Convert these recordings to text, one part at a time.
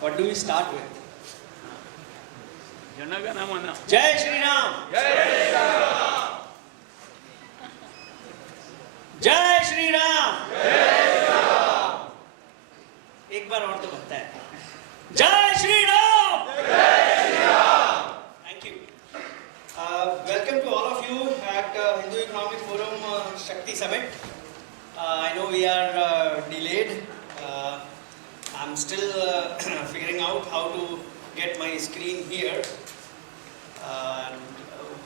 What do we start with? Janagana Mana. Jai Shri Ram! Jai Shri Ram! Jai Shri Ram! Jai Shri Ram! एक बार और तो बनता है. Jai Shri Ram! Jai Shri Ram! Thank you. Welcome to all of you at Hindu Economic Forum Shakti Summit. I know we are delayed. I'm still figuring out how to get my screen here.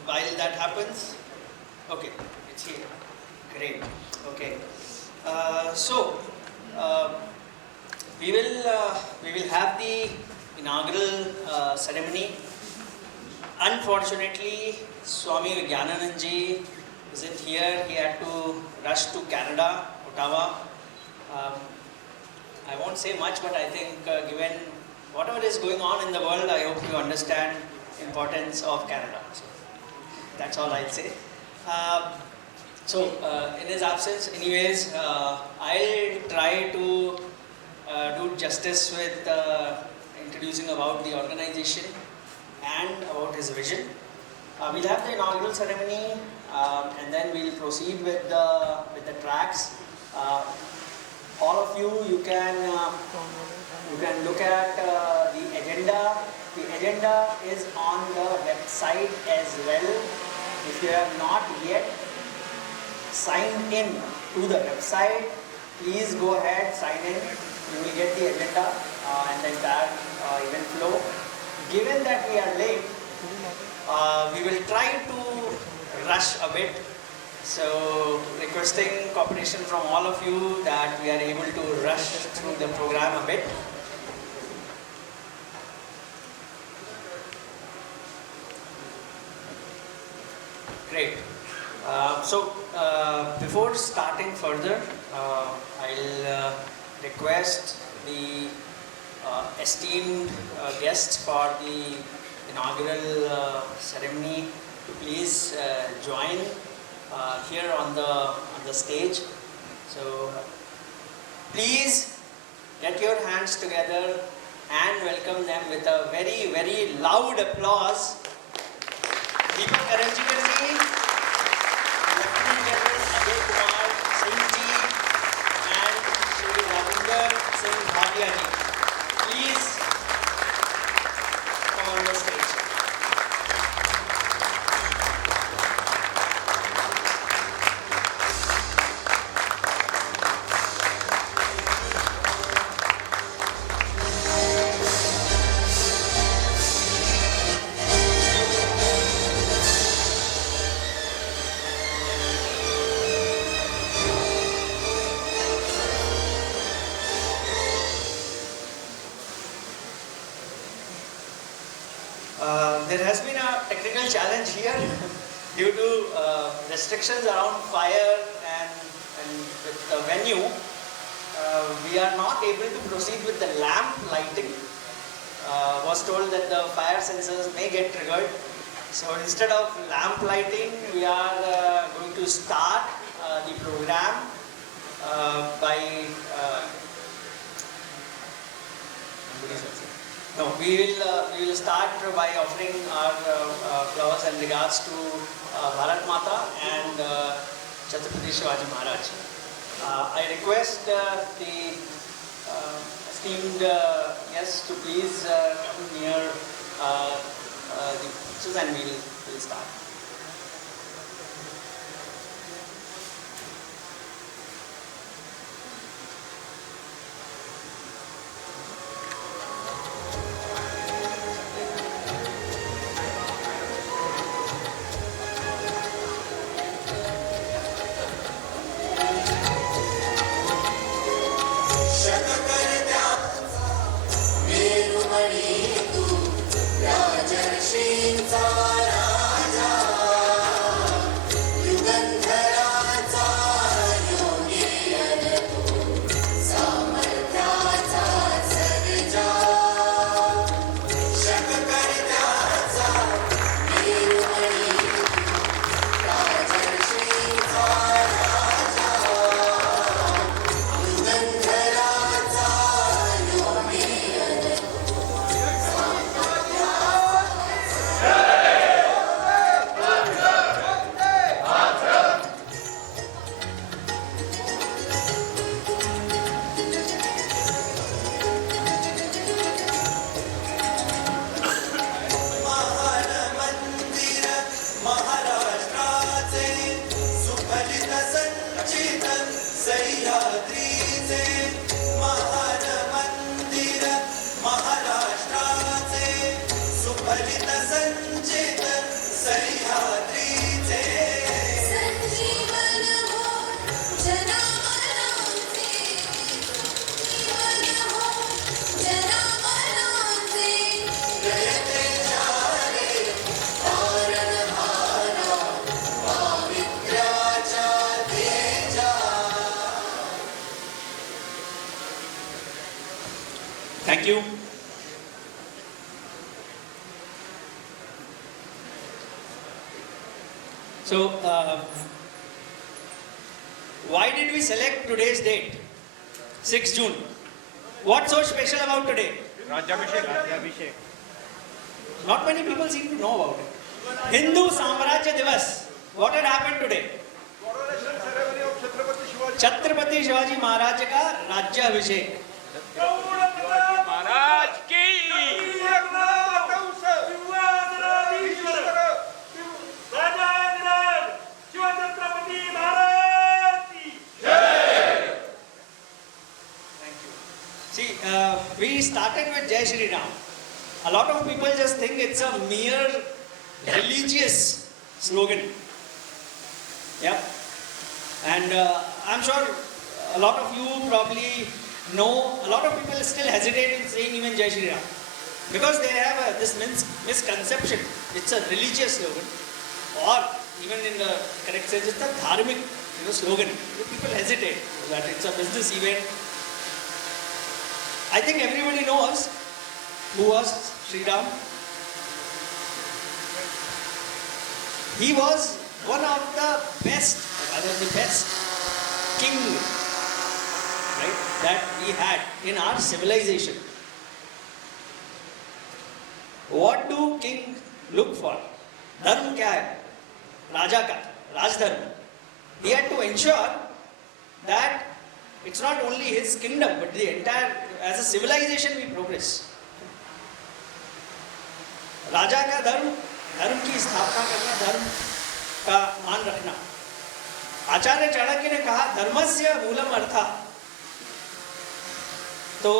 While that happens, okay, it's here. Great. Okay. We will have the inaugural ceremony. Unfortunately, Swami Vigyananand ji isn't here. He had to rush to Canada, Ottawa. I won't say much, but I think given whatever is going on in the world, I hope you understand the importance of Canada. So that's all I'll say. In his absence, anyways, I'll try to do justice with introducing about the organization and about his vision. We'll have the inaugural ceremony and then we'll proceed with the tracks. All of you can look at the agenda. The agenda is on the website as well. If you have not yet signed in to the website, please go ahead, sign in. You will get the agenda and the entire event flow. Given that we are late, we will try to rush a bit. So, requesting cooperation from all of you that we are able to rush through the program a bit. Great. Before starting further, I'll request the esteemed guests for the inaugural ceremony to please join here on the stage. So please get your hands together and welcome them with a very, very loud applause. Deepak Karanjikar ji, Lieutenant General Ajai Kumar Singh ji, and Shri Rajinder Singh Bhatia ji. Please come on the stage. There has been a technical challenge here due to restrictions around fire and with the venue. We are not able to proceed with the lamp lighting. Was told that the fire sensors may get triggered. So instead of lamp lighting, we are going to start the program by we will start by offering our flowers and regards to Bharat Mata and Chhatrapati Shivaji Maharaj. I request the esteemed guests to please come near the pictures and we'll start. राजर्षींचा Raja Thank you. So, why did we select today's date? 6 June. What's so special about today? Rajabhishek. Not many people seem to know about it. Hindu Samrajya Divas. What had happened today? Coronation ceremony of Chhatrapati Shivaji. Chhatrapati Shivaji Maharaj का राज्याभिषेक. महाराज की See, we started with Jai Shri Ram. A lot of people just think it's a mere religious slogan. Yeah. And I'm sure a lot of you probably know, a lot of people still hesitate in saying even Jai Shri Ram. Because they have this misconception. It's a religious slogan. Or even in the correct sense, it's a dharmic slogan. People hesitate that it's a business event. I think everybody knows who was Sri Ram. He was one of the best, rather the best king, right, that we had in our civilization. What do king look for? Dharma kya hai? Raja ka, Raj Dharma. He had to ensure that it's not only his kingdom, but the entire, as a civilization we progress. राजा का धर्म, धर्म की स्थापना करना, धर्म का मान रखना. आचार्य चाणक्य ने कहा धर्मस्य मूलम अर्थः. तो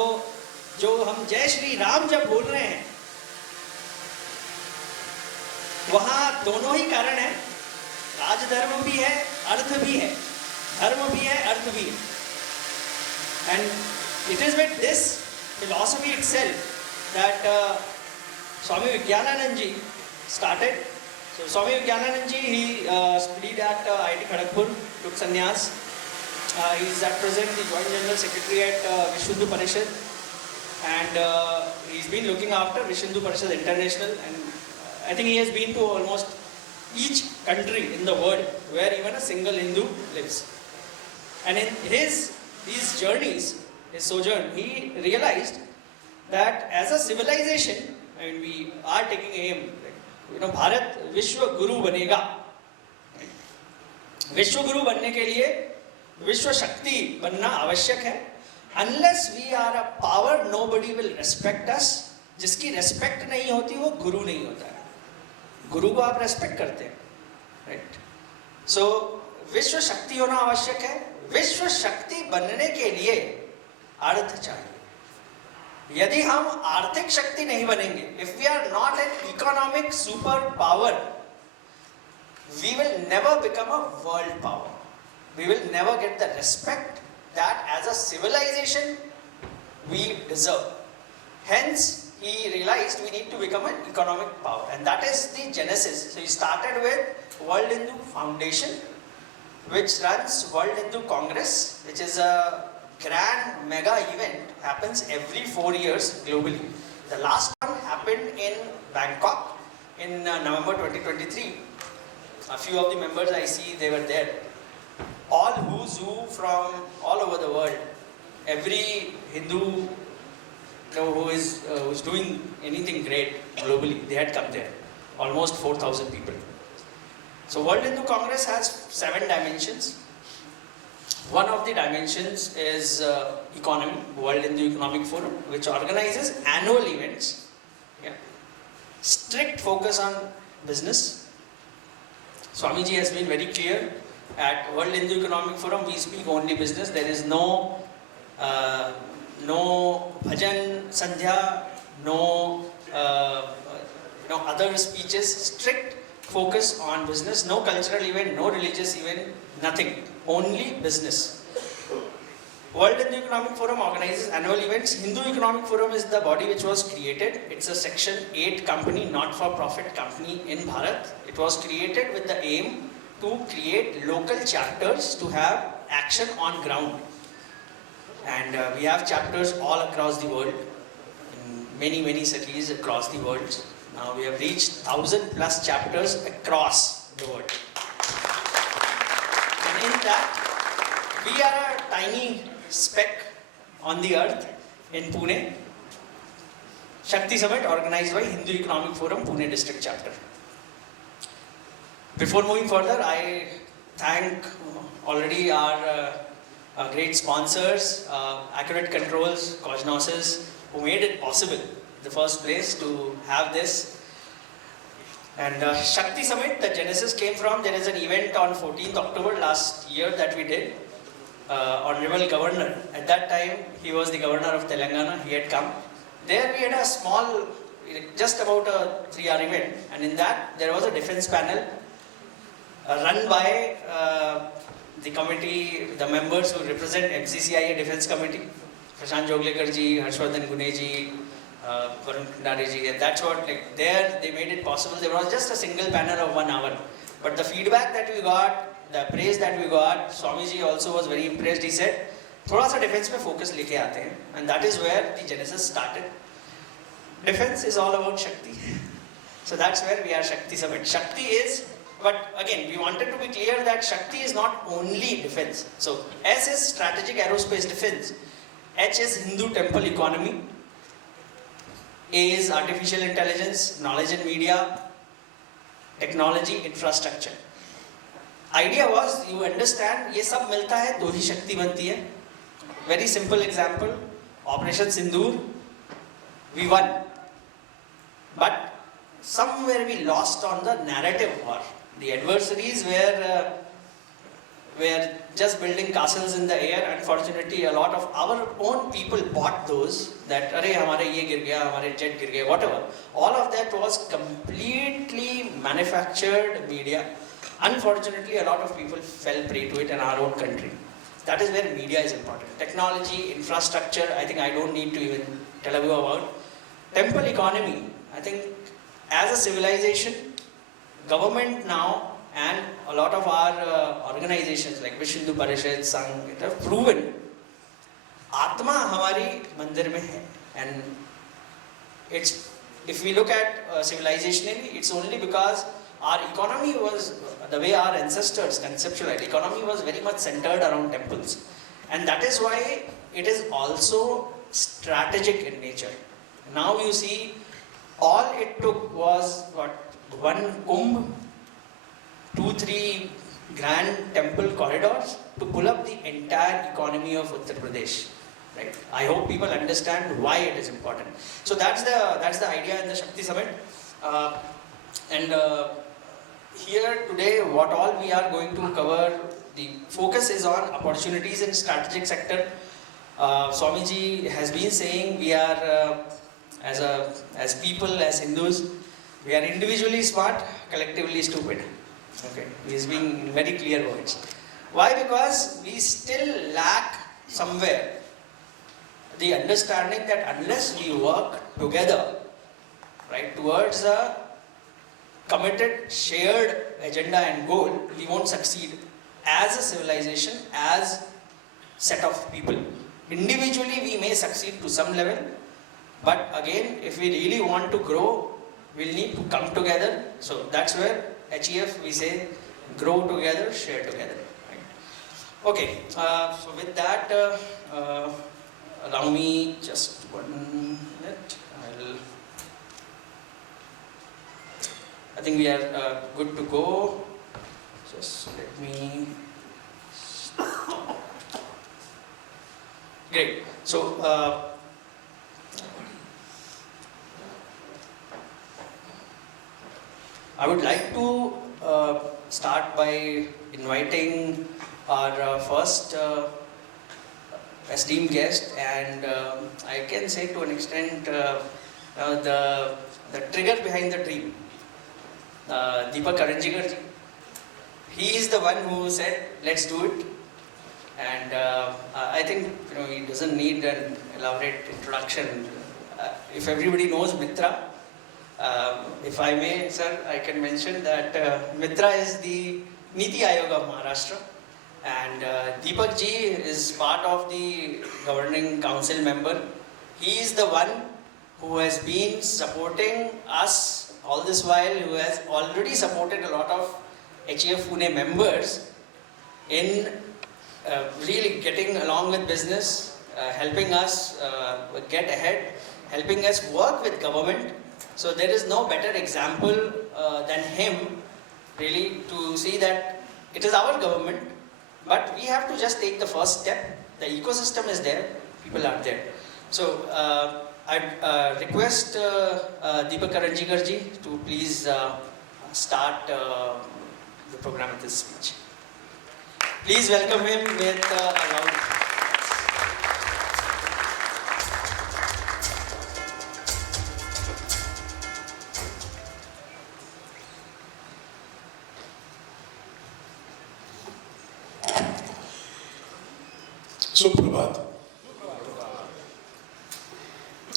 जो हम जय श्री राम जब बोल रहे हैं, वहां दोनों ही कारण है. राजधर्म भी है, अर्थ भी है. धर्म भी है, अर्थ भी है. And it is with this philosophy itself that Swami Vigyananand ji started. So Swami Vigyananand ji, he studied at IIT Kharagpur, took sannyas. He is at present the Joint General Secretary at Vishwa Hindu Parishad, and he's been looking after Vishwa Hindu Parishad International, and I think he has been to almost each country in the world where even a single Hindu lives. And in these journeys, his sojourn, he realized that as a civilization, I mean, we are taking aim, Bharat Vishwa Guru banega. Vishwa Guru बनने के लिए विश्व शक्ति बनना आवश्यक है. Unless we are a power, nobody will respect us. जिसकी respect नहीं होती वो गुरु नहीं होता है. गुरु को आप respect करते हैं, right? So विश्व शक्ति होना आवश्यक है. विश्व शक्ति बनने के लिए अर्थ चाहिए. यदि हम आर्थिक शक्ति नहीं बनेंगे, if we are not an economic superpower, we will never become a world power. We will never get the respect that as a civilization we deserve. Hence, he realized we need to become an economic power, and that is the genesis. So he started with World Hindu Foundation, which runs World Hindu Congress, which is a grand mega event, happens every 4 years globally. The last one happened in Bangkok in November 2023. A few of the members I see, they were there. All who's who from all over the world. Every Hindu who is doing anything great globally, they had come there. Almost 4,000 people. So World Hindu Congress has 7 dimensions. One of the dimensions is economy, World Hindu Economic Forum, which organizes annual events. Yeah. Strict focus on business. Swamiji has been very clear. At World Hindu Economic Forum, we speak only business. There is no bhajan, sandhya, no other speeches. Strict focus on business. No cultural event, no religious event, nothing. Only business. World Hindu Economic Forum organizes annual events. Hindu Economic Forum is the body which was created. It's a Section 8 company, not-for-profit company in Bharat. It was created with the aim to create local chapters to have action on ground. And we have chapters all across the world. many cities across the world. Now we have reached 1,000+ chapters across the world. And in that, we are a tiny speck on the earth in Pune. SHAKTI Summit organized by Hindu Economic Forum Pune District Chapter. Before moving further, I thank already our great sponsors, Accurate Controls, Cognosis, who made it possible in the first place to have this. And SHAKTI Summit, the genesis came from, there is an event on 14th October last year that we did. Hon'ble Governor, at that time he was the Governor of Telangana, he had come. There we had a small, just about a 3-hour event, and in that there was a defense panel run by the committee, the members who represent MCCIA Defense Committee, Prashant Joglekar ji, Harshvardhan Gune ji, Varun Kandare ji, and that's what, like, there they made it possible. There was just a single panel of 1 hour, but the feedback that we got, the praise that we got, Swami ji also was very impressed. He said, थोड़ा सा defense पे focus लेके आते हैं, and that is where the genesis started. Defense is all about Shakti, so that's where we are SHAKTI Summit. Shakti is, but again, we wanted to be clear that Shakti is not only defense. So S is strategic aerospace defense, H is Hindu temple economy, A is artificial intelligence, knowledge and media, technology, infrastructure. Idea was, you understand, ये सब मिलता है तो ही शक्ति बनती है. Very simple example, Operation Sindoor, we won. But somewhere we lost on the narrative war. The adversaries were just building castles in the air. Unfortunately, a lot of our own people bought those, that अरे हमारे ये गिर गया, हमारे jet गिर गया, whatever. All of that was completely manufactured media. Unfortunately, a lot of people fell prey to it in our own country. That is where media is important. Technology, infrastructure, I think I don't need to even tell you about. Temple economy, I think as a civilization, government now and a lot of our organizations like Vish Hindu Parishad, Sangh, have proven Atma hamari mandir mein hai. And it's, if we look at civilizationally, it's only because our economy was, the way our ancestors conceptualized, economy was very much centered around temples. And that is why it is also strategic in nature. Now you see, all it took was what, one Kumbh, 2-3 grand temple corridors to pull up the entire economy of Uttar Pradesh. Right? I hope people understand why it is important. So that's the idea in the SHAKTI Summit. Here today, what all we are going to cover, the focus is on opportunities in strategic sector. Swamiji has been saying we are, as people, as Hindus, we are individually smart, collectively stupid. Okay, he is being very clear words. Why? Because we still lack somewhere the understanding that unless we work together, right, towards a committed, shared agenda and goal, we won't succeed as a civilization, as set of people. Individually, we may succeed to some level, but again, if we really want to grow, we'll need to come together. So that's where HEF, we say, grow together, share together. Right? Okay, so with that, allow me just 1 minute. I think we are good to go. Just let me. Great. So, I would like to start by inviting our first esteemed guest, and I can say to an extent the trigger behind the dream. Deepak Karanjikar, he is the one who said, let's do it. And I think he doesn't need an elaborate introduction. If everybody knows Mitra, if I may, sir, I can mention that Mitra is the Niti Aayog of Maharashtra, and Deepak ji is part of the governing council member. He is the one who has been supporting us all this while, who has already supported a lot of HEF Pune members in really getting along with business, helping us get ahead, helping us work with government. So there is no better example than him, really, to see that it is our government, but we have to just take the first step. The ecosystem is there, people are there. So I request Deepak Karanjikar ji to please start the program with his speech. Please welcome him with a round of applause. सुप्रभात।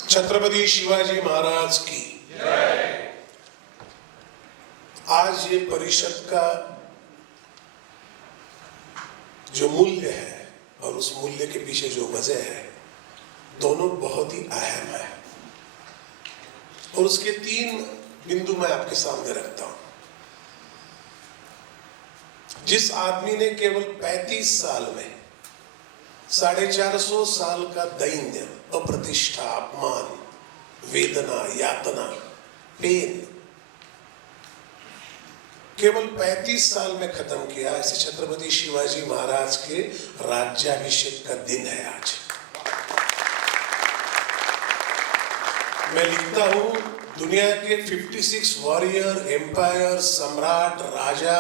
छत्रपति शिवाजी महाराज की जय। आज ये परिषद का जो मूल्य है और उस मूल्य के पीछे जो वजह है, दोनों बहुत ही अहम है और उसके 3 बिंदु मैं आपके सामने रखता हूं। जिस आदमी ने केवल 35 साल में 450 साल का दैन्य, अप्रतिष्ठा, अपमान, वेदना, यातना, पेन केवल 35 साल में खत्म किया, ऐसे छत्रपति शिवाजी महाराज के राज्याभिषेक का दिन है आज। मैं लिखता हूं, दुनिया के 56 वॉरियर, एम्पायर, सम्राट, राजा,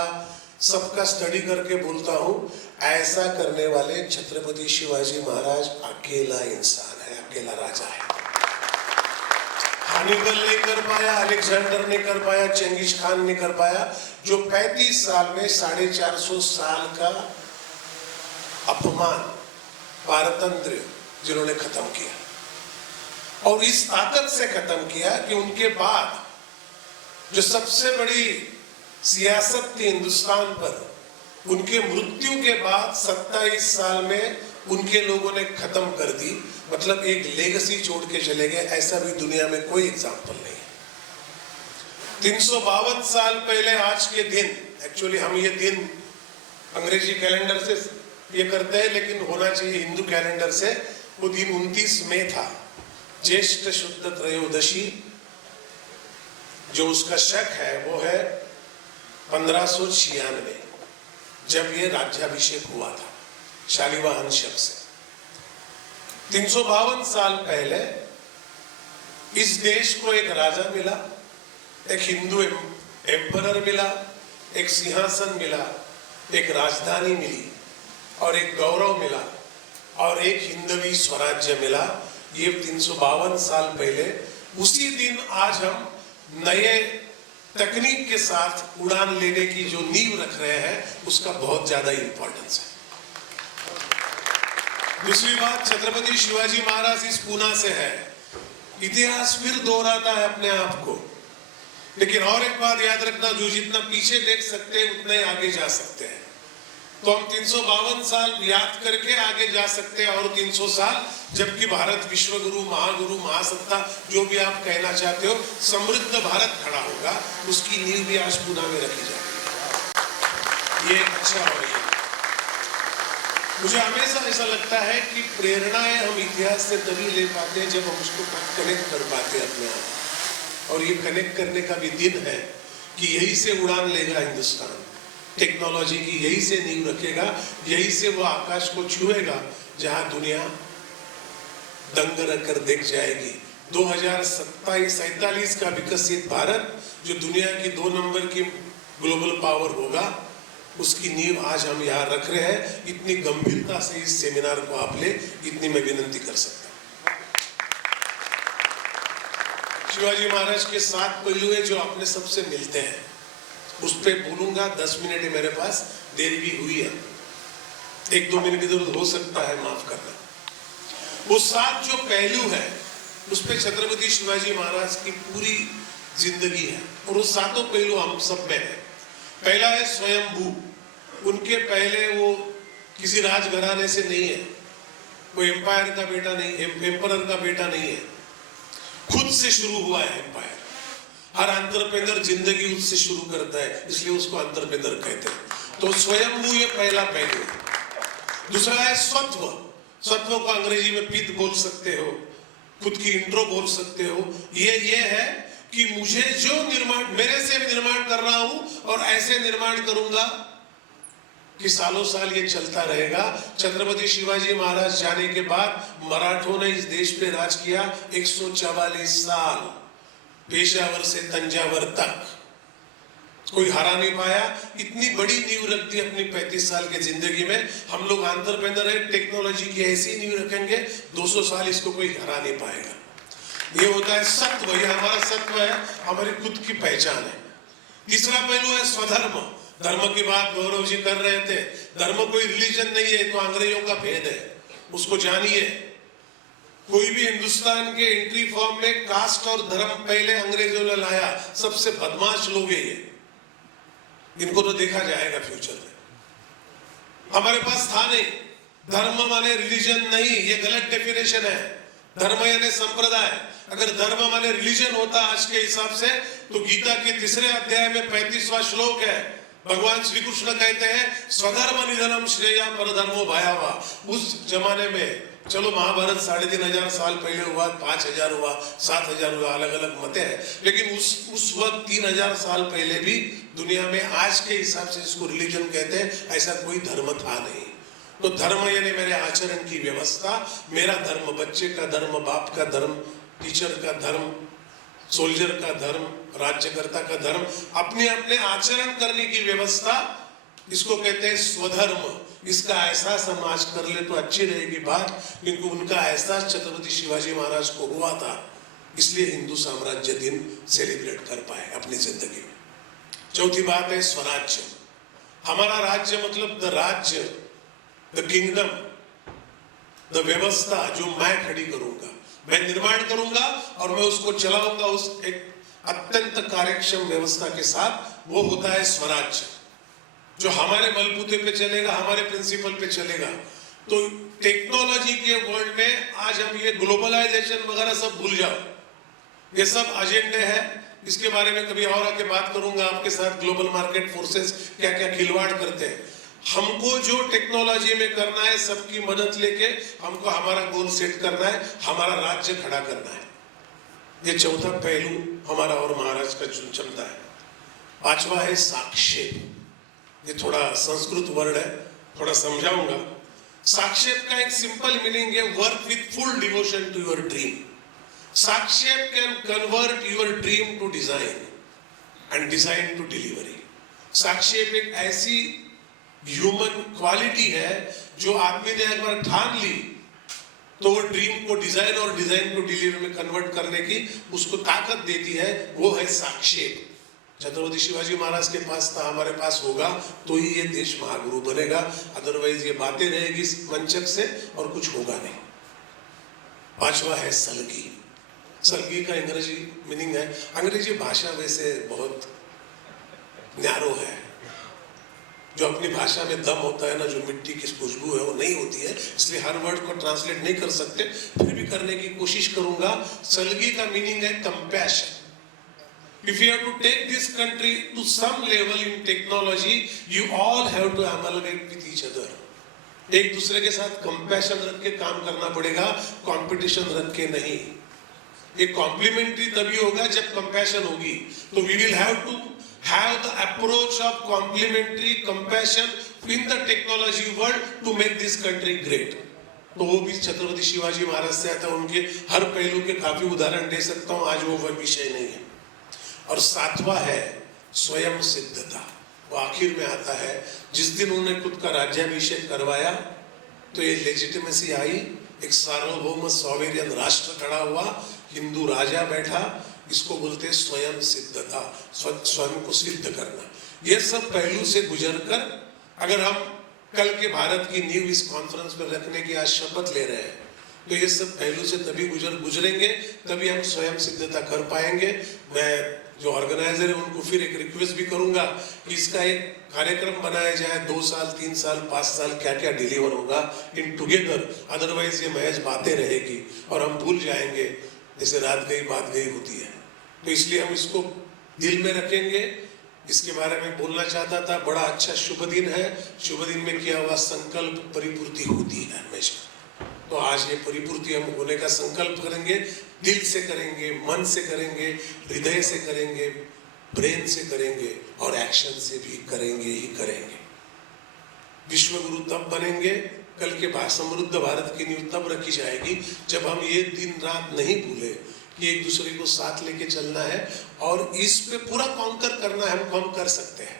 सबका स्टडी करके बोलता हूं, ऐसा करने वाले छत्रपति शिवाजी महाराज अकेला इंसान है, अकेला राजा है। हॉर्निबल नहीं कर पाया, अलेक्जेंडर नहीं कर पाया, चंगेज खान नहीं कर पाया, जो 35 साल में 450 साल का अपमान, पारतंत्र जिन्होंने खत्म किया और इस ताकत से खत्म किया कि उनके बाद जो सबसे बड़ी सियासत थी हिंदुस्तान पर, उनके मृत्यु के बाद 27 साल में उनके लोगों ने खत्म कर दी। मतलब एक लेगेसी छोड़ के चले गए, ऐसा भी दुनिया में कोई एग्जाम्पल नहीं है। 352 साल पहले आज के दिन, एक्चुअली हम ये दिन अंग्रेजी कैलेंडर से ये करते हैं, लेकिन होना चाहिए हिंदू कैलेंडर से। वो दिन 29 मई था, ज्येष्ठ शुद्ध त्रयोदशी। जो उसका शक है वो है 1596, जब ये राज्याभिषेक हुआ था शालिवाहन शक से। 352 साल पहले इस देश को एक राजा मिला, एक हिंदू एम्परर मिला, एक सिंहासन मिला, एक राजधानी मिली और एक गौरव मिला और एक हिंदवी स्वराज्य मिला। ये 352 साल पहले। उसी दिन आज हम नए तकनीक के साथ उड़ान लेने की जो नींव रख रहे हैं, उसका बहुत ज्यादा इंपॉर्टेंस है। दूसरी बात, छत्रपति शिवाजी महाराज इस पूना से है। इतिहास फिर दोहराता है अपने आप को, लेकिन और एक बात याद रखना, जो जितना पीछे देख सकते हैं उतना ही आगे जा सकते हैं। तो हम 352 साल याद करके आगे जा सकते हैं और 300 साल, जबकि भारत विश्वगुरु, महागुरु, महासत्ता, जो भी आप कहना चाहते हो, समृद्ध भारत खड़ा होगा। उसकी नींव भी आज पुणे में रखी जाएगी। ये अच्छा हो रही है। मुझे हमेशा ऐसा लगता है कि प्रेरणाएं हम इतिहास से तभी ले पाते हैं जब हम उसको कनेक्ट कर पाते हैं अपने आप। और ये कनेक्ट करने का भी दिन है कि यही से उड़ान लेगा हिंदुस्तान, टेक्नोलॉजी की यही से नींव रखेगा, यही से वो आकाश को छुएगा जहां दुनिया दंग रखकर देख जाएगी। 2047 का विकसित भारत, जो दुनिया की 2 नंबर की ग्लोबल पावर होगा, उसकी नींव आज हम यहाँ रख रहे हैं। इतनी गंभीरता से इस सेमिनार को आप ले, इतनी मैं विनती कर सकता हूँ। शिवाजी महाराज के 7 पहलू है जो अपने सबसे मिलते हैं, उस पर बोलूंगा। 10 मिनट है मेरे पास, देरी भी हुई है, 1-2 मिनट इधर हो सकता है, माफ करना। वो 7 जो पहलू है, उस पर छत्रपति शिवाजी महाराज की पूरी जिंदगी है और वो 7 पहलू हम सब में है। पहला है स्वयंभू। उनके पहले वो किसी राजघराने से नहीं है, वो एम्पायर का बेटा नहीं, एम्परर का बेटा नहीं है। खुद से शुरू हुआ है एम्पायर। हर एंटरप्रेन्योर जिंदगी उससे शुरू करता है, इसलिए उसको एंटरप्रेन्योर कहते हैं। तो स्वयंभू ये पहला पहलू। दूसरा है स्वत्व। स्वत्व को अंग्रेजी में पित बोल सकते हो, खुद की इंट्रो बोल सकते हो। ये है कि मुझे जो निर्माण, मेरे से निर्माण कर रहा हूं और ऐसे निर्माण करूंगा कि सालों साल ये चलता रहेगा। छत्रपति शिवाजी महाराज जाने के बाद मराठों ने इस देश पे राज किया 144 साल, पेशावर से तंजावर तक कोई हरा नहीं पाया। इतनी बड़ी नींव रख दी अपनी 35 साल की जिंदगी में। हम लोग एंटरप्रेन्योर है, टेक्नोलॉजी की ऐसी नींव रखेंगे 200 साल इसको कोई हरा नहीं पाएगा। ये होता है सत्व, ये हमारा सत्व है, हमारी खुद की पहचान है। तीसरा पहलू है स्वधर्म। धर्म की बात गौरव जी कर रहे थे। धर्म कोई रिलीजन नहीं है, तो अंग्रेजों का भेद है, उसको जानिए। कोई भी हिंदुस्तान के एंट्री फॉर्म में कास्ट और धर्म पहले अंग्रेजों ने लाया। सबसे बदमाश लोग है ये, इनको तो देखा जाएगा फ्यूचर में। हमारे पास था नहीं। धर्म माने रिलीजन नहीं, ये गलत डेफिनेशन है। धर्म यानी संप्रदाय। अगर धर्म माने रिलीजन होता आज के हिसाब से, तो गीता के 3 अध्याय में 35वां श्लोक है। भगवान श्री कृष्ण कहते हैं स्वधर्म निधनम श्रेया परधर्मो भयावह। उस जमाने में, चलो महाभारत 3500 साल पहले हुआ, 5000 हुआ, 7000 हुआ, अलग अलग मत है, लेकिन उस वक्त 3000 साल पहले भी दुनिया में आज के हिसाब से इसको रिलीजन कहते हैं, ऐसा कोई धर्म था नहीं। तो धर्म यानी मेरे आचरण की व्यवस्था, मेरा धर्म, बच्चे का धर्म, बाप का धर्म, टीचर का धर्म, सोल्जर का धर्म, राज्यकर्ता का धर्म, अपने अपने आचरण करने की व्यवस्था, इसको कहते हैं स्वधर्म। इसका एहसास हम आज कर ले तो अच्छी रहेगी बात, क्योंकि उनका एहसास छत्रपति शिवाजी महाराज को हुआ था, इसलिए हिंदू साम्राज्य दिन सेलिब्रेट कर पाए अपनी जिंदगी में। चौथी बात है स्वराज्य। हमारा राज्य मतलब द राज्य, द किंगडम, द व्यवस्था जो मैं खड़ी करूंगा, मैं निर्माण करूंगा और मैं उसको चलाऊंगा उस एक अत्यंत कार्यक्षम व्यवस्था के साथ, वो होता है स्वराज्य, जो हमारे बलबूते पे चलेगा, हमारे प्रिंसिपल पे चलेगा। तो टेक्नोलॉजी के वर्ल्ड में आज हम ये ग्लोबलाइजेशन वगैरह सब भूल जाओ, ये सब एजेंडे हैं। इसके बारे में कभी और आके बात करूंगा आपके साथ। ग्लोबल मार्केट फोर्सेस क्या क्या खिलवाड़ करते हैं। हमको जो टेक्नोलॉजी में करना है, सबकी मदद लेके हमको हमारा गोल सेट करना है, हमारा राज्य खड़ा करना है। ये चौथा पहलू हमारा और महाराज का क्षमता है। पांचवा है साक्षेप। ये थोड़ा संस्कृत वर्ड है, थोड़ा समझाऊंगा। साक्षेप का एक सिंपल मीनिंग है work with full devotion to your dream. Sakshep can convert your dream to design and design to delivery. Sakshep एक ऐसी ह्यूमन क्वालिटी है जो आदमी ने एक बार ठान ली तो वो ड्रीम को डिजाइन और डिजाइन को डिलीवरी में कन्वर्ट करने की उसको ताकत देती है, वो है साक्षेप। छत्रपति शिवाजी महाराज के पास था, हमारे पास होगा तो ही ये देश महागुरु बनेगा, अदरवाइज ये बातें रहेगी मंचक से और कुछ होगा नहीं। पांचवा है सलगी। सलगी का अंग्रेजी मीनिंग है, अंग्रेजी भाषा वैसे बहुत न्यारो है। जो अपनी भाषा में दम होता है ना, जो मिट्टी की खुशबू है वो नहीं होती है, इसलिए हर वर्ड को ट्रांसलेट नहीं कर सकते, फिर भी करने की कोशिश करूंगा। सलगी का मीनिंग है compassion. If you have to take this country to some level in technology, you all have to amalgamate with each other. एक दूसरे के साथ कंपैशन रख के काम करना पड़ेगा, कंपटीशन रख के नहीं। एक कॉम्प्लीमेंट्री तभी होगा जब कंपैशन होगी। तो we will have to have the approach of complementary compassion in the technology world to make this country great. तो वो भी छत्रपति शिवाजी महाराज से आता है, उनके हर पहलू के काफी उदाहरण दे सकता हूँ, आज वो विषय नहीं है। और सातवां है स्वयं सिद्धता। वो आखिर में आता है, जिस दिन उन्होंने खुद का राज्याभिषेक करवाया तो ये लेजिटिमेसी आई, एक सार्वभौम सॉवेरियन राष्ट्र खड़ा हुआ, हिंदू राजा बैठा, इसको बोलते स्वयं सिद्धता, स्वयं को सिद्ध करना। ये सब पहलू से गुजरकर अगर हम कल के भारत की नींव इस कॉन्फ्रेंस में रखने की आज शपथ ले रहे हैं, तो ये सब पहलू से तभी गुजरेंगे, तभी हम स्वयं सिद्धता कर पाएंगे। मैं जो ऑर्गेनाइजर है उनको फिर एक रिक्वेस्ट भी करूंगा कि इसका एक कार्यक्रम बनाया जाए, 2 साल 3 साल 5 साल क्या क्या डिलीवर होगा इन टुगेदर, अदरवाइज ये महज बातें रहेगी और हम भूल जाएंगे। जैसे रात गई बात गई होती है। तो इसलिए हम इसको दिल में रखेंगे। इसके बारे में बोलना चाहता था। बड़ा अच्छा शुभ दिन है। शुभ दिन में किया हुआ संकल्प परिपूर्ति होती है हमेशा। तो आज ये परिपूर्ति हम होने का संकल्प करेंगे। दिल से करेंगे, मन से करेंगे, हृदय से करेंगे, ब्रेन से करेंगे और एक्शन से भी करेंगे ही करेंगे। विश्व गुरु तब बनेंगे, कल के समृद्ध भारत की नींव तब रखी जाएगी जब हम ये दिन रात नहीं भूले कि एक दूसरे को साथ लेके चलना है और इस पे पूरा कॉन्कर करना है। हम कर सकते हैं।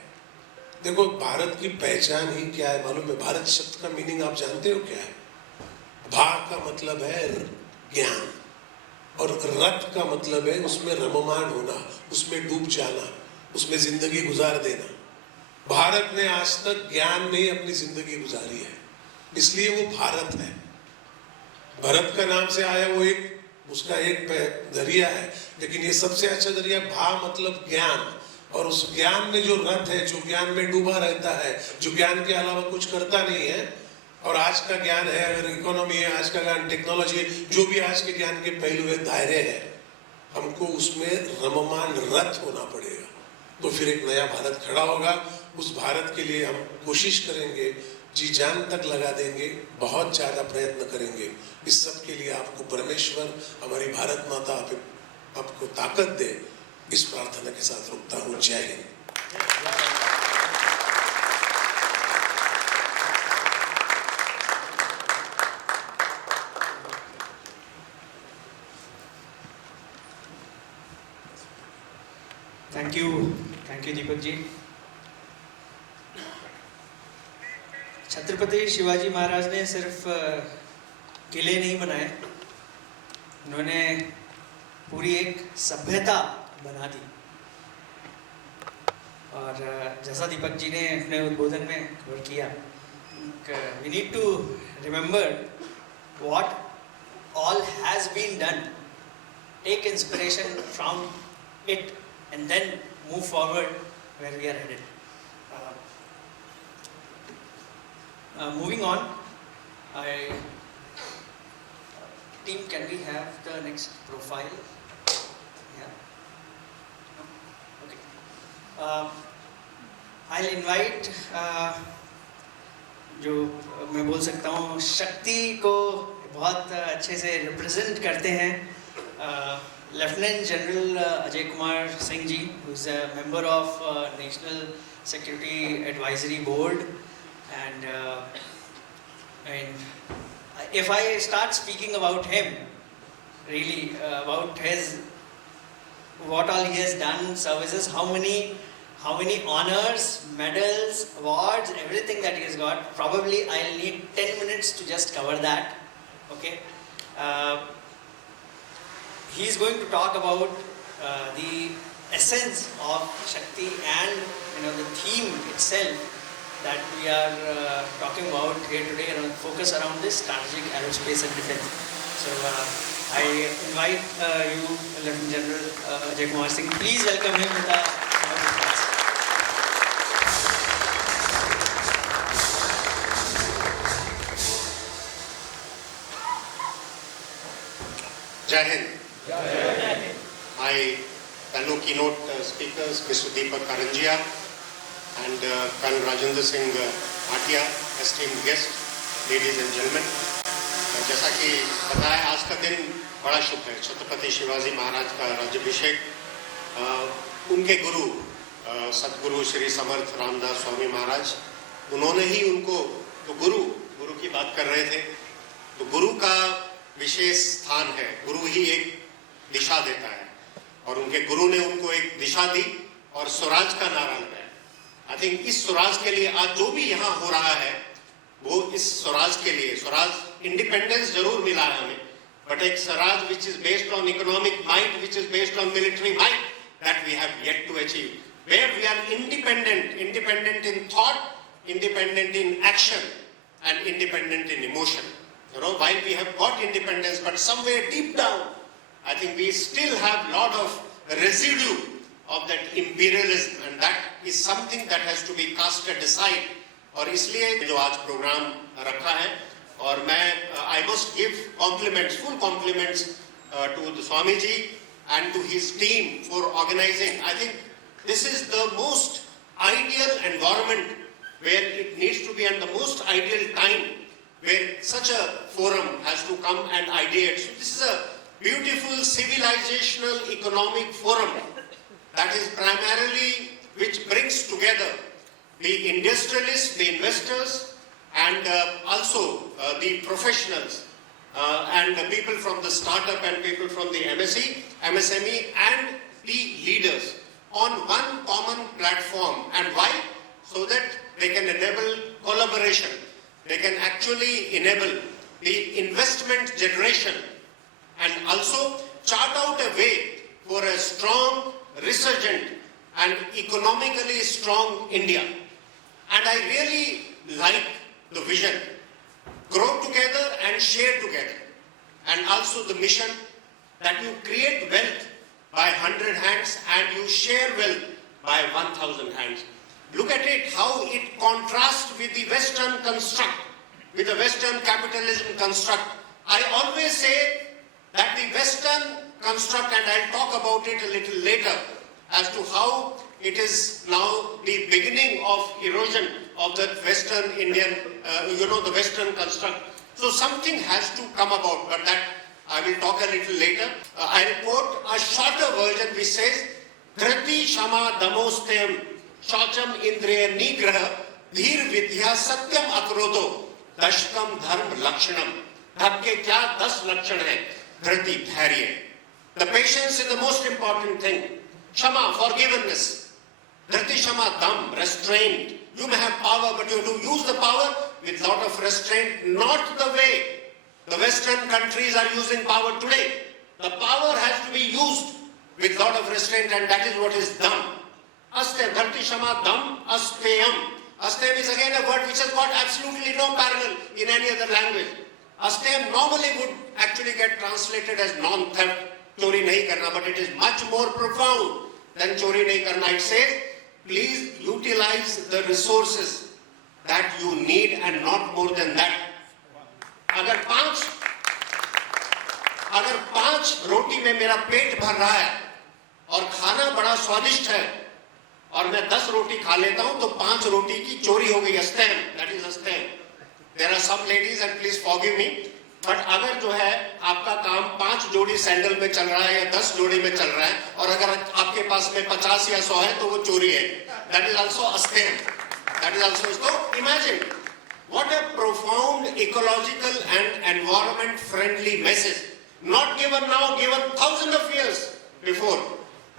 देखो, भारत की पहचान ही क्या है मालूम है? भारत शब्द का मीनिंग आप जानते हो क्या है? भा का मतलब है ज्ञान और रत का मतलब है उसमें रममान होना, उसमें डूब जाना, उसमें जिंदगी गुजार देना। भारत ने आज तक ज्ञान में ही अपनी जिंदगी गुजारी है, इसलिए वो भारत है। भरत का नाम से आया वो एक उसका एक दरिया है, लेकिन ये सबसे अच्छा दरिया भा मतलब ज्ञान। और उस ज्ञान में जो रत है, जो ज्ञान में डूबा रहता है, जो ज्ञान के अलावा कुछ करता नहीं है। और आज का ज्ञान है, अगर इकोनॉमी है, आज का ज्ञान टेक्नोलॉजी है, जो भी आज के ज्ञान के पहलू है, दायरे हैं, हमको उसमें रममान रत होना पड़ेगा। तो फिर एक नया भारत खड़ा होगा। उस भारत के लिए हम कोशिश करेंगे, जी जान तक लगा देंगे, बहुत ज्यादा प्रयत्न करेंगे। इस सब के लिए आपको परमेश्वर, हमारी भारत माता आपको ताकत दे, इस प्रार्थना के साथ रुकता हूँ। जय हिंद। Thank you Deepak ji. छत्रपति शिवाजी महाराज ने सिर्फ किले नहीं बनाए, उन्होंने पूरी एक सभ्यता बना दी। और जैसा दीपक जी ने अपने उद्बोधन में कवर किया, we need to remember what all has been done, take inspiration from it and then move forward where we are headed. Moving on, team, can we have the next profile? Yeah. Okay. I'll invite जो मैं बोल सकता हूँ शक्ति को बहुत अच्छे से रिप्रेजेंट करते हैं, lieutenant general Ajay Kumar Singh ji, who is a member of National Security Advisory Board. And if I start speaking about him, really about his what all he has done, services, how many honors, medals, awards, everything that he has got, probably I'll need 10 minutes to just cover that. Okay, he is going to talk about the essence of Shakti and the theme itself that we are talking about here today, focus around this strategic aerospace and defense. So I invite you, Lieutenant General Ajai Kumar Singh. Please welcome him with a round of applause. Jai Hind. My fellow keynote speakers, Mr. Deepak Karanjikar and Kiran Jadhav Singh Bhatia, esteemed guests, ladies and gentlemen. जैसा कि बताया, आज का दिन बड़ा शुभ है। छत्रपति शिवाजी महाराज का राज्याभिषेक, उनके गुरु सतगुरु श्री समर्थ रामदास स्वामी महाराज, उन्होंने ही उनको, तो गुरु की बात कर रहे थे, तो गुरु का विशेष स्थान है। गुरु ही एक दिशा देता है और उनके गुरु ने उनको एक दिशा दी और स्वराज का नारा लगाया। आई थिंक इस स्वराज के लिए आज जो भी यहाँ हो रहा है, वो इस स्वराज के लिए, स्वराज इंडिपेंडेंस जरूर मिला है हमें, बट एक swaraj which is based on economic might, which is based on military might, that we have yet to achieve, where we are independent in thought, independent in action and independent in emotion. While we have got independence, but somewhere deep down, I think we still have lot of residue of that imperialism, and that is something that has to be casted aside. और इसलिए जो आज programme रखा है, और मैं I must give compliments, full compliments to the Swamiji and to his team for organizing. I think this is the most ideal environment where it needs to be, and the most ideal time where such a forum has to come and ideate. So this is a beautiful civilizational economic forum that is primarily, which brings together the industrialists, the investors, and also the professionals and the people from the startup and people from the MSME and the leaders on one common platform. And why? So that they can enable collaboration. They can actually enable the investment generation and also chart out a way for a strong, resurgent and economically strong India. And I really like the vision. Grow together and share together. And also the mission that you create wealth by 100 hands and you share wealth by 1,000 hands. Look at it, how it contrasts with the Western construct, with the Western capitalism construct. I always say that the Western construct, and I'll talk about it a little later, as to how it is now the beginning of erosion of the Western Indian, the Western construct. So something has to come about, but that I will talk a little later. I'll quote a shorter version which says, Dhrati Shama Damostem Shacham Indriya Nigraha Dhir Vidya Satyam Akrodo Dashkam Dharm Lakshanam. Dharm ke kya 10 lakshan hai? Dhrati Dharya. The patience is the most important thing. Shama, forgiveness. Dhrati Shama Dam, restraint. You may have power, but you have to use the power with lot of restraint, not the way the Western countries are using power today. The power has to be used with lot of restraint, and that is what is done. Astem, Dharti Shama Dam, Asteyam. Astem is again a word which has got absolutely no parallel in any other language. Astem normally would actually get translated as non-theft, chori nahi karna, but it is much more profound than chori nahi karna. It says, please utilize the resources that you need and not more than that. अगर पांच रोटी में मेरा पेट भर रहा है और खाना बड़ा स्वादिष्ट है और मैं 10 रोटी खा लेता हूं तो 5 रोटी की चोरी हो गई. अस्तेम, that is अस्तेम. There are some ladies, and please forgive me, but अगर जो है आपका काम 5 जोड़ी सैंडल में चल रहा है या 10 जोड़ी में चल रहा है और अगर आपके पास में 50 या 100 है तो वो चोरी है. That is also अस्तेम. That is also. So imagine what a profound ecological and environment friendly message. Not given now, given thousands of years before.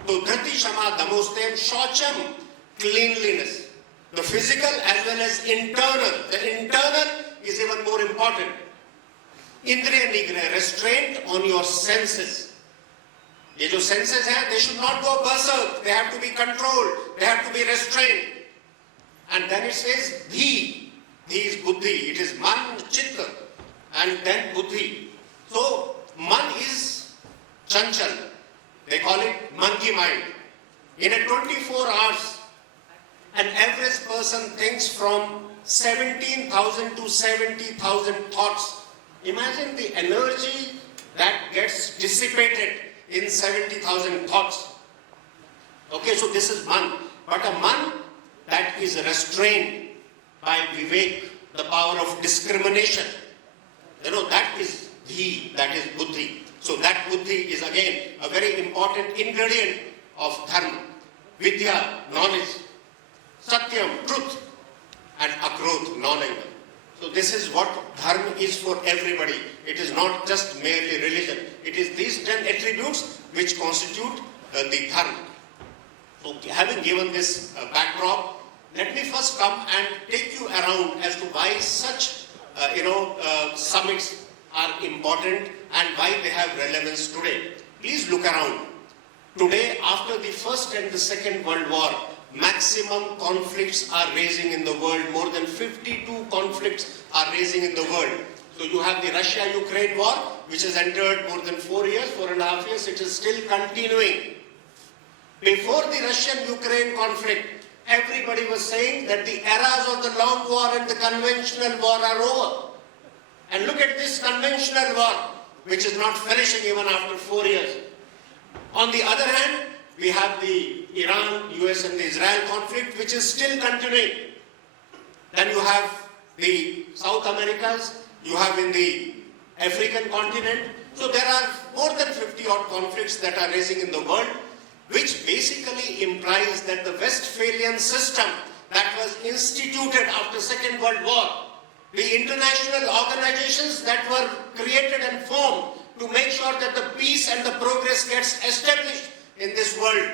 So Dhrati Shama Damostem Shacham, cleanliness. The physical as well as internal. The internal is even more important. Indriya Nigraha, restraint on your senses. ये जो senses हैं, they should not go berserk. They have to be controlled. They have to be restrained. And then it says Dhi. Dhi is buddhi. It is man, chitta, and then buddhi. So man is chanchal. They call it monkey mind. In a 24 hours, an average person thinks from 17,000 to 70,000 thoughts. Imagine the energy that gets dissipated in 70,000 thoughts. Okay, so this is man. But a man that is restrained by vivek, the power of discrimination. That is dhi, that is buddhi. So that buddhi is again a very important ingredient of dharma. Vidya, knowledge. Satyam, truth. And akrodh, non-anger. So this is what dharma is for everybody. It is not just merely religion. It is these 10 attributes which constitute the dharma. So having given this backdrop, let me first come and take you around as to why such summits are important and why they have relevance today. Please look around. Today, after the First and the Second World War, maximum conflicts are raising in the world. More than 52 conflicts are raising in the world. So you have the Russia-Ukraine war, which has entered more than 4.5 years. It is still continuing. Before the Russian-Ukraine conflict, everybody was saying that the eras of the long war and the conventional war are over. And look at this conventional war. which is not finishing even after 4 years. On the other hand, we have the Iran, US and the Israel conflict, which is still continuing. Then you have the South Americas, you have in the African continent. So there are more than 50 odd conflicts that are raising in the world, which basically implies that the Westphalian system that was instituted after Second World War, the international organizations that were created and formed to make sure that the peace and the progress gets established in this world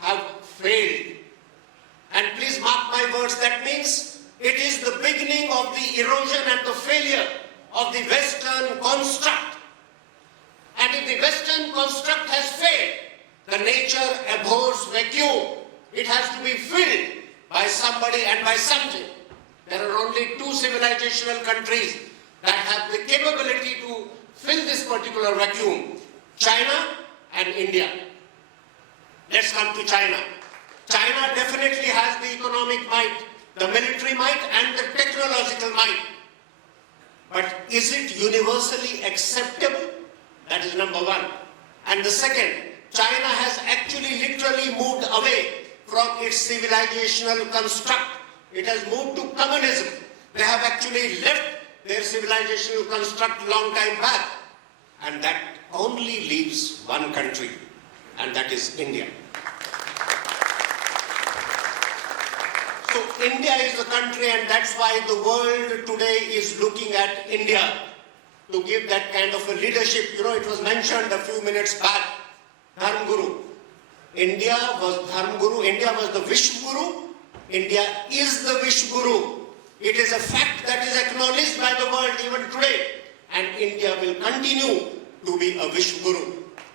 have failed. And please mark my words, that means it is the beginning of the erosion and the failure of the Western construct. And if the Western construct has failed, the nature abhors vacuum. It has to be filled by somebody and by something. There are only two civilizational countries that have the capability to fill this particular vacuum: China and India. Let's come to China. China definitely has the economic might, the military might and the technological might. But is it universally acceptable? That is number one. And the second, China has actually literally moved away from its civilizational construct. It has moved to communism. They have actually left their civilizational construct long time back. And that only leaves one country, and that is India. So India is the country, and that's why the world today is looking at India to give that kind of a leadership. You know, it was mentioned a few minutes back, Dharm Guru. India was Dharm Guru, India was the Vishwa Guru, India is the Vishwa Guru. It is a fact that is acknowledged by the world even today, and India will continue to be a Vishwa Guru.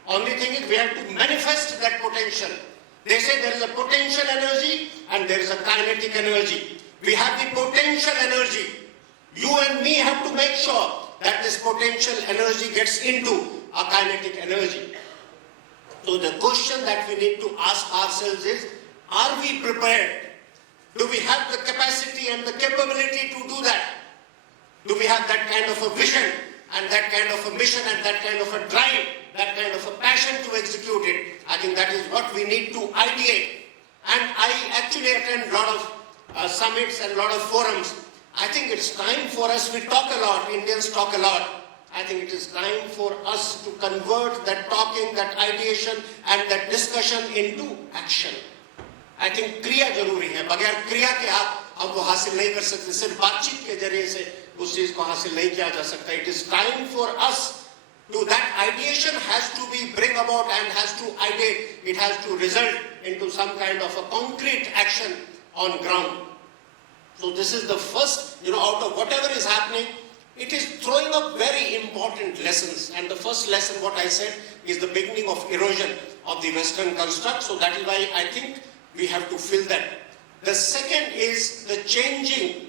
Only thing is we have to manifest that potential. They say there is a potential energy and there is a kinetic energy. We have the potential energy. You and me have to make sure that this potential energy gets into a kinetic energy. So the question that we need to ask ourselves is, are we prepared? Do we have the capacity and the capability to do that? Do we have that kind of a vision and that kind of a mission and that kind of a drive, that kind of a passion to execute it? I think that is what we need to ideate. And I actually attend a lot of summits and a lot of forums. I think it's time for us, we talk a lot, Indians talk a lot. I think it is time for us to convert that talking, that ideation and that discussion into action. I think क्रिया जरूरी है, बगैर क्रिया के आप वो हासिल नहीं कर सकते, सिर्फ बातचीत के जरिए से उस चीज को हासिल नहीं किया जा सकता. It is time for us to, that ideation has to be bring about and has to ideate, it has to result into some kind of a concrete action on ground. So this is the first, out of whatever is happening, it is throwing up very important lessons. And the first lesson, what I said, is the beginning of erosion of the Western construct. So that is why I think we have to fill that. The second is the changing.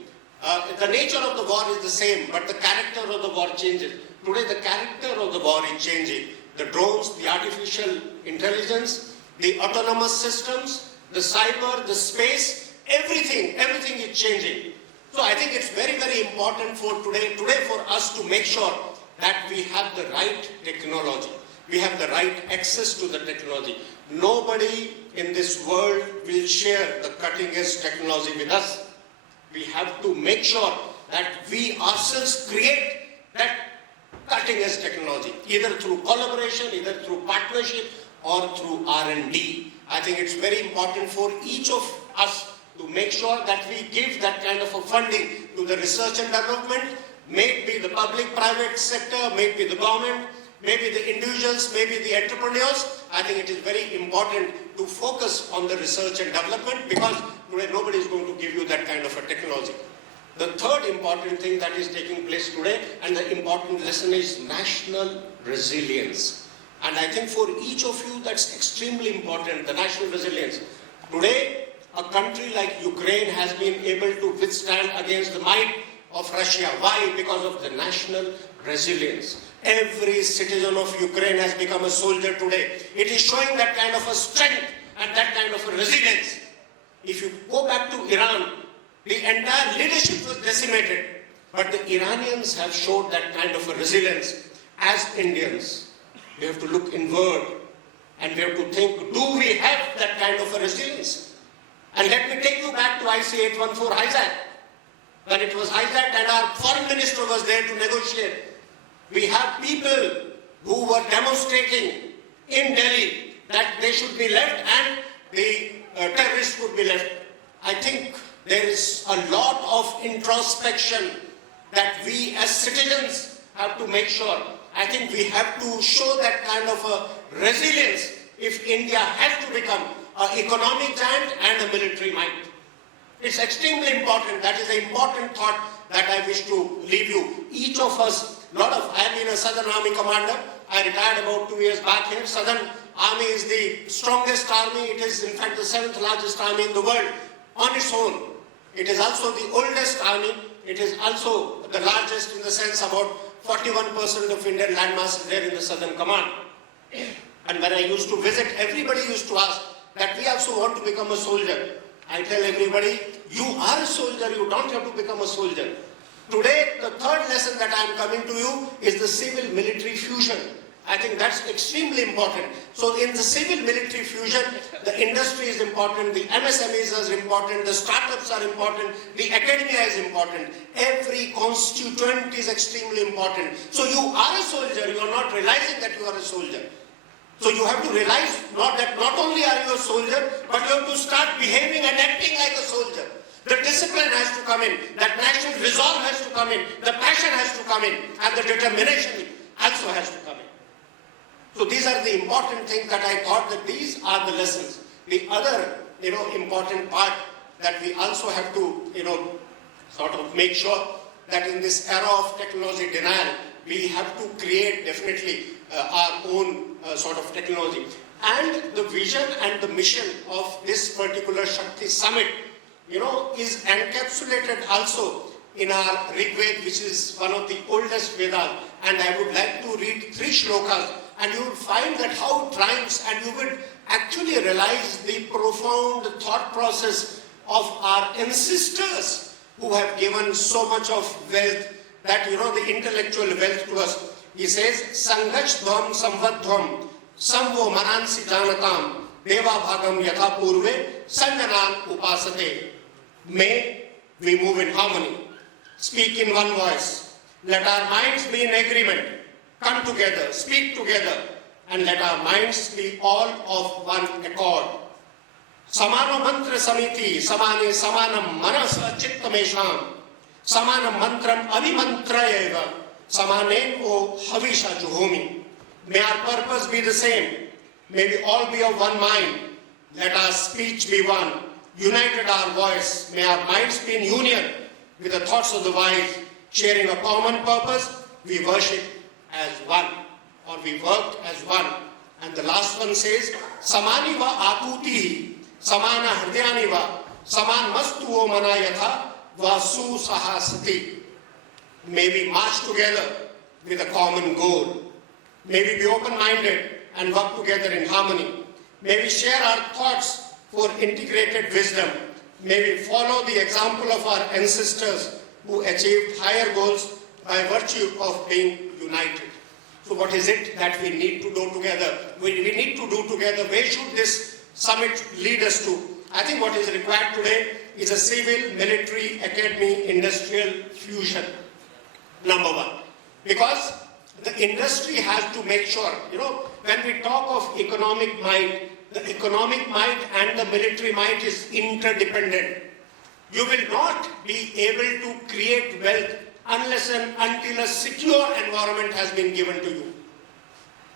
The nature of the war is the same, but the character of the war changes. Today the character of the war is changing. The drones, the artificial intelligence, the autonomous systems, the cyber, the space, everything is changing. So I think it's very, very important for today for us to make sure that we have the right technology. We have the right access to the technology. Nobody in this world will share the cutting edge technology with us. We have to make sure that we ourselves create that cutting edge technology, either through collaboration, either through partnership or through R&D. I think it's very important for each of us to make sure that we give that kind of a funding to the research and development, may it be the public-private sector, may it be the government, maybe the individuals, maybe the entrepreneurs. I think it is very important to focus on the research and development, because today nobody is going to give you that kind of a technology. The third important thing that is taking place today, and the important lesson, is national resilience. And I think for each of you that's extremely important, the national resilience. Today, a country like Ukraine has been able to withstand against the might of Russia. Why? Because of the national resilience. Every citizen of Ukraine has become a soldier today. It is showing that kind of a strength and that kind of a resilience. If you go back to Iran, the entire leadership was decimated, but the Iranians have showed that kind of a resilience. as Indians, we have to look inward and we have to think, do we have that kind of a resilience? And let me take you back to IC 814 hijack. When it was hijacked and our foreign minister was there to negotiate, we have people who were demonstrating in Delhi that they should be left and the terrorists would be left. I think there is a lot of introspection that we as citizens have to make sure. I think we have to show that kind of a resilience if India has to become an economic giant and a military might. It's extremely important. That is an important thought that I wish to leave you. Each of us, I have been a Southern Army commander. I retired about 2 years back here. Southern Army is the strongest army. It is in fact the 7th largest army in the world on its own. It is also the oldest army. It is also the largest in the sense about 41% of Indian landmass is there in the Southern Command. And when I used to visit, everybody used to ask that we also want to become a soldier. I tell everybody, you are a soldier, you don't have to become a soldier. Today, the third lesson that I am coming to you is the civil-military fusion. I think that's extremely important. So in the civil-military fusion, the industry is important, the MSMEs are important, the startups are important, the academia is important. Every constituent is extremely important. So you are a soldier, you are not realizing that you are a soldier. So you have to realize that not only are you a soldier, but you have to start behaving and acting like a soldier. The discipline has to come in, that national resolve has to come in, the passion has to come in, and the determination also has to come in. So these are the important things that I thought that these are the lessons. The other, important part that we also have to, sort of make sure that in this era of technology denial, we have to create definitely our own sort of technology. And the vision and the mission of this particular SHAKTI Summit, is encapsulated also in our Rig Veda, which is one of the oldest Vedas. And I would like to read 3 shlokas, and you would find that how it rhymes, and you would actually realize the profound thought process of our ancestors who have given so much of wealth, that, the intellectual wealth to us. He says, Sangach dhvam samvadhvam samvo manansi janatam deva bhagam yatha purve sanjanan upasate. May we move in harmony, speak in one voice, let our minds be in agreement, come together, speak together, and let our minds be all of one accord. Samano mantra samiti samane samanam manasa chittamesham samanam mantram avimantrayeva samane o havisha juhomi. May our purpose be the same. May we all be of one mind. Let our speech be one. United our voice. May our minds be in union with the thoughts of the wise. Sharing a common purpose, we worship as one, or we work as one. And the last one says, Samani va akuti, samana hridayani va, saman mastu o manayatha, vasu sahasati. May we march together with a common goal. May we be open-minded and work together in harmony. May we share our thoughts for integrated wisdom. May we follow the example of our ancestors who achieved higher goals by virtue of being united. So what is it that we need to do together? We need to do together. Where should this summit lead us to? I think what is required today is a civil, military, academy, industrial fusion. Number one. Because the industry has to make sure, when we talk of economic might, the economic might and the military might is interdependent. You will not be able to create wealth unless and until a secure environment has been given to you.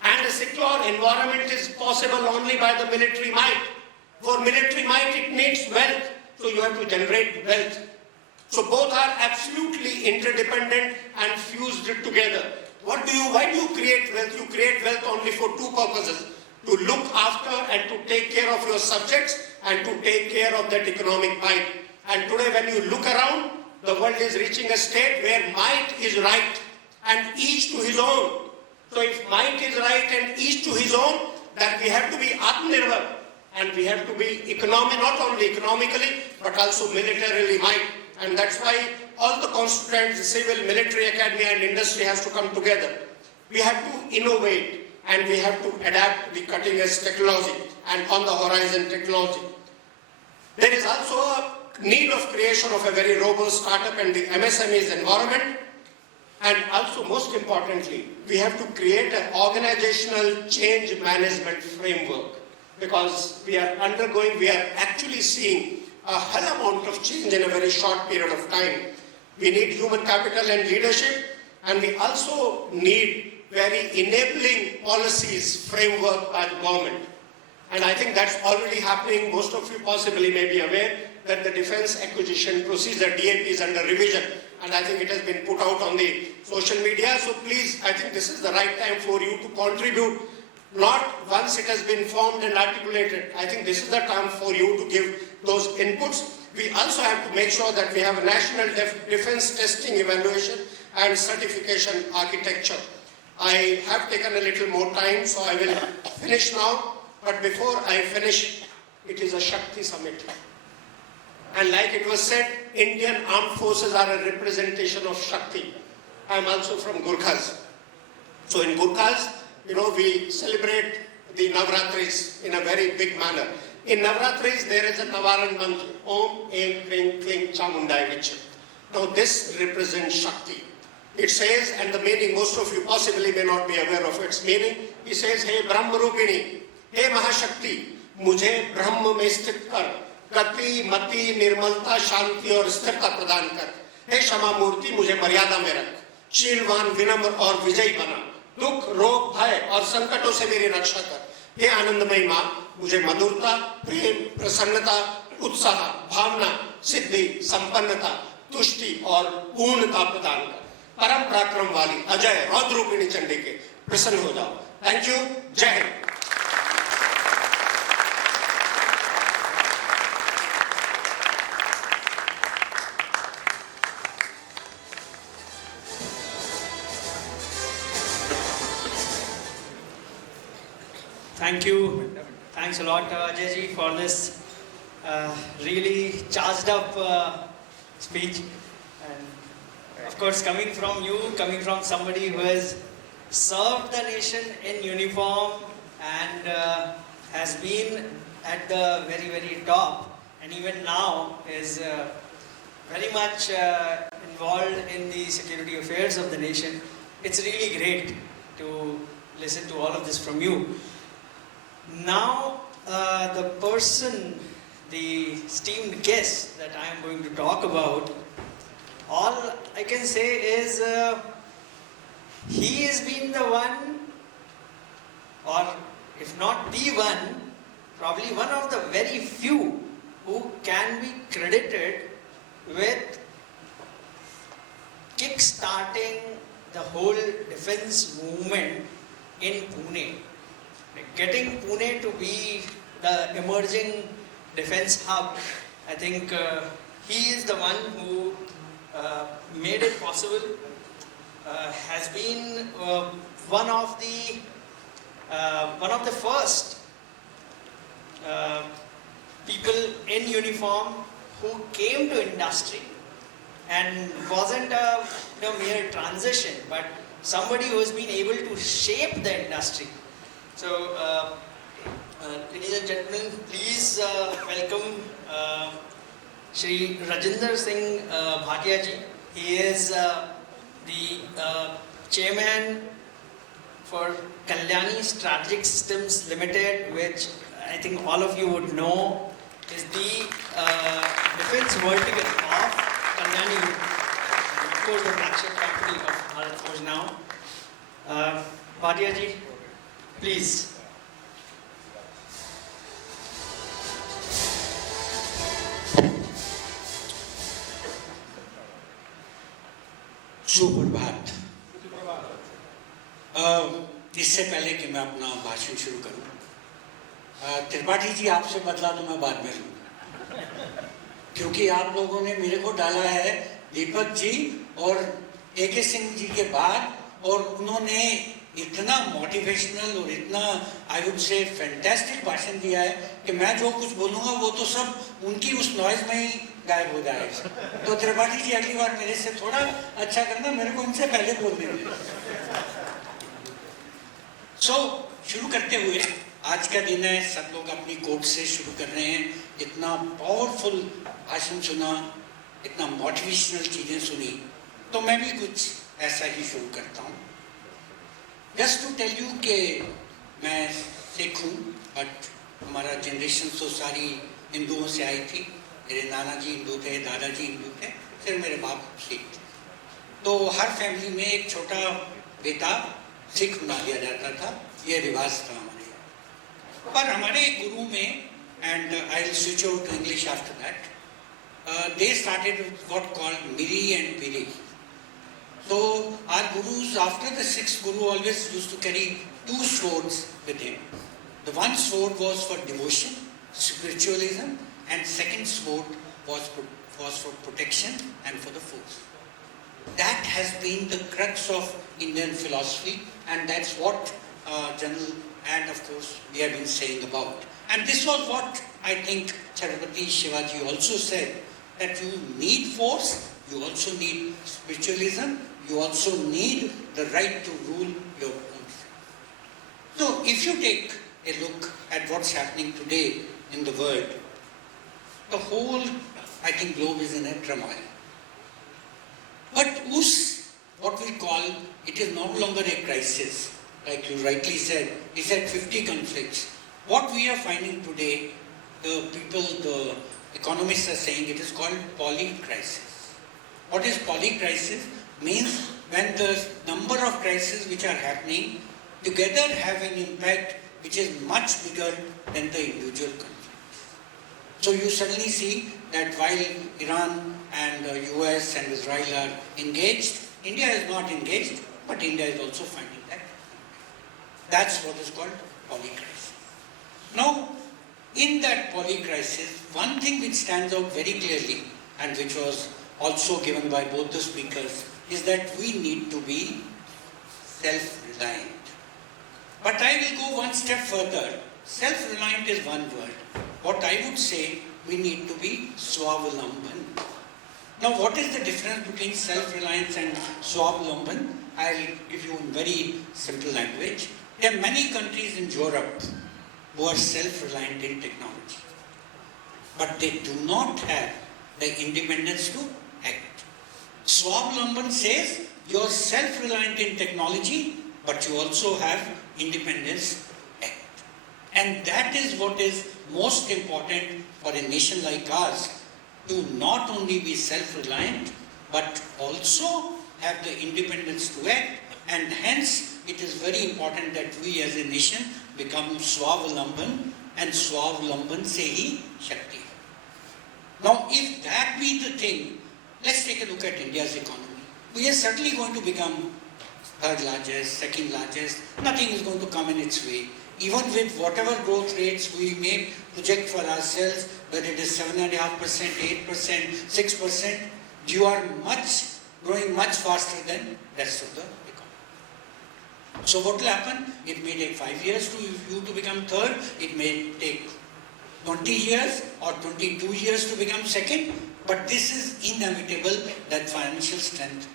And a secure environment is possible only by the military might. For military might, it needs wealth. So you have to generate wealth. So both are absolutely interdependent and fused together. Why do you create wealth? You create wealth only for 2 purposes. To look after and to take care of your subjects and to take care of that economic might. And today when you look around, the world is reaching a state where might is right and each to his own. So if might is right and each to his own, then we have to be Atmanirbhar and we have to be not only economically but also militarily might. And that's why all the constituents, civil, military, academia and industry has to come together. we have to innovate and we have to adapt the cutting edge technology and on the horizon technology. There is also a need of creation of a very robust startup and the MSMEs environment. And also, most importantly, we have to create an organizational change management framework, because we are actually seeing a hell amount of change in a very short period of time. We need human capital and leadership, and we also need very enabling policies, framework by the government. And I think that's already happening. Most of you possibly may be aware that the defense acquisition procedure, DAP, is under revision. And I think it has been put out on the social media. So please, I think this is the right time for you to contribute. Not once it has been formed and articulated. I think this is the time for you to give those inputs. We also have to make sure that we have a national defense testing, evaluation and certification architecture. I have taken a little more time, so I will finish now. But before I finish, it is a SHAKTI Summit. And like it was said, Indian armed forces are a representation of Shakti. I am also from Gurkhas. So in Gurkhas, we celebrate the Navratris in a very big manner. In Navratris, there is a Navaran mantra, Om, Aim, Kling, Kling, Chamundai Vichya. Now this represents Shakti. It says, and the meaning, most of you possibly may not be aware of its meaning, it says, Hey Brahma Rupini, Hey Mahashakti, Mujhe Brahma mein sthit kar, गति, मति, निर्मलता, शांति और स्थिरता प्रदान कर। हे क्षमा मूर्ति, मुझे मर्यादा में रख, शीलवान, विनम्र और विजयी बना, दुख, रोग, भय और संकटों से मेरी रक्षा कर। हे आनंदमयी माँ, मुझे मधुरता, प्रेम, प्रसन्नता, उत्साह, भावना, सिद्धि, संपन्नता, तुष्टि और पूर्णता प्रदान कर। परम पराक्रम वाली अजय रौद्रूपिणी चंडी के प्रसन्न हो जाओ। Thank you. जय Hind. Thank you. Thanks a lot, Ajay ji, for this really charged up speech. And of course, coming from you, coming from somebody who has served the nation in uniform and has been at the very, very top, and even now is very much involved in the security affairs of the nation. It's really great to listen to all of this from you. Now, the person, the esteemed guest that I am going to talk about, all I can say is he has been the one, or if not the one, probably one of the very few who can be credited with kick-starting the whole defense movement in Pune. Getting Pune to be the emerging defense hub, I think he is the one who made it possible, has been one of the first people in uniform who came to industry and wasn't a mere transition, but somebody who has been able to shape the industry. So, ladies and gentlemen, please welcome Shri Rajinder Singh Bhatia ji. He is the chairman for Kalyani Strategic Systems Limited, which I think all of you would know is the defense vertical of Kalyani, of course the flagship company of Bharat Forge now. Bhatia ji, please. सुप्रभात। इससे पहले कि मैं अपना भाषण शुरू करूं, त्रिपाठी जी आपसे बदला तो मैं बाद में लूँगा, क्योंकि आप लोगों ने मेरे को डाला है दीपक जी और AK सिंह जी के बाद, और उन्होंने इतना मोटिवेशनल और इतना आई वुड से फैंटास्टिक भाषण दिया है कि मैं जो कुछ बोलूँगा वो तो सब उनकी उस नॉइज में ही गायब हो जाएगा। तो त्रिपाठी जी अगली बार मेरे से थोड़ा अच्छा करना, मेरे को उनसे पहले बोल देंगे। सो शुरू करते हुए आज का दिन है, सब लोग अपनी कोट से शुरू कर रहे हैं. इतना पावरफुल भाषण सुना, इतना मोटिवेशनल चीजें सुनी, तो मैं भी कुछ ऐसा ही शुरू करता हूँ. जस्ट टू टेल यू कि मैं सिख हूँ, बट हमारा जनरेशन तो सारी हिंदुओं से आई थी. मेरे नाना जी हिंदू थे, दादाजी हिंदू थे, फिर मेरे बाप सिख थे. तो हर फैमिली में एक छोटा बेटा सिख बना दिया जाता था, ये रिवाज था हमारे यहाँ. पर हमारे गुरु में, and I will switch over to English after that, they started with what called Miri and Piri. So our gurus, after the sixth guru, always used to carry two swords with him. The one sword was for devotion, spiritualism, and second sword was for protection and for the force. That has been the crux of Indian philosophy, and that's what General and of course we have been saying about. And this was what I think Chhatrapati Shivaji also said, that you need force, you also need spiritualism, you also need the right to rule your own self. So if you take a look at what's happening today in the world, the whole, I think, globe is in a turmoil. But what we call, it is no longer a crisis. Like you rightly said, he said 50 conflicts. What we are finding today, the economists are saying it is called polycrisis. What is polycrisis? Means when the number of crises which are happening together have an impact which is much bigger than the individual conflicts. So you suddenly see that while Iran and US and Israel are engaged, India is not engaged, but India is also finding that. That's what is called polycrisis. Now, in that polycrisis, one thing which stands out very clearly, and which was also given by both the speakers, is that we need to be self-reliant. But I will go one step further. Self-reliant is one word. What I would say, we need to be swavalamban. Now, what is the difference between self-reliance and swavalamban? I'll give you in very simple language. There are many countries in Europe who are self-reliant in technology, but they do not have the independence to act. Swavalamban says you are self-reliant in technology, but you also have independence to act. And that is what is most important for a nation like ours, to not only be self-reliant, but also have the independence to act. And hence, it is very important that we as a nation become swavalamban, and swavalamban se hi shakti. Now, if that be the thing, let's take a look at India's economy. We are certainly going to become third largest, second largest. Nothing is going to come in its way. Even with whatever growth rates we may project for ourselves, whether it is 7.5%, 8%, 6%, you are growing much faster than rest of the economy. So what will happen? It may take 5 years for you to become third. It may take 20 years or 22 years to become second. But this is inevitable, that financial strength.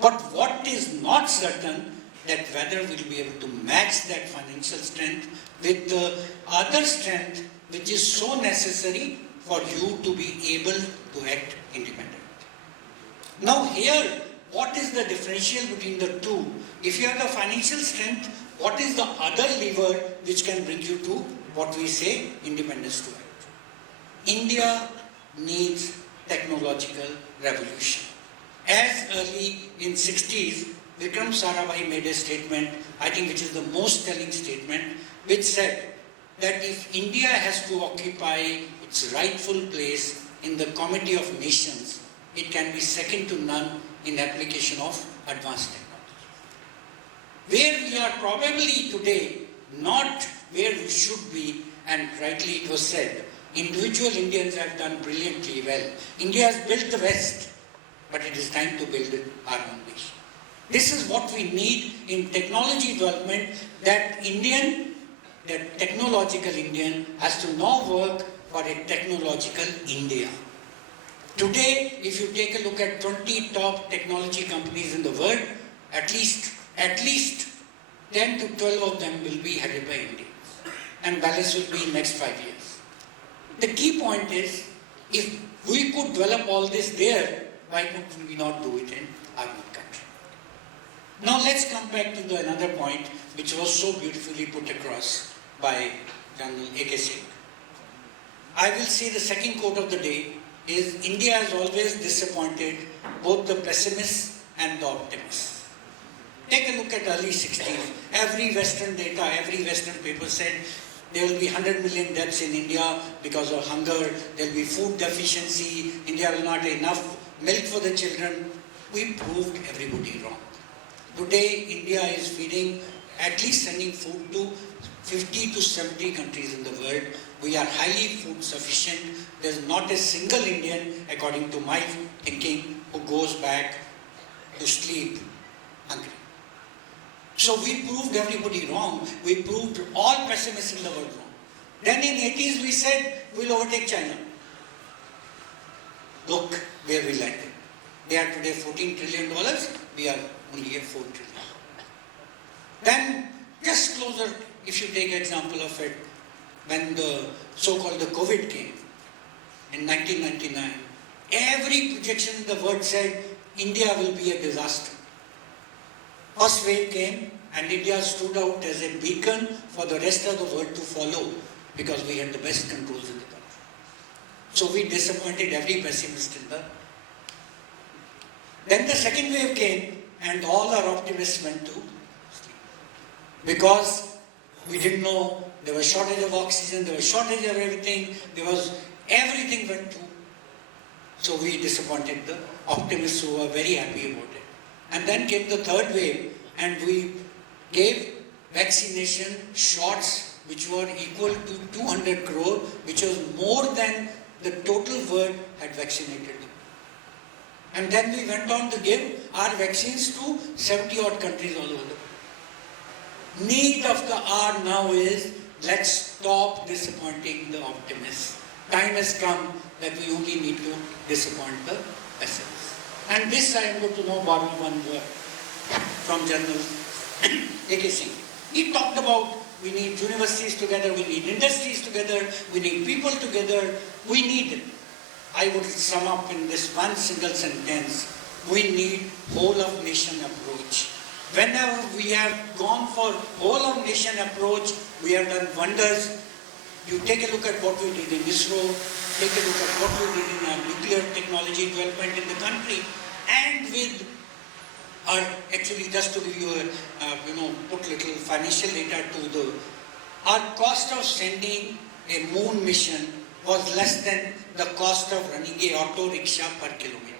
But what is not certain, that whether we'll be able to match that financial strength with the other strength which is so necessary for you to be able to act independently. Now here, what is the differential between the two? If you have the financial strength, what is the other lever which can bring you to what we say independence to act? India needs technological revolution. As early in 60s, Vikram Sarabhai made a statement, I think which is the most telling statement, which said that if India has to occupy its rightful place in the Committee of Nations, it can be second to none in application of advanced technology. Where we are probably today, not where we should be, and rightly it was said, individual Indians have done brilliantly well. India has built the West, but it is time to build our own nation. This is what we need in technology development, that technological Indian has to now work for a technological India. Today, if you take a look at 20 top technology companies in the world, at least 10 to 12 of them will be headed by India, and balance will be in next 5 years. The key point is, if we could develop all this there, why could we not do it in our own country? Now let's come back to another point which was so beautifully put across by General A.K. Singh. I will say the second quote of the day is, India has always disappointed both the pessimists and the optimists. Take a look at early 60s. Every Western data, every Western paper said there will be 100 million deaths in India because of hunger, there will be food deficiency, India will not have enough milk for the children. We proved everybody wrong. Today, India is feeding, at least sending food to 50 to 70 countries in the world. We are highly food sufficient. There is not a single Indian, according to my thinking, who goes back to sleep hungry. So we proved everybody wrong. We proved all pessimists in the world wrong. Then in 80s we said we'll overtake China. Look where we landed. They are today $14 trillion. We are only at $4 trillion. Then just closer, if you take example of it, when the so-called the COVID came in 1999, every projection in the world said India will be a disaster. First wave came and India stood out as a beacon for the rest of the world to follow because we had the best controls in the country. So we disappointed every pessimist in the... Then the second wave came and all our optimists went to sleep. Because we didn't know, there was shortage of oxygen, there was shortage of everything, everything went to. So we disappointed the optimists who were very happy about it. And then came the third wave and we gave vaccination shots which were equal to 200 crore, which was more than the total world had vaccinated them. And then we went on to give our vaccines to 70 odd countries all over the world. Need of the hour now is, let's stop disappointing the optimists. Time has come that we only need to disappoint the pessimists. And this I am going to know borrow one word from General A.K. Singh. He talked about we need universities together, we need industries together, we need people together, we need, I would sum up in this one single sentence, we need whole of nation approach. Whenever we have gone for whole of nation approach, we have done wonders. You take a look at what we did in ISRO, take a look at what we did in our nuclear technology development in the country, and with our, actually just to give you a, put little financial data to our cost of sending a moon mission was less than the cost of running a auto rickshaw per kilometer.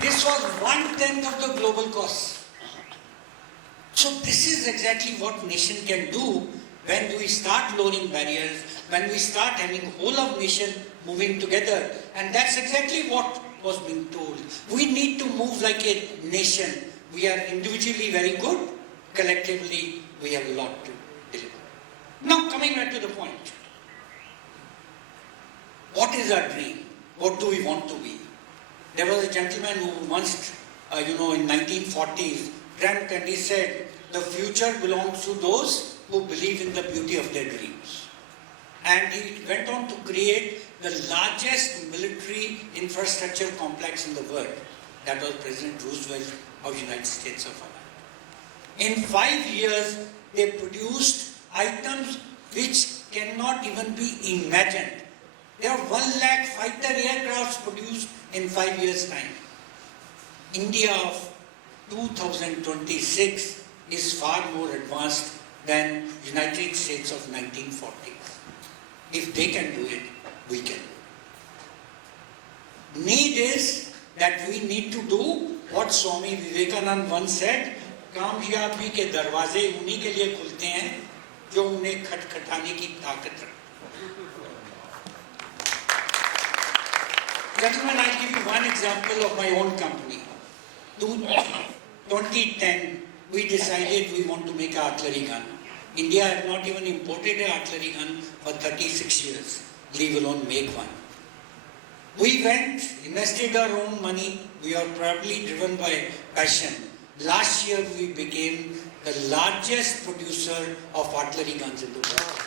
This was 1/10 of the global cost. So this is exactly what nation can do when we start lowering barriers, when we start having whole of nation moving together. And that's exactly what was being told. We need to move like a nation. We are individually very good, collectively we have a lot to deliver. Now coming back to the point. What is our dream? What do we want to be? There was a gentleman who once, in 1940s, dreamt and he said, the future belongs to those who believe in the beauty of their dreams. And he went on to create the largest military infrastructure complex in the world. That was President Roosevelt of the United States of America. In 5 years, they produced items which cannot even be imagined. There are 1 lakh fighter aircrafts produced in 5 years' time. India of 2026 is far more advanced than United States of 1940s. If they can do it, we can. Need is that we need to do what Swami Vigyananand once said, कामयाबी के दरवाजे उन्हीं के लिए खुलते हैं जो उन्हें खटखटाने की ताकत रखते हैं. Gentlemen, I'll give you one example of my own company. 2010, we decided we want to make an artillery gun. India had not even imported an artillery gun for 36 years, leave alone make one. We went, invested our own money, we are probably driven by passion. Last year we became the largest producer of artillery guns in the world.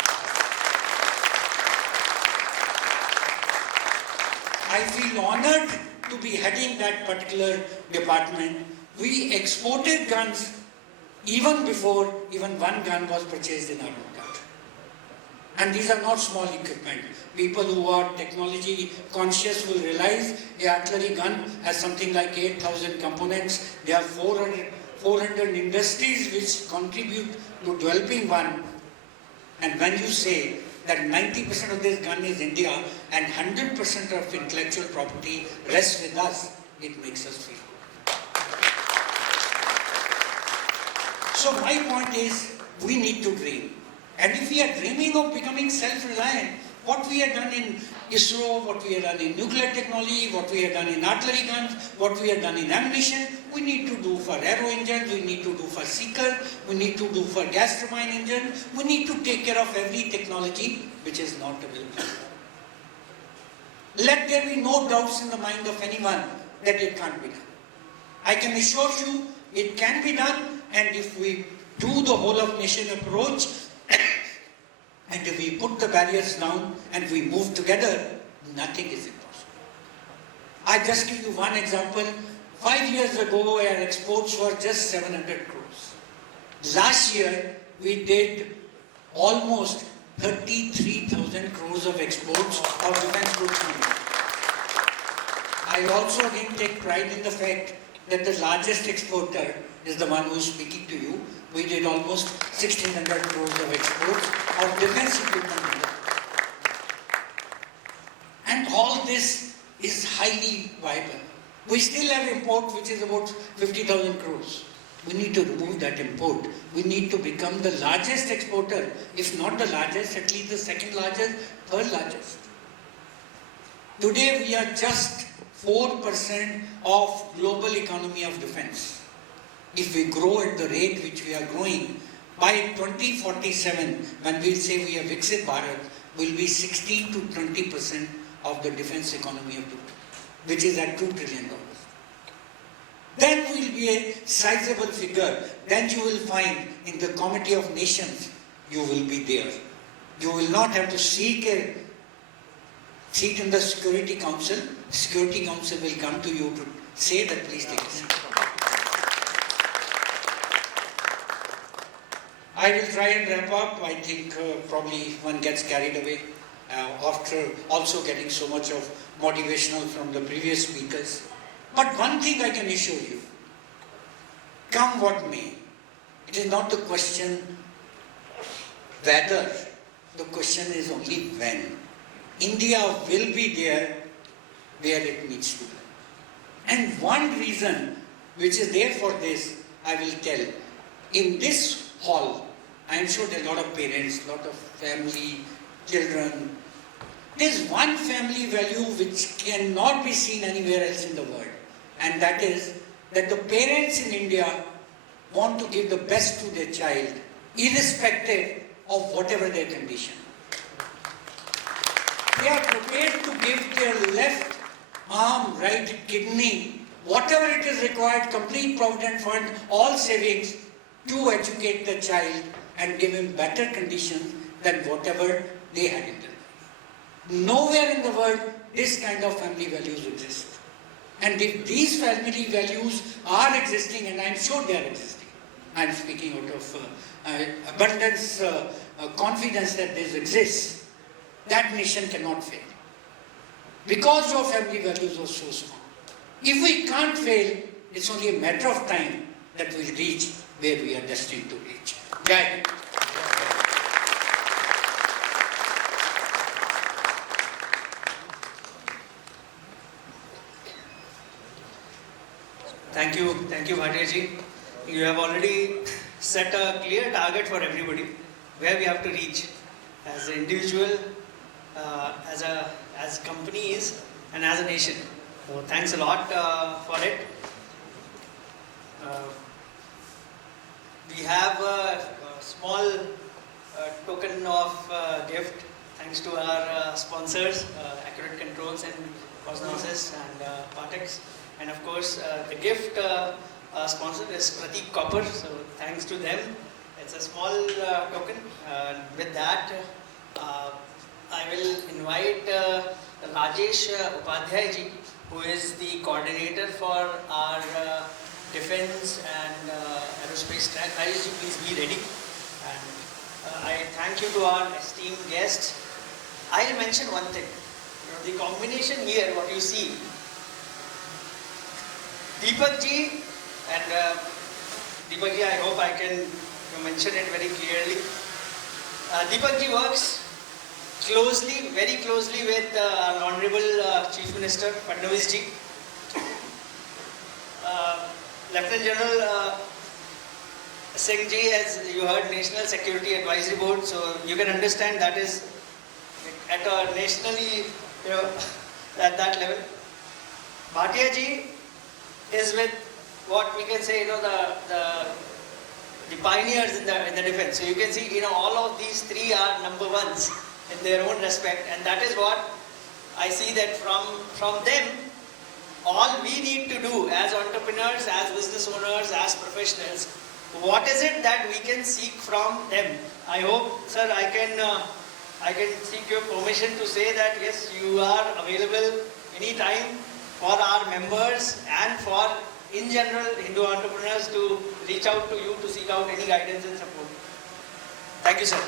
I feel honored to be heading that particular department. We exported guns even before even one gun was purchased in our own country. And these are not small equipment. People who are technology conscious will realize the artillery gun has something like 8,000 components. There are 400 industries which contribute to developing one. And when you say that 90% of this gun is India and 100% of intellectual property rests with us, it makes us feel good. So my point is, we need to dream. And if we are dreaming of becoming self-reliant, what we have done in ISRO, what we have done in nuclear technology, what we have done in artillery guns, what we have done in ammunition, we need to do for aero engines, we need to do for seeker, we need to do for gas turbine engine, we need to take care of every technology which is not available. Let there be no doubts in the mind of anyone that it can't be done. I can assure you it can be done, and if we do the whole of nation approach, and if we put the barriers down and we move together, nothing is impossible. I just give you one example. 5 years ago, our exports were just 700 crores. Last year, we did almost 33,000 crores of exports of defense goods. I also again take pride in the fact that the largest exporter is the one who is speaking to you. We did almost 1,600 crores of exports of defense equipment. And all this is highly viable. We still have import which is about 50,000 crores. We need to remove that import. We need to become the largest exporter, if not the largest, at least the second largest, third largest. Today we are just 4% of global economy of defense. If we grow at the rate which we are growing, by 2047, when we say we have Viksit Bharat, will be 16 to 20% of the defense economy of the world, which is at $2 trillion. Then we will be a sizable figure. Then you will find in the Committee of Nations, you will be there. You will not have to seek a seat in the Security Council. The Security Council will come to you to say that please take a seat. I will try and wrap up. I think probably one gets carried away after also getting so much of motivational from the previous speakers. But one thing I can assure you, come what may, it is not the question whether, the question is only when. India will be there where it needs to be. And one reason which is there for this, I will tell. In this hall, I am sure there are a lot of parents, a lot of family, children. There's one family value which cannot be seen anywhere else in the world. And that is that the parents in India want to give the best to their child, irrespective of whatever their condition. They are prepared to give their left arm, right kidney, whatever it is required, complete provident fund, all savings, to educate the child and give him better conditions than whatever they had in their life. Nowhere in the world this kind of family values exist. And if these family values are existing, and I'm sure they are existing, I'm speaking out of abundance, confidence that this exists, that nation cannot fail. Because your family values are so strong. If we can't fail, it's only a matter of time that we'll reach where we are destined to reach. Jai Hind. Thank you Bhatia ji. You have already set a clear target for everybody, where we have to reach as an individual, as companies, and as a nation. So thanks a lot for it. We have a small token of gift thanks to our sponsors, Accurate Controls and Cosmosis and Patex. And of course, the gift sponsor is Pratik Copper, so thanks to them. It's a small token. With that, I will invite Rajesh Upadhyay ji, who is the coordinator for our defense and aerospace track. Rajesh ji, please be ready. And I thank you to our esteemed guests. I'll mention one thing. The combination here, what you see, Deepak ji and Deepak ji, I hope I can mention it very clearly. Deepak ji works closely, very closely with our Honorable Chief Minister Fadnavis ji. Lieutenant General Singh ji, as you heard, National Security Advisory Board, so you can understand that is at a nationally, at that level. Bhatia ji is with what we can say, the pioneers in the defense. So you can see, all of these three are number ones in their own respect, and that is what I see that from them, all we need to do as entrepreneurs, as business owners, as professionals, what is it that we can seek from them? I hope, sir, I can seek your permission to say that yes, you are available anytime for our members and for, in general, Hindu entrepreneurs to reach out to you to seek out any guidance and support. Thank you, sir.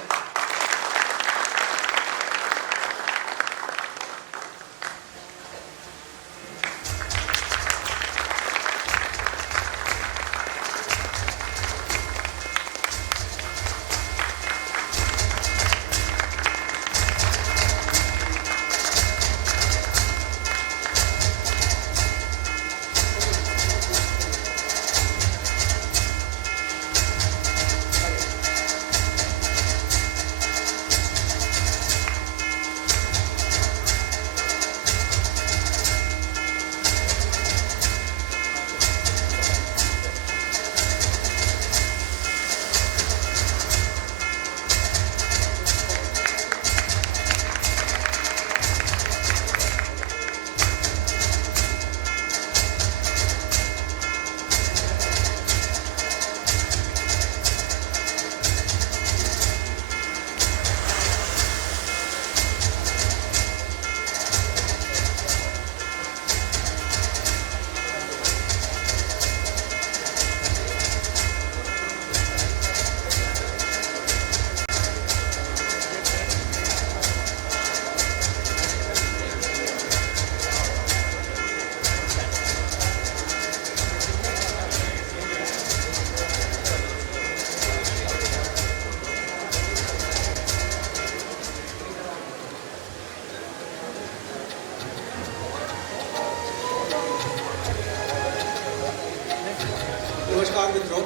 नमस्कार मित्रों,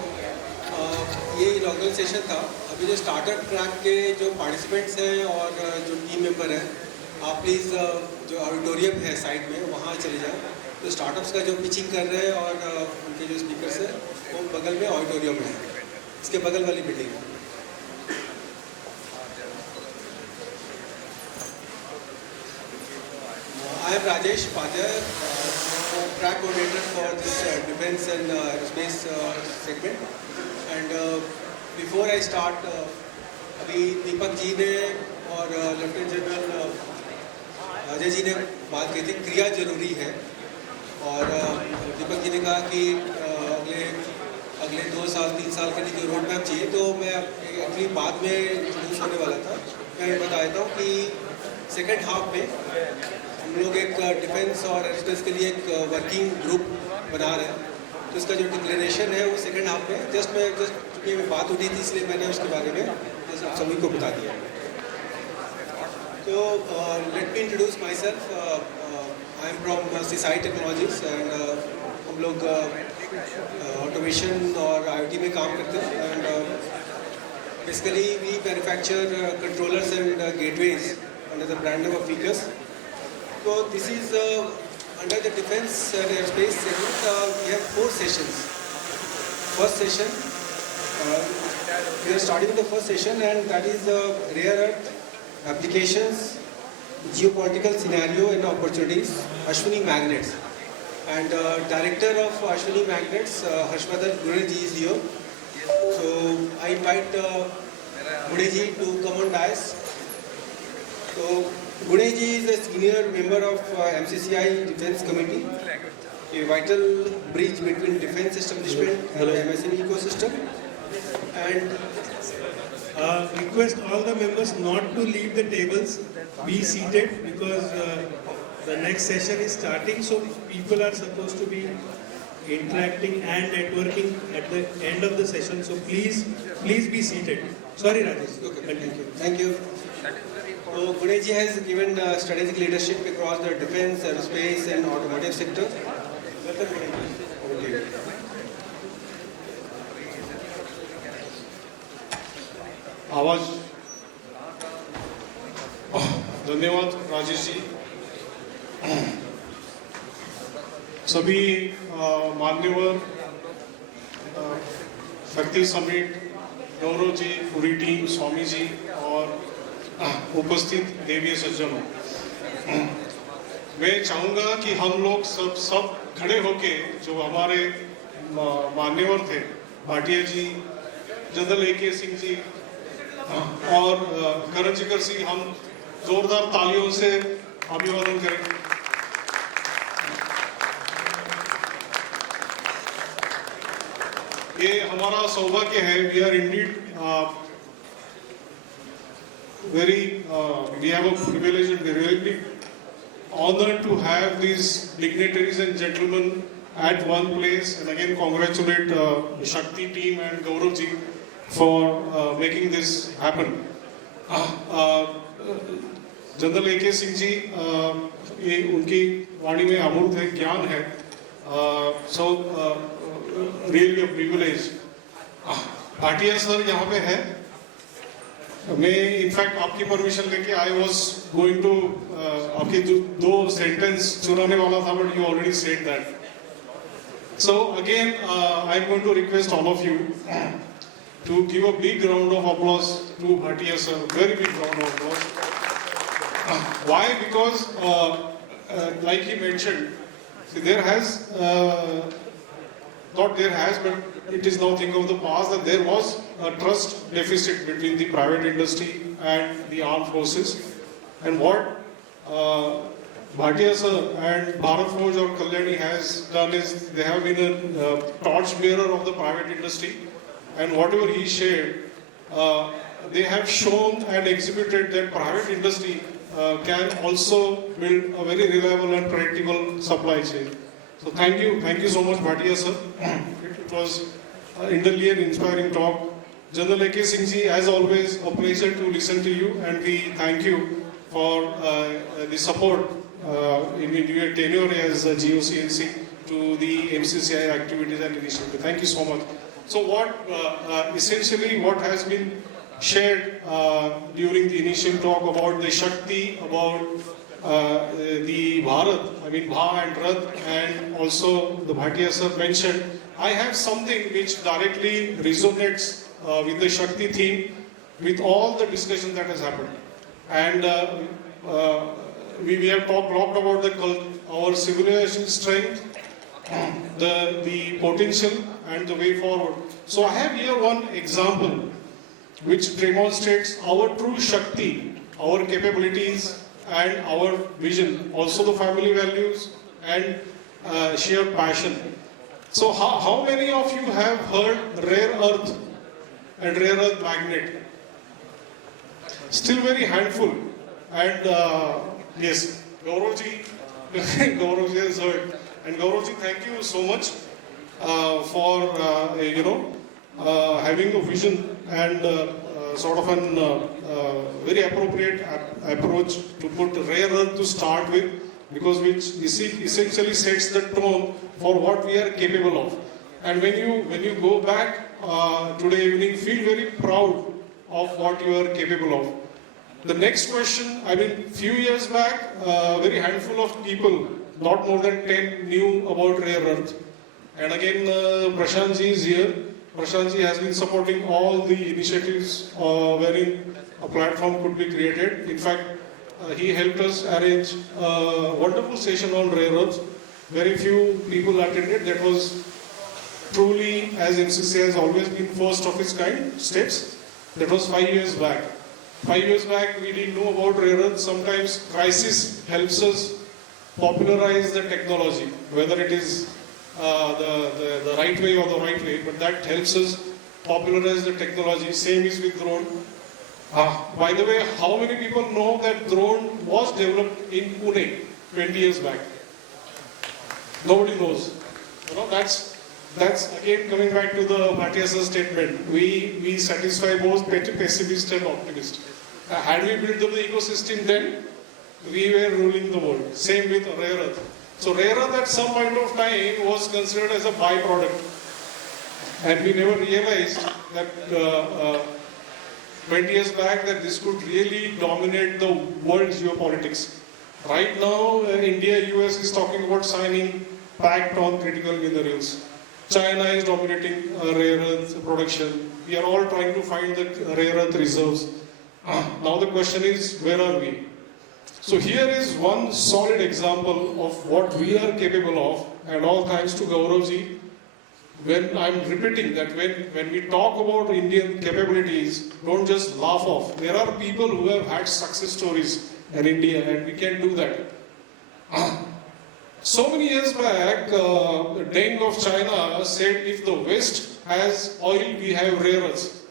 ये inaugural session था। अभी जो startup track के जो participants हैं और जो टीम मेंबर हैं, आप प्लीज़ जो ऑडिटोरियम है साइड में वहाँ चले जाएं। तो स्टार्टअप्स का जो पिचिंग कर रहे हैं और उनके जो स्पीकर्स हैं वो बगल में ऑडिटोरियम है, इसके बगल वाली बिल्डिंग है। I am Rajesh Upadhyay, track coordinator for this defense and aerospace segment. And before I start, अभी दीपक जी ने और लेफ्टिनेंट जनरल अजय जी ने बात की थी, क्रिया जरूरी है। और दीपक जी ने कहा कि अगले 2 साल 3 साल के लिए जो रोड मैप चाहिए, तो मैं एक्चुअली बाद में इंट्रोड्यूस होने वाला था। मैं बता देता हूँ कि सेकेंड हाफ में हम लोग एक डिफेंस और एरोस्पेस के लिए एक वर्किंग ग्रुप बना रहे हैं। तो इसका जो डिक्लेरेशन है वो सेकेंड हाफ में चूँकि बात उठी थी, इसलिए मैंने उसके बारे में आप सभी को बता दिया। तो let me introduce myself. I am from Sisai Technologies and हम लोग ऑटोमेशन और IoT में काम करते हैं। And basically we manufacture controllers and gateways under the brand name of Ficus. So this is under the defense and aerospace segment. We have 4 sessions. First session, we are starting with the first session, and that is rare earth applications, geopolitical scenario and opportunities, Ashwini magnets. And director of Ashwini Magnets, Harshvardhan Guneji is here. So I invite Guneji to come on dais. So Guneji is a senior member of MCCI Defence Committee, a vital bridge between defence establishment and the MSME ecosystem. And request all the members not to leave the tables, be seated, because the next session is starting, so people are supposed to be interacting and networking at the end of the session. So please be seated. Sorry, Rajesh. okay, thank you. So Guneji has given strategic leadership across the defence, aerospace and automotive sector. Welcome, Guneji. Over to you. आवाज धन्यवाद राजेश जी। सभी मान्यवर, शक्ति summit, Gaurav ji, पूरी team, Swami ji और उपस्थित देवीय सज्जनों, मैं चाहूँगा कि हम लोग सब खड़े होके जो हमारे मान्यवर थे, भाटिया जी, जनरल AK सिंह जी और करंजीकर सिंह, हम जोरदार तालियों से अभिवादन करें। ये हमारा सौभाग्य है। We are indeed we have a privilege and we're really honored to have these dignitaries and gentlemen at one place. And again, congratulate the Shakti team and Gaurav ji for making this happen. General AK Singh ji, ये उनकी वाणी में अमूर्त ज्ञान है। So really a privilege. Bhatia sir यहाँ पे है। मैं इनफैक्ट आपकी परमिशन लेके आई वॉज गोइंग टू आपके दो सेंटेंस चुराने वाला था, but you already said that. So again I am going to request all of you to give a big round of applause to Bhatia sir, very big round of applause. Why? Because like he mentioned, see, there has not there has, but it is now thing of the past that there was a trust deficit between the private industry and the armed forces. And what Bhatia sir and Bharat Forge or Kalyani has done is they have been a torch bearer of the private industry. And whatever he shared, they have shown and exhibited that private industry can also build a very reliable and predictable supply chain. So thank you so much, Bhatia sir. It was indeed an inspiring talk. General AK Singh ji, as always, a pleasure to listen to you, and we thank you for the support in your tenure as GOCNC to the MCCI activities and initiatives. Thank you so much. So essentially what has been shared during the initial talk about the Shakti, about the Bharat, I mean Bha and Rath, and also the Bhatia sir mentioned, I have something which directly resonates with the Shakti theme, with all the discussion that has happened. And we have talked a lot about our civilization strength, the potential and the way forward. So I have here one example which demonstrates our true Shakti, our capabilities and our vision, also the family values and sheer passion. So how many of you have heard rare earth and rare earth magnet? Still very handful. And yes, Gaurav ji, Gaurav ji has heard. And Gaurav ji, thank you so much for having a vision and sort of an very appropriate approach to put rare earth to start with, because which essentially sets the tone for what we are capable of. And when you go back today evening, feel very proud of what you are capable of. The next question, I mean, few years back, very handful of people, not more than 10, knew about rare earth. And again, Prashant ji is here. Prashant ji has been supporting all the initiatives wherein a platform could be created. In fact, he helped us arrange a wonderful session on rare earths, very few people attended. That was truly, as MCC has always been first of its kind, steps. That was 5 years back. 5 years back, we didn't know about rare earth. Sometimes crisis helps us popularize the technology, whether it is the right way or the right way, but that helps us popularize the technology. Same is with drone. By the way, how many people know that drone was developed in Pune 20 years back? Nobody knows. You know, that's again coming back to the Bhatia sir statement. We satisfy both pessimist and optimist. Had we built up the ecosystem then, we were ruling the world. Same with rare earth. So rare earth at some point of time was considered as a byproduct. And we never realized that 20 years back that this could really dominate the world geopolitics. Right now, India, US is talking about signing pact on critical minerals. China is dominating rare earth production. We are all trying to find the rare earth reserves. Now the question is, where are we? So here is one solid example of what we are capable of, and all thanks to Gaurav ji. When I'm repeating that when we talk about Indian capabilities, don't just laugh off. There are people who have had success stories in India, and we can do that. So many years back, Deng of China said, if the West has oil, we have rare earths.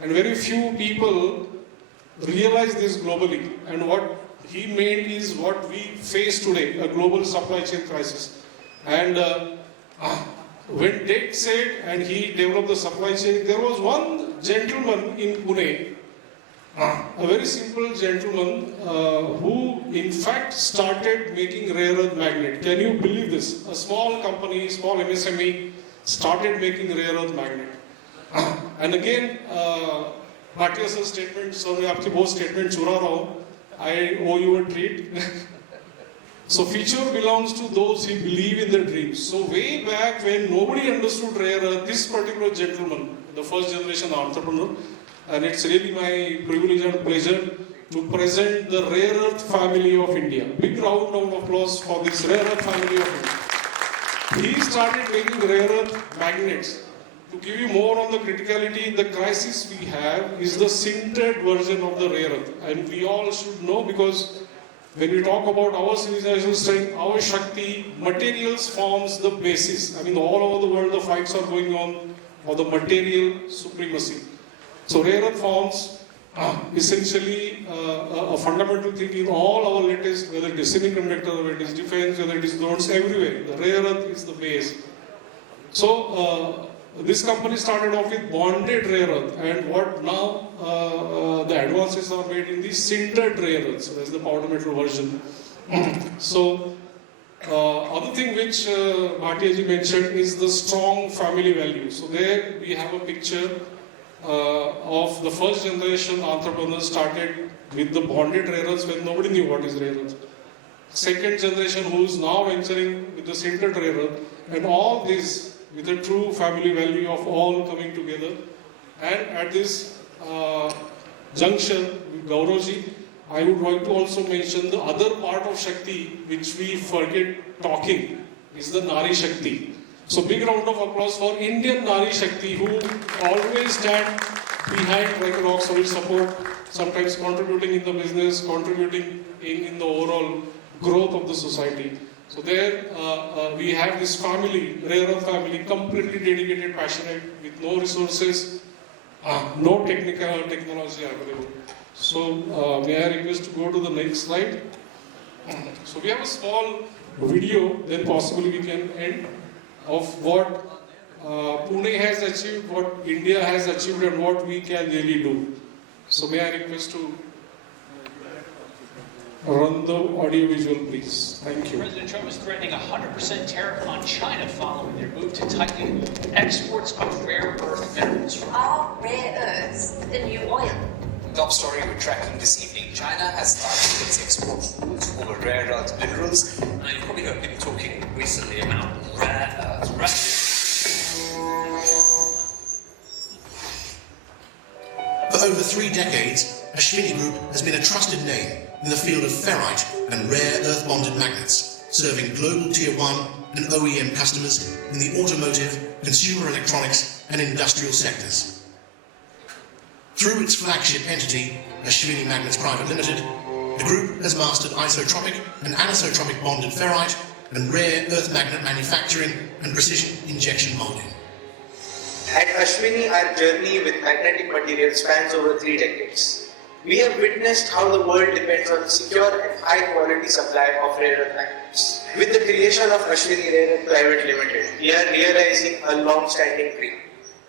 And very few people realize this globally. And what he meant is what we face today, a global supply chain crisis. And when Deng said, and he developed the supply chain, there was one gentleman in Pune, a very simple gentleman who in fact started making rare earth magnet. Can you believe this? A small company, small MSME started making rare earth magnet. And again, Bhatia sir's statement, so मैं आपकी बहुत statement चुरा रहा हूँ. I owe you a treat. So future belongs to those who believe in their dreams. So way back when nobody understood rare earth, this particular gentleman, the first generation entrepreneur, and it's really my privilege and pleasure to present the rare earth family of India. Big round of applause for this rare earth family of India. He started making rare earth magnets. To give you more on the criticality, the crisis we have is the sintered version of the rare earth. And we all should know, because when we talk about our civilization strength, our Shakti, materials forms the basis. I mean, all over the world the fights are going on for the material supremacy. So rare earth forms essentially a fundamental thing in all our latest, whether it is semiconductor, whether it is defense, whether it is drones, everywhere. The rare earth is the base. So this company started off with bonded rare earth, and what now the advances are made in the sintered rare earth. So that's the powder metal version. So other thing which Bhatia ji mentioned is the strong family value. So there we have a picture of the first generation entrepreneurs started with the bonded rare earths when nobody knew what is rare earth. Second generation who is now venturing with the sintered rare earth, and all this with a true family value of all coming together. And at this junction with Gaurav ji, I would like to also mention the other part of Shakti which we forget talking is the Nari Shakti. So big round of applause for Indian Nari Shakti, who always stand behind like a rock solid support, sometimes contributing in the business, contributing in the overall growth of the society. So there we have this family, rare earth family, completely dedicated, passionate, with no resources, no technology available. So may I request to go to the next slide. So we have a small video, then possibly we can end, of what Pune has achieved, what India has achieved, and what we can really do. So may I request to run the audio visual, please. Thank you. President Trump is threatening a 100% tariff on China following their move to tighten exports of rare earth minerals. Are rare earths the new oil? Top story we're tracking this evening. China has started its export rules for rare earth minerals. Now, you've probably heard people talking recently about rare earths. For over 3 decades, Ashwini Group has been a trusted name in the field of ferrite and rare earth bonded magnets. serving global Tier 1 and OEM customers in the automotive, consumer electronics and industrial sectors. Through its flagship entity, Ashwini Magnets Private Limited, the group has mastered isotropic and anisotropic bonded ferrite and rare earth magnet manufacturing and precision injection molding. At Ashwini, our journey with magnetic materials spans over 3 decades. We have witnessed how the world depends on secure and high quality supply of rare earth magnets. With the creation of Ashwini Rare Earth Private Limited, we are realizing a long-standing dream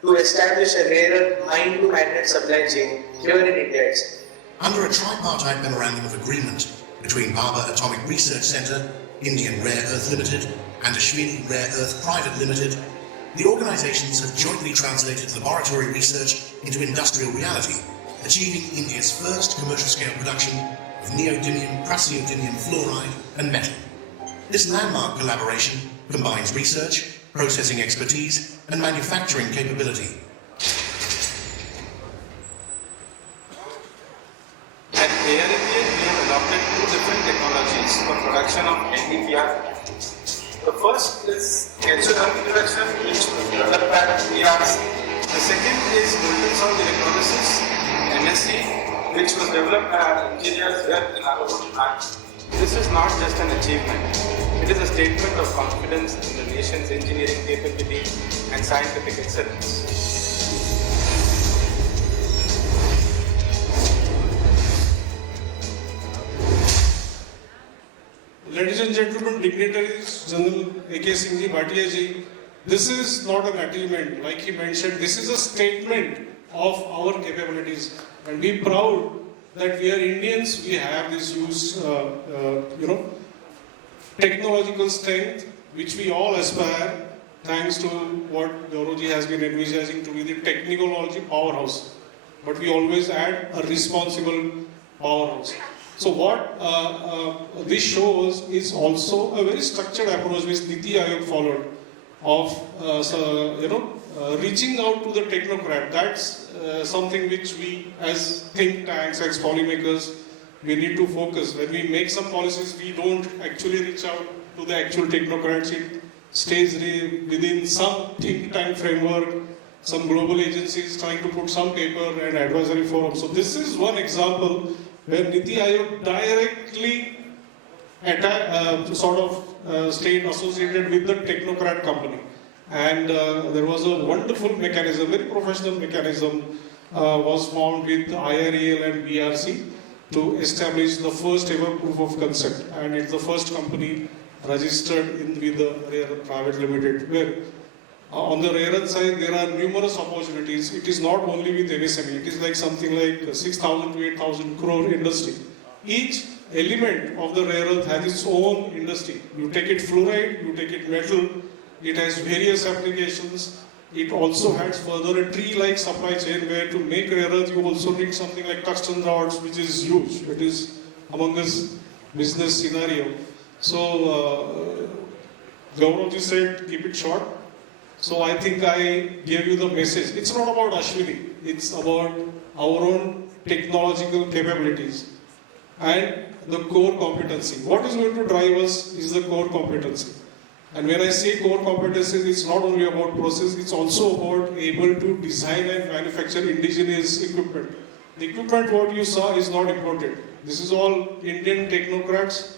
to establish a rare earth mine to magnet supply chain here in India itself. Under a tripartite memorandum of agreement between Bhabha Atomic Research Centre, Indian Rare Earth Limited and Ashwini Rare Earth Private Limited, the organisations have jointly translated laboratory research into industrial reality, achieving India's first commercial-scale production of neodymium, praseodymium fluoride and metal. This landmark collaboration combines research, processing expertise and manufacturing capability. At ARAPN, we have adopted 2 different technologies for production of NdPr. The first is calcium introduction, which was developed by PRC. The second is molten salt electrolysis, MSc, which was developed by our engineers here in our own plant. This is not just an achievement, it is a statement of confidence in the nation's engineering capability and scientific excellence. Ladies and gentlemen, dignitaries, General A.K. Singh ji, Bhatia ji, this is not an achievement, like he mentioned, this is a statement of our capabilities. And be proud that we are Indians, we have this huge, technological strength, which we all aspire, thanks to what Gaurav ji has been envisaging to be the technology powerhouse. But we always add a responsible powerhouse. So what this shows is also a very structured approach which Niti Aayog followed of reaching out to the technocrat. That's something which we as think tanks, as policymakers, we need to focus. When we make some policies, we don't actually reach out to the actual technocrats. It stays within some think tank framework, some global agencies trying to put some paper and advisory forum. So this is one example where Niti Aayog directly stayed associated with the technocrat company. And there was a wonderful mechanism, very professional mechanism was formed with IREL and BRC to establish the first ever proof of concept. And it's the first company registered with the Rare Earth Private Limited, where on the rare earth side, there are numerous opportunities. It is not only with MSME, it is like something like 6,000 to 8,000 crore industry. Each element of the rare earth has its own industry. You take it fluoride, you take it metal, it has various applications. It also has further a tree-like supply chain where to make rare earth, you also need something like tungsten rods, which is huge. It is among us business scenario. So, Gaurav ji said, keep it short. So I think I gave you the message. It's not about Ashwini. It's about our own technological capabilities and the core competency. What is going to drive us is the core competency. And when I say core competencies, it's not only about process, it's also about able to design and manufacture indigenous equipment. The equipment what you saw is not imported. This is all Indian technocrats.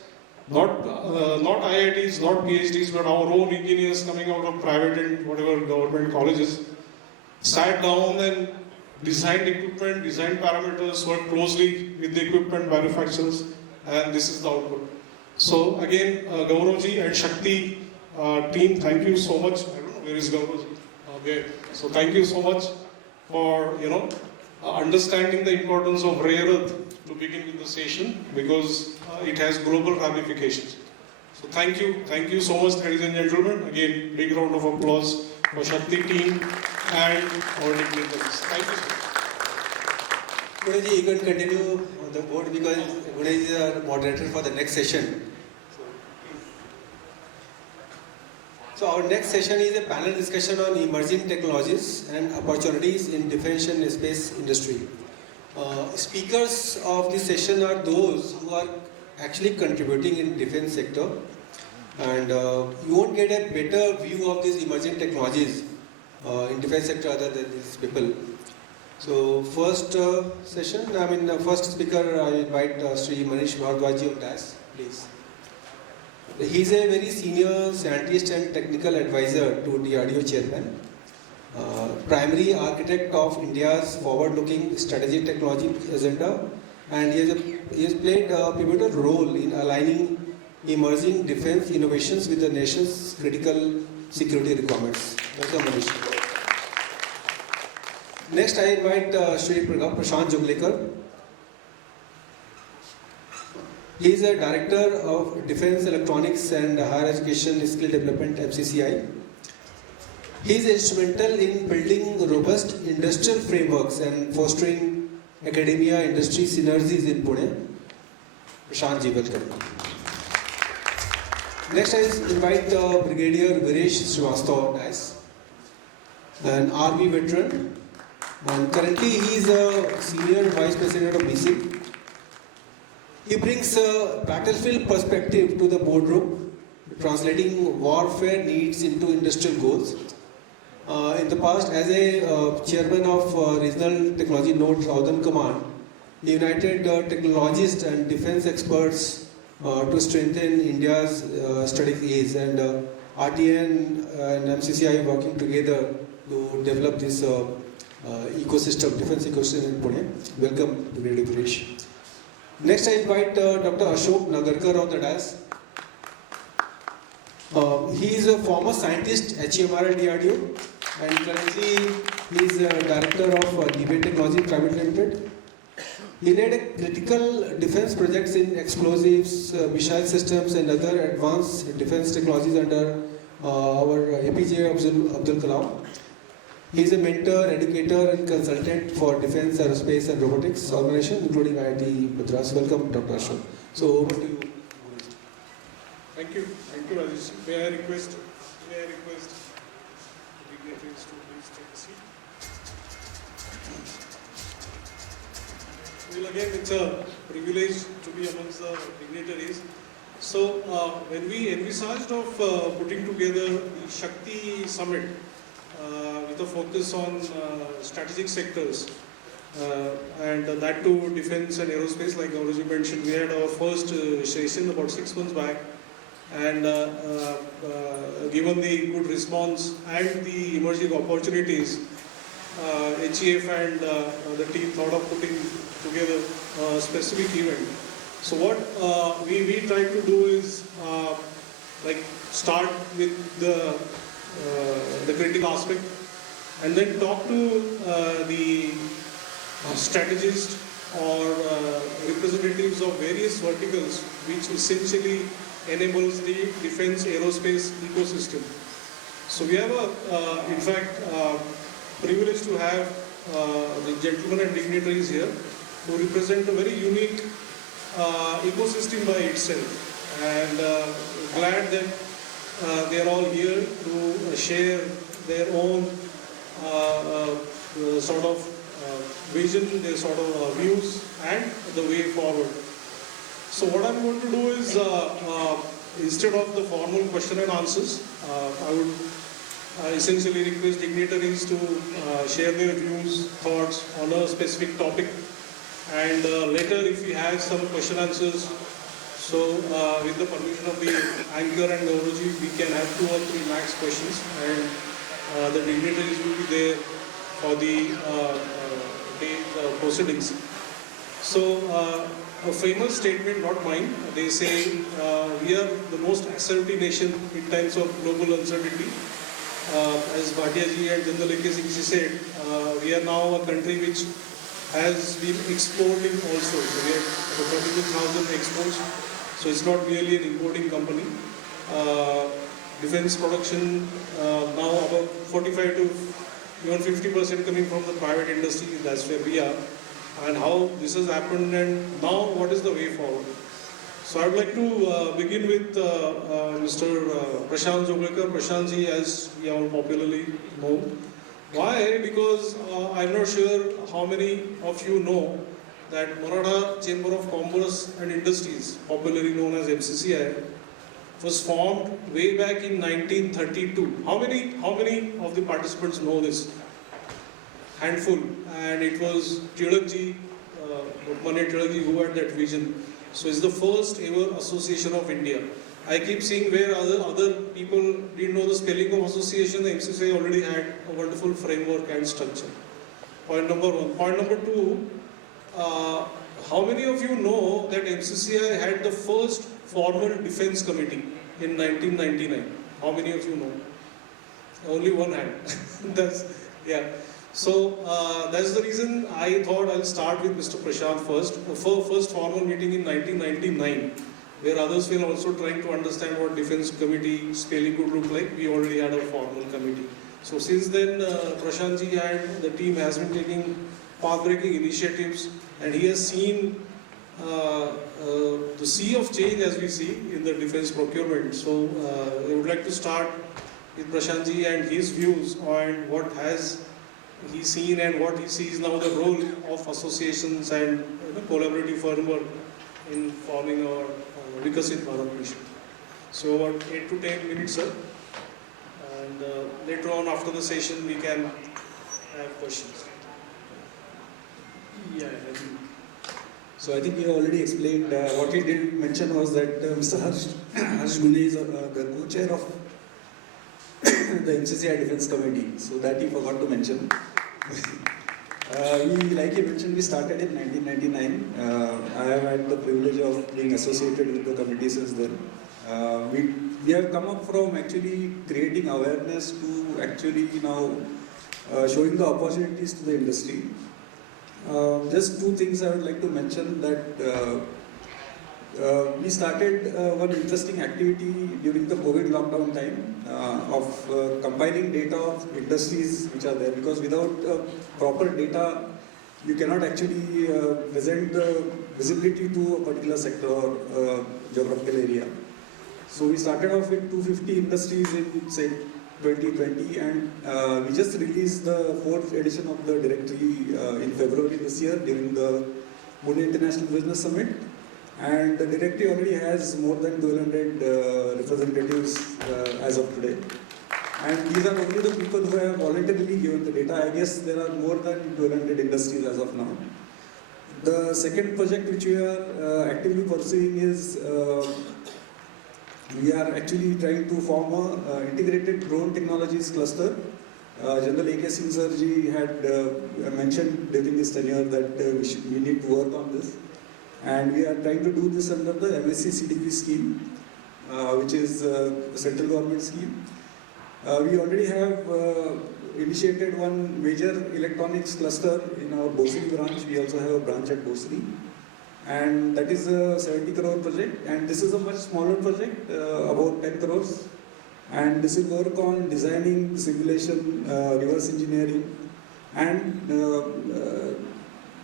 Not IITs, not PhDs, but our own engineers coming out of private and whatever government colleges sat down and designed equipment, designed parameters, worked closely with the equipment manufacturers, and this is the output. So again, Gaurav ji and Shakti team, thank you so much. I don't know where is Gaurav ji. So thank you so much for understanding the importance of rare earth to begin with the session, because it has global ramifications. So thank you so much, ladies and gentlemen. Again, big round of applause for Shakti team and our dignitaries. Thank you. Gunesh ji, you can continue on the board because Gunesh is our moderator for the next session. So our next session is a panel discussion on emerging technologies and opportunities in defense and space industry. Speakers of this session are those who are actually contributing in defense sector and you won't get a better view of these emerging technologies in defense sector other than these people. So first first speaker, I invite Shri Manish Bharadwaj of DAS, please. He is a very senior scientist and technical advisor to DRDO chairman, primary architect of India's forward-looking strategic technology agenda, and he has played a pivotal role in aligning emerging defense innovations with the nation's critical security requirements. Welcome, Manish. Next, I invite Shri Prashant Junglekar. He is a Director of Defense Electronics and Higher Education Skill Development, MCCI. He is instrumental in building robust industrial frameworks and fostering academia-industry synergies in Pune. Prashant ji, welcome. Next, I invite Brigadier Viresh Srivastava, NICE, an Army veteran, and currently he is a Senior Vice President of BC. He brings a battlefield perspective to the boardroom, translating warfare needs into industrial goals. In the past, as a chairman of Regional Technology Node Southern Command, he united technologists and defense experts to strengthen India's strategic aids, and RTN and MCCI working together to develop this ecosystem, defense ecosystem in Pune. Welcome, Brigadier Viresh. Next, I invite Dr. Ashok Nagarkar of the DAS. He is a former scientist at HMRL DRDO, and currently he is a Director of Debate Technology Private Limited. He led critical defense projects in explosives, missile systems, and other advanced defense technologies under our APJ Abdul Kalam. He is a mentor, educator, and consultant for defense, aerospace, and robotics organizations, including IIT Madras. Welcome, Dr. Ashok. So, over to you. Thank you, Rajesh. May I request dignitaries to please take a seat. Well, again, it's a privilege to be amongst the dignitaries. So, when we envisaged of putting together the SHAKTI Summit with a focus on strategic sectors, and that too defense and aerospace, like Gaurav mentioned, we had our first session about 6 months back, and given the good response and the emerging opportunities, HEF and the team thought of putting together a specific event. So what we try to do is start with the critical aspect, and then talk to the strategists or representatives of various verticals, which essentially enables the defense aerospace ecosystem. So we have in fact, privilege to have the gentlemen and dignitaries here who represent a very unique ecosystem by itself, and glad that they are all here to share their own sort of vision, their sort of views, and the way forward. So what I'm going to do is, instead of the formal question and answers, I would essentially request dignitaries to share their views, thoughts on a specific topic, and later if we have some question answers, so with the permission of the anchor and Gaurav, we can have 2 or 3 max questions, and the dignitaries will be there for the proceedings. So a famous statement, not mine, they say we are the most assertive nation in times of global uncertainty. As Bhatia ji and Jindal Singh ji said, we are now a country which has been exporting also. So we have 32,000 exports, so it's not merely an importing company. Defense production now about 45 to even 50% coming from the private industry, that's where we are. And how this has happened, and now what is the way forward. So I would like to begin with Mr. Prashant Junglekar. Prashant ji, as we all popularly know. Why? Because I'm not sure how many of you know that Maratha Chamber of Commerce and Industries, popularly known as MCCI, was formed way back in 1932. How many of the participants know this? Handful. And it was Tilakji, Lokmanya Tilakji, who had that vision. So it's the first ever association of India. I keep seeing where other people didn't know the spelling of association. The MCCI already had a wonderful framework and structure. Point number one. Point number two, how many of you know that MCCI had the first formal defense committee in 1999? How many of you know? Only one hand. So that's the reason I thought I'll start with Mr. Prashant first. First formal meeting in 1999, where others were also trying to understand what defense committee spelling could look like. We already had a formal committee. So since then, Prashantji and the team has been taking path-breaking initiatives, and he has seen the sea of change as we see in the defense procurement. So I would like to start with Prashantji and his views on what has he seen and what he sees now the role of associations and collaborative framework in forming our Vikasit Bharat mission. So about 8 to 10 minutes, sir. And later on after the session we can have questions. Yeah, so I think you already explained. What he did mention was that Mr. Harsh Gune is the co-chair of the MCCI Defense Committee. So that he forgot to mention. Like he mentioned, we started in 1999. I have had the privilege of being associated with the committee since then. We have come up from actually creating awareness to actually now showing the opportunities to the industry. Just two things I would like to mention that we started one interesting activity during the COVID lockdown time of compiling data of industries which are there, because without proper data you cannot actually present the visibility to a particular sector or geographical area. So we started off with 250 industries in say 2020, and we just released the 4th edition of the directory in February this year during the Pune International Business Summit. And the directory already has more than 1,200 representatives as of today. And these are only the people who have voluntarily given the data. I guess there are more than 1,200 industries as of now. The second project which we are actively pursuing is we are actually trying to form an integrated drone technologies cluster. General A.K. Singh sir ji had mentioned during his tenure that we need to work on this. And we are trying to do this under the MSc CDP scheme, which is a central government scheme. We already have initiated one major electronics cluster in our Bosri branch. We also have a branch at Bosri. And that is a 70 crore project. And this is a much smaller project, about 10 crores. And this will work on designing, simulation, reverse engineering, and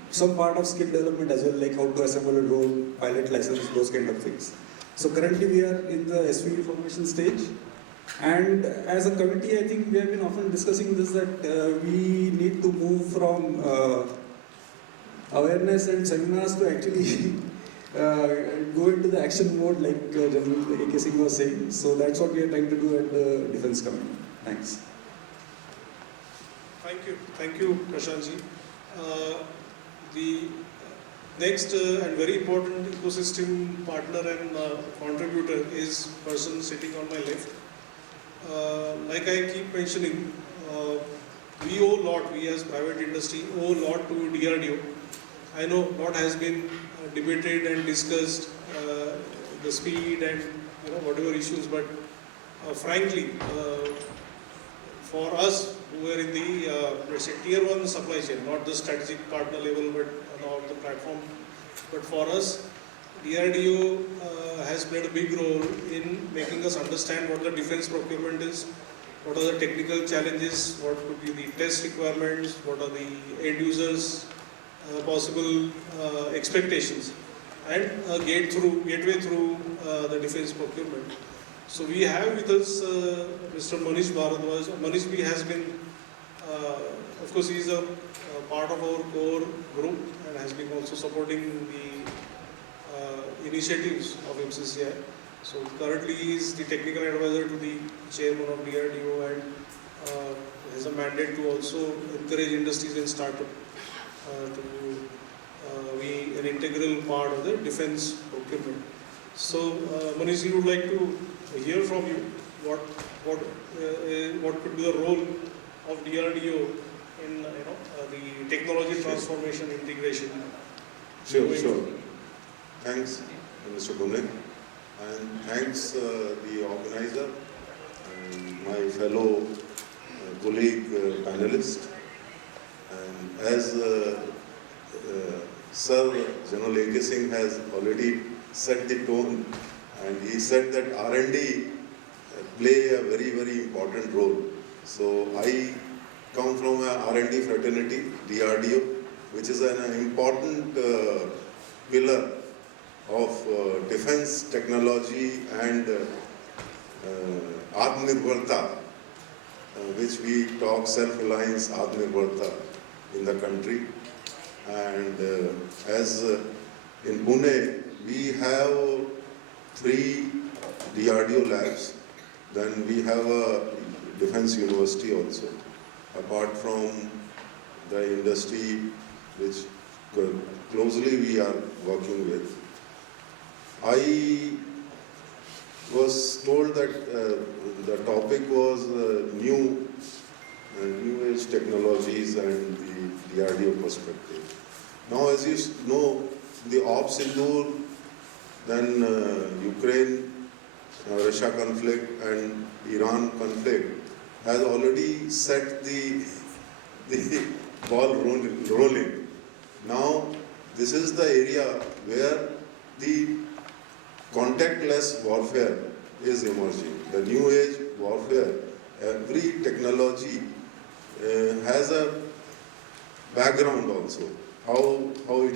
some part of skill development as well, like how to assemble a drone, pilot license, those kind of things. So currently we are in the SVD formation stage. And as a committee, I think we have been often discussing this, that we need to move from awareness and seminars to actually go into the action mode, like General A.K. Singh was saying. So that's what we are trying to do at the Defense Committee. Thanks. Thank you, Prashantji. The next and very important ecosystem partner and contributor is person sitting on my left. Like I keep mentioning, we owe a lot, we as private industry owe a lot to DRDO. I know a lot has been debated and discussed, the speed and whatever issues, but frankly, for us who are in the let's say tier 1 supply chain, not the strategic partner level, but the platform, but for us, DRDO has played a big role in making us understand what the defense procurement is, what are the technical challenges, what could be the test requirements, what are the end users' possible expectations, and gateway through the defense procurement. So we have with us Mr. Manoj Bharadwaj. Manoj B has been, of course, he is a part of our core group and has been also supporting the initiatives of MCCI. So currently he is the technical advisor to the chairman of DRDO and has a mandate to also encourage industries and startup to be an integral part of the defense procurement. So Manish, we would like to hear from you what could be the role of DRDO in the technology transformation integration. Sure. Thanks, Mr. Pune, and thanks the organizer and my fellow colleague panelist. And as Sir General A.K. Singh has already set the tone, and he said that R&D play a very, very important role. So I come from a R&D fraternity, DRDO, which is an important pillar of defense technology and Atmanirbharta, which we talk self-reliance, Atmanirbharta in the country. And as in Pune, we have 3 DRDO labs. Then we have a defense university also, apart from the industry which closely we are working with. I was told that the topic was new age technologies and the DRDO perspective. Now, as you know, the Ops Sindoor, then Ukraine, Russia conflict and Iran conflict has already set the ball rolling. Now, this is the area where the contactless warfare is emerging. The new age warfare, every technology has a background also, how it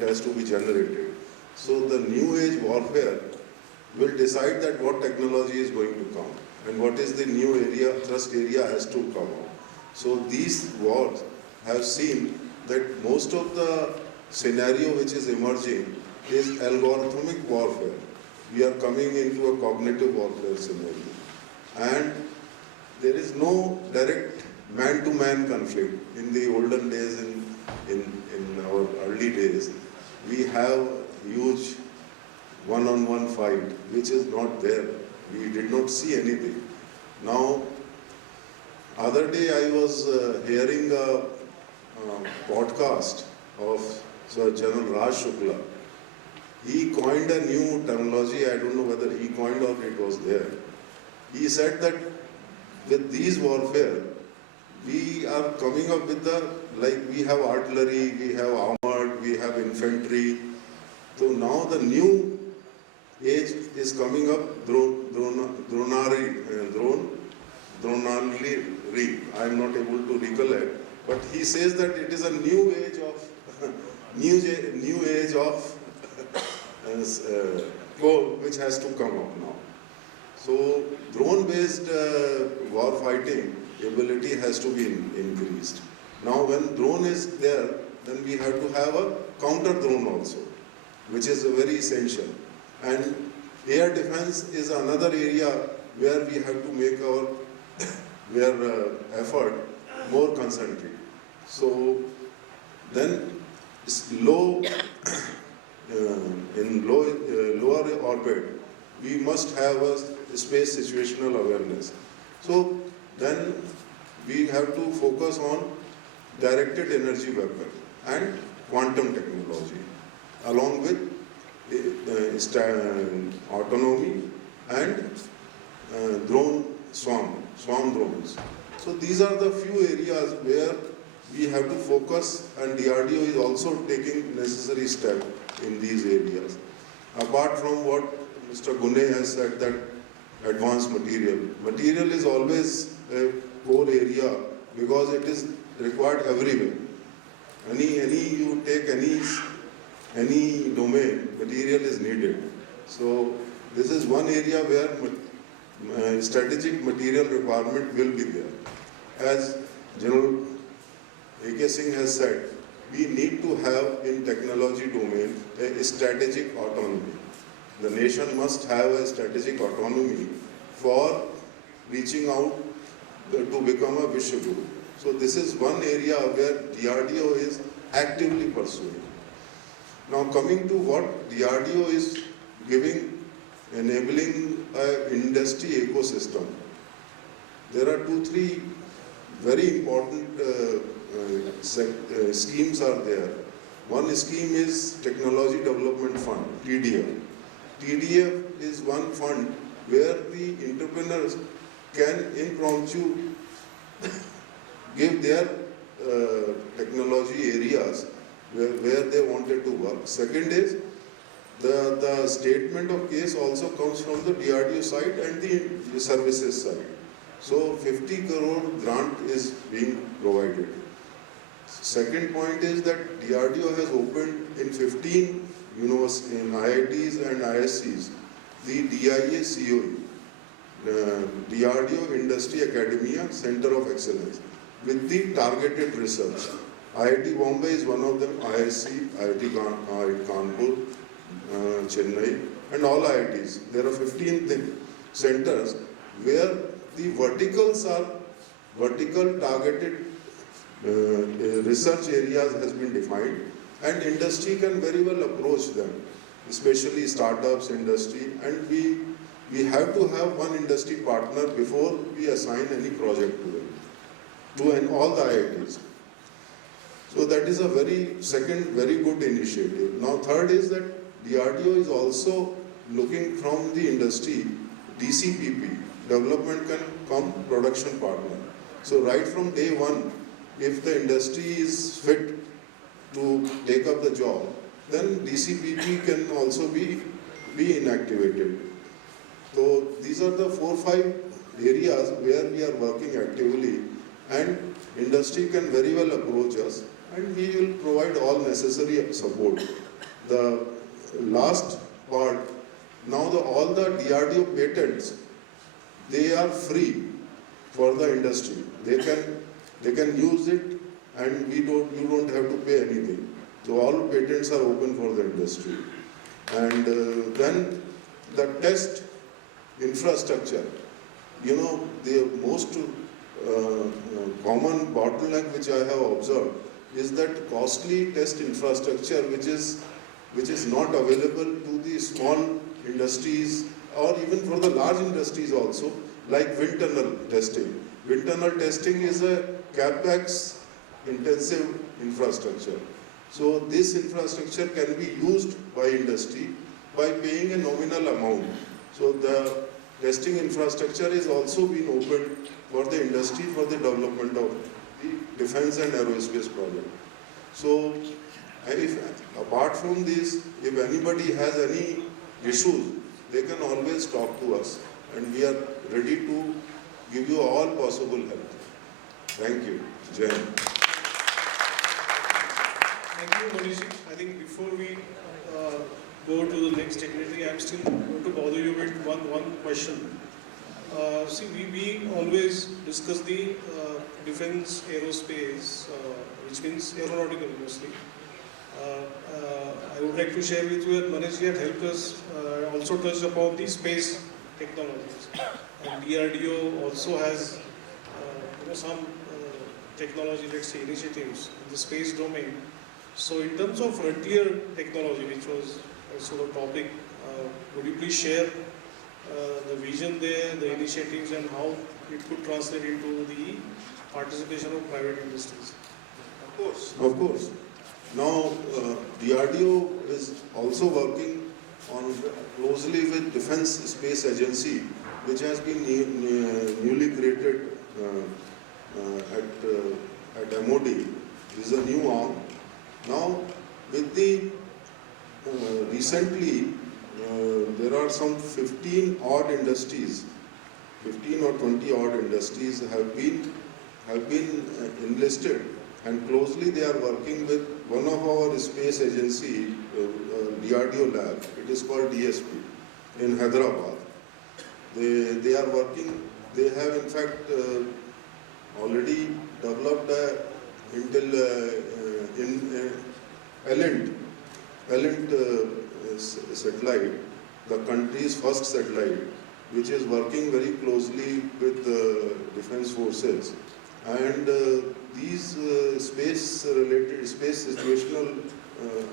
has to be generated. So the new age warfare will decide that what technology is going to come and what is the new area, thrust area has to come out. So these wars have seen that most of the scenario which is emerging is algorithmic warfare. We are coming into a cognitive warfare scenario. And there is no direct man-to-man conflict. In the olden days, in our early days, we have huge one-on-one fight, which is not there. We did not see anything. Now, other day I was hearing a podcast of Sir General Raj Shukla. He coined a new terminology, I don't know whether he coined or it was there. He said that with these warfare, we are coming up with we have artillery, we have armored, we have infantry. So now the new age is coming up, dronari. I am not able to recollect, but he says that it is a new age of new age of which has to come up now. So drone-based war fighting ability has to be increased. Now when drone is there, then we have to have a counter drone also, which is very essential. And air defense is another area where we have to make our effort more concentrated. So then in lower orbit, we must have a space situational awareness. So then we have to focus on directed energy weapon and quantum technology, along with autonomy and swarm drones. So these are the few areas where we have to focus, and DRDO is also taking necessary steps in these areas. Apart from what Mr. Gune has said, that advanced material is always a core area because it is required everywhere. You take any domain, material is needed. So this is one area where strategic material requirement will be there. As General A.K. Singh has said, we need to have in technology domain a strategic autonomy. the nation must have a strategic autonomy for reaching out to become a Vishwaguru. So this is one area where DRDO is actively pursuing. Now coming to what DRDO is giving, enabling an industry ecosystem. There are 2-3 very important schemes are there. One scheme is Technology Development Fund, TDF. TDF is one fund where the entrepreneurs can impromptu give their technology areas where they wanted to work. Second is the statement of case also comes from the DRDO side and the services side. So 50 crore grant is being provided. Second point is that DRDO has opened in 15 universities, in IITs and ISCs, the DIA COE, DRDO Industry Academia Center of Excellence, with the targeted research. IIT Bombay is one of them, ISC, IIT Kanpur, Chennai, and all IITs. There are 15 centers where the verticals are vertical targeted research areas has been defined, and industry can very well approach them, especially startups, industry, and we have to have one industry partner before we assign any project to them, to all the IITs. So that is a very good initiative. Now third is that DRDO is also looking from the industry, DCPP, development can come production partner. So right from day one, if the industry is fit to take up the job, then DCPP can also be inactivated. So these are the 4-5 areas where we are working actively, and industry can very well approach us, and we will provide all necessary support. The last part, now all the DRDO patents, they are free for the industry. They can use it, and you don't have to pay anything. So all patents are open for the industry. And then the test infrastructure, the most common bottleneck which I have observed is that costly test infrastructure which is not available to the small industries or even for the large industries also, like wind tunnel testing. Wind tunnel testing is a capex intensive infrastructure. So this infrastructure can be used by industry by paying a nominal amount. So the testing infrastructure is also being opened for the industry for the development of the defense and aerospace project. So apart from this, if anybody has any issues, they can always talk to us, and we are ready to give you all possible help. Thank you. Jai Hind. Thank you, Manoj. I think before we go to the next dignitary, I'm still going to bother you with one question. See, we always discuss the defense aerospace, which means aeronautical mostly. I would like to share with you that Manoj had helped us also touch upon the space technologies. And DRDO also has some technology, let's say, initiatives in the space domain. So in terms of frontier technology, which was also the topic, would you please share the vision there, the initiatives, and how it could translate into the participation of private industries? Of course. Now, DRDO is also working on closely with Defense Space Agency, which has been newly created at MOD. This is a new arm. Now, with the recently, there are some 15 odd industries, 15 or 20 odd industries have been enlisted, and closely they are working with one of our space agency, DRDO lab. It is called DSP in Hyderabad. They are working. They have in fact already developed a Elent satellite, the country's first satellite, which is working very closely with the defense forces. And these space-related, space situational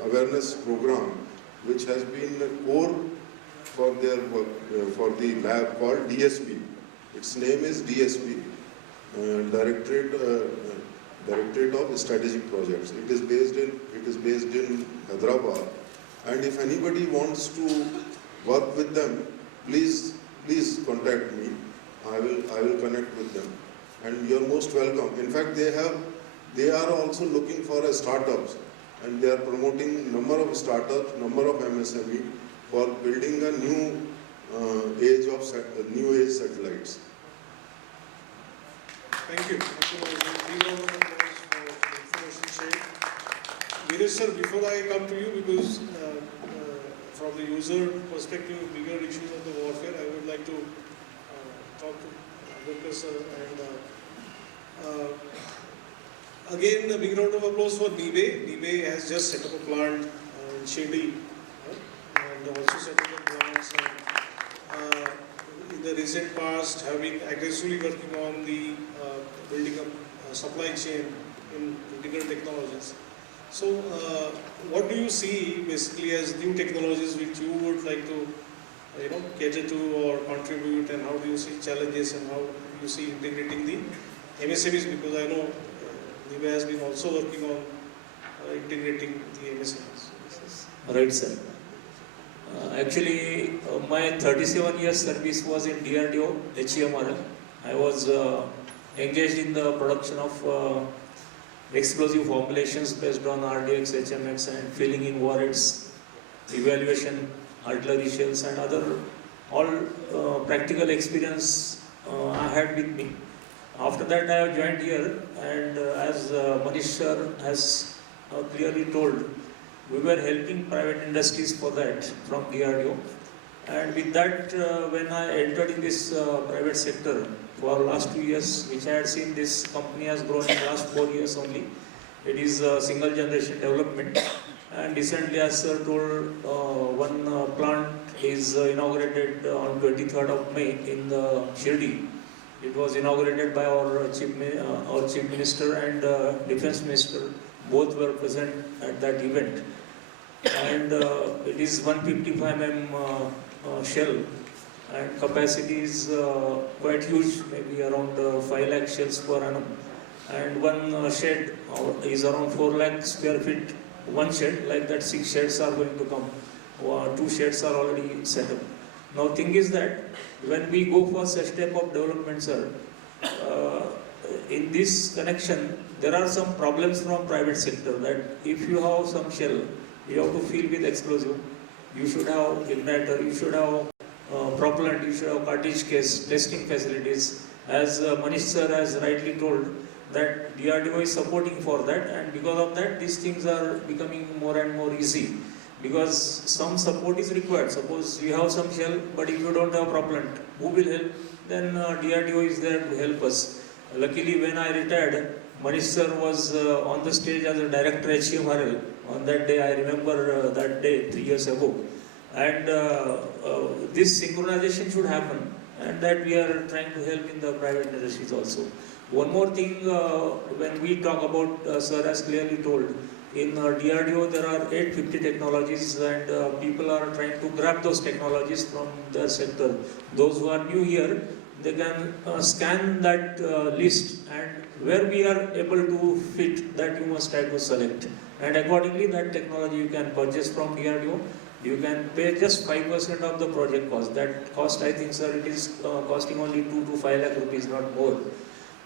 awareness program, which has been a core for their work, for the lab called DSP. Its name is DSP, Directorate of Strategic Projects. It is based in Hyderabad, and if anybody wants to work with them, please contact me. I will connect with them, and you are most welcome. In fact, they are also looking for startups, and they are promoting number of startups, number of MSME for building a new age satellites. Thank you. Viraj sir, before I come to you, because from the user perspective, bigger issues of the warfare, I would like to talk to Ambedkar sir. And again, a big round of applause for NIBE. NIBE has just set up a plant in Shirdi and also set up plants. In the recent past, have been aggressively working on the building up supply chain in critical technologies. So, what do you see basically as new technologies which you would like to, cater to or contribute, and how do you see challenges and how do you see integrating the MSMEs? Because I know NIBE has been also working on integrating the MSMEs. Right, sir. Actually, my 37 years service was in DRDO, HEMRL. I was engaged in the production of explosive formulations based on RDX, HMX, and filling in warheads, evaluation, artillery shells, and all practical experience I had with me. After that, I have joined here, and as Manish sir has clearly told, we were helping private industries for that from DRDO. And with that, when I entered in this private sector for last 2 years, which I had seen this company has grown in the last 4 years only. It is a single generation development. And recently, as sir told, one plant is inaugurated on 23rd of May in the Shirdi. It was inaugurated by our Chief Minister and Defense Minister. Both were present at that event. And it is 155 mm shell, and capacity is quite huge, maybe around 5 lakh shells per annum. And one shed is around 4 lakh square feet. One shed, like that 6 sheds are going to come. 2 sheds are already set up. Now thing is that when we go for such type of development, sir, in this connection, there are some problems from private sector that if you have some shell, you have to fill with explosive, you should have igniter, you should have propellant, you should have cartridge case, testing facilities. As Manish sir has rightly told, that DRDO is supporting for that, and because of that, these things are becoming more and more easy. Because some support is required. Suppose you have some shell, but if you don't have propellant, who will help? Then DRDO is there to help us. Luckily, when I retired, Manish sir was on the stage as a director at HEMRL. On that day, I remember that day 3 years ago. And this synchronization should happen, and that we are trying to help in the private industries also. One more thing, when we talk about, sir has clearly told, in DRDO there are 850 technologies, and people are trying to grab those technologies from their sector. Those who are new here, they can scan that list, and where we are able to fit, that you must try to select. And accordingly, that technology you can purchase from DRDO. You can pay just 5% of the project cost. That cost, I think, sir, it is costing only 2 to 5 lakh rupees, not more.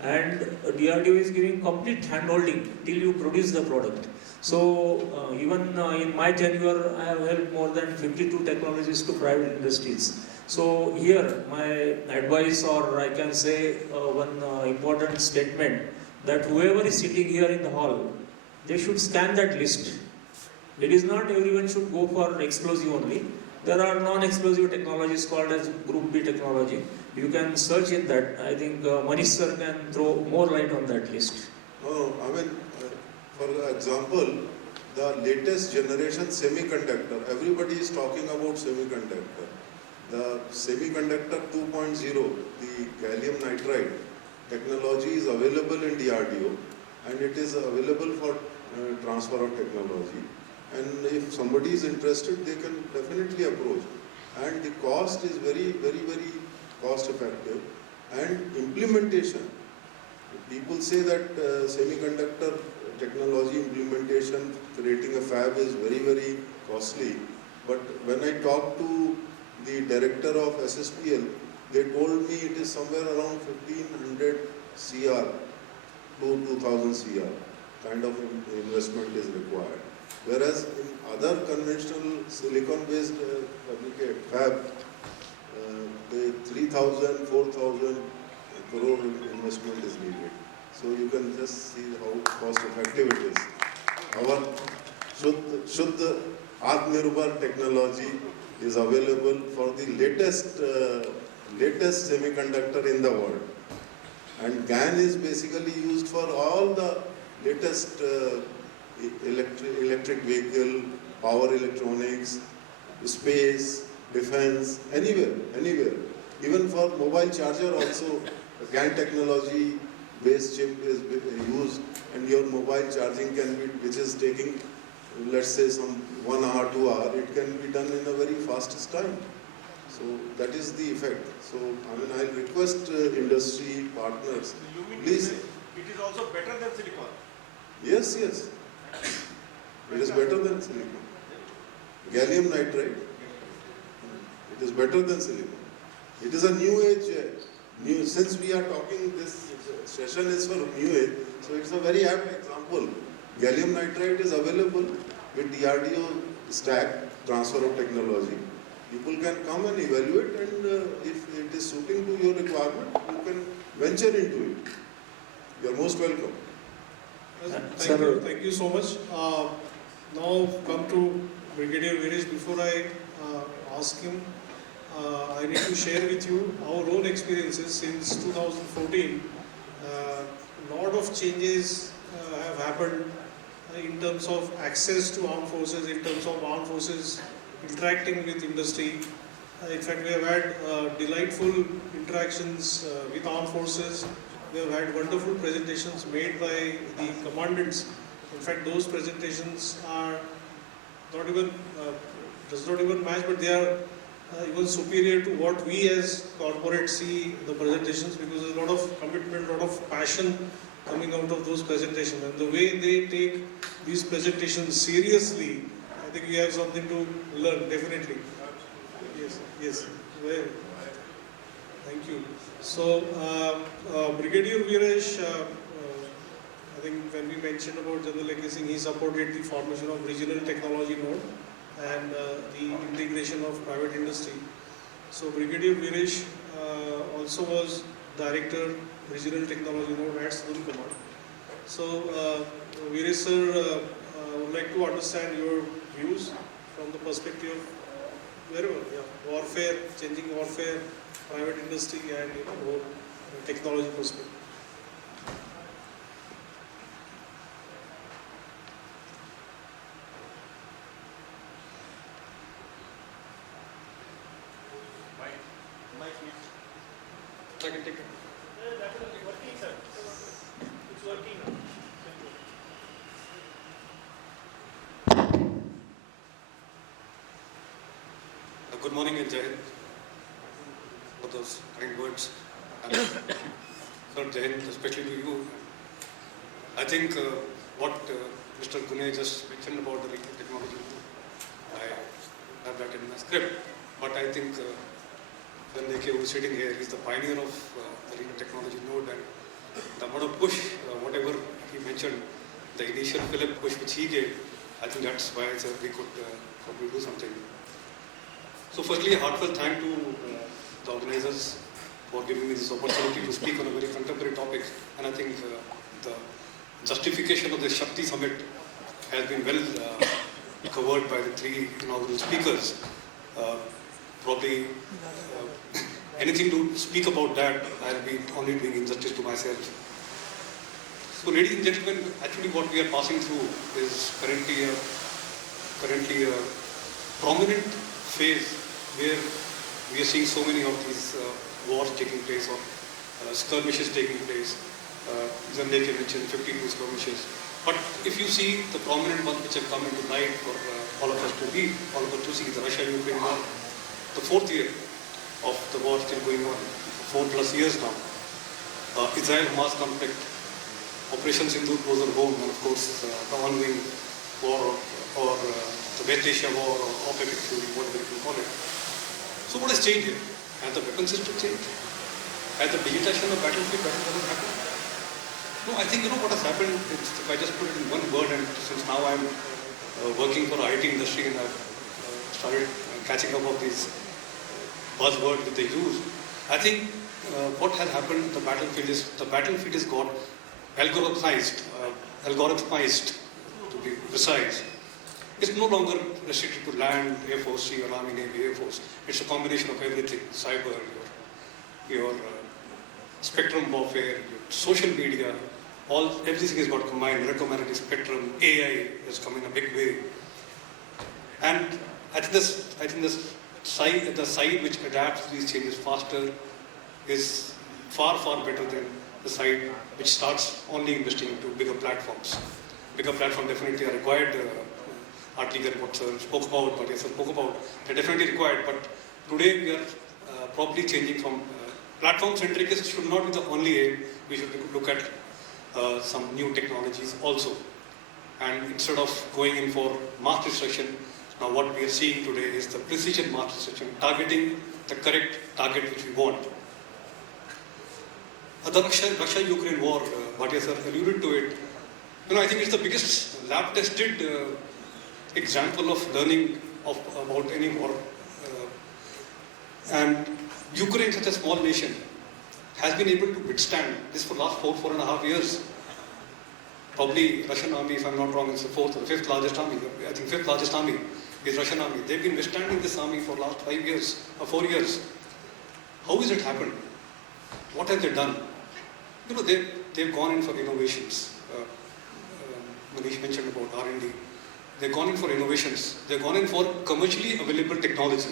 And DRDO is giving complete hand-holding till you produce the product. So even in my tenure, I have helped more than 52 technologies to private industries. So here, my advice, or I can say one important statement, that whoever is sitting here in the hall, they should scan that list. It is not everyone should go for explosive only. There are non-explosive technologies called as Group B technology. You can search in that. I think Manish sir can throw more light on that list. For example, the latest generation semiconductor. Everybody is talking about semiconductor. The semiconductor 2.0, the gallium nitride technology is available in DRDO, and it is available for transfer of technology. And if somebody is interested, they can definitely approach. And the cost is very cost effective. And implementation. People say that semiconductor technology implementation, creating a fab is very costly. But when I talked to the director of SSPL, they told me it is somewhere around 1500 CR to 2000 CR kind of investment is required. Whereas in other conventional silicon-based fab, the 3,000, 4,000 crore investment is needed. So you can just see how cost effective it is. Our Shuddha Atmanirbhar technology is available for the latest semiconductor in the world. And GaN is basically used for all the latest electric vehicle, power electronics, space, defense, anywhere. Even for mobile charger also, GaN technology based chip is used, and your mobile charging can be, which is taking, let's say, some 1 hour, 2 hours, it can be done in a very fastest time. So that is the effect. So I'll request industry partners, please. It is also better than silicon. Yes. It is better than silicon. Gallium nitride. It is better than silicon. It is a new age. Since we are talking, this session is for new age, so it's a very apt example. Gallium nitride is available with DRDO stack, transfer of technology. People can come and evaluate, and if it is suiting to your requirement, you can venture into it. You are most welcome. Thank you so much. Now come to Brigadier Viresh. Before I ask him, I need to share with you our own experiences since 2014. Lot of changes have happened in terms of access to armed forces, in terms of armed forces interacting with industry. In fact, we have had delightful interactions with armed forces. We have had wonderful presentations made by the commandants. In fact, those presentations are not even, does not even match, but they are even superior to what we as corporates see the presentations, because there's a lot of commitment, a lot of passion coming out of those presentations. And the way they take these presentations seriously, I think we have something to learn, definitely. Yes. Well, thank you. So, Brigadier Viresh, I think when we mentioned about General A.K. Singh, he supported the formation of regional technology node and the integration of private industry. So, Brigadier Viresh also was Director, Regional Technology Node at Southern Command. So, Viresh sir, I would like to understand your views from the perspective of wherever, warfare, changing warfare, private industry, and technology perspective. I can take it. That will be working, sir. It's working now. Good morning and Jai Hind for those kind words. Sir, Jai Hind, especially to you. I think what Mr. Pune just mentioned about the technology, I have that in my script. But I think when AK who is sitting here, he's the pioneer of the regional technology node, and the amount of push, whatever he mentioned, the initial Philip push which he gave, I think that's why we could probably do something. So firstly, a heartfelt thank to the organizers for giving me this opportunity to speak on a very contemporary topic, and I think the justification of the SHAKTI Summit has been well covered by the three inaugural speakers. Probably anything to speak about that, I'll be only doing injustice to myself. So, ladies and gentlemen, actually what we are passing through is currently a prominent phase where we are seeing so many of these wars taking place or skirmishes taking place. Zambia mentioned 52 skirmishes. But if you see the prominent ones which have come into light for all of us to see, the Russia-Ukraine war, the 4th year of the war still going on, 4+ years now. Israel-Hamas conflict, Operation Sindoor closer home, and of course the ongoing war or the West Asia war or Operation Fury, whatever you can call it. So what has changed here? Has the weapon system changed? Has the digitization of battlefield doesn't happen? No, I think what has happened, if I just put it in one word, and since now I'm working for the IT industry and I've started catching up of these buzzwords that they use, I think what has happened, the battlefield is got algorithmized, to be precise. It's no longer restricted to land, Air Force, Sea, or Army, Navy, Air Force. It's a combination of everything: cyber, your spectrum warfare, your social media, everything has got combined. Electromagnetic spectrum, AI has come in a big way. And I think the side which adapts these changes faster is far, far better than the side which starts only investing into bigger platforms. Bigger platforms definitely are required. Article what sir spoke about, what sir spoke about, they're definitely required. But today we are probably changing from platform-centric. Should not be the only aim. We should look at some new technologies also. And instead of going in for mass destruction, now what we are seeing today is the precision mass destruction, targeting the correct target which we want. The Russia-Ukraine war, Bhatia sir alluded to it. I think it's the biggest lab-tested example of learning about any war. And Ukraine, such a small nation, has been able to withstand this for the last 4.5 years. Probably Russian army, if I'm not wrong, is the 4th or 5th largest army. I think 5th largest army is Russian army. They've been withstanding this army for the last 5 years or 4 years. How has it happened? What have they done? They've gone in for innovations. Manish mentioned about R&D. They've gone in for innovations. They've gone in for commercially available technology.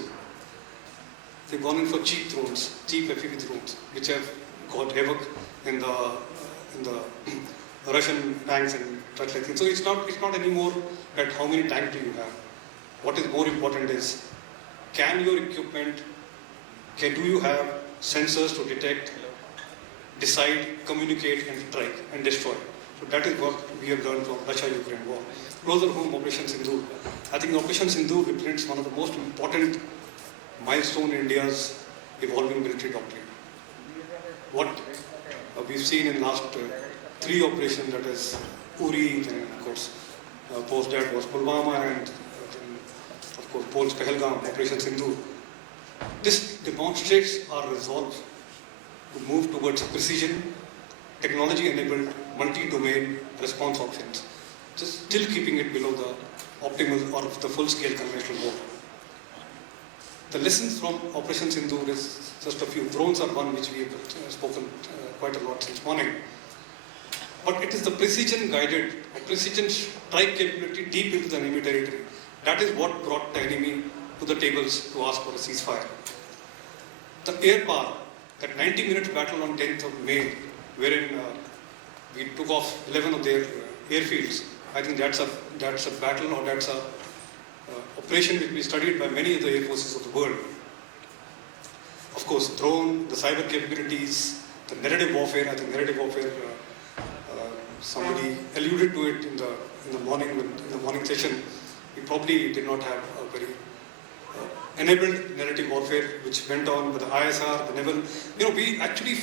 They've gone in for cheap drones, cheap FPV drones, which have got havoc in the Russian tanks and such like things. So it's not anymore that how many tanks do you have. What is more important is, can your equipment, do you have sensors to detect, decide, communicate, and strike and destroy? So that is what we have learned from Russia-Ukraine war. Closer home, Operation Sindoor. I think Operation Sindoor represents one of the most important milestone in India's evolving military doctrine. What we've seen in the last 3 operations, that is Uri, and of course post that was Pulwama, and of course post Pahalgam, Operation Sindoor. This demonstrates our resolve to move towards precision, technology-enabled, multi-domain response options, just still keeping it below the optimal or the full-scale conventional war. The lessons from Operation Sindoor is just a few. Drones are one which we have spoken quite a lot since morning. But it is the precision-guided, precision strike capability deep into the enemy territory. That is what brought the enemy to the tables to ask for a ceasefire. The air power, that 90-minute battle on 10th of May, wherein we took off 11 of their airfields, I think that's a battle, or that's a operation which will be studied by many of the air forces of the world. Of course, drone, the cyber capabilities, the narrative warfare. I think narrative warfare, somebody alluded to it in the morning session. We probably did not have a very enabled narrative warfare which went on with the ISR, the naval. We actually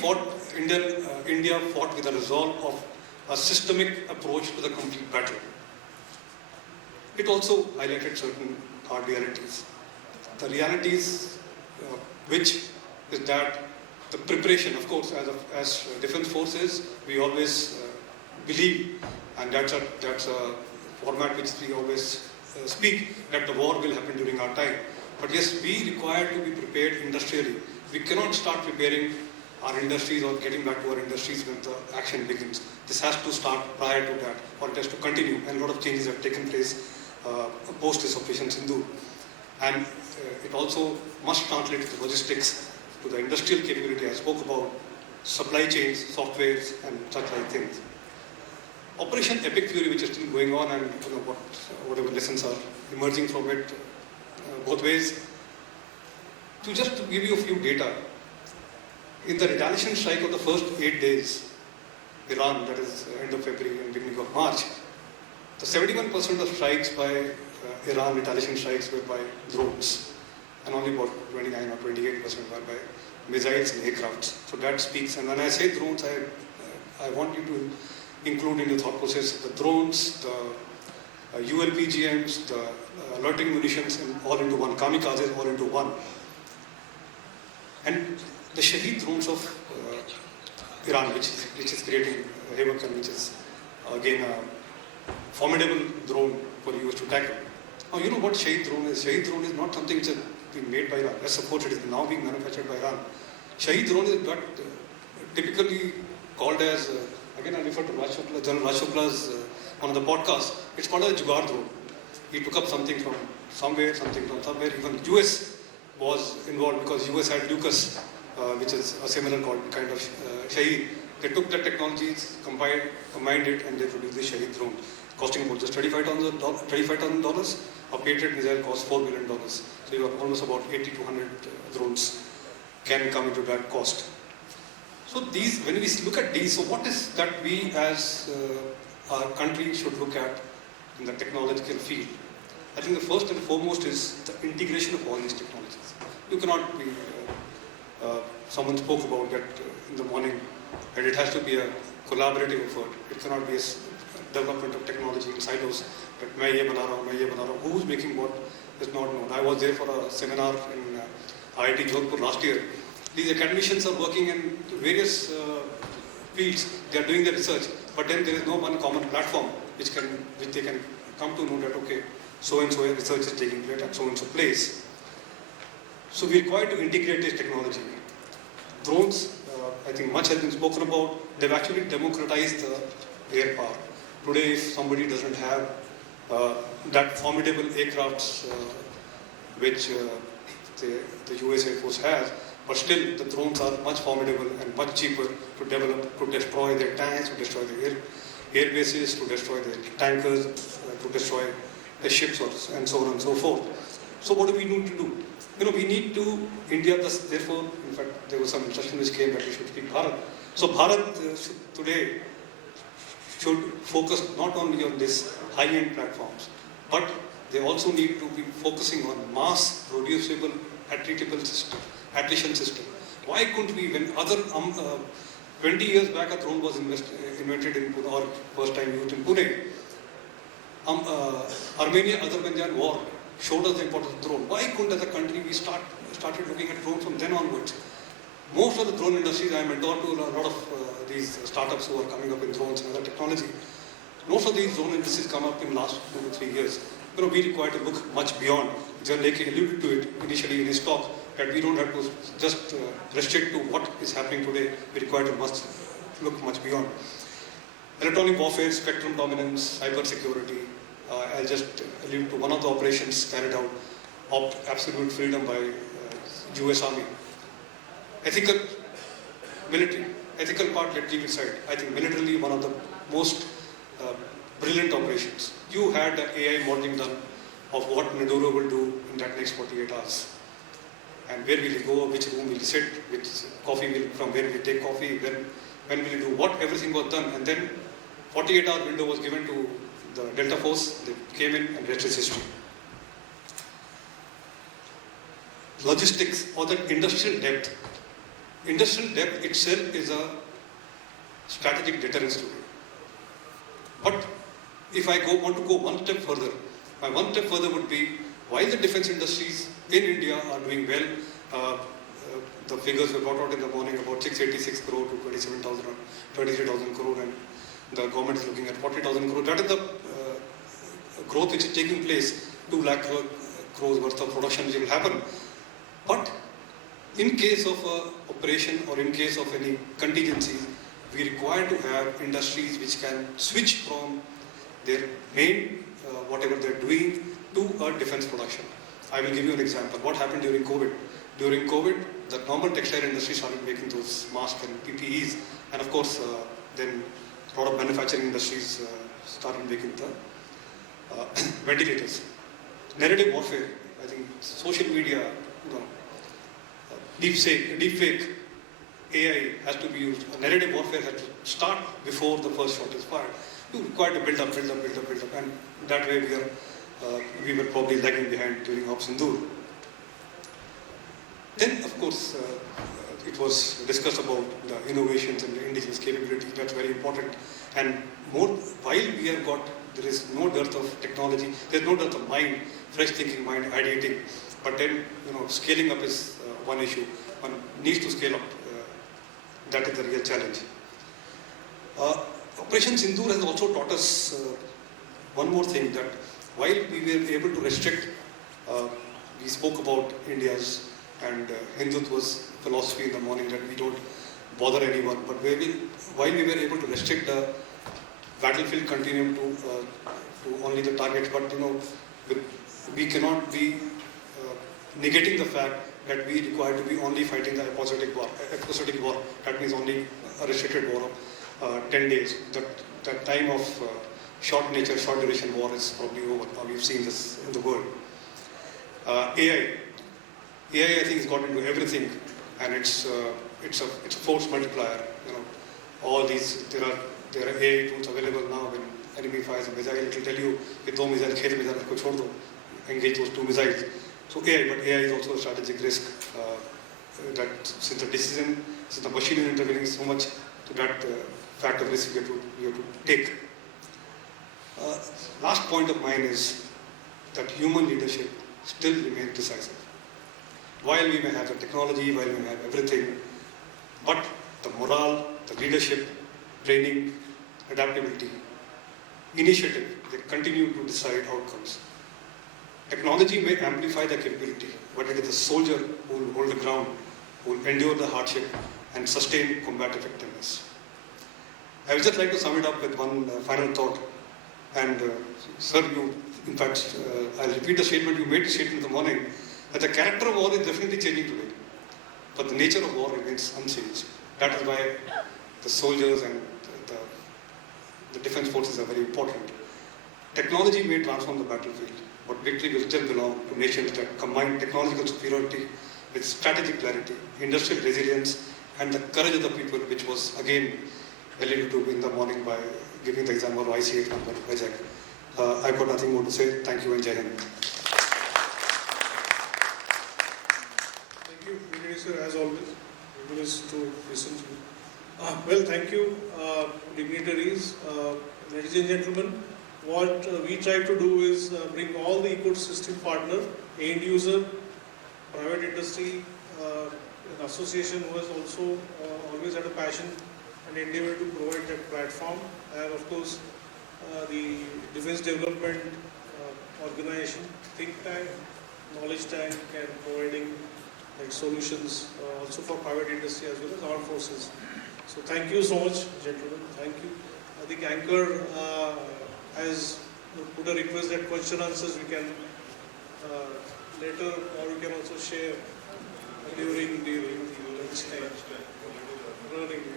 India fought with a resolve of a systemic approach to the complete battle. It also highlighted certain hard realities. The realities which is that the preparation, of course, as defense forces, we always believe, and that's a format which we always speak, that the war will happen during our time. But yes, we require to be prepared industrially. We cannot start preparing our industries or getting back to our industries when the action begins. This has to start prior to that, or it has to continue, and a lot of changes have taken place post this Operation Sindhu. And it also must translate to the logistics, to the industrial capability I spoke about, supply chains, softwares, and such like things. Operation Epic Fury, which is still going on, and whatever lessons are emerging from it, both ways. Just to give you a few data, in the retaliation strike of the first 8 days, Iran, that is end of February and beginning of March, the 71% of strikes by Iran, retaliation strikes, were by drones, and only about 29 or 28% were by missiles and aircrafts. So that speaks. And when I say drones, I want you to include in your thought process the drones, the ULPGMs, the alerting munitions, and all into one, kamikazes all into one. And the Shaheed drones of Iran, which is creating havoc, and which is again a formidable drone for US to tackle. Now, you know what Shaheed drone is? Shaheed drone is not something which has been made by Iran. Let's suppose it is now being manufactured by Iran. Shaheed drone is not typically called as, again I refer to General Raj Shukla's one of the podcasts, it's called a Jugaad drone. He took up something from somewhere, even US was involved because US had Lucas, which is a similar kind of Shaheed. They took the technologies, combined it, and they produced the Shaheed drone, costing about just $35,000. A patented missile costs $4 million. So you have almost about 80 to 100 drones can come into that cost. So these, when we look at these, so what is that we as our country should look at in the technological field? I think the first and foremost is the integration of all these technologies. You cannot be, someone spoke about that in the morning, and it has to be a collaborative effort. It cannot be a development of technology in silos, but main ye bana raha hu, who's making what is not known. I was there for a seminar in IIT Jodhpur last year. These academicians are working in various fields. They are doing their research, but then there is no one common platform which they can come to know that, okay, so and so research is taking place at so and so place. So we require to integrate this technology. Drones, I think much has been spoken about. They've actually democratized the air power. Today, if somebody doesn't have that formidable aircrafts which the US Air Force has, but still the drones are much formidable and much cheaper to develop, to destroy their tanks, to destroy their air bases, to destroy their tankers, to destroy the ships, and so on and so forth. So what do we need to do? We need to, India, therefore, in fact, there was some instruction which came that we should speak Bharat. So Bharat today should focus not only on this high-end platforms, but they also need to be focusing on mass producible attrition system. Why couldn't we, when other 20 years back a drone was invented in Pune, or first time used in Pune, Armenia-Azerbaijan war showed us the importance of drone. Why couldn't as a country we started looking at drones from then onwards? Most of the drone industries, I am mentored to a lot of these startups who are coming up in drones and other technology. Most of these drone industries come up in the last 2 to 3 years. We require to look much beyond. John Lake alluded to it initially in his talk, that we don't have to just restrict to what is happening today. We require to look much beyond. Electronic warfare, spectrum dominance, cyber security. I'll just allude to one of the operations carried out of absolute freedom by US Army. Ethical, military, ethical part, let's leave it aside. I think militarily one of the most brilliant operations. You had the AI modeling done of what Maduro will do in that next 48 hours. And where will he go, which room will he sit, which coffee will, from where will he take coffee, when will he do what, everything was done. And then 48-hour window was given to the Delta Force. They came in and rest is history. Logistics or the industrial depth. Industrial depth itself is a strategic deterrence today. But if I want to go one step further, my one step further would be, while the defense industries in India are doing well, the figures were brought out in the morning about 686 crore to 27,000 or 23,000 crore, and the government is looking at 40,000 crore. That is the growth which is taking place, 2 lakh crores worth of production which will happen. But in case of operation or in case of any contingencies, we require to have industries which can switch from their main, whatever they're doing, to a defense production. I will give you an example. What happened during COVID? During COVID, the normal textile industry started making those masks and PPEs, and of course, then a lot of manufacturing industries started making the ventilators. Narrative warfare, I think social media, deepfake, AI has to be used. Narrative warfare has to start before the first shot is fired. You require to build up, and that way we were probably lagging behind during Operation Sindoor. Then, of course, it was discussed about the innovations and the indigenous capability. That's very important. And while we have got, there is no dearth of technology, there's no dearth of mind, fresh thinking mind, ideating. But then, scaling up is one issue. One needs to scale up. That is the real challenge. Operation Sindoor has also taught us one more thing, that while we were able to restrict, we spoke about India's and Hindutva's philosophy in the morning that we don't bother anyone, but while we were able to restrict the battlefield continuum to only the targets, but we cannot be negating the fact that we require to be only fighting the episodic war. That means only a restricted war of 10 days. That time of short nature, short duration war is probably over. Now we've seen this in the world. AI, I think, has got into everything, and it's a force multiplier. All these there are AI tools available now. When enemy fires a missile, it will tell you कि 2 missile खेत में जाकर छोड़ दो, engage those 2 missiles. So AI is also a strategic risk. That since the machine is intervening so much, to that fact of risk we have to take. Last point of mine is that human leadership still remains decisive. While we may have the technology, while we may have everything, but the morale, the leadership, training, adaptability, initiative, they continue to decide outcomes. Technology may amplify the capability, but it is the soldier who will hold the ground, who will endure the hardship and sustain combat effectiveness. I would just like to sum it up with one final thought. And sir, in fact, I'll repeat the statement you made, in the morning, that the character of war is definitely changing today, but the nature of war remains unchanged. That is why the soldiers and the defense forces are very important. Technology may transform the battlefield, but victory will still belong to nations that combine technological superiority with strategic clarity, industrial resilience, and the courage of the people, which was again alluded to in the morning by giving the example of IC8 number Ajai. I've got nothing more to say. Thank you and Jai Hind. Thank you, Sir, as always. Privileged to listen to you. Well, thank you, dignitaries, ladies and gentlemen. What we try to do is bring all the ecosystem partner, end user, private industry, an association who has also always had a passion and endeavor to provide that platform, and of course the defense development organization, think tank, knowledge tank, and providing like solutions also for private industry as well as armed forces. So thank you so much, gentlemen. Thank you. I think Anchor has put a request that question answers we can later, or we can also share during the lunch time.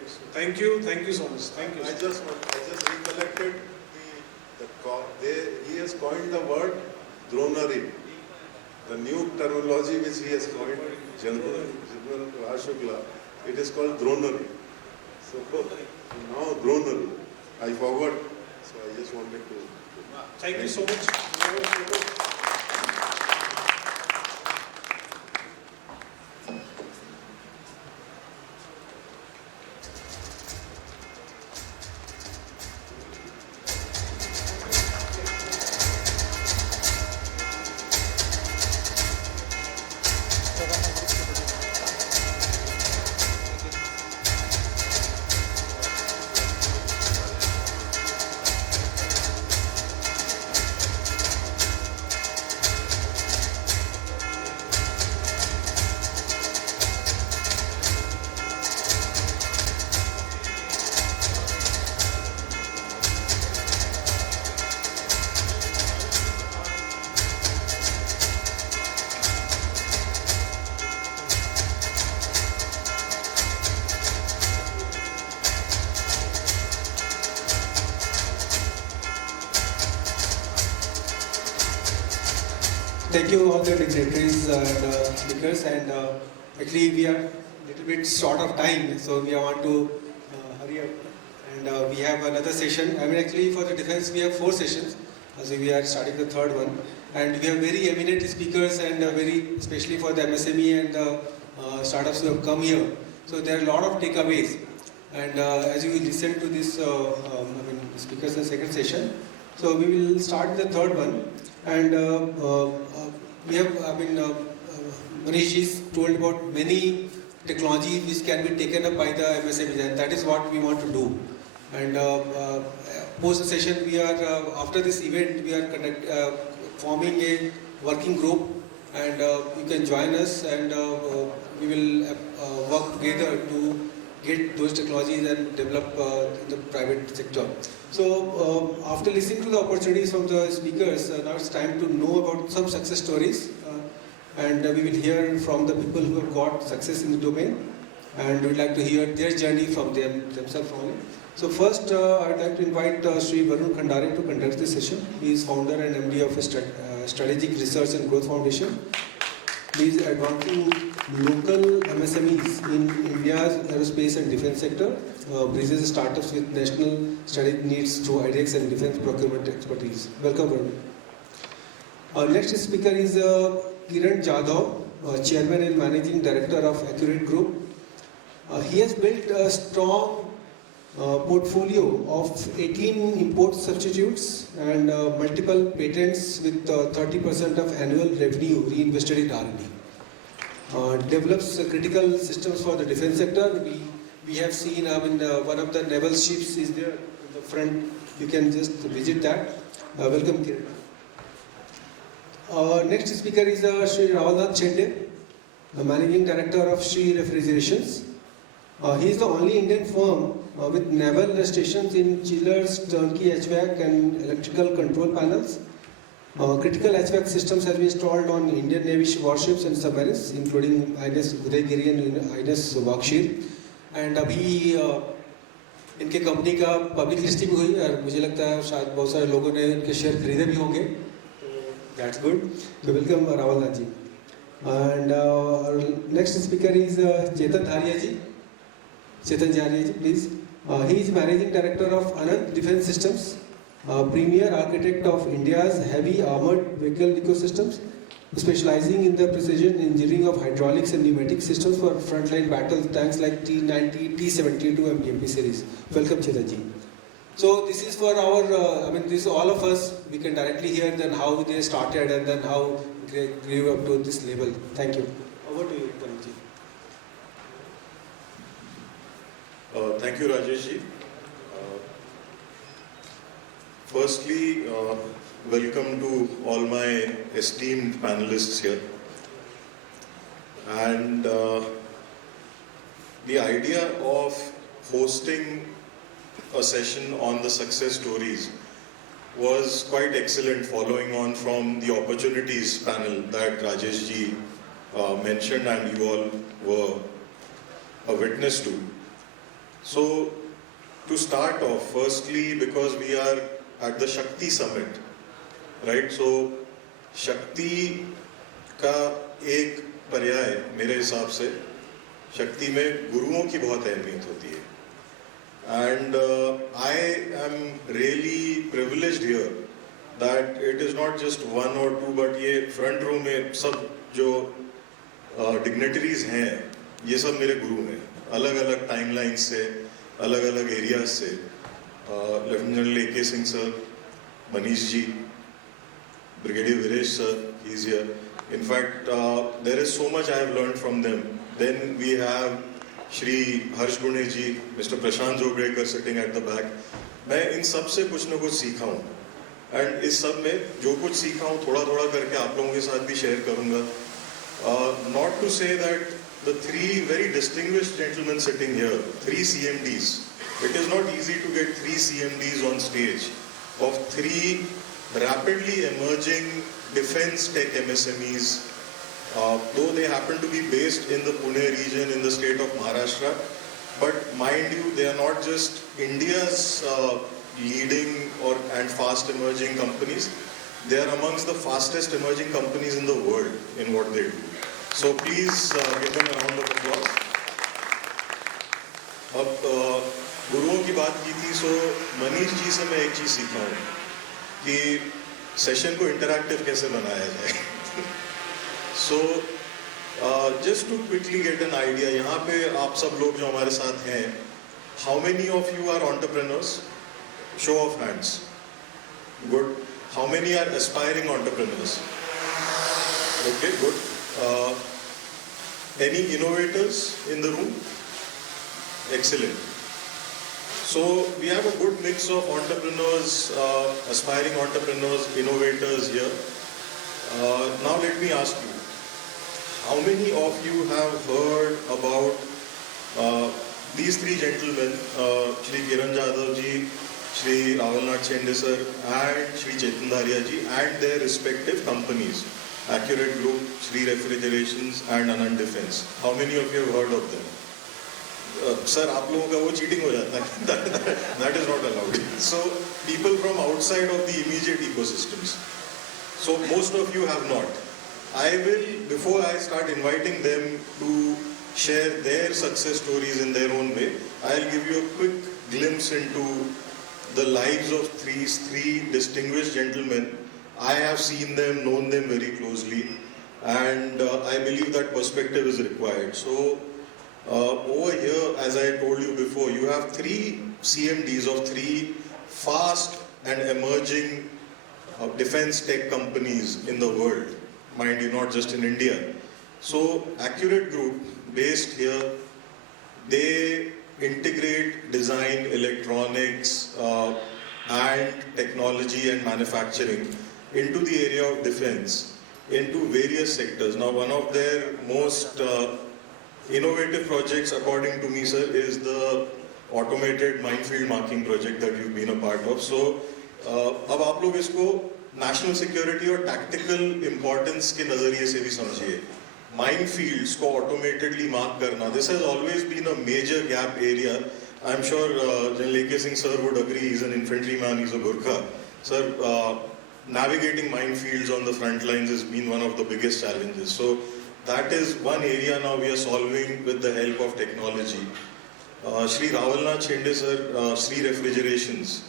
So thank you so much. Thank you. I just recollected he has coined the word dronery. The new terminology which he has coined, General Ashokla, it is called dronery. So now dronery. I forgot, so I just wanted to. Thank you so much. thank you all the dignitaries and speakers. And actually, we are a little bit short of time, so we want to hurry up. And we have another session. I mean, actually, for the defense, we have 4 sessions. So we are starting the 3rd one. And we have very eminent speakers, and especially for the MSME and startups who have come here. So there are a lot of takeaways. And as you listen to this, speakers in the 2nd session, so we will start the 3rd one. And we have, Manish is told about many technologies which can be taken up by the MSMEs, and that is what we want to do. And post the session, we are after this event, we are forming a working group, and you can join us, and we will work together to get those technologies and develop the private sector. So after listening to the opportunities from the speakers, now it's time to know about some success stories, and we will hear from the people who have got success in the domain, and we'd like to hear their journey from themselves only. So first, I'd like to invite Shri Varun Khandare to conduct this session. He is founder and MD of a Strategic Research and Growth Foundation. He is advancing local MSMEs in India's aerospace and defense sector, bridges startups with national strategic needs through IDX and defense procurement expertise. Welcome, Varun. Our next speaker is Kiran Jadhav, Chairman and Managing Director of Accurate Group. He has built a strong portfolio of 18 import substitutes and multiple patents with 30% of annual revenue reinvested in R&D. Develops critical systems for the defense sector. We have seen one of the naval ships is there in the front. You can just visit that. Welcome, Kiran. Next speaker is Shri Rawalnath Chende, the Managing Director of Shri Refrigerations. He is the only Indian firm with naval stations in chillers, turnkey HVAC and electrical control panels. Critical HVAC systems have been installed on Indian Navy warships and submarines, including INS Udaygiri and INS Wakshir. And अभी इनके company का public listing हुई और मुझे लगता है शायद बहुत सारे लोगों ने इनके शेयर खरीदे भी होंगे. That's good. So welcome, Rawalnath ji. And our next speaker is Chetan Dharia ji. Chetan Dharia ji, please. He is Managing Director of Anand Defense Systems, Premier Architect of India's Heavy Armored Vehicle Ecosystems, specializing in the precision engineering of hydraulics and pneumatic systems for frontline battle tanks like T-90, T-72 and BMP series. Welcome, Chetan ji. So this is for our, this is all of us. We can directly hear then how they started and then how they grew up to this level. Thank you. Over to you, Karan ji. Thank you, Rajesh ji. Firstly, welcome to all my esteemed panelists here. And the idea of hosting a session on the success stories was quite excellent, following on from the opportunities panel that Rajesh ji mentioned and you all were a witness to. So, to start off, firstly, because we are at the SHAKTI Summit, right? So, SHAKTI का एक पर्याय मेरे हिसाब से शक्ति में गुरुओं की बहुत अहमियत होती है. And I am really privileged here that it is not just one or two, but ये front row में सब जो dignitaries हैं, ये सब मेरे गुरु हैं. अलग अलग टाइमलाइन से, अलग अलग एरियाज से. Lieutenant general A.K. Singh sir, Manish ji, brigadier Viresh sir, he is here. In fact, there is so much I have learned from them. Then we have Shri Harsh Gune ji, Mr. Prashant Jogrekar sitting at the back. मैं इन सब से कुछ न कुछ सीखा हूँ. And इस सब में जो कुछ सीखा हूँ थोड़ा थोड़ा करके आप लोगों के साथ भी शेयर करूँगा. Not to say that the three very distinguished gentlemen sitting here, 3 CMDs, it is not easy to get 3 CMDs on stage of 3 rapidly emerging defense tech MSMEs, though they happen to be based in the Pune region in the state of Maharashtra. But mind you, they are not just India's leading and fast emerging companies. they are amongst the fastest emerging companies in the world in what they do. So please give them a round of applause. अब गुरुओं की बात की थी, सो मनीष जी से मैं एक चीज़ सीखा हूँ कि सेशन को इंटरैक्टिव कैसे बनाया जाए. So just to quickly get an idea, यहाँ पे आप सब लोग जो हमारे साथ हैं, how many of you are entrepreneurs? Show of hands. Good. How many are aspiring entrepreneurs? Okay, good. Any innovators in the room? Excellent. So we have a good mix of entrepreneurs, aspiring entrepreneurs, innovators here. Now let me ask you, how many of you have heard about these three gentlemen, Shri Kiran Jadhav ji, Shri Rajinder Singh Bhatia and Shri Chaitanya ji, and their respective companies, Accurate Group, Shri Refrigerations and Anand Defense. How many of you have heard of them? Sir, आप लोगों का वो cheating हो जाता है. That is not allowed. So people from outside of the immediate ecosystems. So most of you have not. I will, before I start inviting them to share their success stories in their own way, I'll give you a quick glimpse into the lives of three distinguished gentlemen. I have seen them, known them very closely, and I believe that perspective is required. So over here, as I told you before, you have three CMDs of three fast and emerging defense tech companies in the world, mind you, not just in India. So Accurate Group, based here, they integrate design, electronics and technology and manufacturing into the area of defense, into various sectors. Now one of their most innovative projects, according to me, sir, is the automated minefield marking project that you've been a part of. So अब आप लोग इसको national security और tactical importance के नजरिए से भी समझिए. Minefields को automatedly mark करना, this has always been a major gap area. I'm sure General A.K. Singh sir would agree. He's an infantryman, he's a Gurkha. Sir, navigating minefields on the front lines has been one of the biggest challenges. So that is one area now we are solving with the help of technology. Shri Rajinder sir, Shri Refrigerations,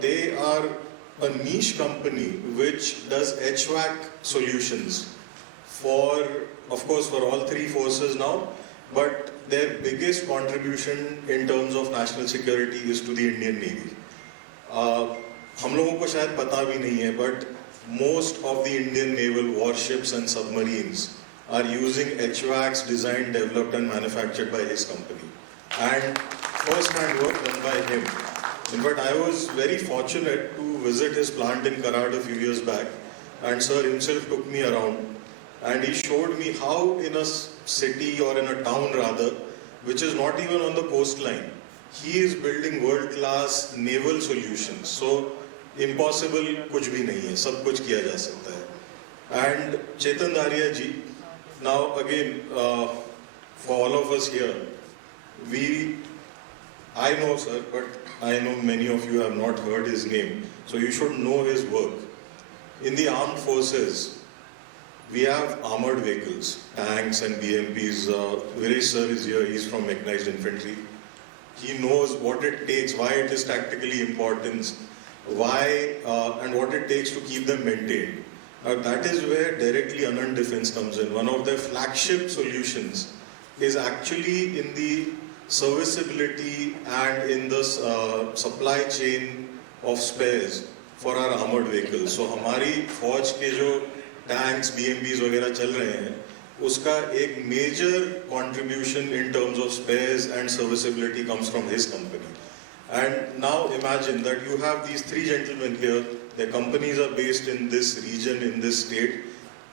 they are a niche company which does HVAC solutions for, of course, for all three forces now, but their biggest contribution in terms of national security is to the Indian Navy. हम लोगों को शायद पता भी नहीं है, but most of the Indian naval warships and submarines are using HVACs designed, developed and manufactured by his company, and first-hand work done by him. In fact, I was very fortunate to visit his plant in Karad a few years back, and sir himself took me around and he showed me how in a city or in a town rather, which is not even on the coastline, he is building world-class naval solutions. So impossible कुछ भी नहीं है, सब कुछ किया जा सकता है. And Chaitanya ji, now again, for all of us here, I know sir, but I know many of you have not heard his name, so you should know his work. In the armed forces, we have armored vehicles, tanks and BMPs. Viresh sir is here, he's from mechanized infantry. He knows what it takes, why it is tactically important, why and what it takes to keep them maintained. That is where directly Anand Defense comes in. One of their flagship solutions is actually in the serviceability and in the supply chain of spares for our armored vehicles. So हमारी फौज के जो tanks, BMPs वगैरह चल रहे हैं, उसका एक major contribution in terms of spares and serviceability comes from his company. And now imagine that you have these three gentlemen here, their companies are based in this region, in this state.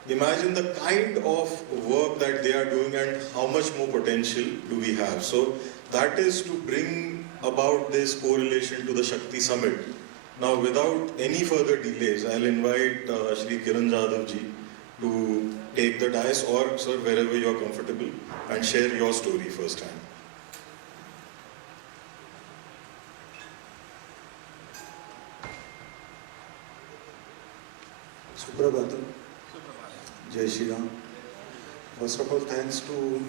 Imagine the kind of work that they are doing and how much more potential do we have. So that is to bring about this correlation to the SHAKTI Summit. Now without any further delays, I'll invite Shri Kiran Jadhav ji to take the dais, or sir, wherever you are comfortable, and share your story firsthand. Suprabhatam. Jai Shri Ram. First of all, thanks to in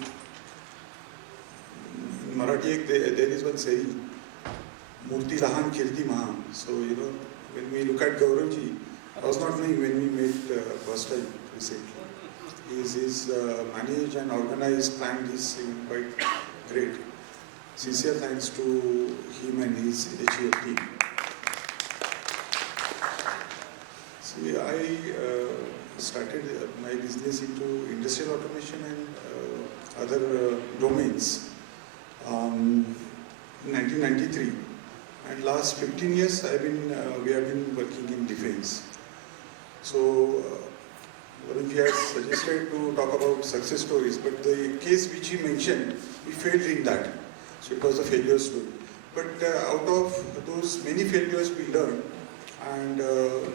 Marathi, there is one saying, Murti Lahan Kirti Mahan. So, when we look at Gauravji, I was not knowing when we met first time recently. His managed and organized, planned this quite great. Sincere thanks to him and his HEF team. See, I started my business into industrial automation and other domains in 1993. And last 15 years, we have been working in defense. So, he has suggested to talk about success stories, but the case which he mentioned, we failed in that. So it was a failure story. But out of those many failures we learned, and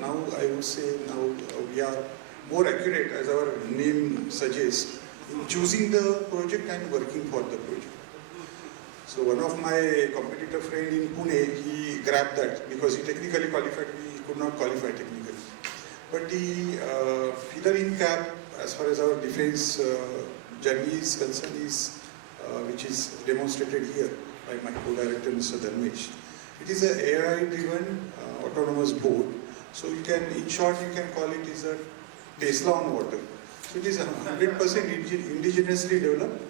now I would say we are more accurate, as our name suggests, in choosing the project and working for the project. So one of my competitor friend in Pune, he grabbed that because he technically qualified, we could not qualify technically. But the feather in cap, as far as our defense journey is concerned, is which is demonstrated here by my co-director, Mr. Dharmesh. It is an AI-driven autonomous boat. So you can, in short, you can call it is a Tesla on water. So it is 100% indigenously developed.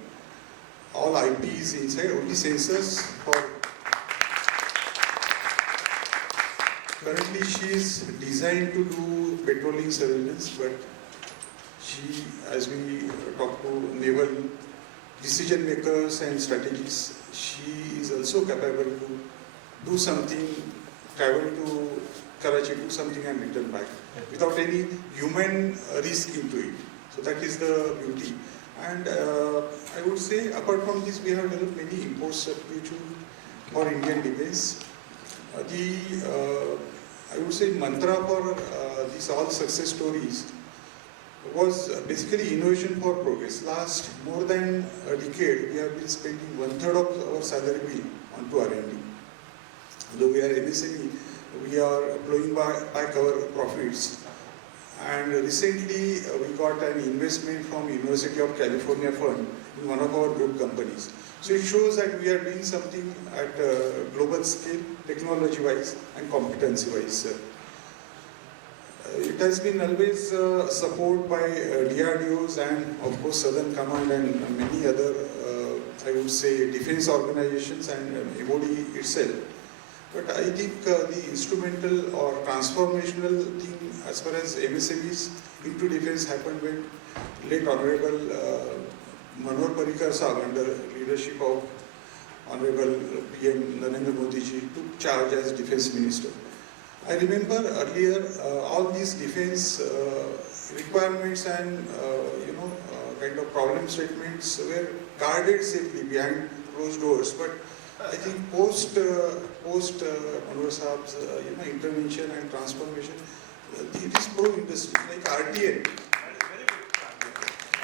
All IPs inside, only sensors for. Currently, she is designed to do patrolling surveillance, but she, as we talk to naval decision makers and strategists, she is also capable to do something, travel to Karachi, do something and return back without any human risk into it. So that is the beauty. And I would say, apart from this, we have developed many import substitute for Indian defense. I would say mantra for these all success stories was basically innovation for progress. Last more than a decade, we have been spending 1/3 of our salary bill onto R&D. Though we are MSME, we are blowing back our profits. And recently, we got an investment from University of California Fund in one of our group companies. So it shows that we are doing something at a global scale, technology-wise and competency-wise. It has been always supported by DRDOs and of course Southern Command and many other, I would say, defense organizations and MOD itself. But I think the instrumental or transformational thing as far as MSMEs into defense happened when late Honorable Manoj Pochat Sahab, under leadership of Honorable PM Narendra Modi ji, took charge as Defense Minister. I remember earlier all these defense requirements and kind of problem statements were guarded safely behind closed doors. But I think post Manoj Sahab's intervention and transformation, it is pro-industry, like RTN.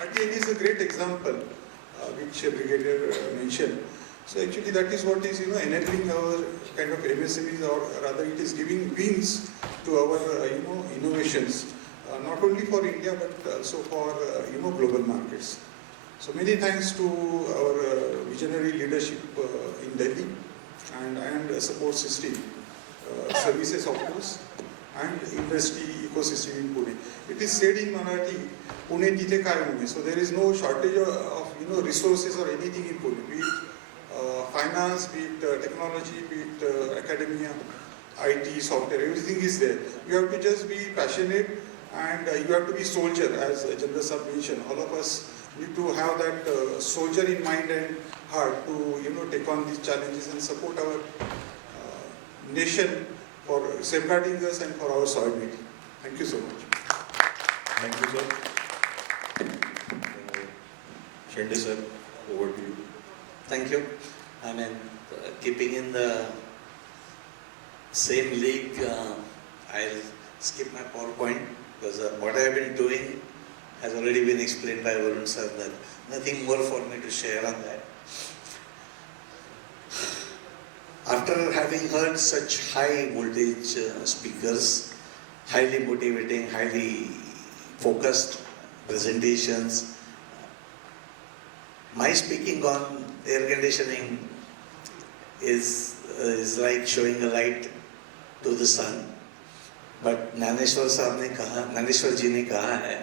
RTN is a great example, which Brigadier mentioned. So actually that is what is enabling our kind of MSMEs, or rather it is giving wings to our innovations, not only for India but also for global markets. So many thanks to our visionary leadership in Delhi and support system, services of course, and industry ecosystem in Pune. It is said in Marathi, Pune tithe kai Pune. So there is no shortage of resources or anything in Pune. Be it finance, be it technology, be it academia, IT, software, everything is there. You have to just be passionate and you have to be soldier, as Chandra Sahab mentioned. All of us need to have that soldier in mind and heart to take on these challenges and support our nation for safeguarding us and for our sovereignty. Thank you so much. Thank you, sir. Shende sir, over to you. Thank you. I mean, keeping in the same league, I'll skip my PowerPoint because what I have been doing has already been explained by Varun sir. Nothing more for me to share on that. After having heard such high voltage speakers, highly motivating, highly focused presentations. My speaking on air conditioning is like showing a light to the sun. But Naneshwar ji ne kaha hai,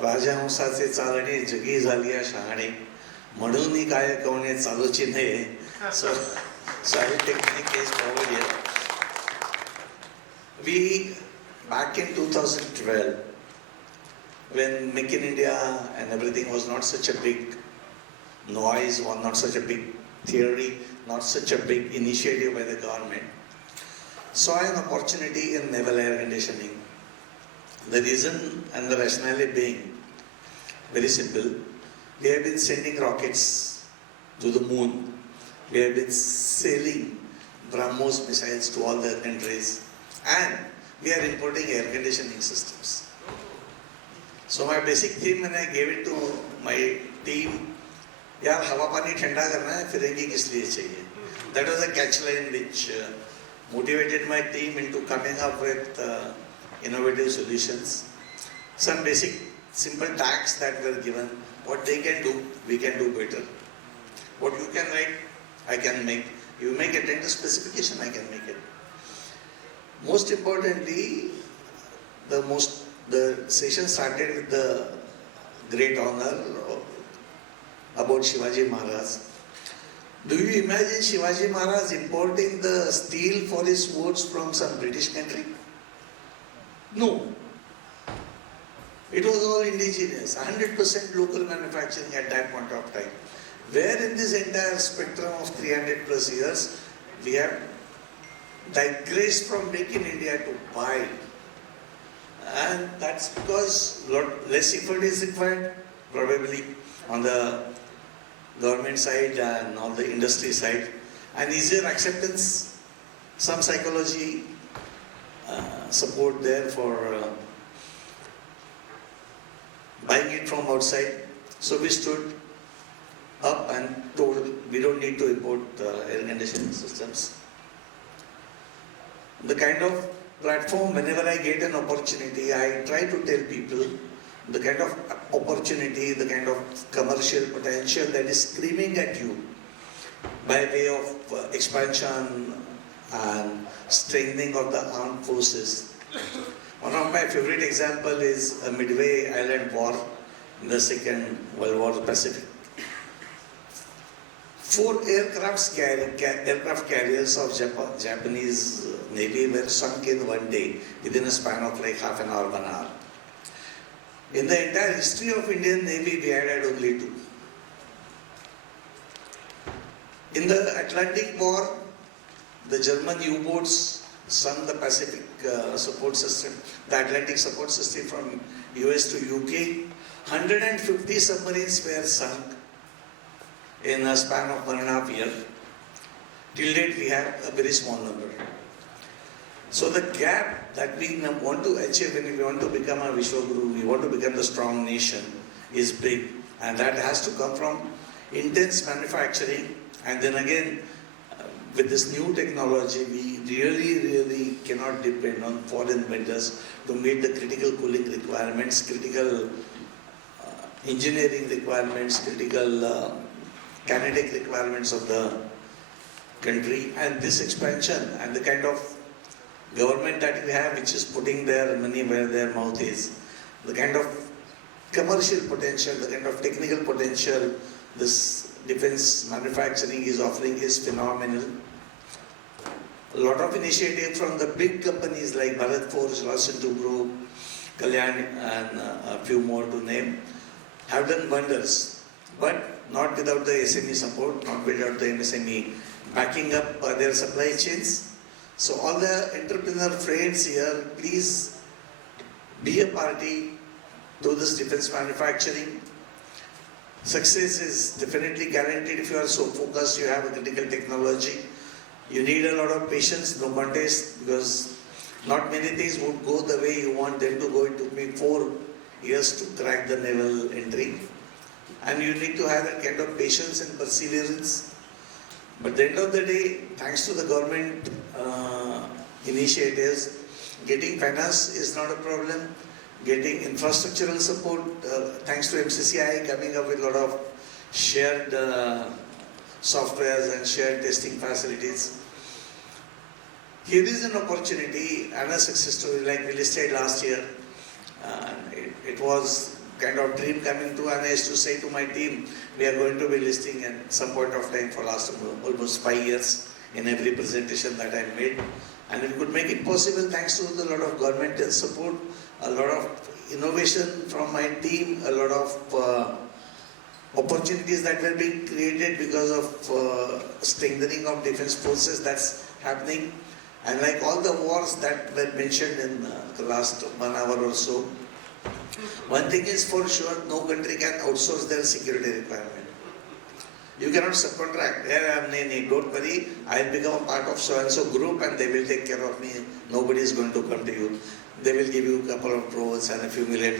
Rajahamsaचे चालणे जगी झालिया शहाणे म्हणून काय कवणे चालूची नाही. So I will take my case forward here. Back in 2012, when Make in India and everything was not such a big noise, was not such a big theory, not such a big initiative by the government, saw an opportunity in naval air conditioning. The reason and the rationale being very simple. We have been sending rockets to the moon. We have been sailing BrahMos missiles to all the countries. And we are importing air conditioning systems. So my basic theme when I gave it to my team, यार हवा पानी ठंडा करना है, फिरेंगी किस लिए चाहिए? That was a catchline which motivated my team into coming up with innovative solutions. Some basic simple tasks that were given. What they can do, we can do better. What you can write, I can make. You make a tender specification, I can make it. Most importantly, the session started with the great honor about Shivaji Maharaj. Do you imagine Shivaji Maharaj importing the steel for his swords from some British country? No. It was all indigenous, 100% local manufacturing at that point of time. Where in this entire spectrum of 300 plus years, we have digressed from Make in India to buy. And that's because less effort is required, probably, on the government side and on the industry side. And easier acceptance, some psychology support there for buying it from outside. So we stood up and told we don't need to import air conditioning systems. The kind of platform, whenever I get an opportunity, I try to tell people the kind of opportunity, the kind of commercial potential that is screaming at you by way of expansion and strengthening of the armed forces. One of my favorite example is a Midway Island War in the Second World War, the Pacific. 4 aircraft carriers of Japanese Navy were sunk in one day within a span of like half an hour, 1 hour. In the entire history of Indian Navy, we had only 2. In the Atlantic War, the German U-boats sunk the Pacific support system, the Atlantic support system from US to UK. 150 submarines were sunk in a span of 1.5 years. Till date, we have a very small number. So the gap that we want to achieve when we want to become a Vishwaguru, we want to become the strong nation, is big. And that has to come from intense manufacturing. And then again, with this new technology, we really cannot depend on foreign vendors to meet the critical cooling requirements, critical engineering requirements, critical kinetic requirements of the country. And this expansion and the kind of government that we have, which is putting their money where their mouth is, the kind of commercial potential, the kind of technical potential this defense manufacturing is offering is phenomenal. A lot of initiative from the big companies like Bharat Forge, Group, Kalyani, and a few more to name, have done wonders. But not without the SME support, not without the MSME backing up their supply chains. So all the entrepreneur friends here, please be a party to this defense manufacturing. Success is definitely guaranteed if you are so focused, you have a critical technology. You need a lot of patience, no contest, because not many things would go the way you want them to go. It took me 4 years to crack the naval entry. And you need to have that kind of patience and perseverance. But at the end of the day, thanks to the government initiatives, getting finance is not a problem. getting infrastructural support, thanks to MCCI coming up with a lot of shared softwares and shared testing facilities. Here is an opportunity and a success story like we listed last year. It was kind of dream coming true, and I used to say to my team, we are going to be listing at some point of time for last almost 5 years in every presentation that I made. And it could make it possible thanks to a lot of governmental support, a lot of innovation from my team, a lot of opportunities that were being created because of strengthening of defense forces that's happening. And like all the wars that were mentioned in the last 1 hour or so, one thing is for sure, no country can outsource their security requirement. You cannot subcontract. Don't worry, I'll become a part of so-and-so group and they will take care of me. Nobody is going to come to you. They will give you a couple of crores and a few $1 million.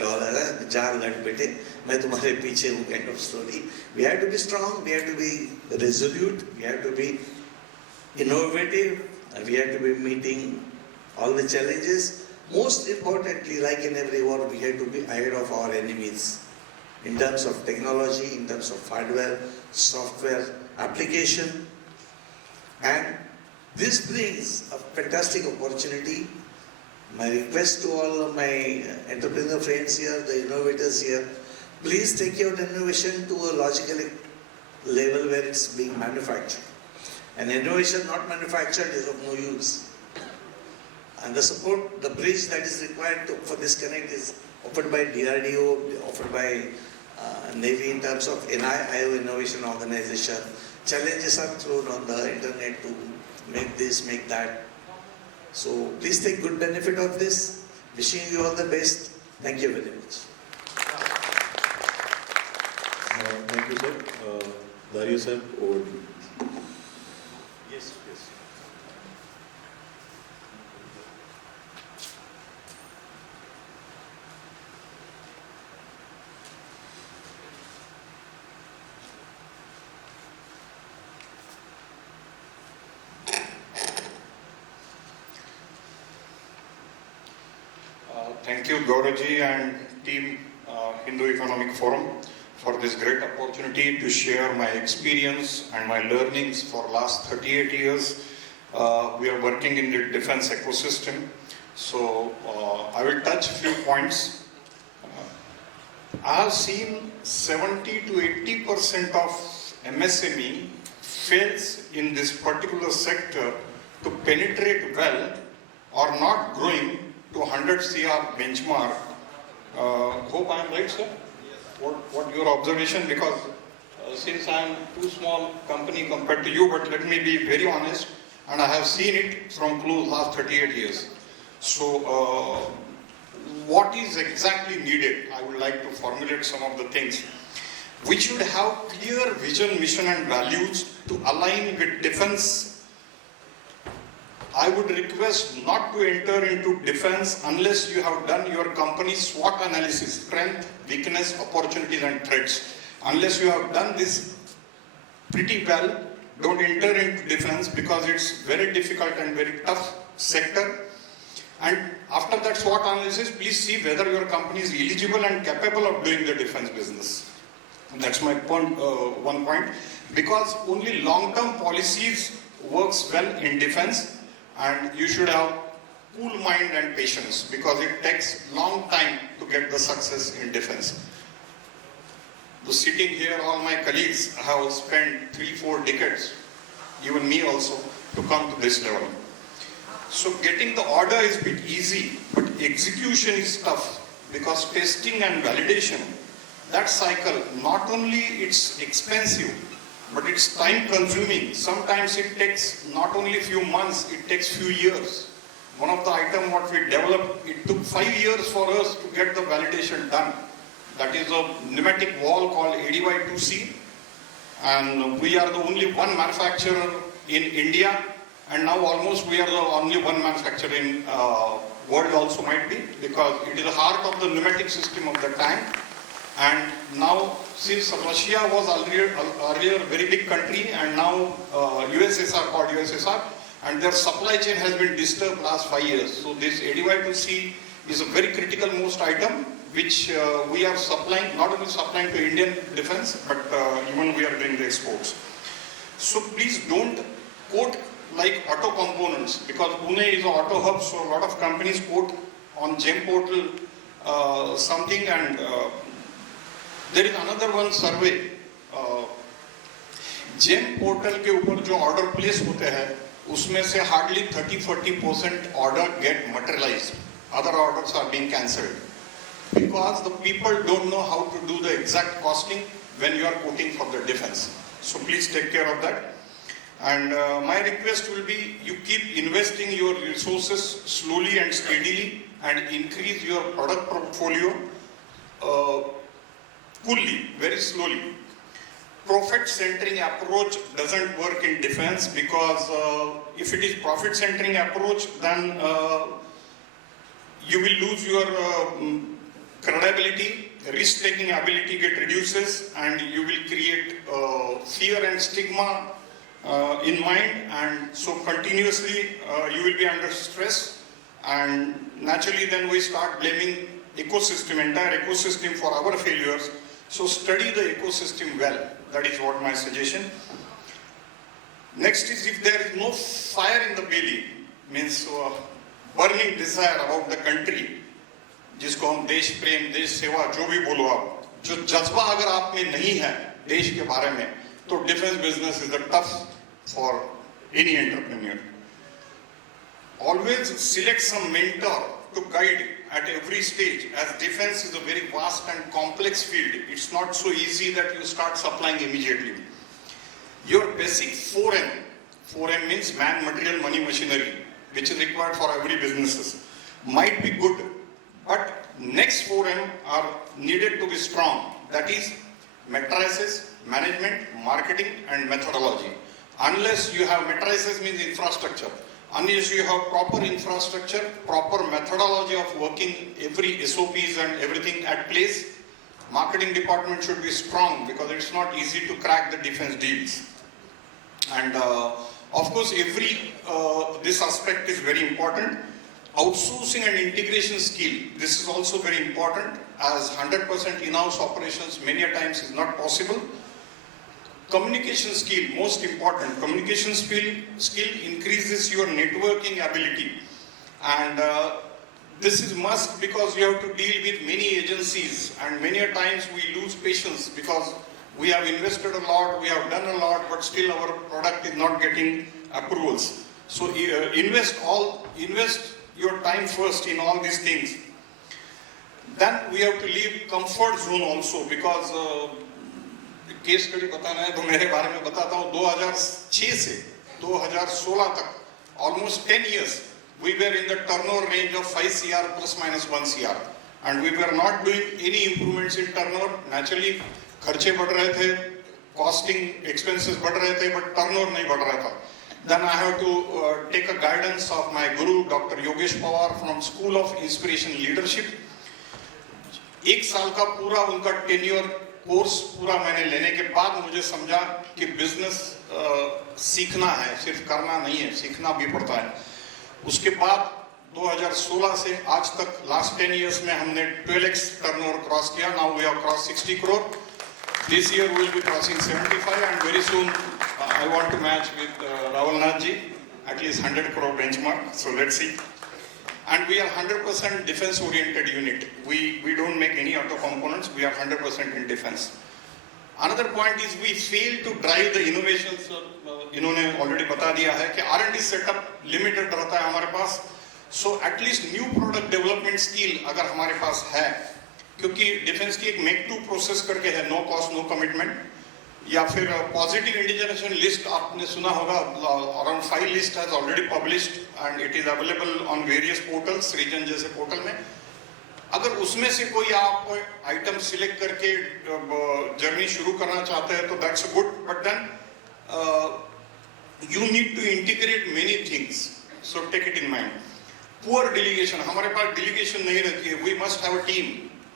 Jar lad bete, main tumhare piche hu kind of story. We have to be strong, we have to be resolute, we have to be innovative, we have to be meeting all the challenges. Most importantly, like in every war, we have to be ahead of our enemies in terms of technology, in terms of hardware, software, application. And this brings a fantastic opportunity. My request to all of my entrepreneur friends here, the innovators here, please take your innovation to a logical level where it's being manufactured. And innovation not manufactured is of no use. And the support, the bridge that is required for this connect is offered by DRDO, offered by Navy in terms of NIIO Innovation Organization. Challenges are thrown on the internet to make this, make that. So please take good benefit of this. Wishing you all the best. Thank you very much. Thank you, sir. Darius sir, over to you. Yes, yes. Thank you, Gaurav and team Hindu Economic Forum for this great opportunity to share my experience and my learnings for last 38 years. We are working in the defense ecosystem. So I will touch a few points. I have seen 70 to 80% of MSME fails in this particular sector to penetrate well or not growing to 100 CR benchmark. Hope I am right, sir? What your observation? Because since I am too small company compared to you, but let me be very honest, and I have seen it from close last 38 years. So what is exactly needed? I would like to formulate some of the things. We should have clear vision, mission and values to align with defense. I would request not to enter into defense unless you have done your company's SWOT analysis, strength, weakness, opportunities and threats. Unless you have done this pretty well, don't enter into defense because it's very difficult and very tough sector. And after that SWOT analysis, please see whether your company is eligible and capable of doing the defense business. That's my point, one point. Because only long-term policies works well in defense. And you should have cool mind and patience because it takes long time to get the success in defense. So sitting here, all my colleagues have spent 3-4 decades, even me also, to come to this level. So getting the order is a bit easy, but execution is tough because testing and validation, that cycle, not only it's expensive, but it's time consuming. Sometimes it takes not only few months, it takes few years. One of the items what we developed, it took 5 years for us to get the validation done. That is a pneumatic valve called ADY2C. And we are the only one manufacturer in India. And now almost we are the only one manufacturer in world also might be, because it is the heart of the pneumatic system of the tank. And now, since Russia was earlier a very big country, and now USSR called USSR, and their supply chain has been disturbed last 5 years. So this ADY2C is a very critical most item which we are supplying, not only supplying to Indian defense, but even we are doing the exports. So please don't quote like auto components, because Pune is an auto hub, so a lot of companies quote on GEM portal something, and there is another one survey. GEM portal के ऊपर जो order place होते हैं, उसमें से hardly 30-40% order get materialized. Other orders are being cancelled because the people don't know how to do the exact costing when you are quoting for the defense. So please take care of that. And my request will be, you keep investing your resources slowly and steadily and increase your product portfolio coolly, very slowly. Profit-centering approach doesn't work in defense, because if it is profit-centering approach, then you will lose your credibility, risk-taking ability get reduces, and you will create fear and stigma in mind, and so continuously you will be under stress, and naturally then we start blaming ecosystem, entire ecosystem for our failures. So study the ecosystem well. That is what my suggestion. Next is, if there is no fire in the belly, means burning desire about the country, जिसको हम देश प्रेम, देश सेवा, जो भी बोलो आप, जो जज्बा अगर आप में नहीं है देश के बारे में, तो defense business is tough for any entrepreneur. Always select some mentor to guide at every stage, as defense is a very vast and complex field. It's not so easy that you start supplying immediately. Your basic 4M means man, material, money, machinery, which is required for every businesses, might be good, but next 4M are needed to be strong. That is matrices, management, marketing and methodology. Unless you have matrices, means infrastructure. Unless you have proper infrastructure, proper methodology of working, every SOPs and everything at place, marketing department should be strong, because it's not easy to crack the defense deals. And of course, this aspect is very important. Outsourcing and integration skill, this is also very important, as 100% in-house operations many a times is not possible. Communication skill, most important. Communication skill increases your networking ability, and this is must, because you have to deal with many agencies, and many a times we lose patience because we have invested a lot, we have done a lot, but still our product is not getting approvals. So invest your time first in all these things. Then we have to leave comfort zone also, because case study बताना है तो मेरे बारे में बताता हूँ. 2006 से 2016 तक almost 10 years we were in the turnover range of 5 CR plus minus 1 CR, and we were not doing any improvements in turnover. Naturally खर्चे बढ़ रहे थे, costing expenses बढ़ रहे थे, but turnover नहीं बढ़ रहा था. Then I have to take a guidance of my guru Dr. Yogesh Pawar from School of Inspiration Leadership. एक साल का पूरा उनका tenure कोर्स पूरा मैंने लेने के बाद मुझे समझा कि बिजनेस सीखना है, सिर्फ करना नहीं है, सीखना भी पड़ता है. उसके बाद 2016 से आज तक लास्ट 10 इयर्स में हमने 12x टर्नओवर क्रॉस किया. Now we have cross 60 crore. This year we will be crossing 75, and very soon I want to match with Rahul Nath ji, at least 100 crore benchmark. So let's see. And we are 100% defense oriented unit. We don't make any auto components. We are 100% in defense. Another point is we fail to drive the innovations. इन्होंने already बता दिया है कि R&D setup limited रहता है हमारे पास. So at least new product development skill अगर हमारे पास है, क्योंकि डिफेंस की एक मेक टू प्रोसेस करके है, नो कॉस्ट नो कमिटमेंट, या फिर पॉजिटिव इंडिजनेशन लिस्ट आपने सुना होगा, around 5 list has already published and it is available on various portals, region जैसे पोर्टल में. अगर उसमें से कोई आप आइटम सिलेक्ट करके जर्नी शुरू करना चाहते हैं तो that's good, but then you need to integrate many things, so take it in mind. Poor delegation, हमारे पास डेलीगेशन नहीं रहती है. We must have a team.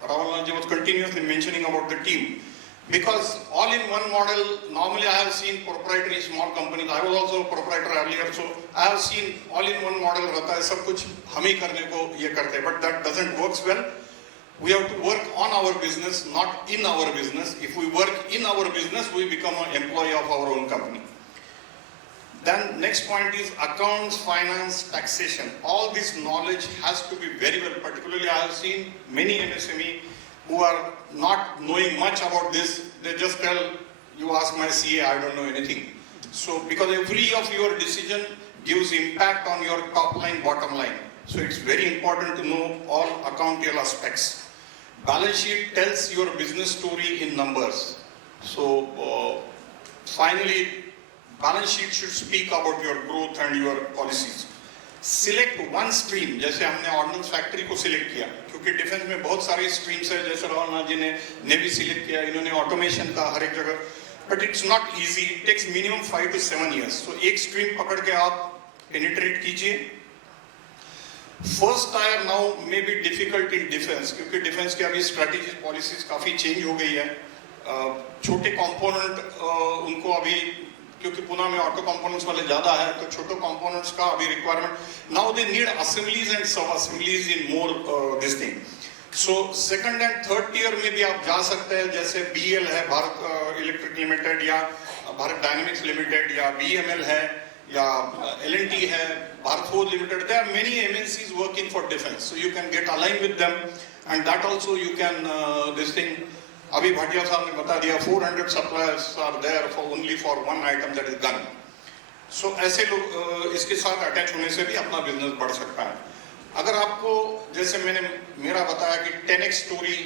Rahul Nath was continuously mentioning about the team. Because all-in-one model, normally I have seen proprietary small companies. I was also a proprietor earlier, so I have seen all-in-one model रहता है, सब कुछ हम ही करने को ये करते हैं. But that doesn't work well. We have to work on our business, not in our business. If we work in our business, we become an employee of our own company. Then next point is accounts, finance, taxation. All this knowledge has to be very well. Particularly, I have seen many MSME who are not knowing much about this. They just tell, you ask my CA, I don't know anything. So because every of your decision gives impact on your top line, bottom line. So it's very important to know all accounting aspects. Balance sheet tells your business story in numbers. So finally, balance sheet should speak about your growth and your policies. Select one stream, जैसे हमने ordnance factory को select किया, क्योंकि defence में बहुत सारे streams है, जैसे रावल जी ने नेवी सिलेक्ट किया, इन्होंने ऑटोमेशन का हर एक जगह, but it's not easy, it takes minimum 5 to 7 years. So एक स्ट्रीम पकड़ के आप पेनिट्रेट कीजिए. First tier now may be difficult in defence, क्योंकि डिफेंस की अभी स्ट्रेटेजी पॉलिसीज काफी चेंज हो गई है. छोटे कंपोनेंट उनको अभी, क्योंकि पुणे में ऑटो कंपोनेंट्स वाले ज्यादा है, तो छोटे कंपोनेंट्स का अभी requirement, now they need assemblies and sub assemblies in more this thing. So second and third year में भी आप जा सकते हैं, जैसे BL है, भारत इलेक्ट्रिक लिमिटेड, या भारत डायनेमिक्स लिमिटेड, या BML है, या L&T है, Bharat Forge Limited. There are many MNCs working for defense, so you can get aligned with them, and that also you can this thing. अभी भाटिया साहब ने बता दिया 400 suppliers are there for only for one item, that is gun. So ऐसे लोग इसके साथ attach होने से भी अपना बिजनेस बढ़ सकता है. अगर आपको, जैसे मैंने मेरा बताया कि 10x स्टोरी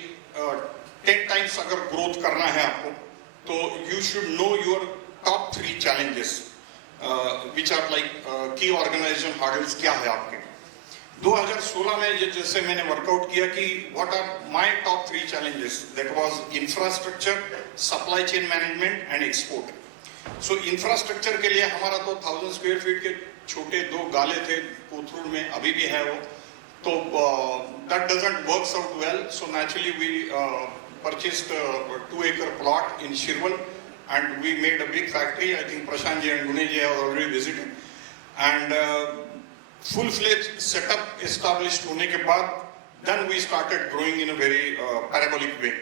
10 times अगर ग्रोथ करना है आपको, तो you should know your top 3 challenges which are like key organization hurdles क्या है आपके. 2016 में जैसे मैंने वर्कआउट किया कि what are my top 3 challenges, that was infrastructure, supply chain management and export. So infrastructure के लिए हमारा तो 1000 square feet के छोटे 2 गाले थे कोथरूड में, अभी भी है वो, तो that doesn't work out well. So naturally we purchased a 2-acre plot in Shirwal and we made a big factory. I think Prashant ji and Gune ji have already visited, and full-fledged setup established होने के बाद, then we started growing in a very parabolic way.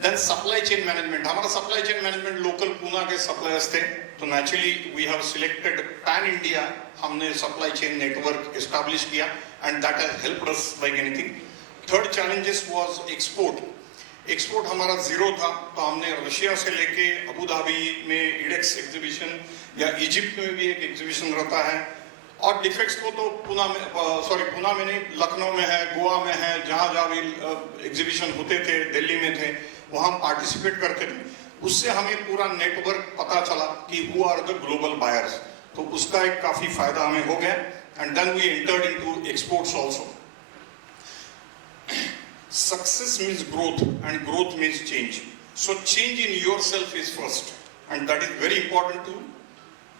Then supply chain management, हमारा supply chain management local Pune के suppliers थे, तो naturally we have selected pan India, हमने supply chain network establish किया, and that has helped us like anything. Third challenges was export. Export हमारा 0 था, तो हमने रशिया से लेके अबू धाबी में इडेक्स एग्जीबिशन, या इजिप्ट में भी एक एग्जीबिशन रहता है, और डिफेक्ट्स को तो पुणे में नहीं, लखनऊ में है, गोवा में है, जहाँ भी एग्जीबिशन होते थे, दिल्ली में थे, वहाँ पार्टिसिपेट करते थे. उससे हमें पूरा नेटवर्क पता चला कि who are the global buyers, तो उसका एक काफी फायदा हमें हो गया. And then we entered into exports also. Success means growth and growth means change. So change in yourself is first, and that is very important too,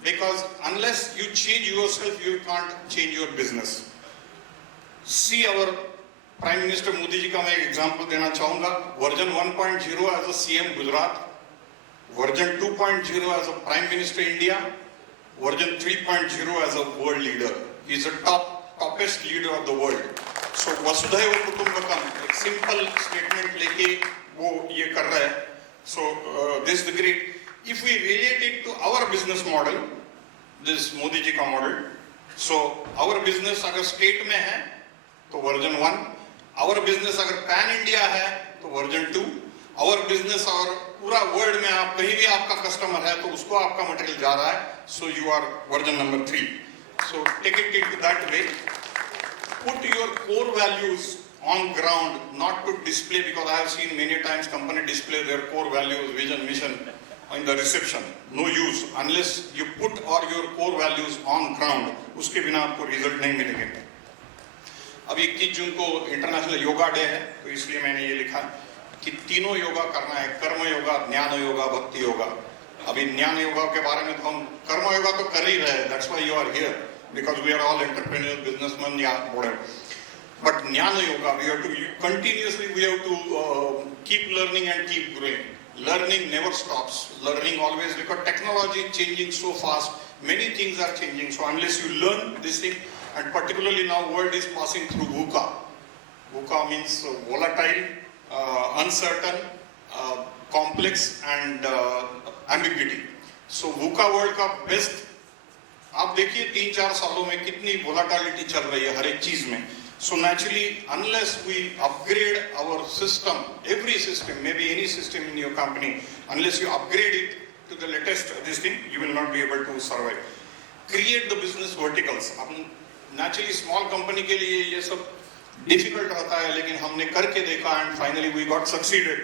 because unless you change yourself, you can't change your business. See our Prime Minister Modi ji का मैं एक example देना चाहूँगा. Version 1.0 as a CM Gujarat, Version 2.0 as a Prime Minister India, Version 3.0 as a world leader. He is the toppest leader of the world. So वसुधैव कुटुंबकम, एक simple statement लेके वो ये कर रहा है. So this is the great. If we relate it to our business model, this Modi ji का model, so our business अगर स्टेट में है तो वर्जन 1, our business अगर पैन इंडिया है तो वर्जन 2, our business और पूरा वर्ल्ड में आप कहीं भी आपका कस्टमर है तो उसको आपका मटेरियल जा रहा है, so you are version number 3. So take it into that way. Put your core values on ground, not to display, because I have seen many times company display their core values, vision, mission in the reception. No use unless you put all your core values on ground. उसके बिना आपको result नहीं मिलेंगे. अभी 21 जून को international yoga day है, तो इसलिए मैंने ये लिखा कि तीनों योगा करना है, कर्म योगा, ज्ञान योगा, भक्ति योगा. अभी ज्ञान योगा के बारे में तो हम कर्म योगा तो कर ही रहे हैं, that's why you are here, because we are all entrepreneurs, businessmen, yeah, whatever. But Jnana Yoga, we have to continuously, we have to keep learning and keep growing. learning never stops. Learning always, because technology is changing so fast. Many things are changing. So unless you learn this thing, and particularly now world is passing through VUCA. VUCA means volatile, uncertain, complex and ambiguity. So VUCA world का best, आप देखिए 3-4 सालों में कितनी volatility चल रही है हर एक चीज में. So naturally, unless we upgrade our system, every system, maybe any system in your company, unless you upgrade it to the latest this thing, you will not be able to survive. Create the business verticals. Naturally, small company के लिए ये सब difficult रहता है, लेकिन हमने करके देखा and finally we got succeeded.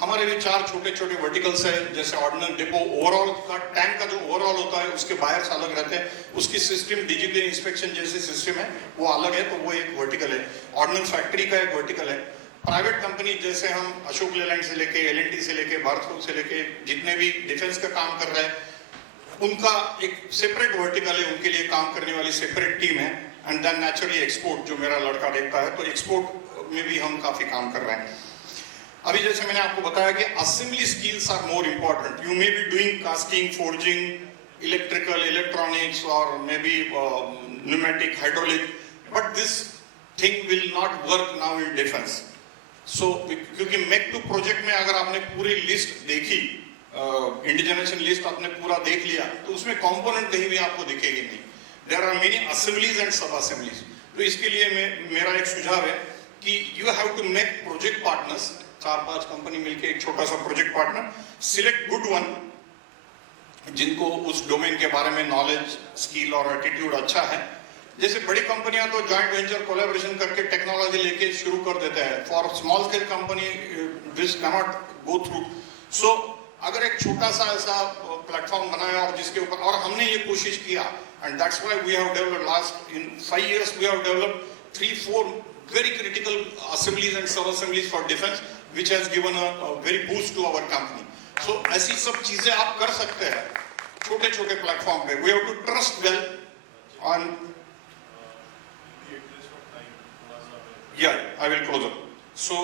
हमारे भी 4 छोटे-छोटे वर्टिकल्स है, जैसे ऑर्डिनल डिपो, ओवरऑल का टैंक का जो ओवरऑल होता है उसके बायर्स अलग रहते हैं, उसकी सिस्टम डिजिटल इंस्पेक्शन जैसे सिस्टम है वो अलग है, तो वो एक वर्टिकल है. ऑर्डिनल फैक्ट्री का एक वर्टिकल है. प्राइवेट कंपनी जैसे हम अशोक लेलैंड से लेके एलएनटी से लेके भारत फोर्ज से लेके जितने भी डिफेंस का काम कर रहे हैं, उनका एक सेपरेट वर्टिकल है, उनके लिए काम करने वाली सेपरेट टीम है. एंड देन नेचुरली एक्सपोर्ट, जो मेरा लड़का देखता है, तो एक्सपोर्ट में भी हम काफी काम कर रहे हैं. अभी जैसे मैंने आपको बताया कि assembly skills are more important. You may be doing casting, forging, electrical, electronics और may be pneumatic, hydraulic, but this thing will not work now in defence. So क्योंकि मेक टू प्रोजेक्ट में अगर आपने पूरी लिस्ट देखी, इंडिजिनेशन list आपने पूरा देख लिया, तो उसमें कंपोनेंट कहीं भी आपको दिखेगी नहीं. There are many assemblies and sub assemblies. तो इसके लिए मेरा एक सुझाव है कि you have to make project partners. 4-5 company मिलके एक छोटा सा project partner, select good one, जिनको उस डोमेन के बारे में नॉलेज, स्किल और एटीट्यूड अच्छा है. जैसे बड़ी कंपनियां तो जॉइंट वेंचर कोलैबोरेशन करके टेक्नोलॉजी लेके शुरू कर देते हैं. For small scale company this can not go through. So अगर एक छोटा सा ऐसा प्लेटफॉर्म बनाया और जिसके ऊपर, और हमने ये कोशिश किया, and that's why we have developed last in 5 years we have developed 3-4 very critical assemblies and sub assemblies for defense, which has given a very boost to our company. So ऐसी सब चीजें आप कर सकते हैं छोटे-छोटे प्लेटफॉर्म पे. We have to trust well on. Yeah, I will close up. So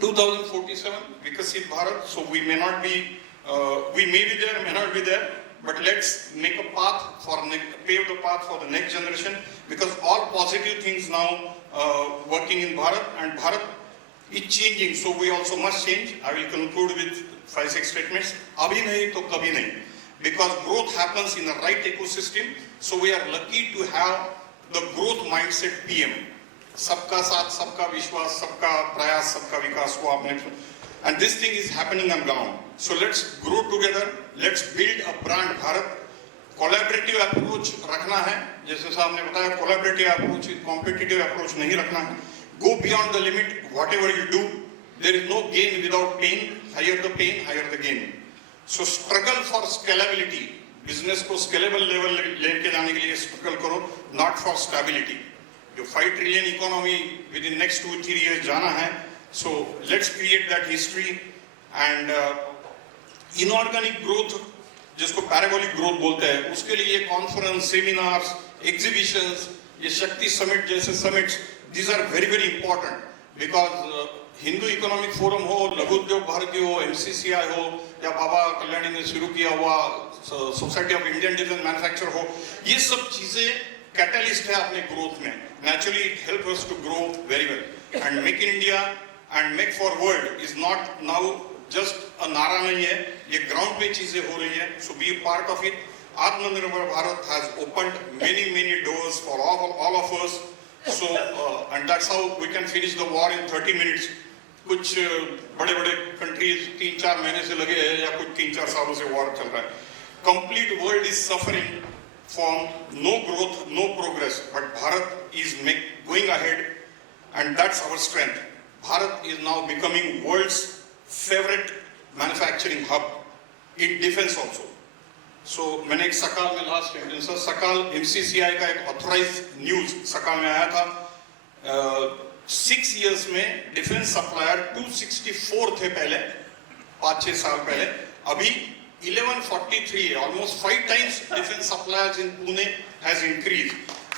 2047 Vikasit Bharat. So we may not be, we may be there, may not be there. But let's make a path for pave the path for the next generation, because all positive things now working in Bharat, and Bharat is changing, so we also must change. I will conclude with 5-6 statements. Abhi nahi to kabhi nahi, because growth happens in the right ecosystem. So we are lucky to have the growth mindset PM. Sabka saath, sabka vishwas, sabka prayas, sabka vikas ko aapne. And this thing is happening on ground. So let's grow together. Let's build a brand Bharat. Collaborative approach रखना है. जैसे साहब ने बताया, collaborative approach, competitive approach नहीं रखना है. Go beyond the limit. Whatever you do, there is no gain without pain. Higher the pain, higher the gain. So struggle for scalability. Business को scalable level लेके जाने के लिए struggle करो, not for stability. जो 5 trillion economy within next 2-3 years जाना है. So let's create that history. And inorganic growth, जिसको पैराबोलिक ग्रोथ बोलते हैं, उसके लिए कॉन्फ्रेंस, सेमिनार्स, एग्जीबिशंस, ये शक्ति समिट जैसे summits, these are very very important, because Hindu economic forum हो, लघु उद्योग भारती हो, MCCI हो, या बाबा कल्याणी ने शुरू किया हुआ society of Indian defence manufacture हो, ये सब चीजें कैटलिस्ट है अपने ग्रोथ में. Naturally it help us to grow very well. And make in India and make for world is not now just a नारा नहीं है, ये ग्राउंड पे चीजें हो रही है. सो बी पार्ट ऑफ इट. आत्मनिर्भर Bharat has opened many doors for all of us. So and that's how we can finish the war in 30 minutes. कुछ बड़े-बड़े कंट्रीज 3-4 महीने से लगे हैं, या कुछ 3-4 सालों से वॉर चल रहा है. Complete world is suffering from no growth, no progress, but Bharat is going ahead, and that's our strength. Bharat is now becoming world's favorite manufacturing hub in defense also. So मैंने एक सकाल में last sentence, सकाल MCCI का एक authorised news सकाल में आया था. 6 years में डिफेंस सप्लायर 264 थे पहले, 5-6 साल पहले. अभी 1143 है. Almost 5 times defence suppliers in Pune has increase.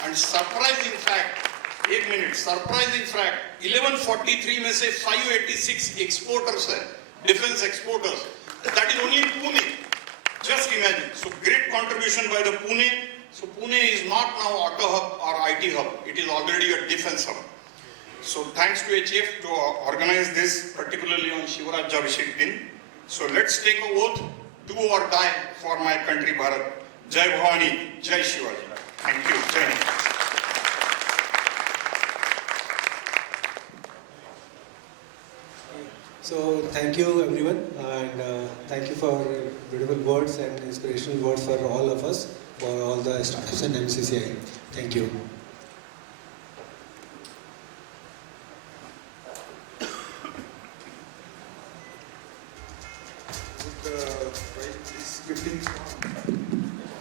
And surprising fact, 1 minute, surprising fact, 1143 में से 586 एक्सपोर्टर्स है. defense exporters. That is only Pune. Just imagine. So great contribution by the Pune. So Pune is not now auto hub or IT hub. It is already a defense hub. So thanks to HF to organize this, particularly on Shivarajyabhishek Din. So let's take a oath, do or die for my country Bharat. Jai Bhavani, Jai Shivaji. Thank you. Jai Hind. So thank you everyone, and thank you for beautiful words and inspirational words for all of us, for all the startups and MCCI. Thank you.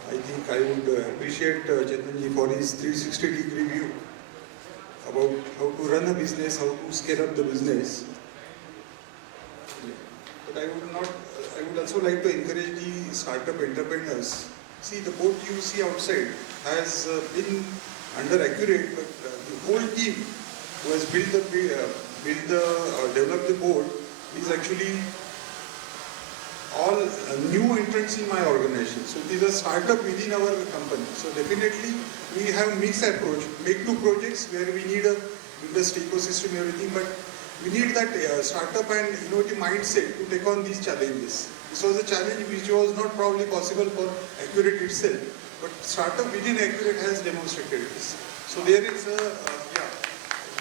I think I would appreciate Chetanji for his 360-degree view about how to run a business, how to scale up the business. But I would also like to encourage the startup entrepreneurs. See, the boat you see outside has been under accurate, but the whole team who has developed the boat is actually all new entrants in my organization. So it is a startup within our company. So definitely we have mixed approach. Make two projects where we need a industry ecosystem, everything, but we need that startup and innovative mindset to take on these challenges. This was a challenge which was not probably possible for Accurate itself, but startup within Accurate has demonstrated this. So there is a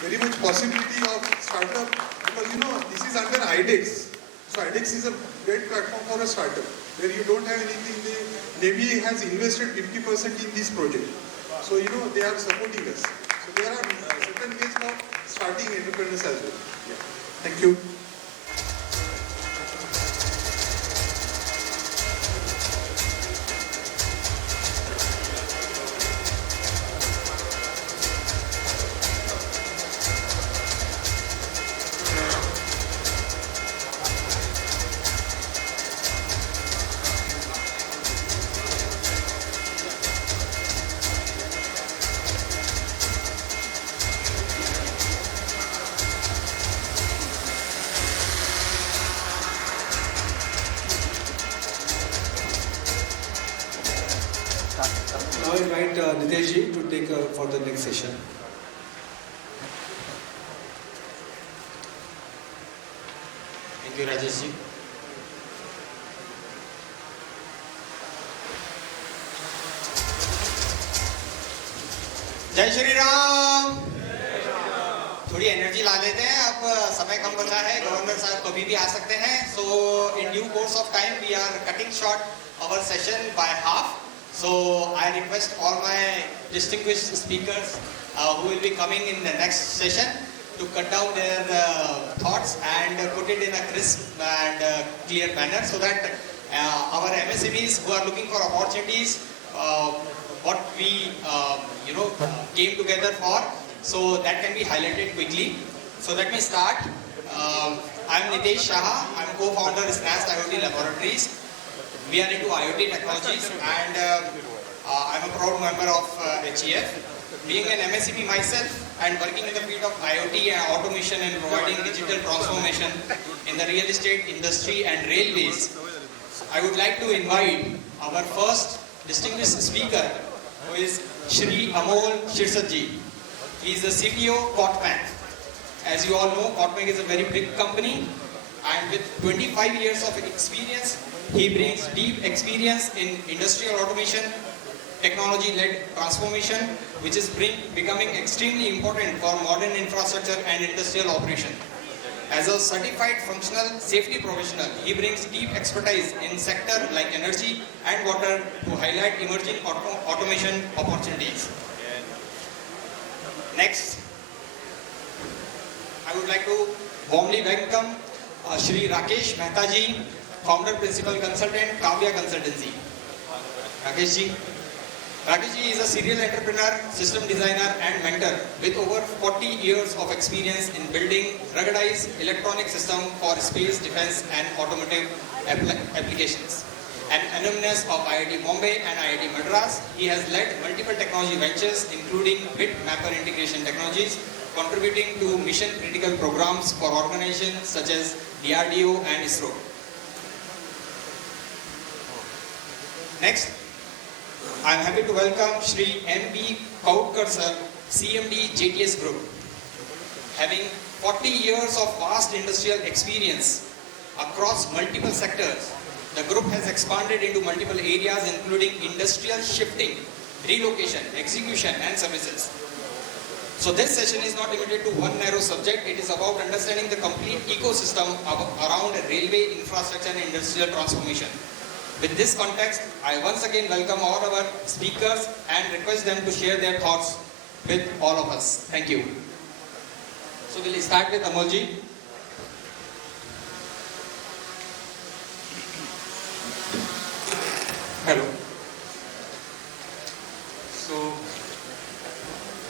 very much possibility of startup, because this is under IDEX. So IDEX is a great platform for a startup where you don't have anything. The Navy has invested 50% in this project. So they are supporting us. So there are certain ways of starting entrepreneurs as well. Yeah. Thank you. Now I invite Niteshji to take for the next session. Thank you, Rajeshji. जय श्री राम। थोड़ी energy ला लेते हैं, अब समय कम बचा है, governor साहब कभी भी आ सकते हैं. So in due course of time we are cutting short our session by half. So I request all my distinguished speakers who will be coming in the next session to cut down their thoughts and put it in a crisp and clear manner, so that our MSMEs who are looking for opportunities, what we came together for, so that can be highlighted quickly. So let me start. I am Nitesh Shah. I am co-founder of SNAST IoT Laboratories. We are into IoT technologies, and I am a proud member of HEF. Being an MSME myself and working in the field of IoT and automation and providing digital transformation in the real estate industry and railways, I would like to invite our first distinguished speaker, who is Shri Amol Shirsatji. He is the CTO Kotbank. As you all know, Kotbank is a very big company, and with 25 years of experience, he brings deep experience in industrial automation, technology-led transformation, which is becoming extremely important for modern infrastructure and industrial operation. As a certified functional safety professional, he brings deep expertise in sectors like energy and water to highlight emerging automation opportunities. Next, I would like to warmly welcome Shri Rakesh Mehta ji, founder principal consultant, Kavya Consultancy. Rakesh ji is a serial entrepreneur, system designer and mentor with over 40 years of experience in building ruggedized electronic systems for space, defense and automotive applications. An alumnus of IIT Bombay and IIT Madras, he has led multiple technology ventures including bit-mapper integration technologies, contributing to mission-critical programs for organizations such as DRDO and ISRO. Next, I am happy to welcome Shri M.B. Kautkar sir, CMD JTS Group. Having 40 years of vast industrial experience across multiple sectors, the group has expanded into multiple areas including industrial shifting, relocation, execution and services. So this session is not limited to one narrow subject, it is about understanding the complete ecosystem around railway infrastructure and industrial transformation. With this context, I once again welcome all our speakers and request them to share their thoughts with all of us. Thank you. So we'll start with Amolji. Hello. So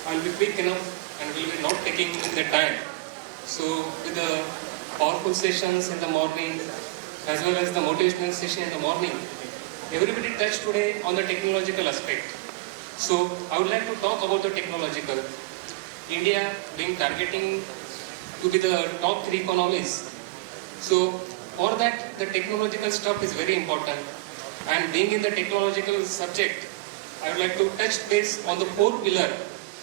I'll be quick enough and will be not taking the time. So with the powerful sessions in the morning as well as the motivational session in the morning, everybody touched today on the technological aspect. So I would like to talk about the technological. India being targeting to be the top 3 economies. So for that, the technological stuff is very important. And being in the technological subject, I would like to touch base on the 4 pillar.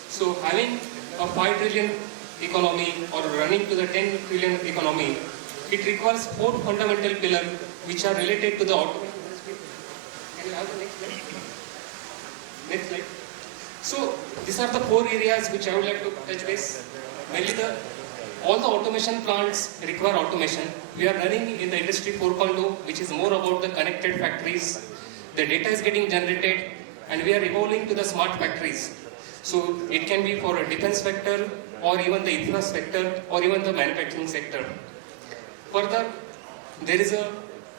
So having a 5 trillion economy or running to the 10 trillion economy, it requires 4 fundamental pillars which are related to the automation industry. Can you have the next slide? Next slide. So these are the 4 areas which I would like to touch base. Mainly all the automation plants require automation. We are running in the industry 4.0, which is more about the connected factories. The data is getting generated and we are evolving to the smart factories. So it can be for a defense sector or even the infra sector or even the manufacturing sector. Further, there is a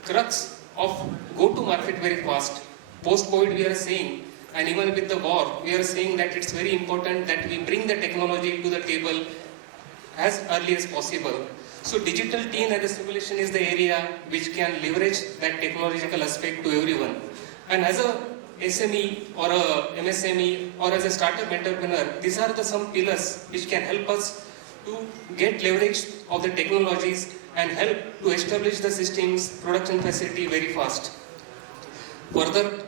crux of go to market very fast. Post-COVID we are saying, and even with the war, we are saying that it's very important that we bring the technology to the table as early as possible. So digital twin and simulation is the area which can leverage that technological aspect to everyone. And as a SME or a MSME or as a startup entrepreneur, these are some pillars which can help us to get leverage of the technologies and help to establish the systems, production facility very fast. Further,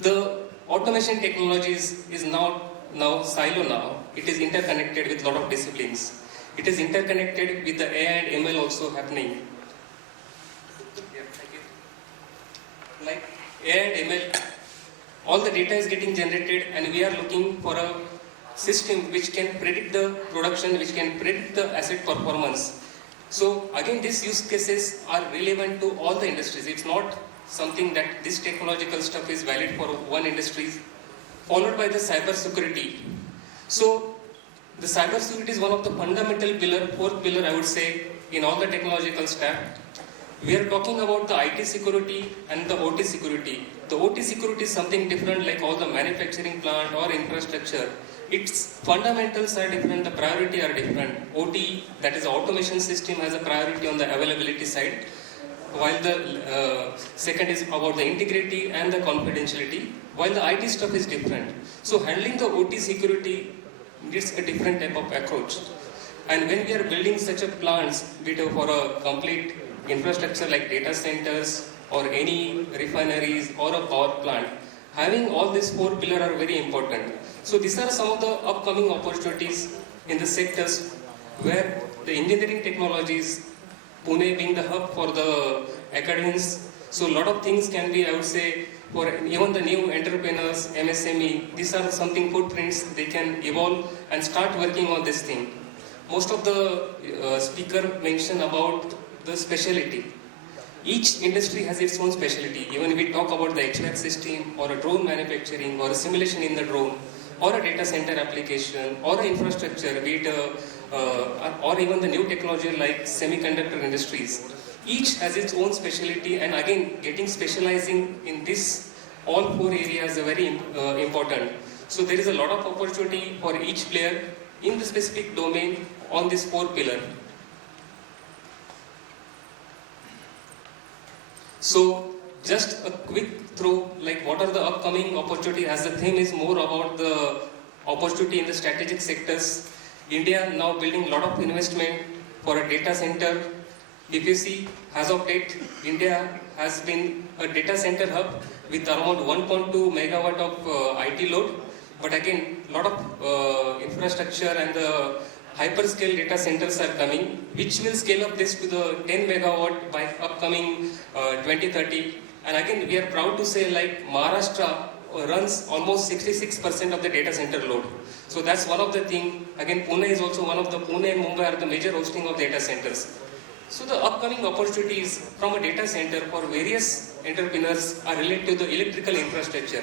the automation technologies is not now silo now. It is interconnected with a lot of disciplines. It is interconnected with the AI and ML also happening. Yeah, thank you. Like AI and ML, all the data is getting generated and we are looking for a system which can predict the production, which can predict the asset performance. So again, these use cases are relevant to all the industries. It's not something that this technological stuff is valid for one industry. Followed by the cyber security. So the cyber security is one of the fundamental pillar, 4th pillar I would say in all the technological stack. We are talking about the IT security and the OT security. The OT security is something different like all the manufacturing plant or infrastructure. Its fundamentals are different, the priority are different. OT, that is the automation system, has a priority on the availability side, while the second is about the integrity and the confidentiality, while the IT stuff is different. So handling the OT security needs a different type of approach. And when we are building such a plants, be it for a complete infrastructure like data centers or any refineries or a power plant, having all these 4 pillars are very important. So these are some of the upcoming opportunities in the sectors where the engineering technologies, Pune being the hub for the academics, so a lot of things can be, I would say, for even the new entrepreneurs, MSME, these are something footprints, they can evolve and start working on this thing. Most of the speaker mentioned about the specialty. Each industry has its own specialty. Even if we talk about the HVAC system or a drone manufacturing or a simulation in the drone or a data center application or an infrastructure, be it or even the new technology like semiconductor industries. Each has its own specialty, and again getting specializing in this all 4 areas are very important. So there is a lot of opportunity for each player in the specific domain on this 4 pillar. So just a quick throw, like what are the upcoming opportunities, as the theme is more about the opportunity in the strategic sectors. India now building a lot of investment for a data center if you see, as of date, India has been a data center hub with around 1.2 megawatt of IT load. But again, a lot of infrastructure and the hyperscale data centers are coming, which will scale up this to the 10 megawatt by upcoming 2030. And again, we are proud to say like Maharashtra runs almost 66% of the data center load. So that's one of the things. Again, Pune is also one of the, Pune and Mumbai are the major hosting of data centers. So the upcoming opportunities from a data center for various entrepreneurs are related to the electrical infrastructure.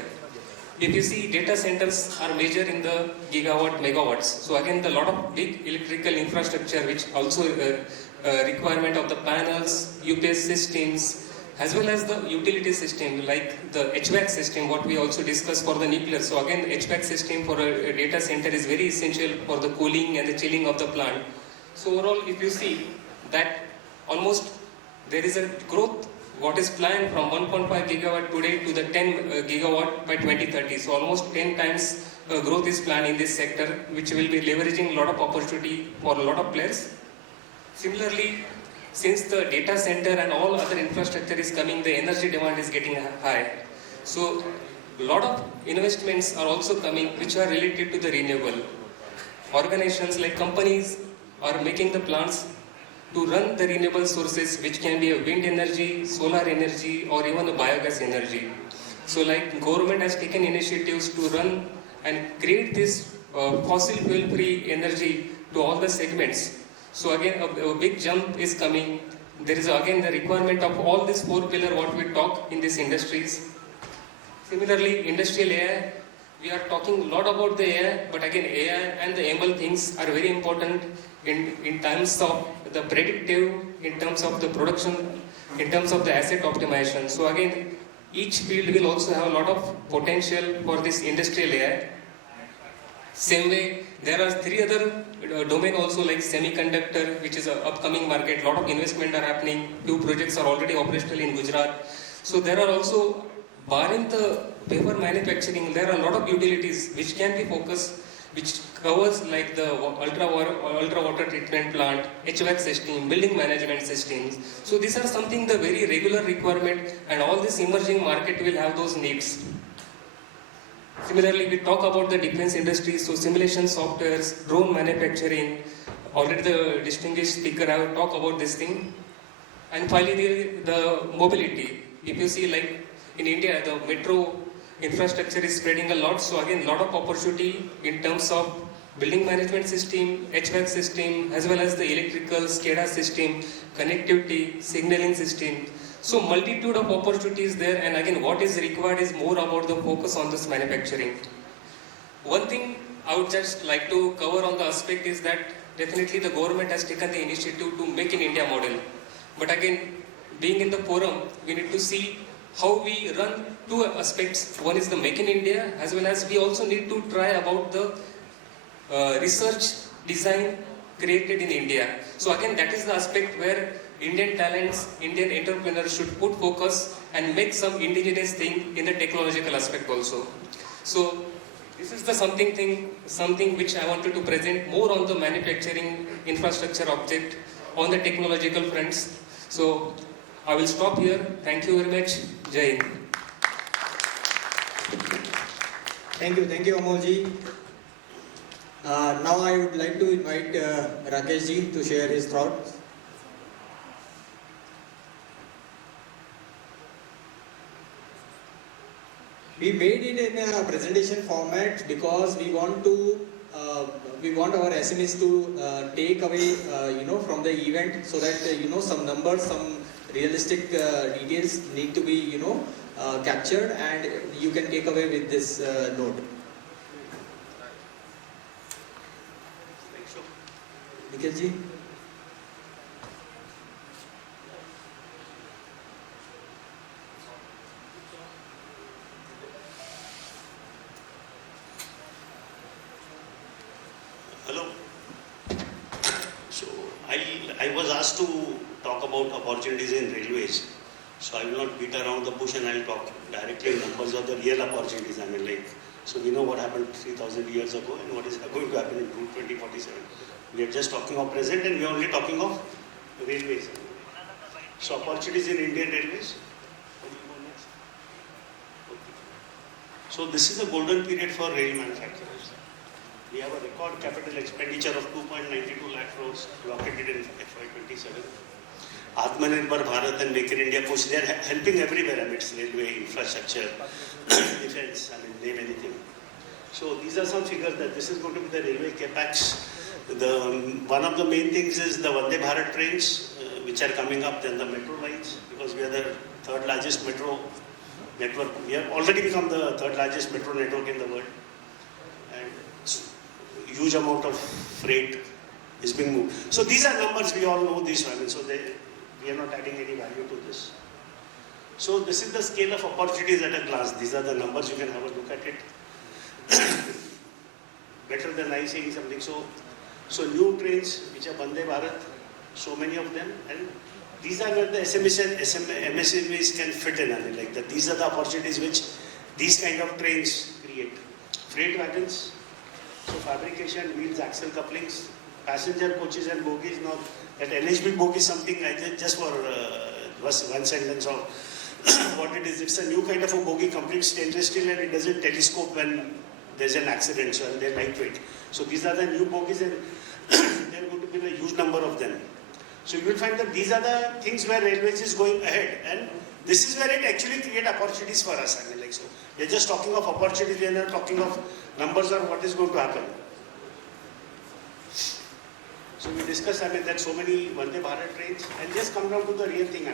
If you see, data centers are measured in the gigawatt, megawatts. So again, a lot of big electrical infrastructure, which also requirement of the panels, UPS systems, as well as the utility system, like the HVAC system, what we also discussed for the nuclear. So again, HVAC system for a data center is very essential for the cooling and the chilling of the plant. So overall, if you see that almost there is a growth what is planned from 1.5 gigawatt today to the 10 gigawatt by 2030. So almost 10 times growth is planned in this sector, which will be leveraging a lot of opportunity for a lot of players. Similarly, since the data center and all other infrastructure is coming, the energy demand is getting high. So a lot of investments are also coming which are related to the renewable. Organizations like companies are making the plants to run the renewable sources, which can be a wind energy, solar energy, or even a biogas energy. So like government has taken initiatives to run and create this fossil fuel free energy to all the segments. So again, a big jump is coming. There is again the requirement of all these 4 pillars what we talk in these industries. Similarly, industrial AI, we are talking a lot about the AI, but again AI and the ML things are very important in terms of the predictive, in terms of the production, in terms of the asset optimization. So again, each field will also have a lot of potential for this industrial AI. Same way, there are 3 other domain also like semiconductor, which is an upcoming market. A lot of investment are happening. 2 projects are already operational in Gujarat. So there are also, barring the paper manufacturing, there are a lot of utilities which can be focused, which covers like the ultra water treatment plant, HVAC system, building management systems. So these are something the very regular requirement, and all this emerging market will have those needs. Similarly, we talk about the defense industry, so simulation softwares, drone manufacturing. Already the distinguished speaker have talked about this thing. And finally, the mobility. If you see like in India, the metro infrastructure is spreading a lot. So again, a lot of opportunity in terms of building management system, HVAC system, as well as the electrical SCADA system, connectivity, signaling system. So multitude of opportunities there, and again what is required is more about the focus on this manufacturing. One thing I would just like to cover on the aspect is that definitely the government has taken the initiative to make in India model. But again, being in the forum, we need to see how we run 2 aspects. One is the make in India, as well as we also need to try about the research design created in India. So again, that is the aspect where Indian talents, Indian entrepreneurs should put focus and make some indigenous thing in the technological aspect also. So this is the something which I wanted to present more on the manufacturing infrastructure object on the technological fronts. So I will stop here. Thank you very much. Jai Hind. Thank you, Amolji. Now I would like to invite Rakeshji to share his thoughts. We made it in a presentation format because we want our SMEs to take away, from the event, so that some numbers, some realistic details need to be, captured, and you can take away with this note. Nikhilji. Hello. So I was asked to talk about opportunities in railways. So I will not beat around the bush, and I will talk directly in numbers of the real opportunities. So we know what happened 3,000 years ago and what is going to happen in 2047. We are just talking of present, and we are only talking of railways. So opportunities in Indian Railways. What do you go next? Okay. So this is a golden period for rail manufacturers. We have a record capital expenditure of 2.92 lakh crores rocketed in FY27. Atmanirbhar Bharat and Make in India push, they are helping everywhere amidst railway infrastructure, defense, name anything. So these are some figures that this is going to be the railway capex. One of the main things is the Vande Bharat trains, which are coming up, then the metro lines, because we are the third largest metro network. We have already become the third largest metro network in the world. And huge amount of freight is being moved. So these are numbers, we all know these ones, so we are not adding any value to this. So this is the scale of opportunities at a glance. These are the numbers, you can have a look at it. Better than I saying something. So new trains which are Vande Bharat, so many of them, and these are where the SMEs and MSMEs can fit in. These are the opportunities which these kind of trains create. Freight wagons, so fabrication, wheels, axle couplings, passenger coaches and bogies. Now that NHB bogie is something just for one sentence of what it is. It's a new kind of a bogie, complete stainless steel, and it doesn't telescope when there's an accident, so they're lightweight. So these are the new bogies, and there are going to be a huge number of them. So you will find that these are the things where railways is going ahead, and this is where it actually creates opportunities for us. So we're just talking of opportunities, we are not talking of numbers or what is going to happen. So we discussed, that so many Vande Bharat trains, and just come down to the real thing,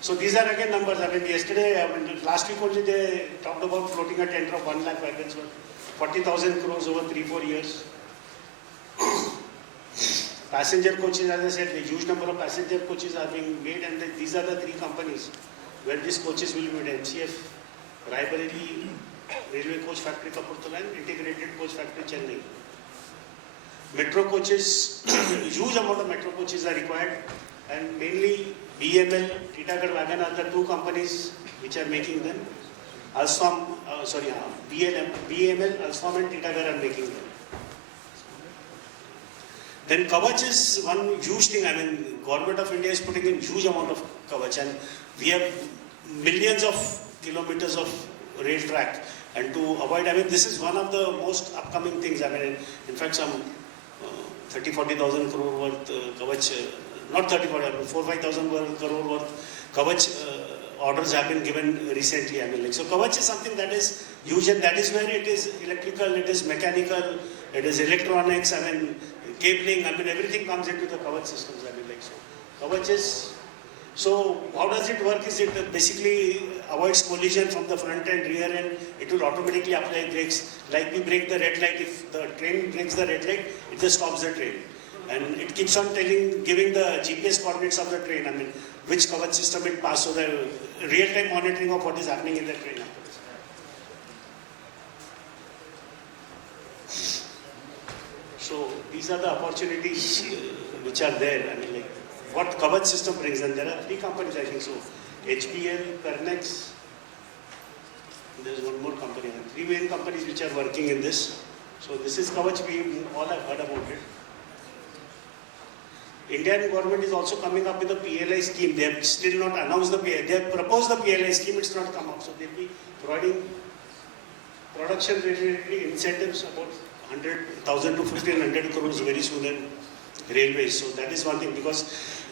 So these are again numbers. Yesterday, last week only they talked about floating a tender of 1 lakh wagons, 40,000 crores over 3-4 years. Passenger coaches, as I said, a huge number of passenger coaches are being made, and these are the 3 companies where these coaches will be made: MCF, Raebareli Railway Coach Factory Kapurthala, and Integrated Coach Factory Chennai. Metro coaches, huge amount of metro coaches are required, and mainly BML, Titagarh Wagon are the 2 companies which are making them. BML, Alstom and Titagarh are making them. Then Kavach is one huge thing. Government of India is putting in huge amount of Kavach, and we have millions of kilometers of rail track. And to avoid, this is one of the most upcoming things. In fact, some 30,000-40,000 crore worth Kavach, not 4,000-5,000 crore worth Kavach orders have been given recently. So Kavach is something that is huge, and that is where it is electrical, it is mechanical, it is electronics, cabling, everything comes into the Kavach systems. So Kavach is, so how does it work? Is it basically avoids collision from the front and rear end? It will automatically apply brakes. Like we brake the red light, if the train breaks the red light, it just stops the train. And it keeps on giving the GPS coordinates of the train, which Kavach system it passed, so the real-time monitoring of what is happening in the train happens. So these are the opportunities which are there. What Kavach system brings, and there are 3 companies, I think so. HBL, Pernex, there's one more company, 3 main companies which are working in this. So this is Kavach, we all have heard about it. Indian government is also coming up with a PLI scheme. They have still not announced the PLI. They have proposed the PLI scheme, it's not come up. So they'll be providing production related incentives about 100,000 to 1,500 crores very soon in railways. So that is one thing, because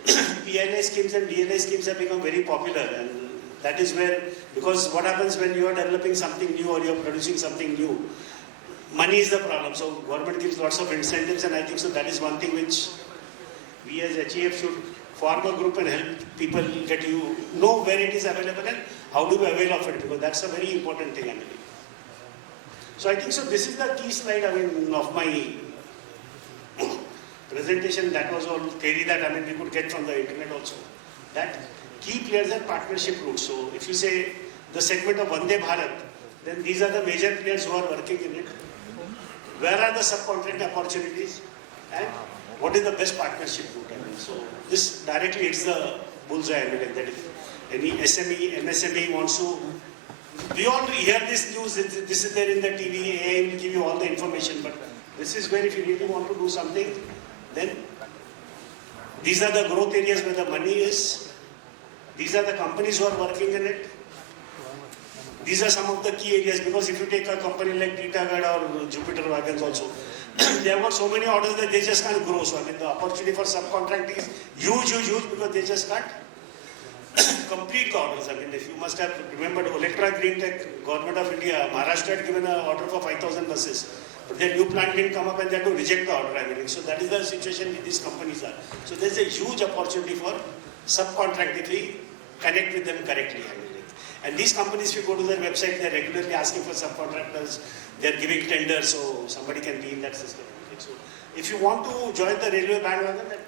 PLI schemes and DLI schemes have become very popular, and that is where, because what happens when you are developing something new or you are producing something new, money is the problem. So government gives lots of incentives, and I think so that is one thing which we as HEF should form a group and help people know where it is available and how do we avail of it, because that's a very important thing. So I think so this is the key slide of my presentation. That was all theory that we could get from the internet also. That key players are partnership routes. So if you say the segment of Vande Bharat, then these are the major players who are working in it. Where are the subcontract opportunities, and what is the best partnership route? So this directly hits the bullseye. That if any SME, MSME wants to, we all hear this news, this is there in the TV, AI will give you all the information, but this is where if you really want to do something, then These are the growth areas where the money is. These are the companies who are working in it. These are some of the key areas, because if you take a company like Titagarh or Jupiter Wagons also, they have got so many orders that they just can't grow. So I mean the opportunity for subcontracting is huge because they just can't complete the orders. I mean, if you must have remembered Electra Green Tech, Government of India, Maharashtra had given an order for 5,000 buses. But their new plant didn't come up and they had to reject the order. I mean, so that is the situation these companies are. So there's a huge opportunity for subcontract if we connect with them correctly. I mean, and these companies, if you go to their website, they're regularly asking for subcontractors. They're giving tenders, so somebody can be in that system. So if you want to join the railway bandwagon,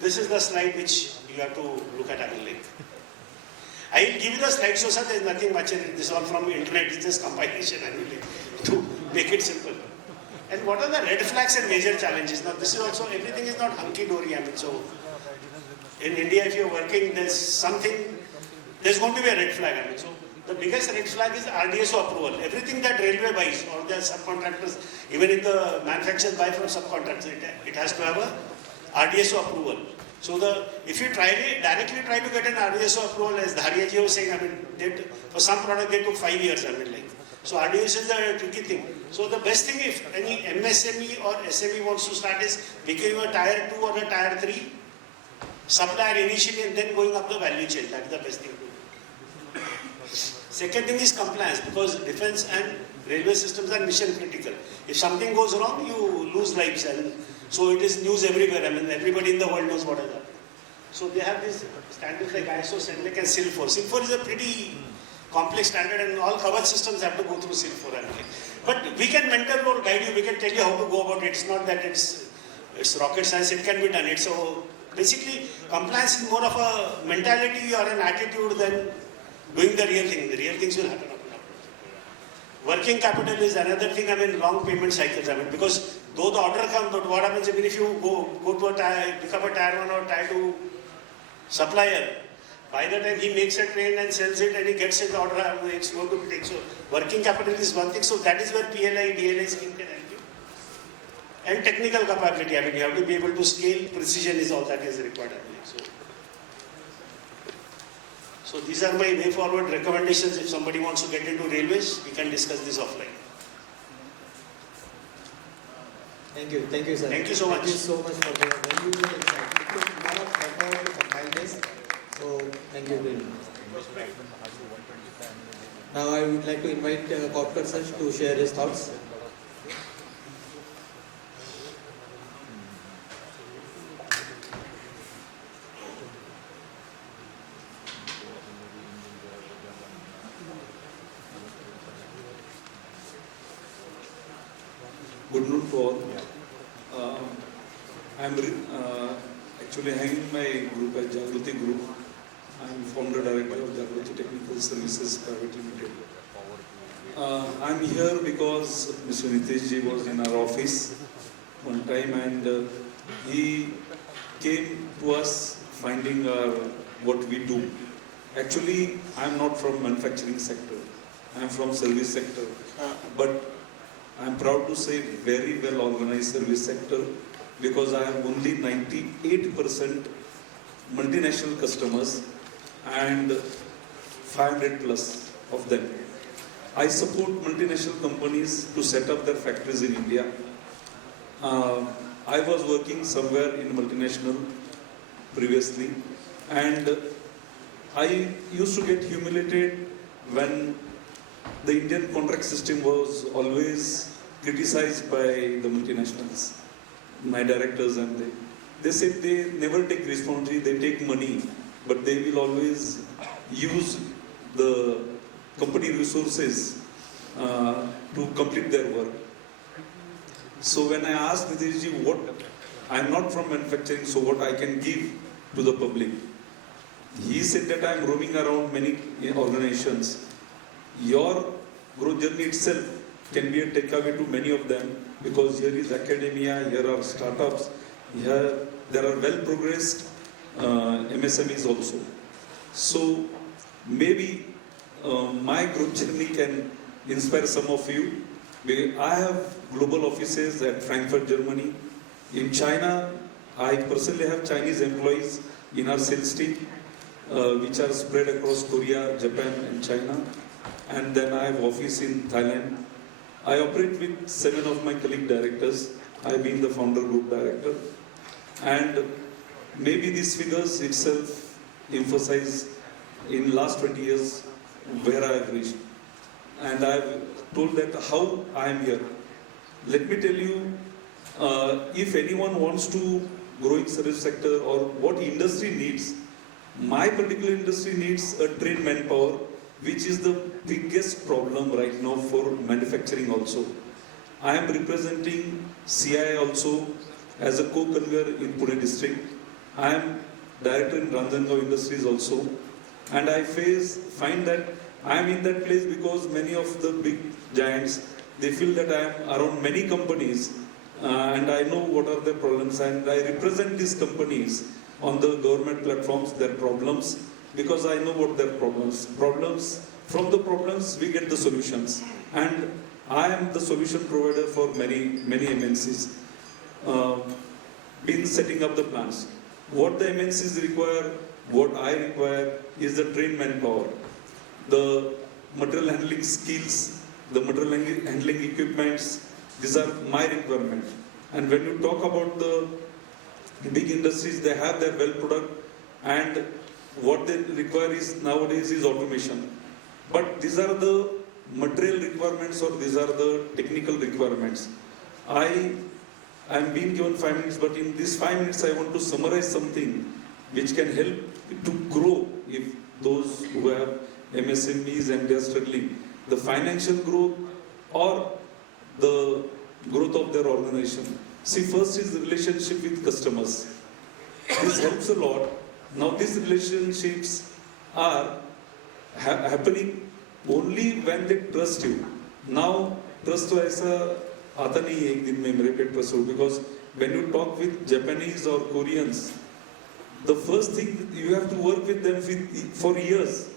this is the slide which you have to look at. I will give you the slide, so sir, there's nothing much in it. This is all from internet, it's just compilation to make it simple. And what are the red flags and major challenges? Now this is also, everything is not hunky-dory. I mean, so in India, if you're working, there's going to be a red flag. I mean, so the biggest red flag is RDSO approval. Everything that railway buys or the subcontractors, even if the manufacturers buy from subcontractors, it has to have a RDSO approval. So if you directly try to get an RDSO approval, as Dhariaji was saying, I mean, for some product they took 5 years. I mean, so RDSO is a tricky thing. So the best thing, if any MSME or SME wants to start, is becoming a tier 2 or a tier 3 supplier initially and then going up the value chain. That is the best thing to do. Second thing is compliance, because defense and railway systems are mission critical. If something goes wrong, you lose lives, and so it is news everywhere. I mean, everybody in the world knows what has happened. So they have these standards like ISO, SENLEC and SIL4. SIL4 is a pretty complex standard, and all covered systems have to go through SIL4. But we can mentor or guide you. We can tell you how to go about it. It's not that it's rocket science. It can be done. So basically, compliance is more of a mentality or an attitude than doing the real thing. The real things will happen. Working capital is another thing. I mean, long payment cycles. I mean, because though the order comes, but what happens if you go to become a tier 1 or tier 2 supplier, by the time he makes a train and sells it and he gets it order, it's going to be taken. So working capital is one thing. So that is where PLI, DLI scheme can help you. And technical capability. I mean, you have to be able to scale. Precision is all that is required. So these are my way forward recommendations. If somebody wants to get into railways, we can discuss this offline. Thank you, sir. Thank you so much. Thank you so much for the valuable insight. It took a lot of effort to compile this. So thank you very much. Now I would like to invite Kopkar sir to share his thoughts. Good noon to all. I'm actually hanging my group as Jagruti Group. I'm founder director of Jagruti Technical Services Private Limited. I'm here because Mr. Nitish ji was in our office one time, and he came to us finding what we do. Actually, I'm not from manufacturing sector. I'm from service sector. But I'm proud to say very well organized service sector, because I have only 98% multinational customers and 500 plus of them. I support multinational companies to set up their factories in India. I was working somewhere in multinational previously, and I used to get humiliated when the Indian contract system was always criticized by the multinationals, my directors, and they said they never take responsibility, they take money, but they will always use the company resources to complete their work. So when I asked Nitishji I am not from manufacturing, so what I can give to the public, he said that I am roaming around many organizations. Your growth journey itself can be a takeaway to many of them, because here is academia, here are startups, here there are well progressed MSMEs also. So maybe my growth journey can inspire some of you. I have global offices at Frankfurt, Germany. In China, I personally have Chinese employees in our sales team, which are spread across Korea, Japan and China. And then I have office in Thailand. I operate with 7 of my colleague directors. I've been the founder group director. And maybe these figures itself emphasize in last 20 years where I have reached. And I've told that how I am here. Let me tell you, if anyone wants to grow in service sector or what industry needs, my particular industry needs a trained manpower, which is the biggest problem right now for manufacturing also. I am representing CI also as a co-convener in Pune district. I am director in Ranjangaon Industries also. And I find that I am in that place because many of the big giants, they feel that I am around many companies and I know what are their problems, and I represent these companies on the government platforms, their problems, because I know what their problems. From the problems we get the solutions. And I am the solution provider for many MNCs. Been setting up the plants. What the MNCs require, what I require is the trained manpower. The material handling skills, the material handling equipments, these are my requirement. And when you talk about the big industries, they have their well product, and what they require is nowadays is automation. But these are the material requirements or these are the technical requirements. I am being given 5 minutes, but in these 5 minutes I want to summarize something which can help to grow if those who have MSMEs and they are struggling. The financial growth or the growth of their organization. See, first is the relationship with customers. This helps a lot. Now these relationships are happening only when they trust you. Now trust तो ऐसा आता नहीं है एक दिन में मेरे पे trust हो, because when you talk with Japanese or Koreans, the first thing you have to work with them for years.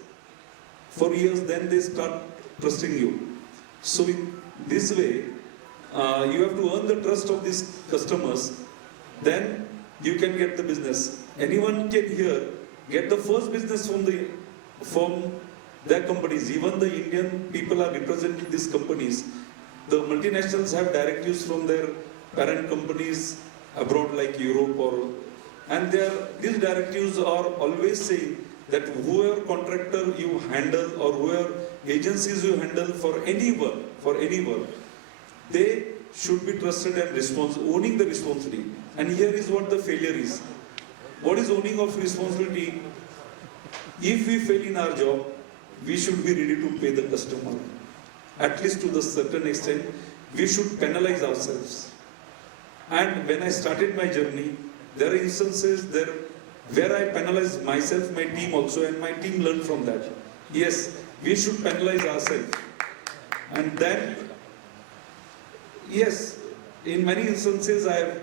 For years, then they start trusting you. So in this way, you have to earn the trust of these customers. Then you can get the business. Anyone can here get the first business from their companies. Even the Indian people are representing these companies. The multinationals have directives from their parent companies abroad, like Europe, and these directives are always saying that whoever contractor you handle or whoever agencies you handle for any work, they should be trusted and owning the responsibility. And here is what the failure is. What is owning of responsibility? If we fail in our job, we should be ready to pay the customer. At least to the certain extent, we should penalize ourselves. And when I started my journey, there are instances where I penalized myself, my team also, and my team learned from that. Yes, we should penalize ourselves. And then, yes, in many instances I have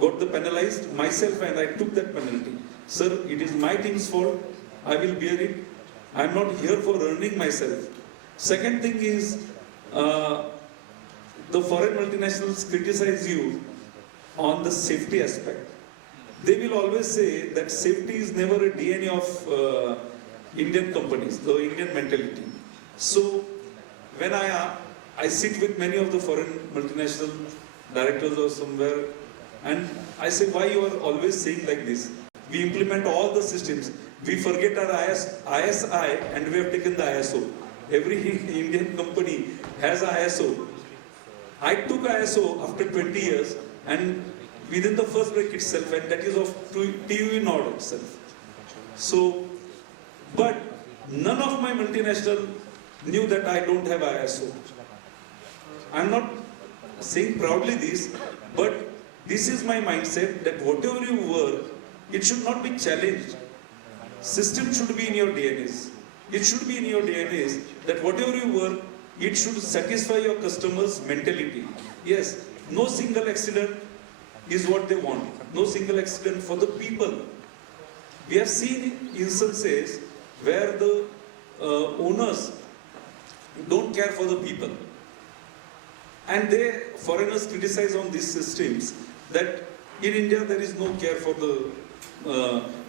got the penalized myself and I took that penalty. Sir, it is my team's fault, I will bear it. I am not here for earning myself. Second thing is, the foreign multinationals criticize you on the safety aspect. They will always say that safety is never a DNA of Indian companies, the Indian mentality. So when I sit with many of the foreign multinational directors or somewhere, and I say, why you are always saying like this? We implement all the systems. We forget our ISI and we have taken the ISO. Every Indian company has ISO. I took ISO after 20 years and within the first break itself, and that is of TUV Nord itself. So, but none of my multinational knew that I don't have ISO. I'm not saying proudly this, but this is my mindset that whatever you work, it should not be challenged. System should be in your DNAs. It should be in your DNAs that whatever you work, it should satisfy your customers' mentality. Yes, no single accident is what they want. No single accident for the people. We have seen instances where the owners don't care for the people. And foreigners criticize on these systems that In India, there is no care for the,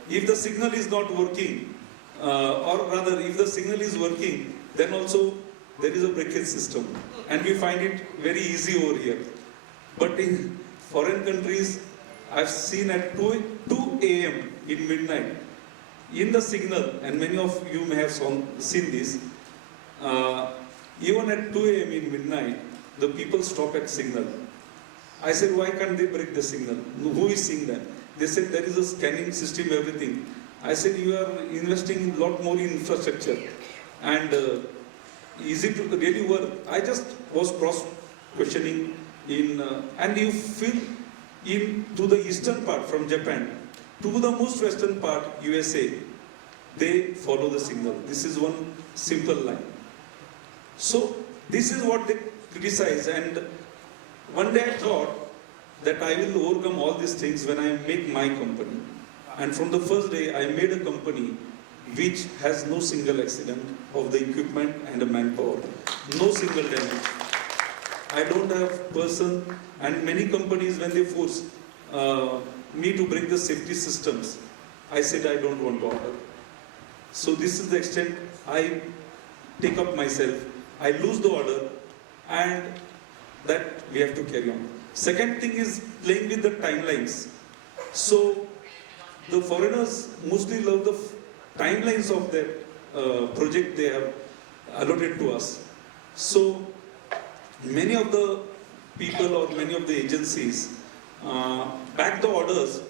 if the signal is not working, or rather, if the signal is working, then also there is a breakage system. And we find it very easy over here. But in foreign countries, I've seen at 2 a.m. in midnight, in the signal, and many of you may have seen this, even at 2 a.m. in midnight, the people stop at signal. I said, why can't they break the signal? Who is seeing that? They said, there is a scanning system, everything. I said, you are investing a lot more in infrastructure. And is it really worth? I just was cross-questioning in, and you feel to the eastern part from Japan, to the most western part, USA, they follow the signal. This is one simple line. So, this is what they criticize, and one day I thought that I will overcome all these things when I make my company. And from the first day, I made a company which has no single accident of the equipment and the manpower. No single damage. I don't have person, and many companies, when they force me to break the safety systems, I said I don't want to order. So this is the extent I take up myself. I lose the order, and that we have to carry on. Second thing is playing with the timelines. So the foreigners mostly love the timelines of their project they have allotted to us. So many of the people or many of the agencies back the orders.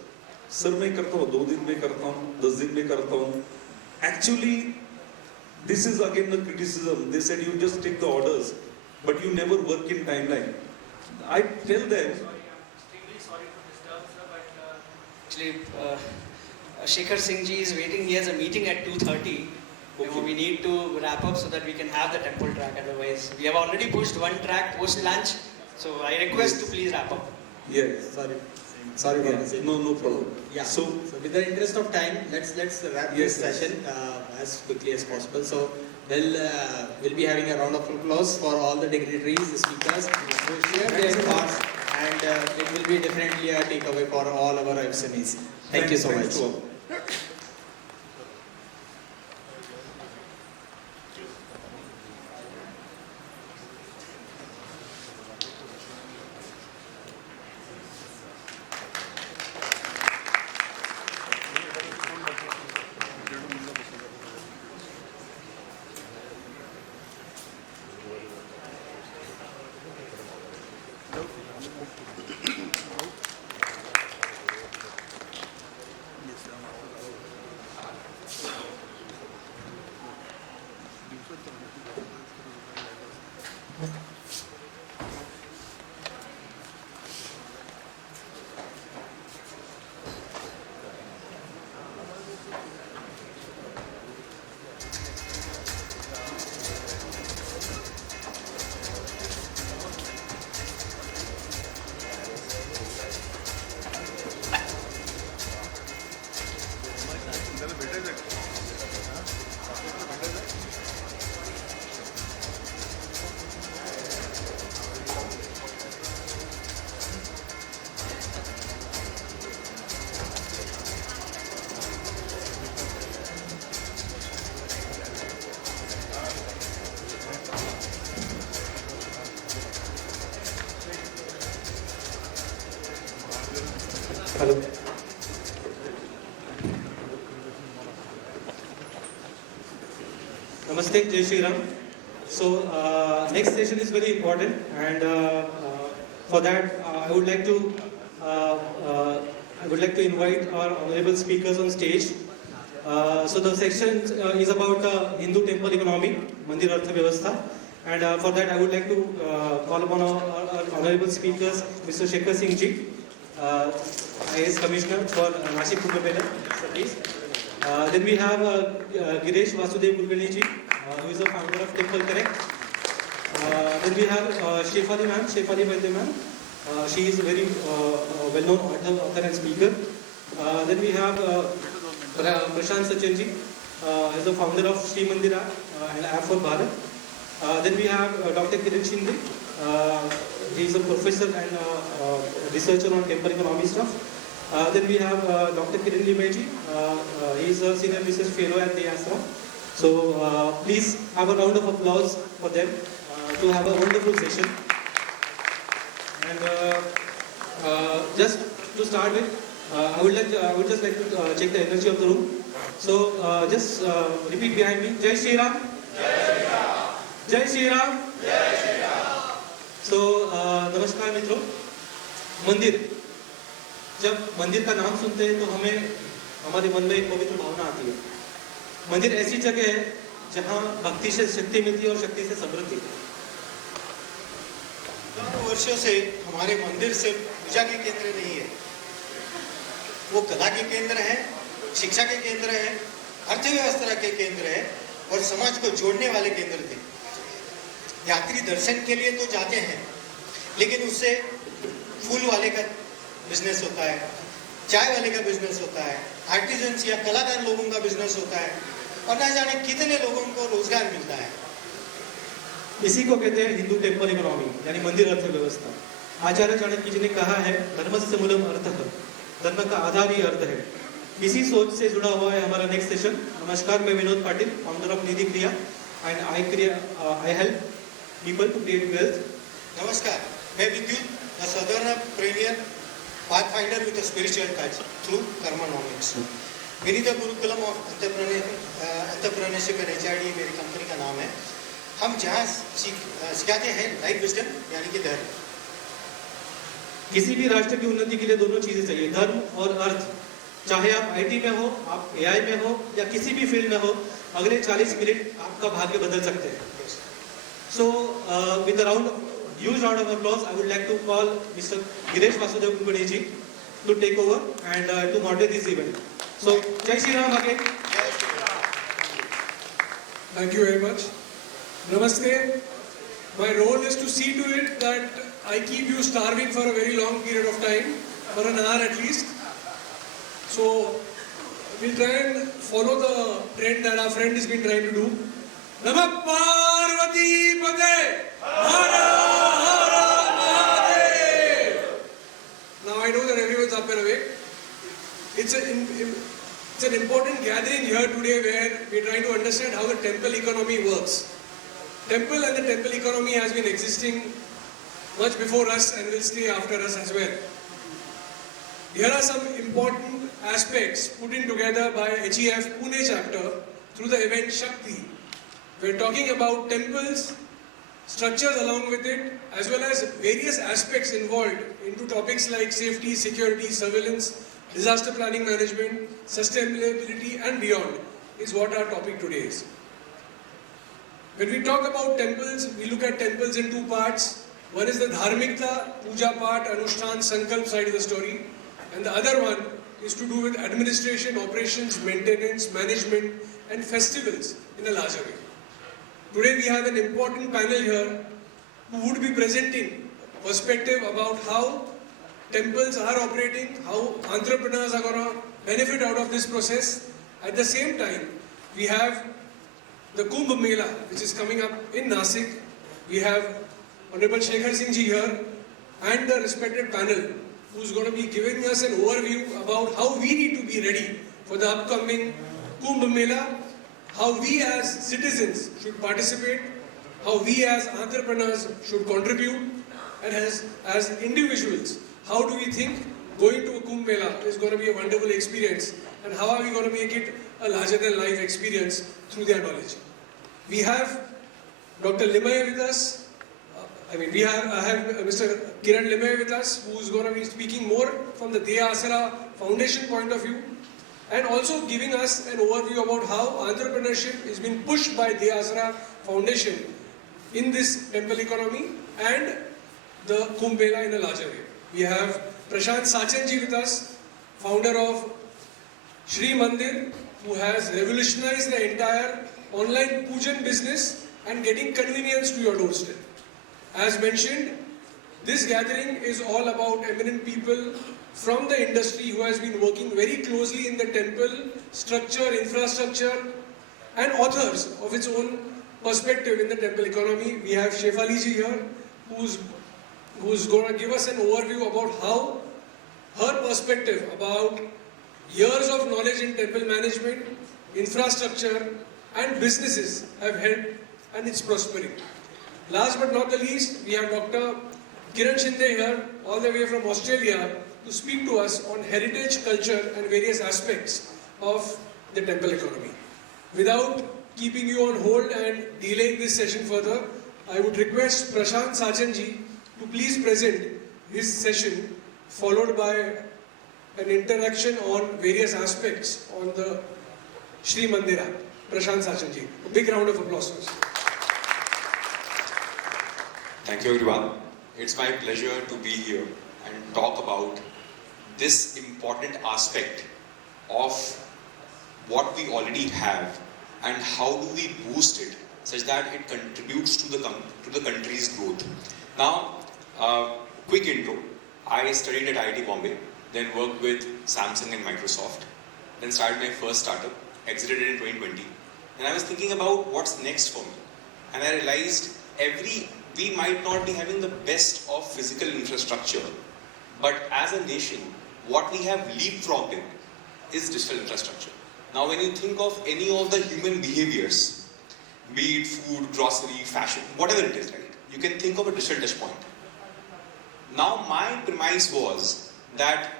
Sir, मैं करता हूँ 2 दिन में करता हूँ, 10 दिन में करता हूँ. Actually, this is again the criticism. They said you just take the orders, but you never work in timeline. I tell them. Extremely sorry to disturb, sir, but actually, Shekhar Singh ji is waiting. He has a meeting at 2:30. Okay. We need to wrap up so that we can have the temple track. Otherwise, we have already pushed one track post lunch. So I request to please wrap up. Yes. Sorry for this. No problem. Yeah. So with the interest of time, let's wrap this session as quickly as possible. So we'll be having a round of applause for all the dignitaries, the speakers, who share their thoughts, and it will be definitely a takeaway for all our MSMEs. Thank you so much. Hello. Namaste, Jai Shri Ram. So next session is very important, and for that I would like to invite our honorable speakers on stage. So the section is about Hindu temple economy, Mandir Artha Vyavastha, and for that I would like to call upon our honorable speakers, Mr. Shekhar Singh ji, IAS Commissioner for Nashik Kumbh Mela, please. Then we have Giresh Vasudev Kulkarni ji, who is the founder of Temple Connect. Then we have Shefali Vaidya ma'am. She is a very well-known author and speaker. Then we have Prashant Sachin ji, is the founder of Sri Mandira and App for Bharat. Then we have Dr. Kiran Shinde, He is a professor and researcher on temple economy stuff. Then we have Dr. Kiran Jadhav. He is a senior research fellow at the ASRA. So please have a round of applause for them to have a wonderful session. And just to start with, I would just like to check the energy of the room. So just repeat behind me. Jai Shri Ram. Jai Shri Ram. Jai Shri Ram. Jai Shri Ram. So नमस्कार मित्रों. मंदिर. जब मंदिर का नाम सुनते हैं तो हमारे मन में एक पवित्र भावना आती है. मंदिर ऐसी जगह है जहाँ भक्ति से शक्ति मिलती है और शक्ति से समृद्धि. वर्षों से हमारे मंदिर सिर्फ पूजा के केंद्र नहीं है, वो कला के केंद्र है, शिक्षा के केंद्र है, अर्थव्यवस्था के केंद्र है और समाज को जोड़ने वाले केंद्र थे. यात्री दर्शन के लिए तो जाते हैं, लेकिन उससे फूल वाले का बिजनेस होता है, चाय वाले का बिजनेस होता है, आर्टिजन्स या कलाकार लोगों का बिजनेस होता है और ना जाने कितने लोगों को रोजगार मिलता है. इसी को कहते हैं हिंदू टेम्पल इकोनॉमी, यानी मंदिर अर्थव्यवस्था. आचार्य चाणक्य जी ने कहा है, धर्मस्य मूलम अर्थः, धर्म का आधार ही अर्थ है. इसी सोच से जुड़ा हुआ है हमारा नेक्स्ट सेशन. नमस्कार, मैं Vinod Patil, founder of Nidhi Kriya and I help people to create wealth. नमस्कार, मैं Vidyut, the southern premier pathfinder with a spiritual touch through Karmanomics. Vinita Gurukulam of entrepreneurship and HRD मेरी कंपनी का नाम है. हम जहाँ सिखाते हैं लाइफ विजडम यानी कि धर्म. किसी भी राष्ट्र की उन्नति के लिए दोनों चीजें चाहिए, धर्म और अर्थ. चाहे आप IT में हो, आप AI में हो या किसी भी फील्ड में हो, अगले 40 मिनट आपका भाग्य बदल सकते हैं. So with a huge round of applause, I would like to call Mr. Giresh Vasudev Kukudeji to take over and to moderate this event. So Jai Shri Ram again. Thank you very much. Namaste. My role is to see to it that I keep you starving for a very long period of time, for an hour at least. So we'll try and follow the trend that our friend has been trying to do. Namah Parvati Pade Hara Hara Mahadev. Now I know that everyone's up and awake. It's an important gathering here today where we're trying to understand how the temple economy works. Temple and the temple economy has been existing much before us and will stay after us as well. Here are some important aspects put in together by HEF Pune chapter through the event Shakti. We're talking about temples, structures along with it, as well as various aspects involved into topics like safety, security, surveillance, disaster planning management, sustainability and beyond is what our topic today is. When we talk about temples, we look at temples in two parts. One is the dharmikta, puja part, anushtan, sankalp side of the story. And the other one is to do with administration, operations, maintenance, management and festivals in a larger way. Today we have an important panel here who would be presenting perspective about how temples are operating, how entrepreneurs are going to benefit out of this process. At the same time, we have the Kumbh Mela, which is coming up in Nasik. We have Honorable Shekhar Singh ji here and the respected panel who's going to be giving us an overview about how we need to be ready for the upcoming Kumbh Mela, how we as citizens should participate, how we as entrepreneurs should contribute, and as individuals, how do we think going to a Kumbh Mela is going to be a wonderful experience, and how are we going to make it a larger than life experience through their knowledge. We have Dr. Limay with us. I have Mr. Kiran Limay with us, who is going to be speaking more from the Deya Asara Foundation point of view, and also giving us an overview about how entrepreneurship is being pushed by Deya Asara Foundation in this temple economy and the Kumbh Mela in a larger way. We have Prashant Sachanji with us, founder of Shri Mandir, who has revolutionized the entire online pujan business and getting convenience to your doorstep. As mentioned, this gathering is all about eminent people from the industry who has been working very closely in the temple structure, infrastructure and authors of its own perspective in the temple economy. We have Shefali ji here, who's going to give us an overview about how her perspective about years of knowledge in temple management, infrastructure and businesses have helped and it's prospering. Last but not the least, we have Dr. Kiran Shinde here, all the way from Australia, to speak to us on heritage, culture and various aspects of the temple economy. Without keeping you on hold and delaying this session further, I would request Prashant Sajanji to please present his session, followed by an interaction on various aspects on the Shri Mandira. Prashant Sajanji. A big round of applause for us. Thank you everyone. It's my pleasure to be here and talk about this important aspect of what we already have and how do we boost it such that it contributes to the country's growth. Now, quick intro. I studied at IIT Bombay, then worked with Samsung and Microsoft, then started my first startup, exited it in 2020. And I was thinking about what's next for me. And I realized we might not be having the best of physical infrastructure, but as a nation, what we have leapfrogged in is digital infrastructure. Now, when you think of any of the human behaviors, be it food, grocery, fashion, whatever it is, right? You can think of a digital touch point. Now, my premise was that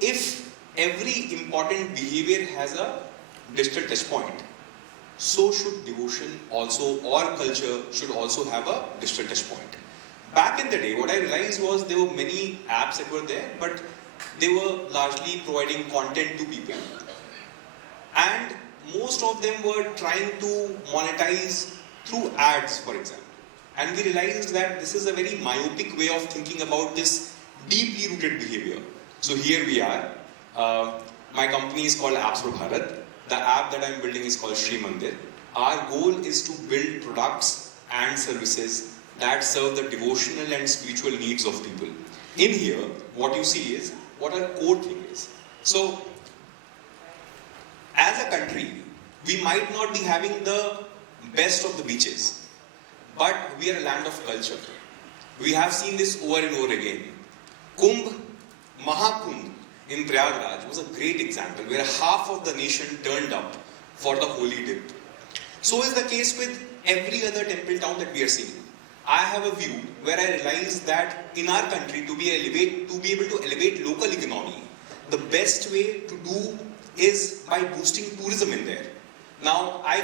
if every important behavior has a digital touch point, so should devotion also, or culture should also have a digital touch point. Back in the day, what I realized was there were many apps that were there, but they were largely providing content to people. And most of them were trying to monetize through ads, for example. And we realized that this is a very myopic way of thinking about this deeply rooted behavior. So here we are. My company is called Apps for Bharat. The app that I'm building is called Shri Mandir. Our goal is to build products and services that serve the devotional and spiritual needs of people. In here, what you see is what our core thing is. So, as a country, we might not be having the best of the beaches, but we are a land of culture. We have seen this over and over again. Mahakumbh in Prayagraj was a great example where half of the nation turned up for the holy dip. So is the case with every other temple town that we are seeing. I have a view where I realize that in our country to be able to elevate local economy, the best way to do is by boosting tourism in there. Now, I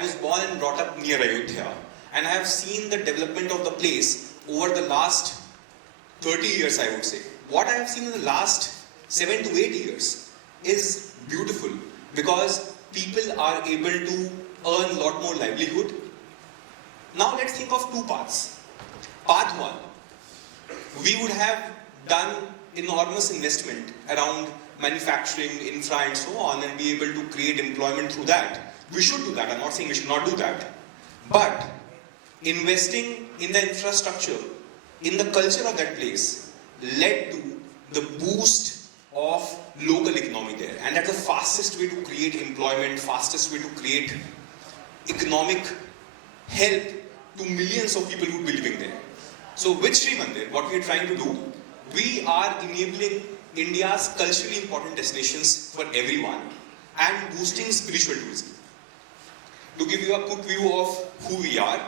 was born and brought up near Ayodhya, and I have seen the development of the place over the last 30 years, I would say. What I have seen in the last 7 to 8 years is beautiful because people are able to earn a lot more livelihood. Now let's think of two paths. Path one, we would have done enormous investment around manufacturing, infra and so on and be able to create employment through that. We should do that. I'm not saying we should not do that. But investing in the infrastructure, in the culture of that place, led to the boost of local economy there. And that's the fastest way to create employment, fastest way to create economic help to millions of people who be living there. So with Shri Mandir, what we are trying to do, we are enabling India's culturally important destinations for everyone and boosting spiritual tourism. To give you a quick view of who we are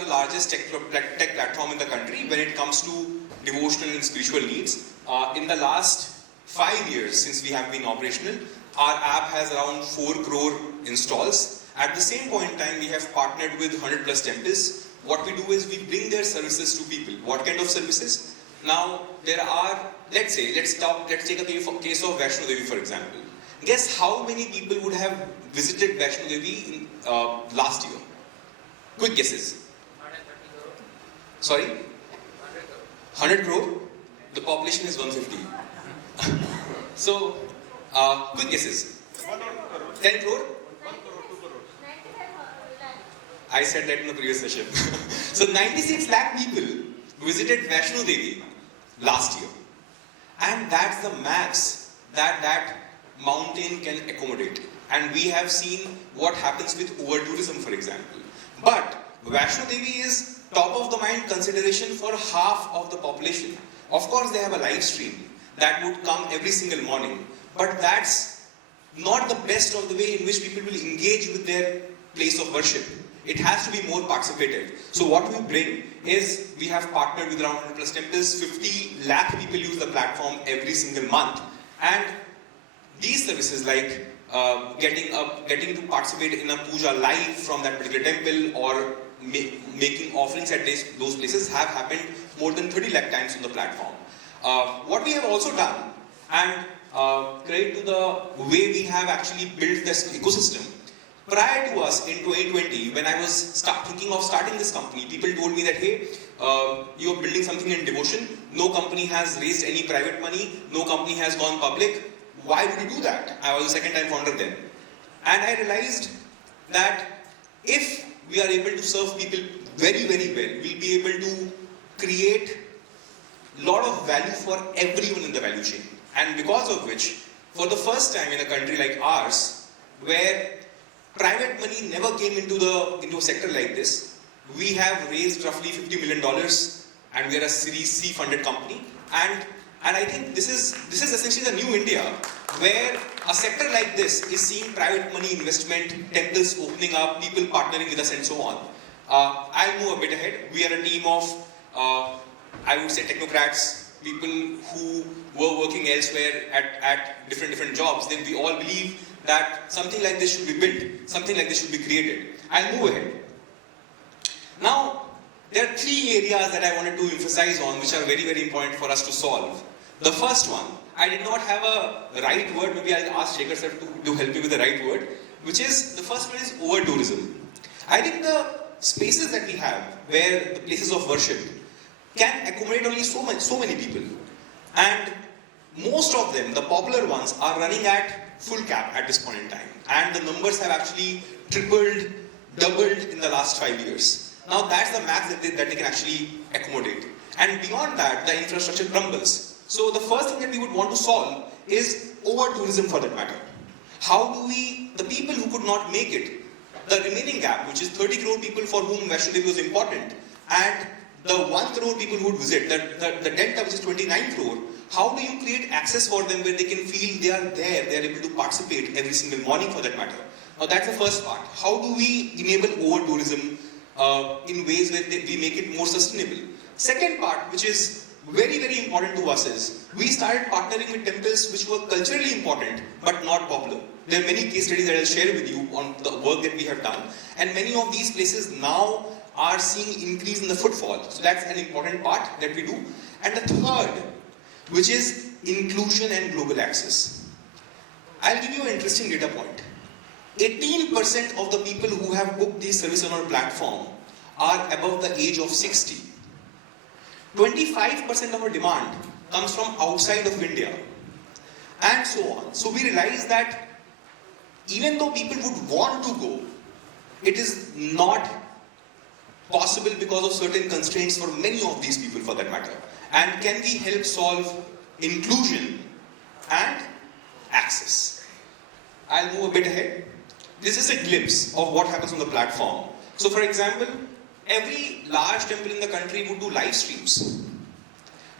the largest tech platform in the country when it comes to devotional and spiritual needs. In the last 5 years since we have been operational, our app has around 4 crore installs. At the same point in time, we have partnered with 100 plus temples. What we do is we bring their services to people. What kind of services? Now, there are, let's take a case of Vaishno Devi, for example. Guess how many people would have visited Vaishno Devi in, last year? Quick guesses. Sorry? 100 crore? The population is 150. So, quick guesses. 10 crore? I said that in the previous session. So 96 lakh people visited Vaishno Devi last year. And that's the max that mountain can accommodate. And we have seen what happens with over-tourism, for example. But Vaishno Devi is top of the mind consideration for half of the population. Of course, they have a live stream that would come every single morning, but that's not the best of the way in which people will engage with their place of worship. It has to be more participative. So what we bring is, we have partnered with around 100 plus temples, 50 lakh people use the platform every single month. And these services like getting to participate in a puja live from that particular temple or making offerings at those places have happened more than 30 lakh times on the platform. What we have also done, and credit to the way we have actually built this ecosystem. Prior to us in 2020, when I was thinking of starting this company, people told me that, hey, you're building something in devotion, no company has raised any private money, no company has gone public, why would you do that? I was a second time founder then. And I realized that if we are able to serve people very, very well, we'll be able to create a lot of value for everyone in the value chain. And because of which, for the first time in a country like ours, where private money never came into a sector like this, we have raised roughly $50 million, and we are a Series C funded company. And I think this is essentially the new India, where a sector like this is seeing private money investment, temples opening up, people partnering with us, and so on. I'll move a bit ahead. We are a team of, I would say, technocrats, people who were working elsewhere at different jobs. Then we all believe that something like this should be built, something like this should be created. I'll move ahead. Now, there are three areas that I wanted to emphasize on, which are very, very important for us to solve. The first one, I did not have a right word, maybe I'll ask Shekhar sir to help me with the right word, which is, the first one is over-tourism. I think the spaces that we have, where the places of worship, can accommodate only so many people. And most of them, the popular ones, are running at full cap at this point in time. And the numbers have actually tripled, doubled in the last 5 years. Now that's the max that they can actually accommodate. And beyond that, the infrastructure crumbles. So the first thing that we would want to solve is over-tourism for that matter. How do we, the people who could not make it, the remaining gap, which is 30 crore people for whom Vaishno Devi was important, and the 1 crore people who would visit, the delta, which is 29 crore, how do you create access for them where they can feel they are there, they are able to participate every single morning for that matter? Now that's the first part. How do we enable over-tourism in ways where we make it more sustainable? Second part, which is very, very important to us, is we started partnering with temples which were culturally important but not popular. There are many case studies that I'll share with you on the work that we have done, and many of these places now are seeing increase in the footfall. So that's an important part that we do. And the third, which is inclusion and global access. I'll give you an interesting data point. 18% of the people who have booked these services on our platform are above the age of 60. 25% of our demand comes from outside of India, and so on. So we realize that even though people would want to go, it is not possible because of certain constraints for many of these people for that matter. And can we help solve inclusion and access? I'll move a bit ahead. This is a glimpse of what happens on the platform. So for example, every large temple in the country would do live streams.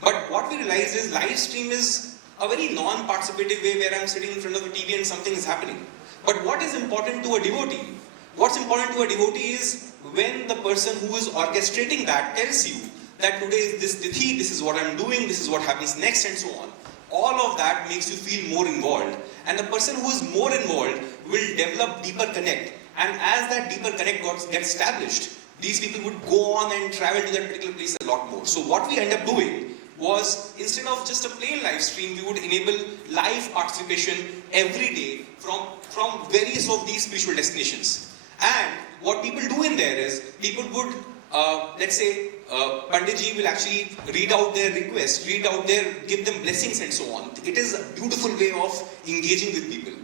But what we realize is live stream is a very non-participative way where I'm sitting in front of a TV and something is happening. But what is important to a devotee? What's important to a devotee is when the person who is orchestrating that tells you that today is this tithi, this is what I'm doing, this is what happens next, and so on. All of that makes you feel more involved. And the person who is more involved will develop deeper connect. And as that deeper connect gets established, these people would go on and travel to that particular place a lot more. So what we end up doing was, instead of just a plain live stream, we would enable live participation every day from various of these spiritual destinations. And what people do in there is, people would, let's say, Panditji will actually read out their requests, give them blessings and so on. It is a beautiful way of engaging with people.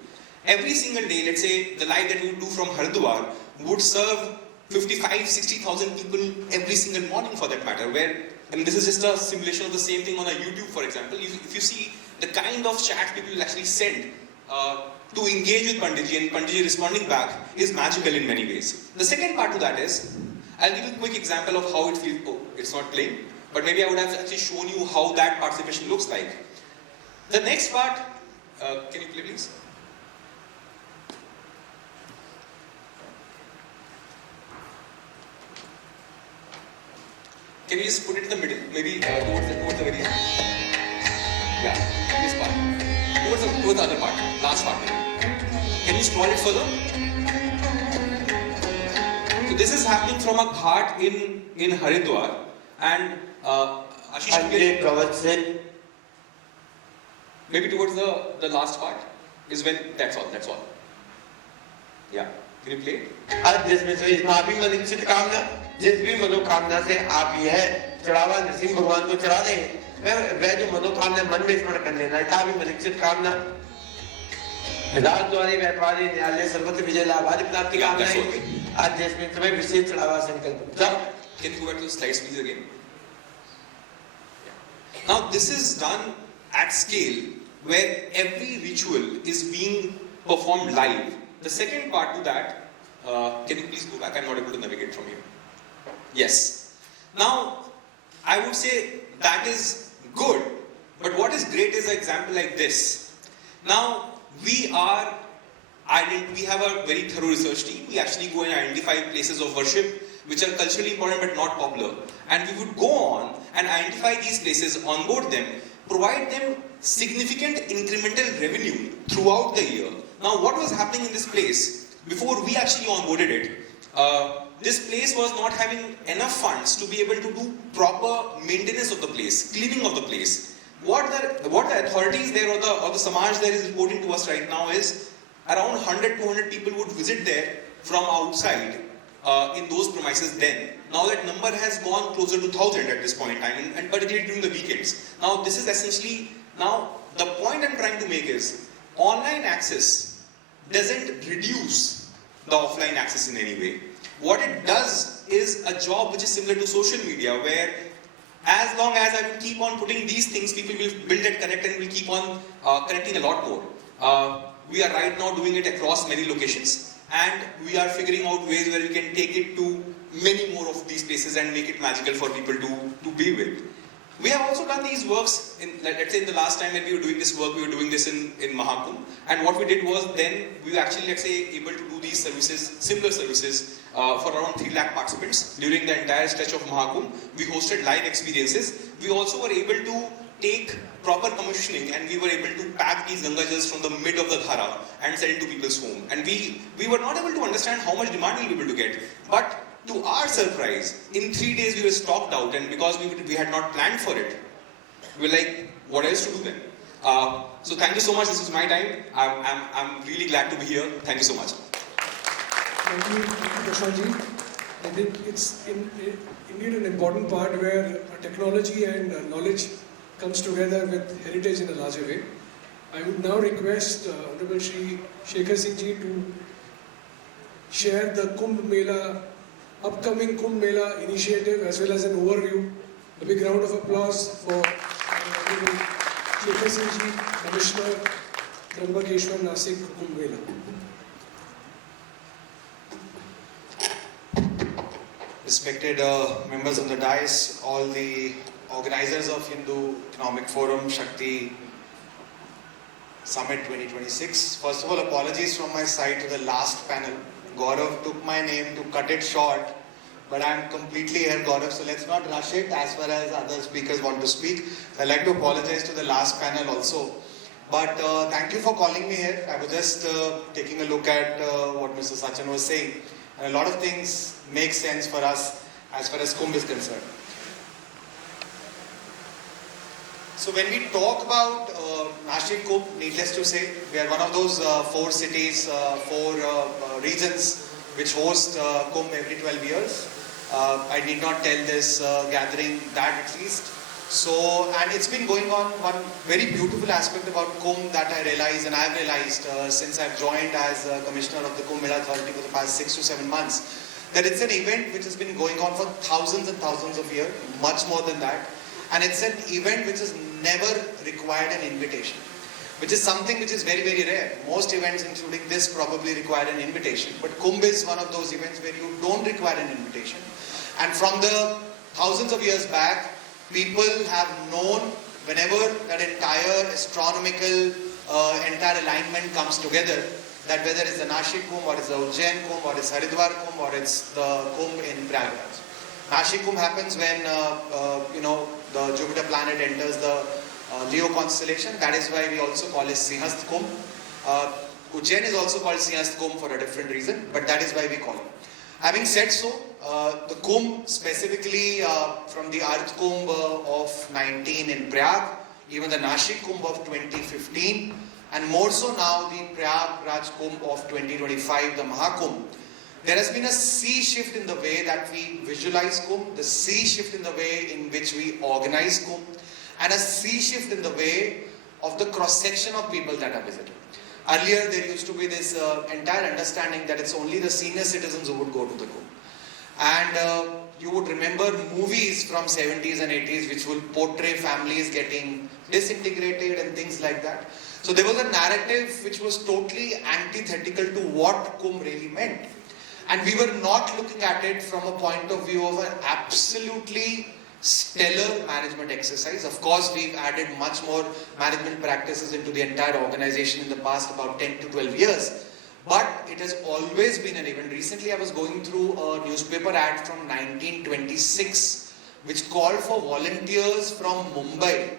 Every single day, let's say, the live that we would do from Haridwar would serve 55-60,000 people every single morning for that matter, where, and this is just a simulation of the same thing on a YouTube, for example. If you see the kind of chat people will actually send to engage with Panditji, and Panditji responding back is magical in many ways. The second part to that is, I'll give you a quick example of how it feels. Oh, it's not playing, but maybe I would have actually shown you how that participation looks like. The next part, can you play please? Can you just put it in the middle, maybe towards the very end? Yeah, this part. Towards the other part, last part maybe. Can you scroll it further? So this is happening from a ghat in Haridwar, and Ashish, maybe towards the last part is when, that's all. Yeah, can you play it? आज जिसमें से माफी मनिश्चित कामना जिस भी मनोकामना से आप यह चढ़ावा नरसिंह भगवान को चढ़ा दें वह जो मनोकामना मन में स्मरण कर लेना था भी मनिश्चित कामना राजद्वारी व्यापारी न्यायालय सर्वत्र विजय लाभ आदि प्राप्ति कामना आज जिसमें समय विशेष चढ़ावा संकल्प Can you go back to the slides please again? Now this is done at scale where every ritual is being performed live. The second part to that, can you please go back? I'm not able to navigate from here. Yes. Now, I would say that is good, but what is great is an example like this. Now, we have a very thorough research team. We actually go and identify places of worship which are culturally important but not popular. And we would go on and identify these places, onboard them, provide them significant incremental revenue throughout the year. Now, what was happening in this place, before we actually onboarded it, this place was not having enough funds to be able to do proper maintenance of the place, cleaning of the place. What the authorities there or the Samaj there is reporting to us right now is around 100-200 people would visit there from outside in those premises then. Now that number has gone closer to 1,000 at this point in time, and particularly during the weekends. Now this is essentially, now the point I'm trying to make is, online access doesn't reduce the offline access in any way. What it does is a job which is similar to social media, where as long as I will keep on putting these things, people will build that connect and will keep on connecting a lot more. We are right now doing it across many locations, and we are figuring out ways where we can take it to many more of these places and make it magical for people to be with. We have also done these works, let's say in the last time when we were doing this work, we were doing this in Mahakumbh, and what we did was then we were actually, let's say, able to do these services, similar services for around 3 lakh participants during the entire stretch of Mahakumbh. We hosted live experiences. We also were able to take proper commissioning, and we were able to pack these Ganga Jals from the mid of the Dhara and sell it to people's home. And we were not able to understand how much demand we'll be able to get, but to our surprise, in 3 days we were stocked out, and because we had not planned for it, we were like, what else to do then? So thank you so much. This was my time. I'm really glad to be here. Thank you so much. Thank you, Prashantji. I think it's indeed an important part where technology and knowledge comes together with heritage in a larger way. I would now request Honorable Shri Shekhar Singh Ji to share the Kumbh Mela, upcoming Kumbh Mela initiative as well as an overview. A big round of applause for Honorable Shekhar Singh Ji, Commissioner, Trambakeshwar, Nasik, Kumbh Mela. Respected members of the dais, all the organizers of Hindu Economic Forum, SHAKTI Summit 2026. First of all, apologies from my side to the last panel. Gaurav took my name to cut it short, but I'm completely here, Gaurav, so let's not rush it as far as other speakers want to speak. I'd like to apologize to the last panel also. But thank you for calling me here. I was just taking a look at what Mr. Sachin was saying. And a lot of things make sense for us as far as Kumbh is concerned. So when we talk about Nashik Kumbh, needless to say, we are one of those 4 cities, 4 regions which host Kumbh every 12 years. I need not tell this gathering that at least. So, and it's been going on. One very beautiful aspect about Kumbh that I realized, and I've realized since I've joined as Commissioner of the Kumbh Mela Authority for the past 6 to 7 months, that it's an event which has been going on for thousands and thousands of years, much more than that. And it's an event which has never required an invitation. which is something which is very, very rare. Most events, including this, probably require an invitation. But Kumbh is one of those events where you don't require an invitation. And from the thousands of years back, people have known whenever that entire astronomical, entire alignment comes together, that whether it's the Nashik Kumbh, or it's the Ujjain Kumbh, or it's Haridwar Kumbh, or it's the Kumbh in Prayagraj. Nashik Kumbh happens when, the Jupiter planet enters the Leo constellation. That is why we also call it Sinhast Kumbh. Ujjain is also called Sinhast Kumbh for a different reason, but that is why we call it. Having said so, the Kumbh specifically from the Arth Kumbh of 19 in Prayag, even the Nashik Kumbh of 2015, and more so now the Prayagraj Kumbh of 2025, the Mahakumbh. There has been a sea shift in the way that we visualize Kumbh, the sea shift in the way in which we organize Kumbh, and a sea shift in the way of the cross-section of people that are visited. Earlier, there used to be this entire understanding that it's only the senior citizens who would go to the Kumbh. And you would remember movies from 70s and 80s which will portray families getting disintegrated and things like that. So there was a narrative which was totally antithetical to what Kumbh really meant. And we were not looking at it from a point of view of an absolutely stellar management exercise. Of course, we've added much more management practices into the entire organization in the past about 10 to 12 years. But it has always been an event. Recently, I was going through a newspaper ad from 1926, which called for volunteers from Mumbai.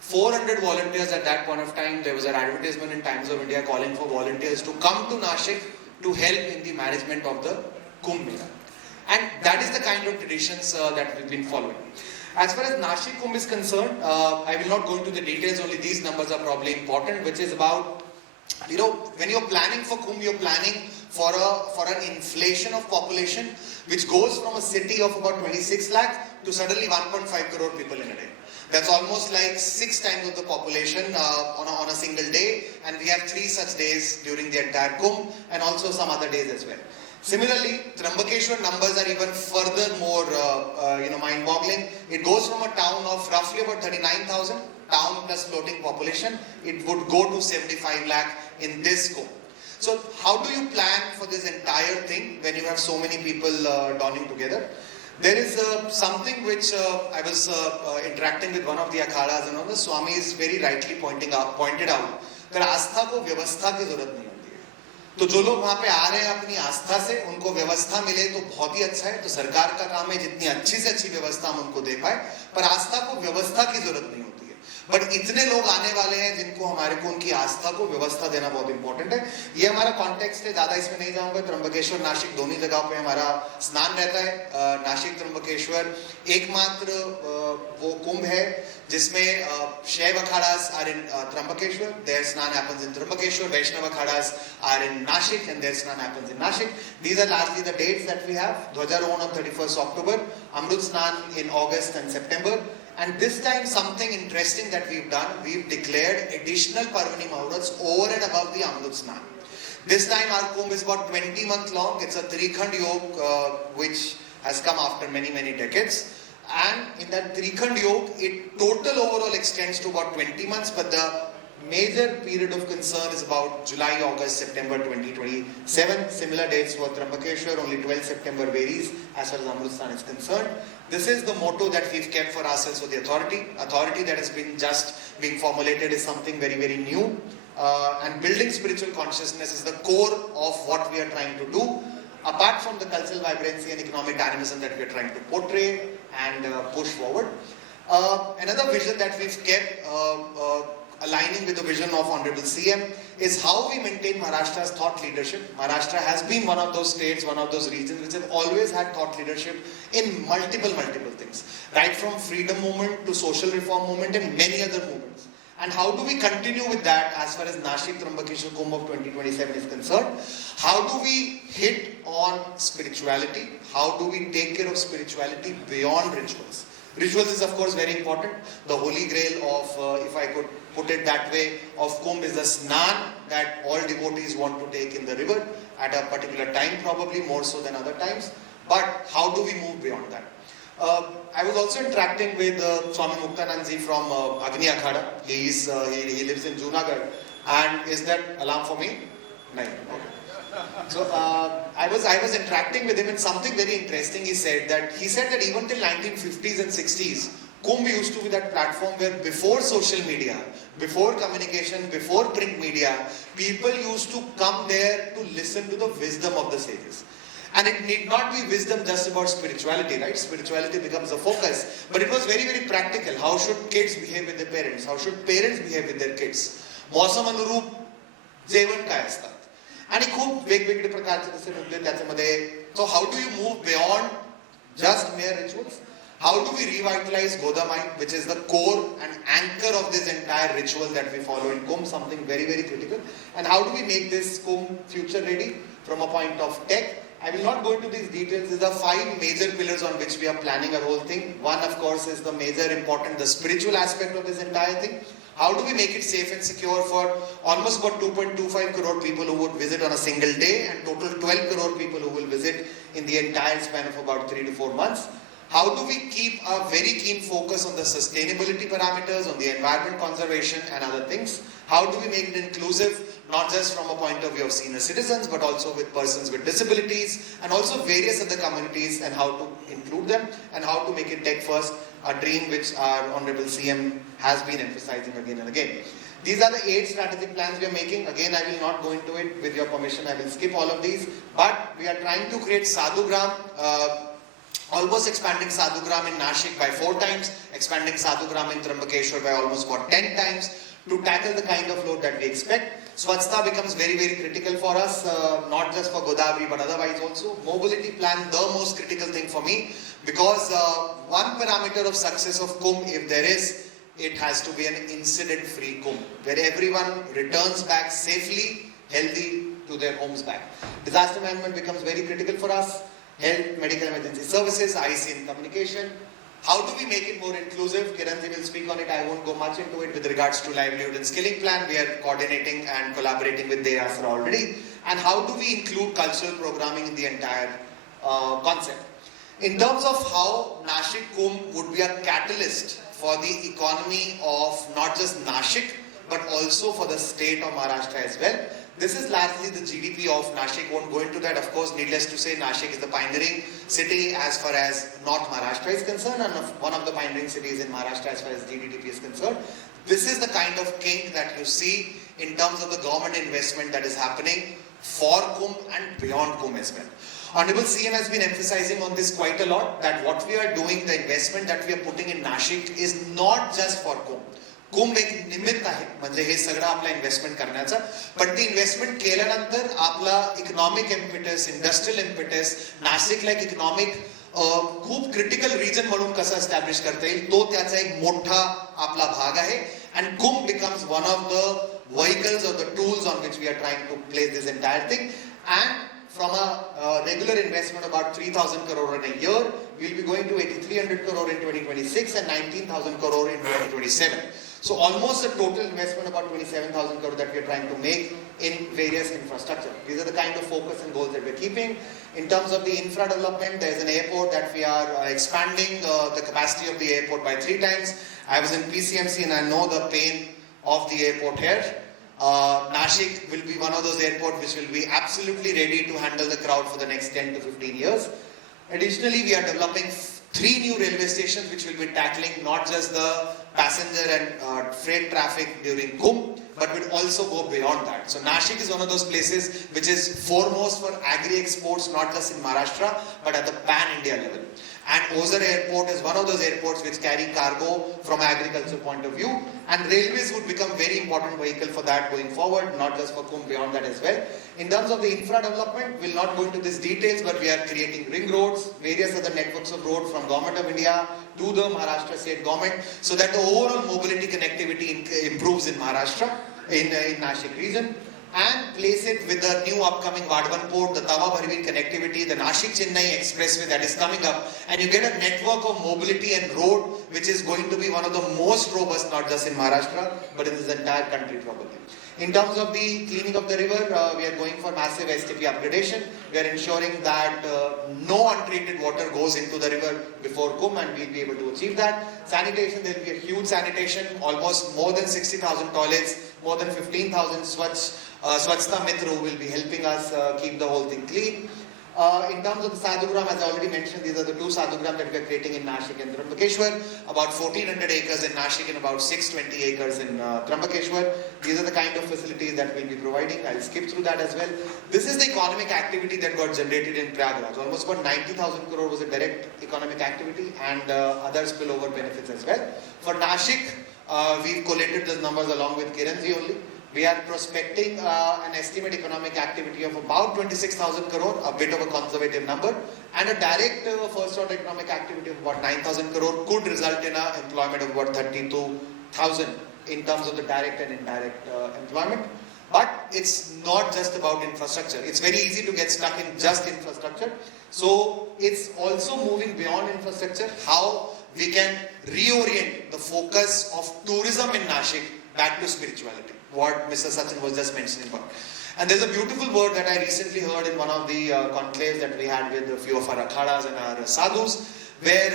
400 volunteers at that point of time. There was an advertisement in Times of India calling for volunteers to come to Nashik to help in the management of the Kumbh Mela. And that is the kind of traditions that we've been following. As far as Nashik Kumbh is concerned, I will not go into the details, only these numbers are probably important, which is about, when you're planning for Kumbh, you're planning for an inflation of population, which goes from a city of about 26 lakh to suddenly 1.5 crore people in a day. That's almost like 6 times of the population on a single day, and we have 3 such days during the entire Kumbh, and also some other days as well. Similarly, Trambakeshwar numbers are even further more mind-boggling. It goes from a town of roughly about 39,000, town plus floating population, it would go to 75 lakh in this Kumbh. So how do you plan for this entire thing when you have so many people dawning together? There is something which I was interacting with one of the akhadas, and the Swami is very rightly pointed out that आस्था को व्यवस्था की जरूरत नहीं होती है. तो जो लोग वहाँ पे आ रहे हैं अपनी आस्था से, उनको व्यवस्था मिले तो बहुत ही अच्छा है. तो सरकार का काम है जितनी अच्छी से अच्छी व्यवस्था हम उनको दे पाए, पर आस्था को व्यवस्था की जरूरत नहीं होती. बट इतने लोग आने वाले हैं जिनको हमारे को उनकी आस्था को व्यवस्था देना बहुत इंपॉर्टेंट है. ये हमारा कॉन्टेक्स्ट है, ज्यादा इसमें नहीं जाऊंगा. त्र्यंबकेश्वर नासिक दोनों जगह पे हमारा स्नान रहता है. नासिक त्र्यंबकेश्वर एकमात्र वो कुंभ है जिसमें Shaiva akharas are in Trimbakeshwar, there snan happens in Trimbakeshwar. Vaishnava akharas are in Nashik and there snan happens in Nashik. These are largely the dates that we have. Dhwajarohan on 31st October, Amrut Snan in August and September. And this time something interesting that we've done, we've declared additional Parvani Muhurats over and above the Amrut Snan. This time our Kumbh is about 20 months long. It's a Trikhand Yog which has come after many, many decades. And in that Trikhand Yog, it total overall extends to about 20 months, but the major period of concern is about July, August, September 2027. Similar dates for Trambakeshwar, only 12 September varies as far as Amrut Snan is concerned. This is the motto that we've kept for ourselves for the authority. Authority that has been just being formulated is something very, very new. And building spiritual consciousness is the core of what we are trying to do. Apart from the cultural vibrancy and economic dynamism that we are trying to portray and push forward. Another vision that we've kept aligning with the vision of Honorable CM is how we maintain Maharashtra's thought leadership. Maharashtra has been one of those states, one of those regions which have always had thought leadership in multiple things. Right from freedom movement to social reform movement and many other movements. And how do we continue with that as far as Nashik Trambakeshwar Kumbh of 2027 is concerned? How do we hit on spirituality? How do we take care of spirituality beyond rituals? Rituals is of course very important. The holy grail of, if I could put it that way, of Kumbh is the snan that all devotees want to take in the river at a particular time, probably more so than other times. But how do we move beyond that? I was also interacting with Swami Muktanandji from Agni Akhada. He lives in Junagadh. And is that alarm for me? No. Okay. So I was interacting with him, and something very interesting he said that even till 1950s and 60s, Kumbh used to be that platform where before social media, before communication, before print media, people used to come there to listen to the wisdom of the sages. And it need not be wisdom just about spirituality, right? Spirituality becomes a focus. But it was very, very practical. How should kids behave with their parents? How should parents behave with their kids? मौसम अनुरूप जेवण काय असतात आणि खूप वेगवेगळे प्रकारचे जसे मुद्दे त्याच्यामध्ये. So how do you move beyond just mere rituals? How do we revitalize Godamai, which is the core and anchor of this entire ritual that we follow in Kumbh, something very, very critical. And how do we make this Kumbh future ready from a point of tech? I will not go into these details. These are 5 major pillars on which we are planning our whole thing. One, of course, is the major important, the spiritual aspect of this entire thing. How do we make it safe and secure for almost about 2.25 crore people who would visit on a single day, and total 12 crore people who will visit in the entire span of about 3 to 4 months? How do we keep a very keen focus on the sustainability parameters, on the environment conservation and other things? How do we make it inclusive, not just from a point of view of senior citizens, but also with persons with disabilities and also various other communities, and how to include them and how to make it tech first, a dream which our Honorable CM has been emphasizing again and again. These are the 8 strategic plans we are making. Again, I will not go into it. With your permission, I will skip all of these. But we are trying to create Sadhugram, almost expanding Sadhugram in Nashik by 4 times, expanding Sadhugram in Trambakeshwar by almost about 10 times to tackle the kind of load that we expect. Swachhta becomes very, very critical for us, not just for Godavari but otherwise also. Mobility plan, the most critical thing for me, because one parameter of success of Kumbh, if there is, it has to be an incident-free Kumbh, where everyone returns back safely, healthy to their homes back. Disaster management becomes very critical for us. Health, medical emergency services, IC and communication. How do we make it more inclusive? Kiran ji will speak on it. I won't go much into it with regards to livelihood and skilling plan. We are coordinating and collaborating with DEASR already. And how do we include cultural programming in the entire concept? In terms of how Nashik Kumbh would be a catalyst for the economy of not just Nashik, but also for the state of Maharashtra as well. This is largely the GDP of Nashik. Won't go into that. Of course, needless to say, Nashik is the pioneering city as far as North Maharashtra is concerned, and one of the pioneering cities in Maharashtra as far as GDP is concerned. This is the kind of kink that you see in terms of the government investment that is happening for Kumbh and beyond Kumbh as well. Honorable CM has been emphasizing on this quite a lot, that what we are doing, the investment that we are putting in Nashik is not just for Kumbh. कुंभ एक निमित्त आहे, म्हणजे हे सगळं आपलं investment करण्याचं. पण ती investment केल्यानंतर आपला इकॉनॉमिक इम्पेटस, इंडस्ट्रियल इम्पेटस, नाशिकला एक इकॉनॉमिक खूप क्रिटिकल रिजन म्हणून कसं एस्टॅब्लिश करता येईल, तो त्याचा एक मोठा आपला भाग आहे. And Kumbh becomes one of the vehicles or the tools on which we are trying to place this entire thing. And from a regular investment about 3,000 crore in a year, we will be going to 8,300 crore in 2026 and 19,000 crore in 2027. So almost a total investment about 27,000 crore that we are trying to make in various infrastructure. These are the kind of focus and goals that we are keeping. In terms of the infra development, there is an airport that we are expanding the capacity of the airport by 3 times. I was in PCMC and I know the pain of the airport here. Nashik will be one of those airports which will be absolutely ready to handle the crowd for the next 10 to 15 years. Additionally, we are developing 3 new railway stations which will be tackling not just the passenger and freight traffic during Kumbh, but will also go beyond that. So Nashik is one of those places which is foremost for agri-exports, not just in Maharashtra, but at the pan-India level. And Ozar Airport is one of those airports which carry cargo from agriculture point of view, and railways would become very important vehicle for that going forward, not just for Kumbh, beyond that as well. In terms of the infra development, we'll not go into these details, but we are creating ring roads, various other networks of roads from Government of India to the Maharashtra state government, so that the overall mobility connectivity improves in Maharashtra, in Nashik region. and place it with the new upcoming Vadhavan port, the Tawa Bharwin connectivity, the Nashik-Chennai expressway that is coming up, and you get a network of mobility and road which is going to be one of the most robust, not just in Maharashtra, but in this entire country probably. In terms of the cleaning of the river, we are going for massive STP upgradation. We are ensuring that no untreated water goes into the river before Kumbh, and we'll be able to achieve that. Sanitation, there will be a huge sanitation, almost more than 60,000 toilets, more than 15,000 Swachhta Mitra who will be helping us keep the whole thing clean. In terms of the Sadhugram, as I already mentioned, these are the two Sadhugram that we are creating in Nashik and Trambakeshwar. About 1,400 acres in Nashik and about 620 acres in Trambakeshwar. These are the kind of facilities that we'll be providing. I'll skip through that as well. This is the economic activity that got generated in Prayagraj. Almost about 90,000 crore was a direct economic activity and other spillover benefits as well. For Nashik, we've collated those numbers along with Kiran ji only. We are prospecting an estimate economic activity of about 26,000 crore, a bit of a conservative number, and a direct first order economic activity of about 9,000 crore could result in an employment of about 32,000 in terms of the direct and indirect employment. But it's not just about infrastructure. It's very easy to get stuck in just infrastructure. So it's also moving beyond infrastructure, how we can reorient the focus of tourism in Nashik back to spirituality, what Mr. Sachin was just mentioning about. And there's a beautiful word that I recently heard in one of the conclaves that we had with a few of our akhadas and our sadhus, where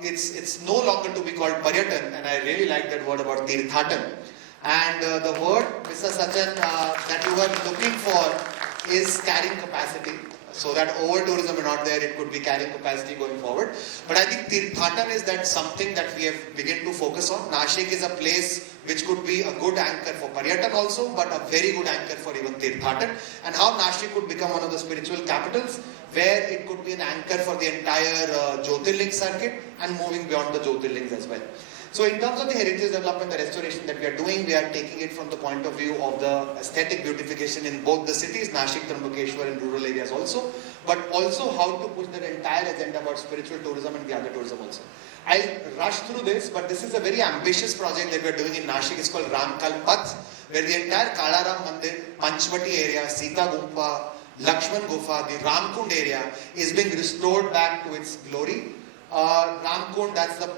it's no longer to be called paryatan, and I really like that word about tirthatan. And the word, Mr. Sachin, that you were looking for is carrying capacity. So that over-tourism is not there, it could be carrying capacity going forward. But I think Tirthatan is that something that we have begun to focus on. Nashik is a place which could be a good anchor for Paryatan also, but a very good anchor for even Tirthatan. And how Nashik could become one of the spiritual capitals, where it could be an anchor for the entire Jyotirling circuit and moving beyond the Jyotirlings as well. So in terms of the heritage development, the restoration that we are doing, we are taking it from the point of view of the aesthetic beautification in both the cities, Nashik, Trambakeshwar and rural areas also, but also how to push the entire agenda about spiritual tourism and the other tourism also. I'll rush through this, but this is a very ambitious project that we are doing in Nashik. It's called Ramkal Path, where the entire Kalaram Mandir, Panchvati area, Sita Gumpa, Lakshman Gufa, the Ramkund area is being restored back to its glory. Ramkund, that's the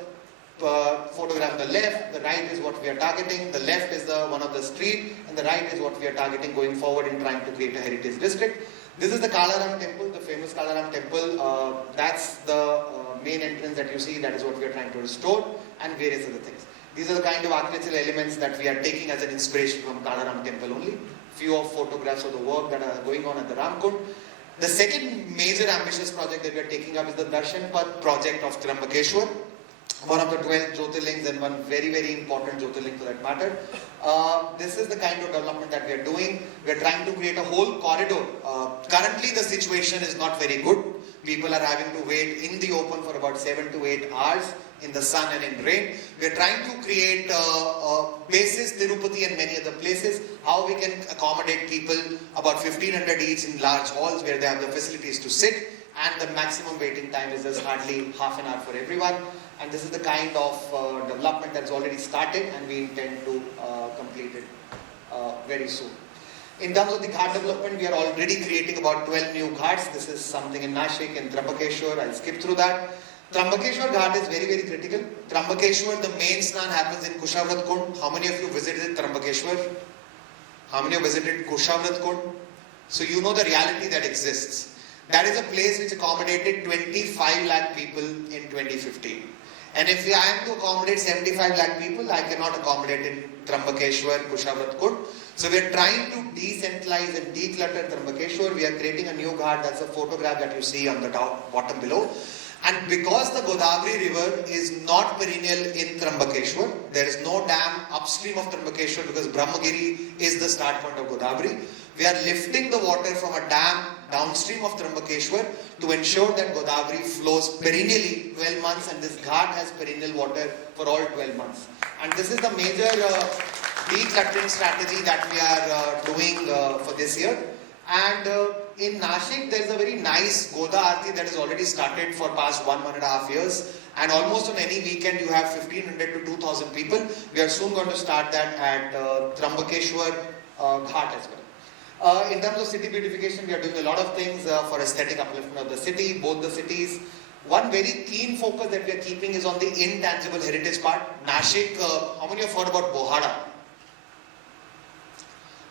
photograph on the left, the right is what we are targeting, the left is the one of the street, and the right is what we are targeting going forward in trying to create a heritage district. This is the Kalaram temple, the famous Kalaram temple. That's the main entrance that you see, that is what we are trying to restore, and various other things. These are the kind of architectural elements that we are taking as an inspiration from Kalaram temple only. Few of photographs of the work that are going on at the Ramkund. The second major ambitious project that we are taking up is the Darshan Path project of Trambakeshwar, one of the 12 Jyotirlings and one very, very important Jyotirling for that matter. This is the kind of development that we are doing. We are trying to create a whole corridor. Currently the situation is not very good. People are having to wait in the open for about 7 to 8 hours in the sun and in rain. We are trying to create bases, Tirupati and many other places, how we can accommodate people, about 1,500 each in large halls where they have the facilities to sit, and the maximum waiting time is just hardly half an hour for everyone. And this is the kind of development that's already started, and we intend to complete it very soon. In terms of the ghat development, we are already creating about 12 new ghats. This is something in Nashik and Trambakeshwar. I'll skip through that. Trambakeshwar ghat is very, very critical. Trambakeshwar, the main snan happens in Kushavrat Kund. How many of you visited Trambakeshwar? How many of you visited Kushavrat Kund? So you know the reality that exists. That is a place which accommodated 25 lakh people in 2015. And if I am to accommodate 75 lakh people, I cannot accommodate in Trambakeshwar, Kushavrat Kund. So we are trying to decentralize and declutter Trambakeshwar. We are creating a new ghat. That's a photograph that you see on the top, bottom below. And because the Godavari river is not perennial in Trambakeshwar, there is no dam upstream of Trambakeshwar because Brahmagiri is the start point of Godavari. We are lifting the water from a dam downstream of Trambakeshwar to ensure that Godavari flows perennially 12 months, and this ghat has perennial water for all 12 months. And this is the major decluttering strategy that we are doing for this year. And in Nashik, there is a very nice Goda Aarti that has already started for past 1.5 years. And almost on any weekend, you have 1,500 to 2,000 people. We are soon going to start that at Trambakeshwar Ghat as well. In terms of city beautification, we are doing a lot of things for aesthetic upliftment of the city, both the cities. One very keen focus that we are keeping is on the intangible heritage part. Nashik, how many have heard about Bohara?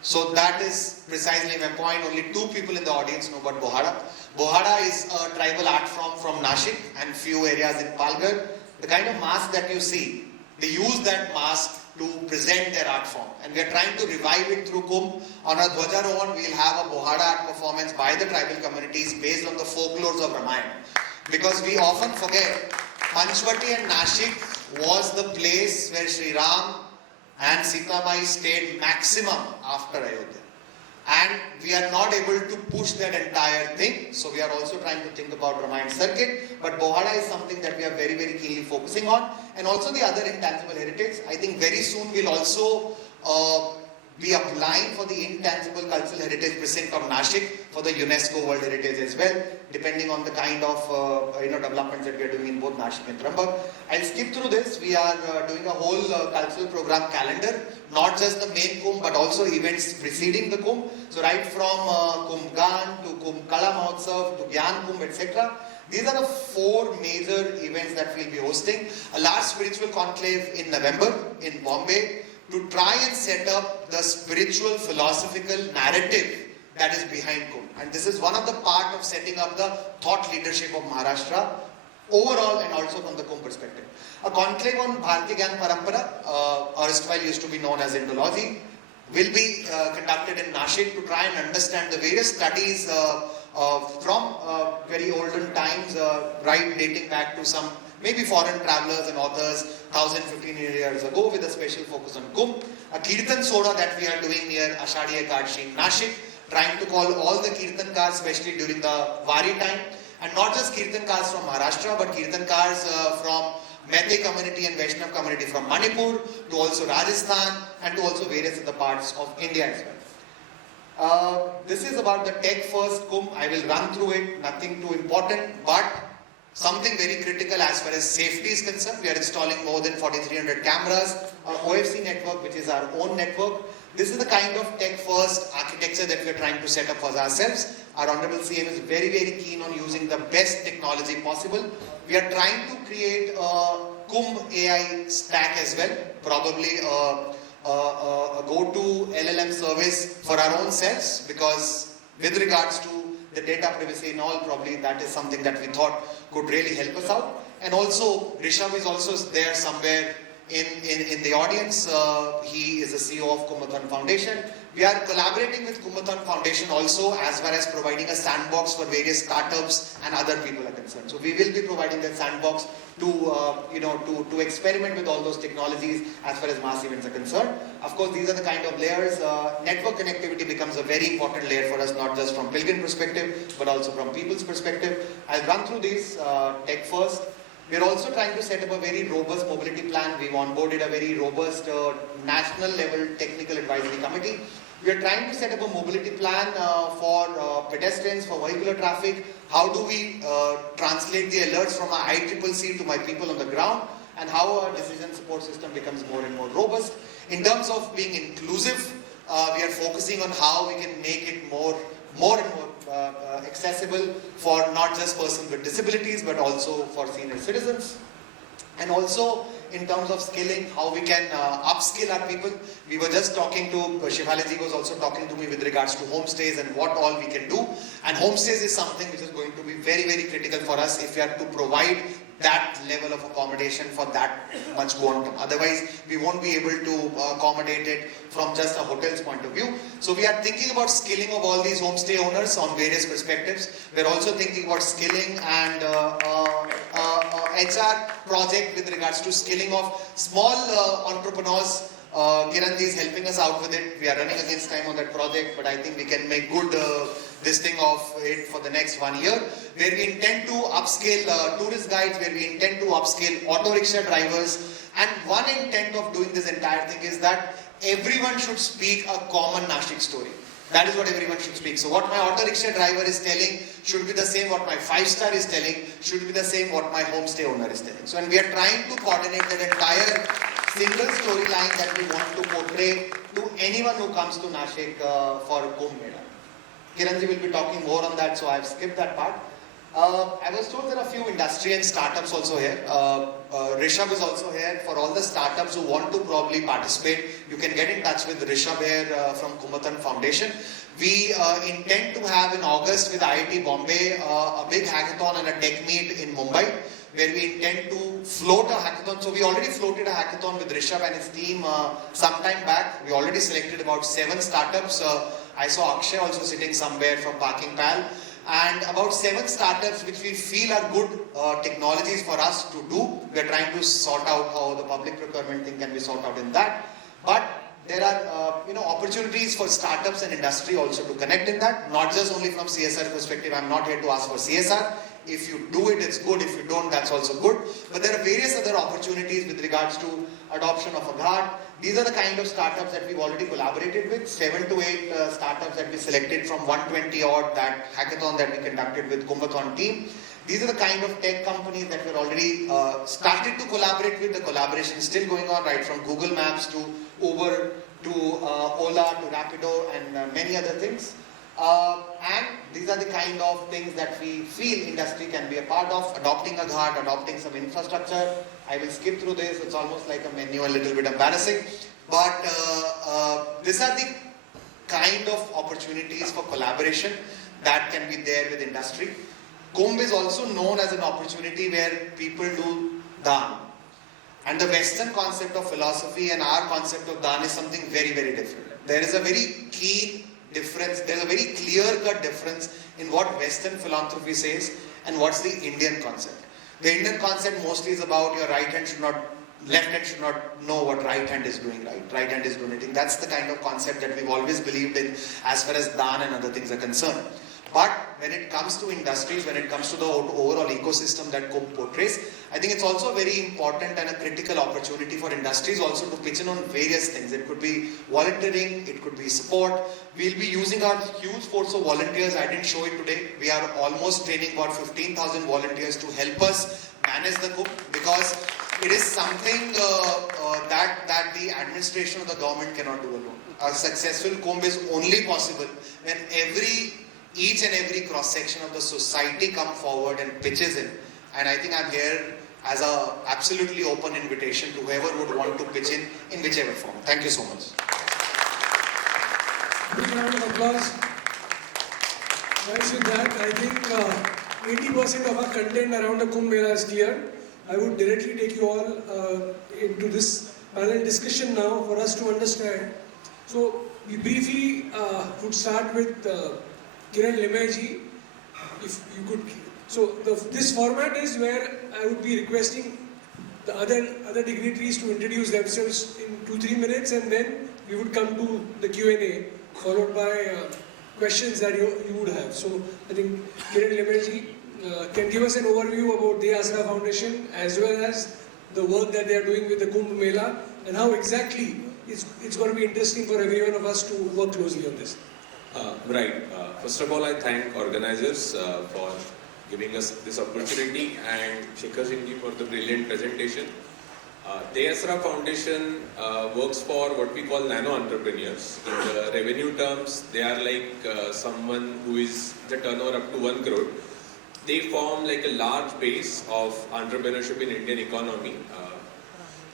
So that is precisely my point. Only 2 people in the audience know about Bohara. Bohara is a tribal art form from Nashik and few areas in Palghar. The kind of mask that you see, they use that mask to present their art form. And we are trying to revive it through Kumbh. On our Dhwajarohan, we will have a Bohara art performance by the tribal communities based on the folklores of Ramayana. Because we often forget, Panchvati and Nashik was the place where Sri Ram and Sita Mai stayed maximum after Ayodhya. And we are not able to push that entire thing. So we are also trying to think about Ramayana circuit. But Bohara is something that we are very, very keenly focusing on. And also the other intangible heritage. I think very soon we'll also be applying for the intangible cultural heritage precinct of Nashik for the UNESCO World Heritage as well, depending on the kind of developments that we are doing in both Nashik and Trambak. I'll skip through this. We are doing a whole cultural program calendar, not just the main Kumbh, but also events preceding the Kumbh. So right from Kumbh Gan to Kumbh Kala Mahotsav to Gyan Kumbh, etc. These are the 4 major events that we'll be hosting. A large spiritual conclave in November in Bombay, to try and set up the spiritual philosophical narrative that is behind Kumbh. And this is one of the part of setting up the thought leadership of Maharashtra overall and also from the Kumbh perspective. A conclave on Bharati Gyan Parampara, erstwhile used to be known as Indology, will be conducted in Nashik to try and understand the various studies from very olden times, right dating back to some maybe foreign travelers and authors 1,015 years ago with a special focus on Kumbh. A Kirtan Soda that we are doing near Ashadhi Ekadashi in Nashik, trying to call all the Kirtan cars, especially during the Wari time. And not just Kirtan cars from Maharashtra, but Kirtan cars from Meitei community and Vaishnav community from Manipur, to also Rajasthan, and to also various other parts of India as well. This is about the tech first Kumbh. I will run through it, nothing too important, but something very critical as far as safety is concerned. We are installing more than 4,300 cameras, our OFC network, which is our own network. This is the kind of tech-first architecture that we are trying to set up for ourselves. Our Honorable CM is very, very keen on using the best technology possible. We are trying to create a Kumbh AI stack as well, probably a go-to LLM service for our own selves, because with regards to the data privacy and all, probably that is something that we thought could really help us out. And also, Rishabh is also there somewhere in the audience. He is the CEO of Kumbhathon Foundation. We are collaborating with Kumbhathon Foundation also, as well as providing a sandbox for various startups and other people are concerned. So we will be providing that sandbox to experiment with all those technologies as far as mass events are concerned. Of course, these are the kind of layers. Network connectivity becomes a very important layer for us, not just from pilgrim perspective, but also from people's perspective. I'll run through these tech first. We're also trying to set up a very robust mobility plan. We've onboarded a very robust national level technical advisory committee. We are trying to set up a mobility plan for pedestrians, for vehicular traffic. How do we translate the alerts from our ICCC to my people on the ground, and how our decision support system becomes more and more robust. In terms of being inclusive, we are focusing on how we can make it more and more accessible for not just persons with disabilities, but also for senior citizens. And also in terms of skilling, how we can upskill our people. We were just talking to, Shefali ji was also talking to me with regards to homestays and what all we can do. And homestays is something which is going to be very, very critical for us if we are to provide that level of accommodation for that much quantum. Otherwise, we won't be able to accommodate it from just a hotel's point of view. So we are thinking about skilling of all these homestay owners on various perspectives. We're also thinking about skilling and HR project with regards to skilling of small entrepreneurs. Kiran ji is helping us out with it. We are running against time on that project, but I think we can make good this thing of it for the next 1 year, where we intend to upscale tourist guides, where we intend to upscale auto rickshaw drivers. And one intent of doing this entire thing is that everyone should speak a common Nashik story. That is what everyone should speak. So what my auto rickshaw driver is telling should be the same what my 5-star is telling, should be the same what my homestay owner is telling. So and we are trying to coordinate that entire single storyline that we want to portray to anyone who comes to Nashik for Kumbh Mela. Kiran ji will be talking more on that, so I've skipped that part. I was told there are a few industry and startups also here. Rishabh is also here. For all the startups who want to probably participate, you can get in touch with Rishabh here from Kumbhattan Foundation. We intend to have in August with IIT Bombay a big hackathon and a tech meet in Mumbai, where we intend to float a hackathon. So we already floated a hackathon with Rishabh and his team some time back. We already selected about 7 startups. I saw Akshay also sitting somewhere from Parking Pal. And about 7 startups which we feel are good technologies for us to do. We are trying to sort out how the public procurement thing can be sorted out in that. But there are opportunities for startups and industry also to connect in that. Not just only from CSR perspective. I'm not here to ask for CSR. If you do it, it's good. If you don't, that's also good. But there are various other opportunities with regards to adoption of a ghat. These are the kind of startups that we've already collaborated with. 7 to 8 startups that we selected from 120 odd that hackathon that we conducted with Kumbhathon team. These are the kind of tech companies that we're already started to collaborate with. The collaboration is still going on, right from Google Maps to Uber to Ola to Rapido and many other things. And these are the kind of things that we feel industry can be a part of, adopting a ghat, adopting some infrastructure. I will skip through this, it's almost like a menu, a little bit embarrassing. But these are the kind of opportunities for collaboration that can be there with industry. Kumbh is also known as an opportunity where people do daan. And the Western concept of philosophy and our concept of daan is something very, very different. There is a very keen difference, there's a very clear-cut difference in what Western philanthropy says and what's the Indian concept. The Indian concept mostly is about your right hand should not, left hand should not know what right hand is doing, right hand is donating. That's the kind of concept that we've always believed in as far as daan and other things are concerned. But when it comes to industries, when it comes to the overall ecosystem that Kumbh portrays, I think it's also a very important and a critical opportunity for industries also to pitch in on various things. It could be volunteering, it could be support. We'll be using our huge force of volunteers. I didn't show it today. We are almost training about 15,000 volunteers to help us manage the Kumbh, because it is something that the administration of the government cannot do alone. A successful Kumbh is only possible when each and every cross-section of the society come forward and pitches in. And I think I'm here as an absolutely open invitation to whoever would want to pitch in whichever form. Thank you so much. Big round of applause. Thanks with that. I think 80% of our content around the Kumbh Mela is clear. I would directly take you all into this panel discussion now for us to understand. So we briefly would start with Kiran Limaiji, if you could. So this format is where I would be requesting the other dignitaries to introduce themselves in 2-3 minutes, and then we would come to the Q&A, followed by questions that you would have. So I think Kiran Limaiji can give us an overview about the Asra Foundation as well as the work that they are doing with the Kumbh Mela and how exactly it's going to be interesting for every one of us to work closely on this. Right. First of all, I thank organizers for giving us this opportunity and Shekhar Singh ji for the brilliant presentation. The Asra Foundation works for what we call nano entrepreneurs. In the revenue terms, they are like someone who is the turnover up to 1 crore. They form like a large base of entrepreneurship in Indian economy.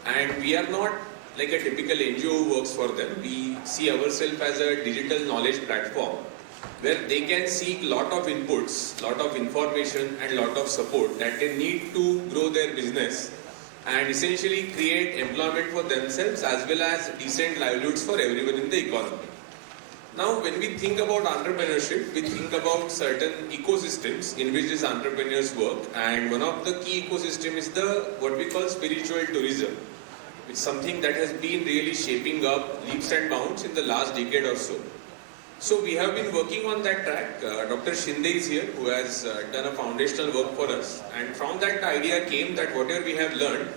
And we are not like a typical NGO who works for them. We see ourselves as a digital knowledge platform where they can seek lot of inputs, lot of information and lot of support that they need to grow their business and essentially create employment for themselves as well as decent livelihoods for everyone in the economy. Now, when we think about entrepreneurship, we think about certain ecosystems in which these entrepreneurs work, and one of the key ecosystem is what we call spiritual tourism. It's something that has been really shaping up leaps and bounds in the last decade or so. So we have been working on that track. Dr. Shinde is here, who has done a foundational work for us. And from that idea came that whatever we have learned,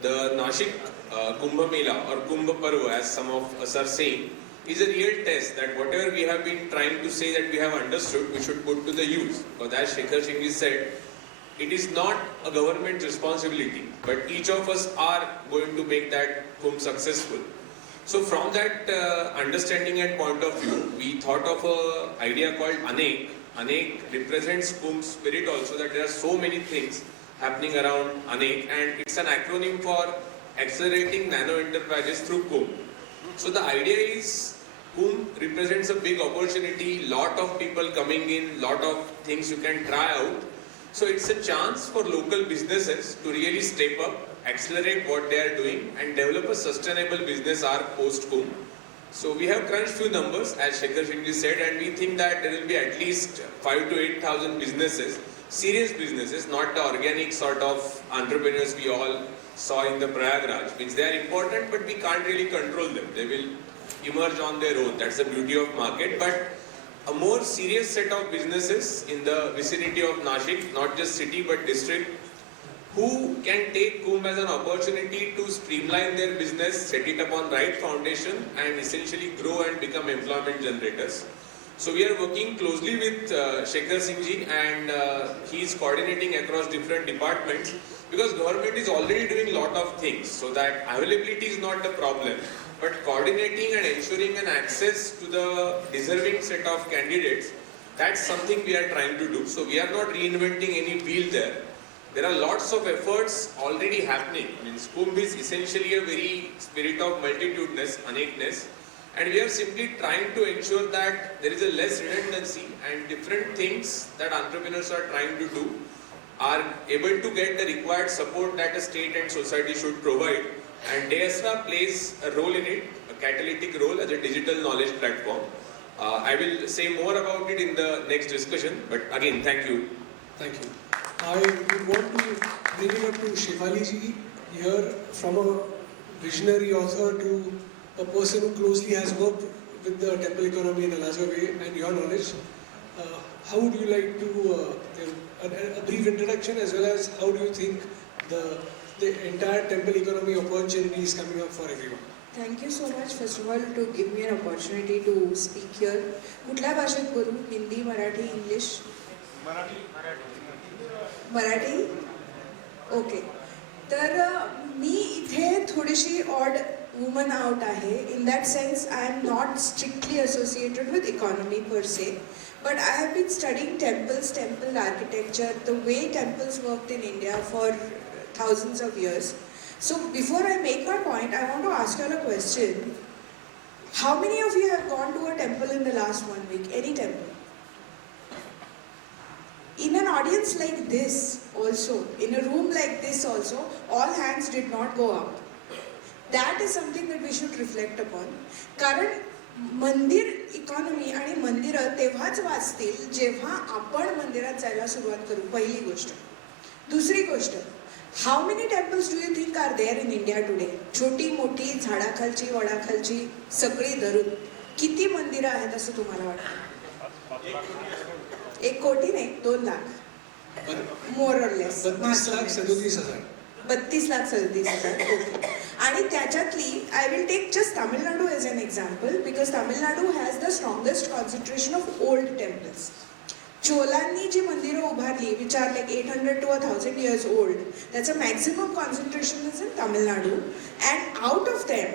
the Nashik Kumbh Mela or Kumbh Parva, as some of us are saying, is a real test that whatever we have been trying to say that we have understood, we should put to the use. Because as Shekhar Singh said, it is not a government responsibility, but each of us are going to make that Kumbh successful. So from that understanding and point of view, we thought of an idea called ANEK. ANEK represents Kumbh's spirit also, that there are so many things happening around ANEK, and it's an acronym for Accelerating Nano Enterprises through Kumbh. So the idea is Kumbh represents a big opportunity, lot of people coming in, lot of things you can try out. So it's a chance for local businesses to really step up, accelerate what they are doing and develop a sustainable business arc post-Kumbh. So we have crunched few numbers, as Shekhar Singh said, and we think that there will be at least 5,000 to 8,000 businesses, serious businesses, not the organic sort of entrepreneurs we all saw in the Prayagraj, which they are important, but we can't really control them. They will emerge on their own. That's the beauty of market. But a more serious set of businesses in the vicinity of Nashik, not just city but district, who can take Kumbh as an opportunity to streamline their business, set it up on right foundation and essentially grow and become employment generators. So we are working closely with Shekhar Singh ji, and he is coordinating across different departments, because government is already doing a lot of things, so that availability is not the problem, but coordinating and ensuring an access to the deserving set of candidates, that's something we are trying to do. So we are not reinventing any wheel there. There are lots of efforts already happening. I mean, Kumbh is essentially a very spirit of multitudinous, anekness, and we are simply trying to ensure that there is a less redundancy and different things that entrepreneurs are trying to do are able to get the required support that a state and society should provide. And DESRA plays a role in it, a catalytic role as a digital knowledge platform. I will say more about it in the next discussion, but again, thank you. Thank you. I would want to bring it up to Shefali ji here, from a visionary author to a person who closely has worked with the temple economy in a larger way and your knowledge. How would you like to, a brief introduction, as well as how do you think the entire temple economy opportunity is coming up for everyone? Thank you so much, first of all, to give me an opportunity to speak here. कुठल्या भाषेत बोलू? Hindi, Marathi, English? Marathi? Okay. तर मी इथे थोडीशी odd woman out आहे. In that sense, I am not strictly associated with economy per se, but I have been studying temples, temple architecture, the way temples worked in India for thousands of years. So before I make my point, I want to ask you all a question. How many of you have gone to a temple in the last 1 week? Any temple? In an audience like this also, in a room like this also, all hands did not go up. That is something that we should reflect upon. कारण मंदिर economy आणि मंदिरं तेव्हाच वाचतील जेव्हा आपण मंदिरात जायला सुरुवात करू. पहिली गोष्ट. दुसरी गोष्ट, how many temples do you think are there in India today? छोटी मोठी, झाडाखालची, वडाखालची, सगळी धरून किती मंदिरं आहेत असं तुम्हाला वाटतं? 1 कोटी नाही, 2 lakh, more or less. 32,37,000. Okay. आणि त्याच्यातली I will take just Tamil Nadu as an example, because Tamil Nadu has the strongest concentration of old temples. चोलांनी जी मंदिरं उभारली, which are like 800 to 1,000 years old, त्याचं maximum concentration is in Tamil Nadu. And out of them,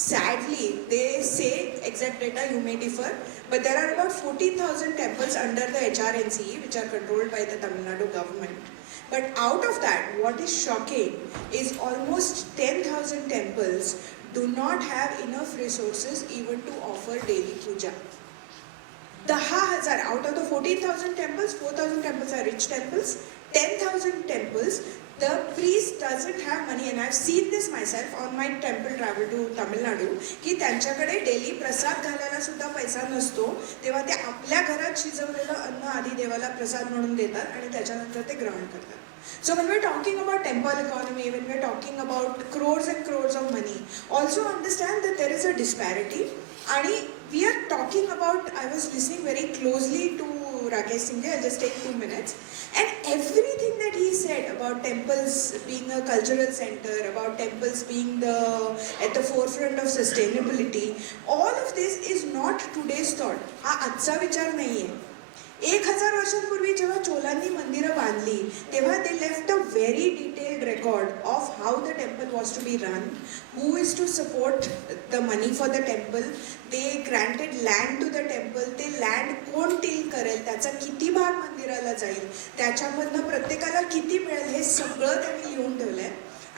sadly, they say, exact data you may differ, but there are about 14,000 temples under the HRNCE, which are controlled by the Tamil Nadu government. But out of that, what is shocking is almost 10,000 temples do not have enough resources even to offer daily puja. 10,000 out of the 14,000 temples, 4,000 temples are rich temples, 10,000 temples, the priest doesn't have money, and I've seen this myself on my temple travel to Tamil Nadu, की त्यांच्याकडे daily प्रसाद घालायला सुद्धा पैसा नसतो, तेव्हा ते आपल्या घरात शिजवलेलं अन्न आधी देवाला प्रसाद म्हणून देतात आणि त्याच्यानंतर ते ग्रहण करतात. So when we're talking about temple economy, when we're talking about crores and crores of money, also understand that there is a disparity. And we are talking about, I was listening very closely to Rakesh Singh, I'll just take 2 minutes. And everything that he said about temples being a cultural center, about temples being at the forefront of sustainability, all of this is not today's thought. हा आजचा विचार नाहीये. 1000 वर्षांपूर्वी जेव्हा चोलांनी मंदिरं बांधली तेव्हा they left a very detailed record of how the temple was to be run, who is to support the money for the temple. They granted land to the temple. ते land कोण टील करेल, त्याचा किती भाग मंदिराला जाईल, त्याच्यामधनं प्रत्येकाला किती मिळेल, हे सगळं त्यांनी लिहून ठेवलंय.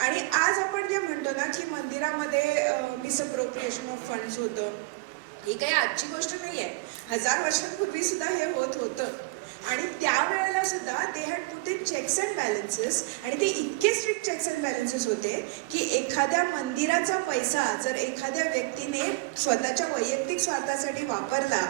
आणि आज आपण जे म्हणतो ना की मंदिरामध्ये मिसअप्रोप्रिएशन ऑफ फंड्स होतं, ही काही आजची गोष्ट नाही आहे. 1000 वर्षांपूर्वी सुद्धा हे होत होतं. आणि त्यावेळेला सुद्धा they had put in checks and balances. आणि ते इतके स्ट्रिक्ट चेक्स अँड बॅलन्सेस होते की एखाद्या मंदिराचा पैसा जर एखाद्या व्यक्तीने स्वतःच्या वैयक्तिक स्वार्थासाठी वापरला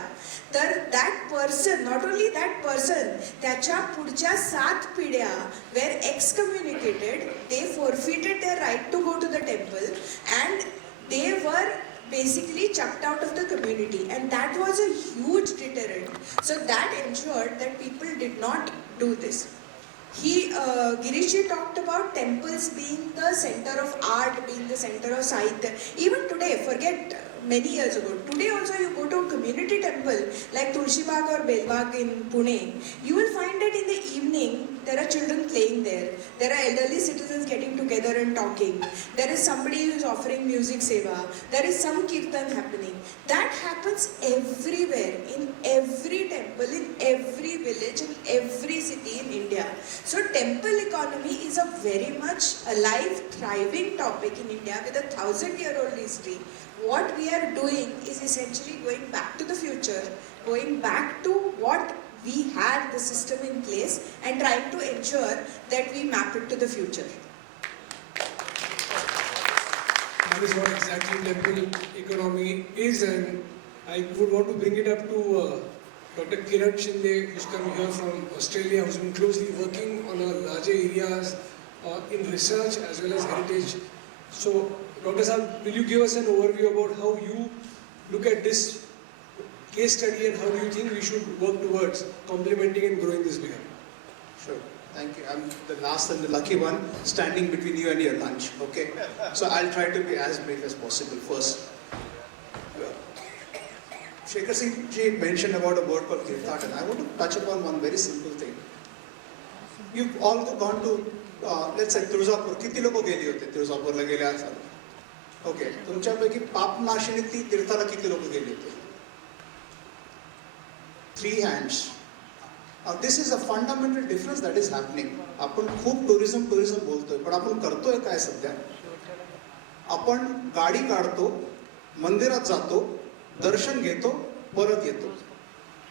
तर that person, not only that person, त्याच्या पुढच्या 7 पिढ्या were excommunicated, they forfeited their right to go to the temple and they were basically chucked out of the community, and that was a huge deterrent. So that ensured that people did not do this. Girishji talked about temples being the center of art, being the center of Sahitya. Even today, forget many years ago, today also you go to a community temple like Tulsi Bagh or Belbagh in Pune, you will find that in the evening there are children playing there, there are elderly citizens getting together and talking, there is somebody who is offering music seva, there is some kirtan happening. That happens everywhere, in every temple, in every village, in every city in India. So temple economy is a very much alive, thriving topic in India with a 1000-year-old history. What we are doing is essentially going back to the future, going back to what we had the system in place and trying to ensure that we map it to the future. That is what exactly temple economy is, and I would want to bring it up to Dr. Kiran Jadhav, who's come here from Australia, who's been closely working on our larger areas in research as well as heritage. So, Dr. Saab, will you give us an overview about how you look at this case study and how do you think we should work towards complementing and growing this bigger? Sure. Thank you. I'm the last and the lucky one standing between you and your lunch. Okay. So I'll try to be as brief as possible. First, Shekhar Singh ji mentioned about a word called Tirthatan. I want to touch upon one very simple thing. You've all gone to, let's say, Turzapur. किती लोक गेली होते तुळजापूरला गेले आज? Okay. तुमच्यापैकी पापनाशिनी तीर्थाला किती लोक गेले होते? 3 hands. This is a fundamental difference that is happening. आपण खूप टुरिझम बोलतोय, पण आपण करतोय काय सध्या? आपण गाडी काढतो, मंदिरात जातो, दर्शन घेतो, परत येतो.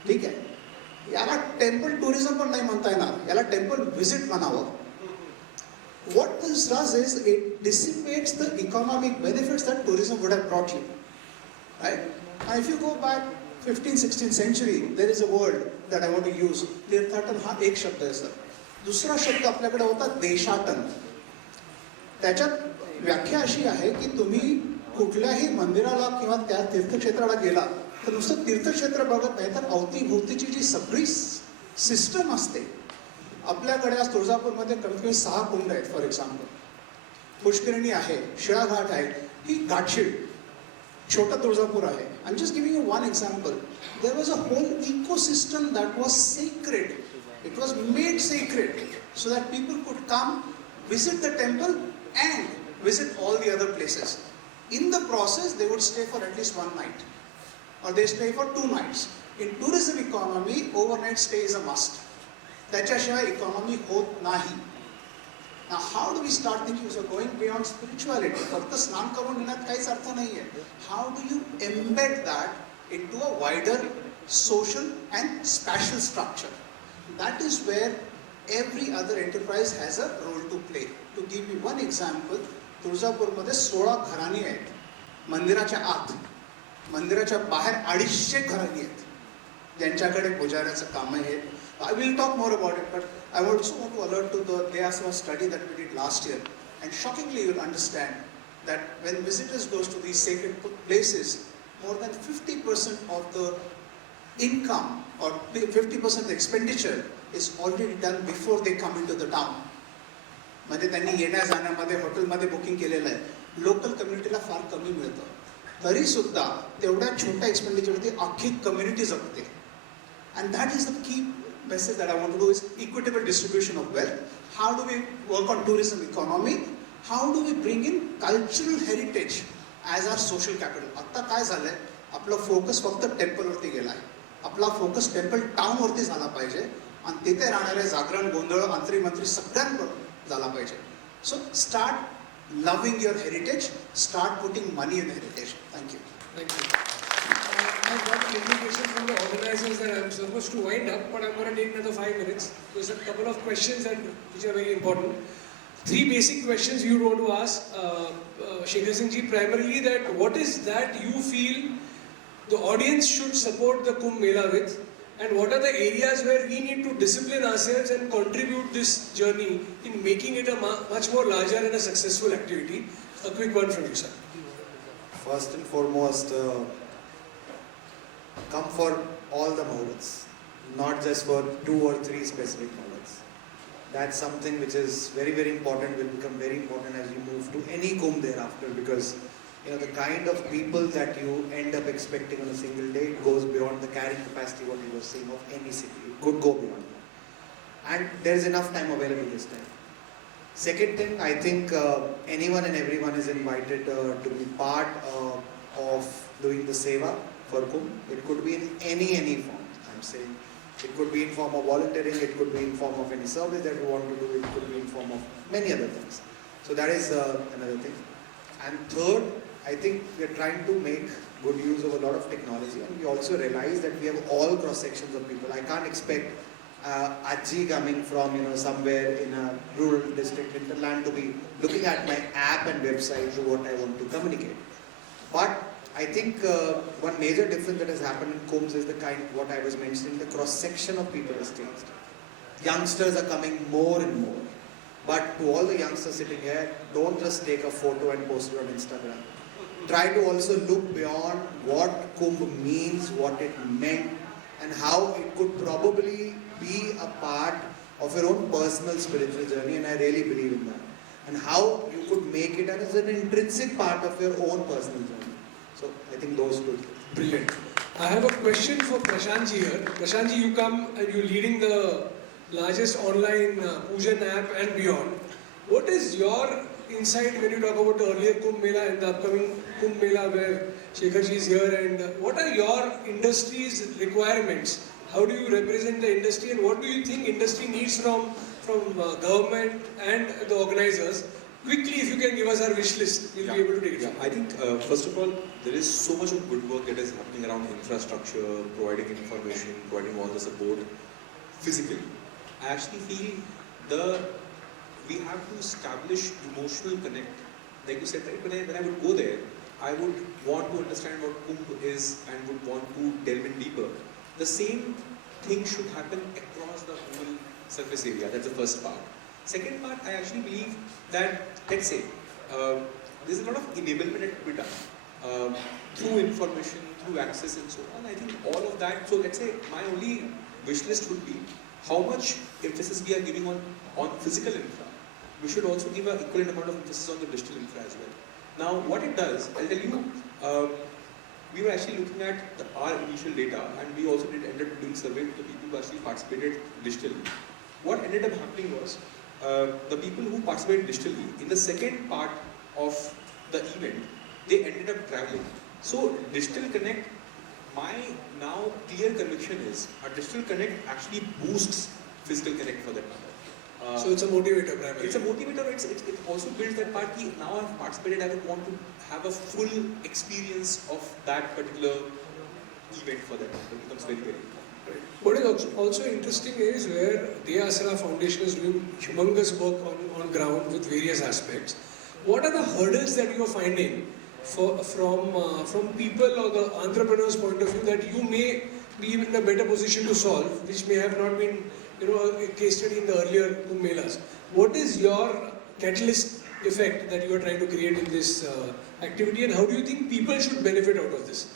ठीक आहे? याला टेम्पल टुरिझम पण नाही म्हणता येणार, याला टेम्पल व्हिजिट म्हणावं. What this does is it dissipates the economic benefits that tourism would have brought you. Right? Now if you go back 15th, 16th century, there is a word that I want to use. तीर्थाटन हा एक शब्द आहे sir. दुसरा शब्द आपल्याकडे होता देशाटन. त्याच्यात व्याख्या अशी आहे की तुम्ही कुठल्याही मंदिराला किंवा त्या तीर्थक्षेत्राला गेला तर नुसतं तीर्थक्षेत्र बघत नाही तर अवतीभोवतीची जी सगळी सिस्टम असते. आपल्याकडे आज तुळजापूरमध्ये कमीत कमी 6 कुंड आहेत फॉर एक्झाम्पल. पुष्करिणी आहे, शिळाघाट आहे, ही घाटशीळ. छोटा तुळजापूर आहे. I'm just giving you one example. There was a whole ecosystem that was sacred. It was made sacred so that people could come, visit the temple and visit all the other places. In the process, they would stay for at least 1 night or they stay for 2 nights. In tourism economy, overnight stay is a must. त्याच्याशिवाय economy होत नाही. Now, how do we start thinking? So, going beyond spirituality, फक्त स्नान करून घेण्यात काहीच अर्थ नाहीये. How do you embed that into a wider social and spatial structure? That is where every other enterprise has a role to play. To give you one example, तुळजापूरमध्ये 16 घराणी आहेत. मंदिराच्या आत, मंदिराच्या बाहेर 250 घराणी आहेत. ज्यांच्याकडे पुजाऱ्याचं काम आहे. I will talk more about it, but I also want to alert to the Deyasava study that we did last year. And shockingly, you will understand that when visitors goes to these sacred places, more than 50% of the income or 50% of the expenditure is already done before they come into the town. म्हणजे त्यांनी येण्या जाण्यामध्ये हॉटेलमध्ये booking केलेलं आहे. Local कम्युनिटीला फार कमी मिळतं. तरी सुद्धा तेवढ्या छोट्या एक्सपेंडिचरवरती अख्खी कम्युनिटी जगते. And that is the key message that I want to do is equitable distribution of wealth. How do we work on tourism economy? How do we bring in cultural heritage as our social capital? आता काय झालंय? आपला focus फक्त temple वरती गेलाय. आपला focus temple town वरती झाला पाहिजे आणि तिथे राहणारे जागरण गोंधळ अंतरी मंत्री सगळ्यांवर झाला पाहिजे. So start loving your heritage, start putting money in heritage. Thank you. Thank you. I've got an indication from the organizers that I'm supposed to wind up, but I'm going to take another 5 minutes. There's a couple of questions which are very important. 3 basic questions you want to ask Shekhar Singh ji. Primarily, that what is that you feel the audience should support the Kumbh Mela with, and what are the areas where we need to discipline ourselves and contribute this journey in making it a much more larger and a successful activity? A quick one from you, sir. First and foremost, come for all the Muhurts, not just for 2 or 3 specific Muhurts. That's something which is very, very important, will become very important as you move to any Kumbh thereafter, because the kind of people that you end up expecting on a single day, it goes beyond the carrying capacity what you were saying of any city. It could go beyond that. And there's enough time available this time. Second thing, I think anyone and everyone is invited to be part of doing the seva for Kumbh. It could be in any form, I'm saying. It could be in form of volunteering, it could be in form of any service that we want to do, it could be in form of many other things. So that is another thing. And third, I think we are trying to make good use of a lot of technology, and we also realize that we have all cross sections of people. I can't expect Ajji coming from somewhere in a rural district hinterland to be looking at my app and website to what I want to communicate. But I think one major difference that has happened in Kumbhs is the what I was mentioning, the cross section of people has changed. Youngsters are coming more and more. But to all the youngsters sitting here, don't just take a photo and post it on Instagram. Try to also look beyond what Kumbh means, what it meant, and how it could probably be a part of your own personal spiritual journey, and I really believe in that. And how you could make it as an intrinsic part of your own personal journey. So I think those two. Brilliant. I have a question for Prashantji here. Prashantji, you come and you're leading the largest online Pujan app and beyond. What is your insight when you talk about the earlier Kumbh Mela and the upcoming Kumbh Mela where Shekharji is here, and what are your industry's requirements? How do you represent the industry, and what do you think industry needs from government and the organizers? Quickly, if you can give us our wish list, we'll be able to take it. I think, first of all, there is so much of good work that is happening around infrastructure, providing information, providing all the support physically. I actually feel we have to establish emotional connect. Like you said, right, when I would go there, I would want to understand what Kumbh is and would want to delve in deeper. The same thing should happen across the whole surface area. That's the first part. Second part, I actually believe that, let's say, there's a lot of enablement that could be done through information, through access and so on. I think all of that, so let's say my only wish list would be how much emphasis we are giving on physical infra. We should also give an equivalent amount of emphasis on the digital infra as well. Now, what it does, I'll tell you, we were actually looking at our initial data, and we also ended up doing survey with the people who actually participated digitally. What ended up happening was, the people who participated digitally, in the second part of the event, they ended up traveling. So, Digital Connect, my now clear conviction is, a Digital Connect actually boosts physical connect for that matter. So it's a motivator primarily. It's a motivator, it also builds that part. Now I've participated, I would want to have a full experience of that particular event for that. It becomes very, very important. What is also interesting is where the Asra Foundation is doing humongous work on ground with various aspects. What are the hurdles that you are finding from people or the entrepreneur's point of view that you may be in a better position to solve, which may have not been a case study in the earlier Kumbh Melas? What is your catalyst effect that you are trying to create in this activity, and how do you think people should benefit out of this?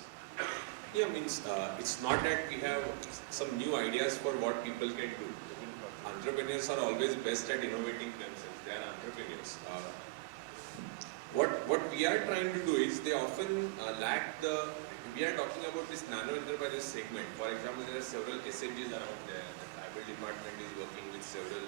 Yeah, means it's not that we have some new ideas for what people can do. Entrepreneurs are always best at innovating themselves. They are entrepreneurs. What we are trying to do is they often lack the we are talking about this nano enterprises segment. For example, there are several SHGs around there. The tribal department is working with several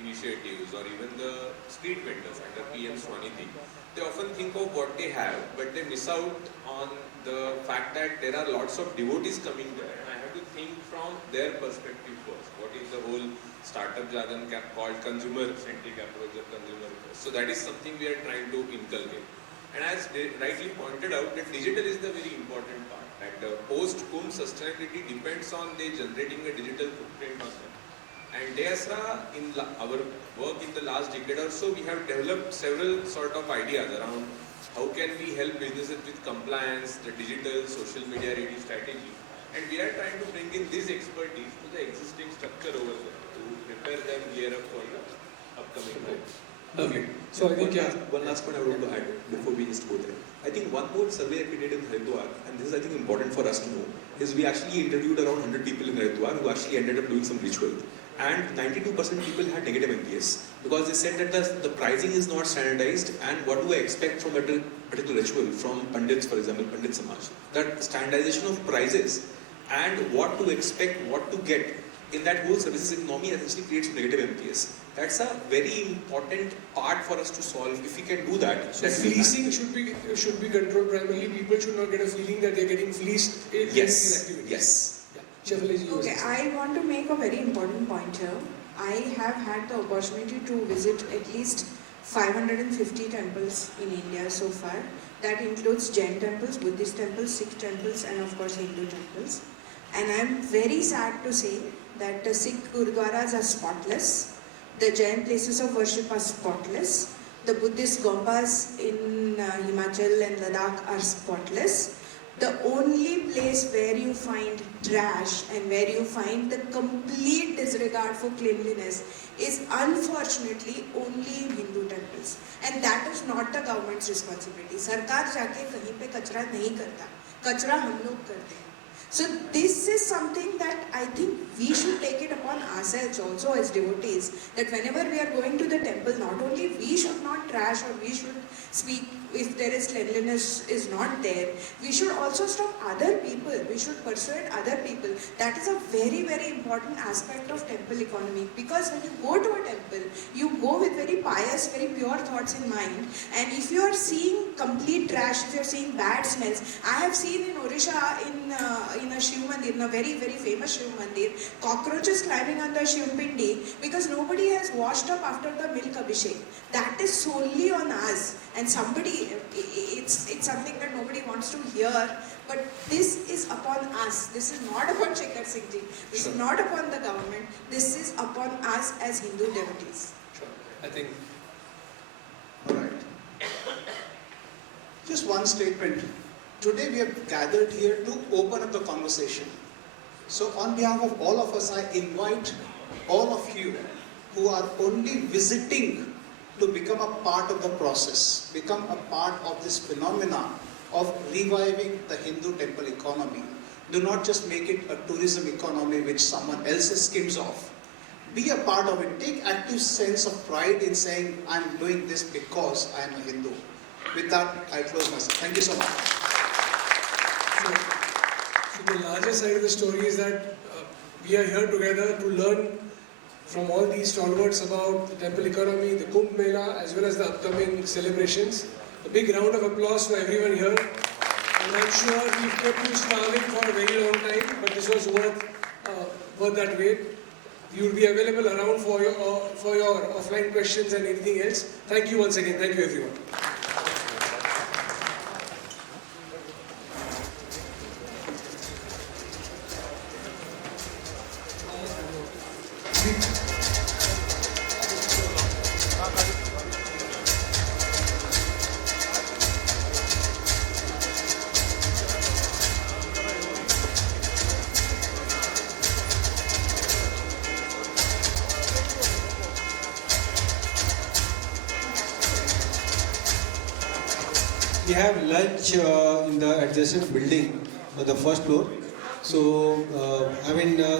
initiatives, or even the street vendors under PM Swanidhi. They often think of what they have, but they miss out on the fact that there are lots of devotees coming there, and I have to think from their perspective first. What is the whole startup jargon called consumer-centric approach or consumer first? So that is something we are trying to inculcate. And as they rightly pointed out, that digital is the very important part. That the post-Kumbh sustainability depends on they generating a digital footprint on them. And DSRA, in our work in the last decade or so, we have developed several sort of ideas around how can we help businesses with compliance, the digital, social media ready strategy. And we are trying to bring in this expertise to the existing structure over there to prepare them gear up for the upcoming times. Okay. So I think one last point I would want to add before we just go there. I think one more survey that we did in Haridwar, and this is I think important for us to know, is we actually interviewed around 100 people in Haridwar who actually ended up doing some ritual. And 92% people had negative NPS because they said that the pricing is not standardized, and what do I expect from that particular ritual from Pandits, for example, Pandit Samaj. That standardization of prices and what to expect, what to get in that whole services economy essentially creates negative NPS. That's a very important part for us to solve. If we can do that, so fleecing should be controlled primarily. People should not get a feeling that they're getting fleeced in these activities. Yes. Okay, I want to make a very important point here. I have had the opportunity to visit at least 550 temples in India so far. That includes Jain temples, Buddhist temples, Sikh temples, and of course Hindu temples. And I'm very sad to say that the Sikh Gurdwaras are spotless, the Jain places of worship are spotless, the Buddhist Gombas in Himachal and Ladakh are spotless. The only place where you find trash and where you find the complete disregard for cleanliness is unfortunately only in Hindu temples. And that is not the government's responsibility. Sarkar jaake kahin pe kachra nahi karta. Kachra hum log karte hain. So this is something that I think we should take it upon ourselves also as devotees, that whenever we are going to the temple, not only we should not trash or we should speak if there is cleanliness is not there, we should also stop other people, we should persuade other people. That is a very, very important aspect of temple economy, because when you go to a temple, you go with very pious, very pure thoughts in mind, and if you are seeing complete trash, if you are seeing bad smells, I have seen in Odisha in a Shiv Mandir, in a very, very famous Shiv Mandir, cockroaches climbing on the Shiv Pindi because nobody has washed up after the milk abhishek. That is solely on us, and somebody, it's something that nobody wants to hear, but this is upon us. This is not upon Shekhar Singh ji. This is not upon the government. This is upon us as Hindu devotees. Sure. I think. All right. Just one statement. Today we have gathered here to open up the conversation. So on behalf of all of us, I invite all of you who are only visiting to become a part of the process, become a part of this phenomena of reviving the Hindu temple economy. Do not just make it a tourism economy which someone else skims off. Be a part of it. Take active sense of pride in saying, I'm doing this because I am a Hindu. With that, I close myself. Thank you so much. So the larger side of the story is that we are here together to learn from all these stalwarts about the temple economy, the Kumbh Mela, as well as the upcoming celebrations. A big round of applause for everyone here. And I'm sure we've kept you starving for a very long time, but this was worth that wait. We will be available around for your offline questions and anything else. Thank you once again. Thank you, everyone. We have lunch in the adjacent building, the first floor. So,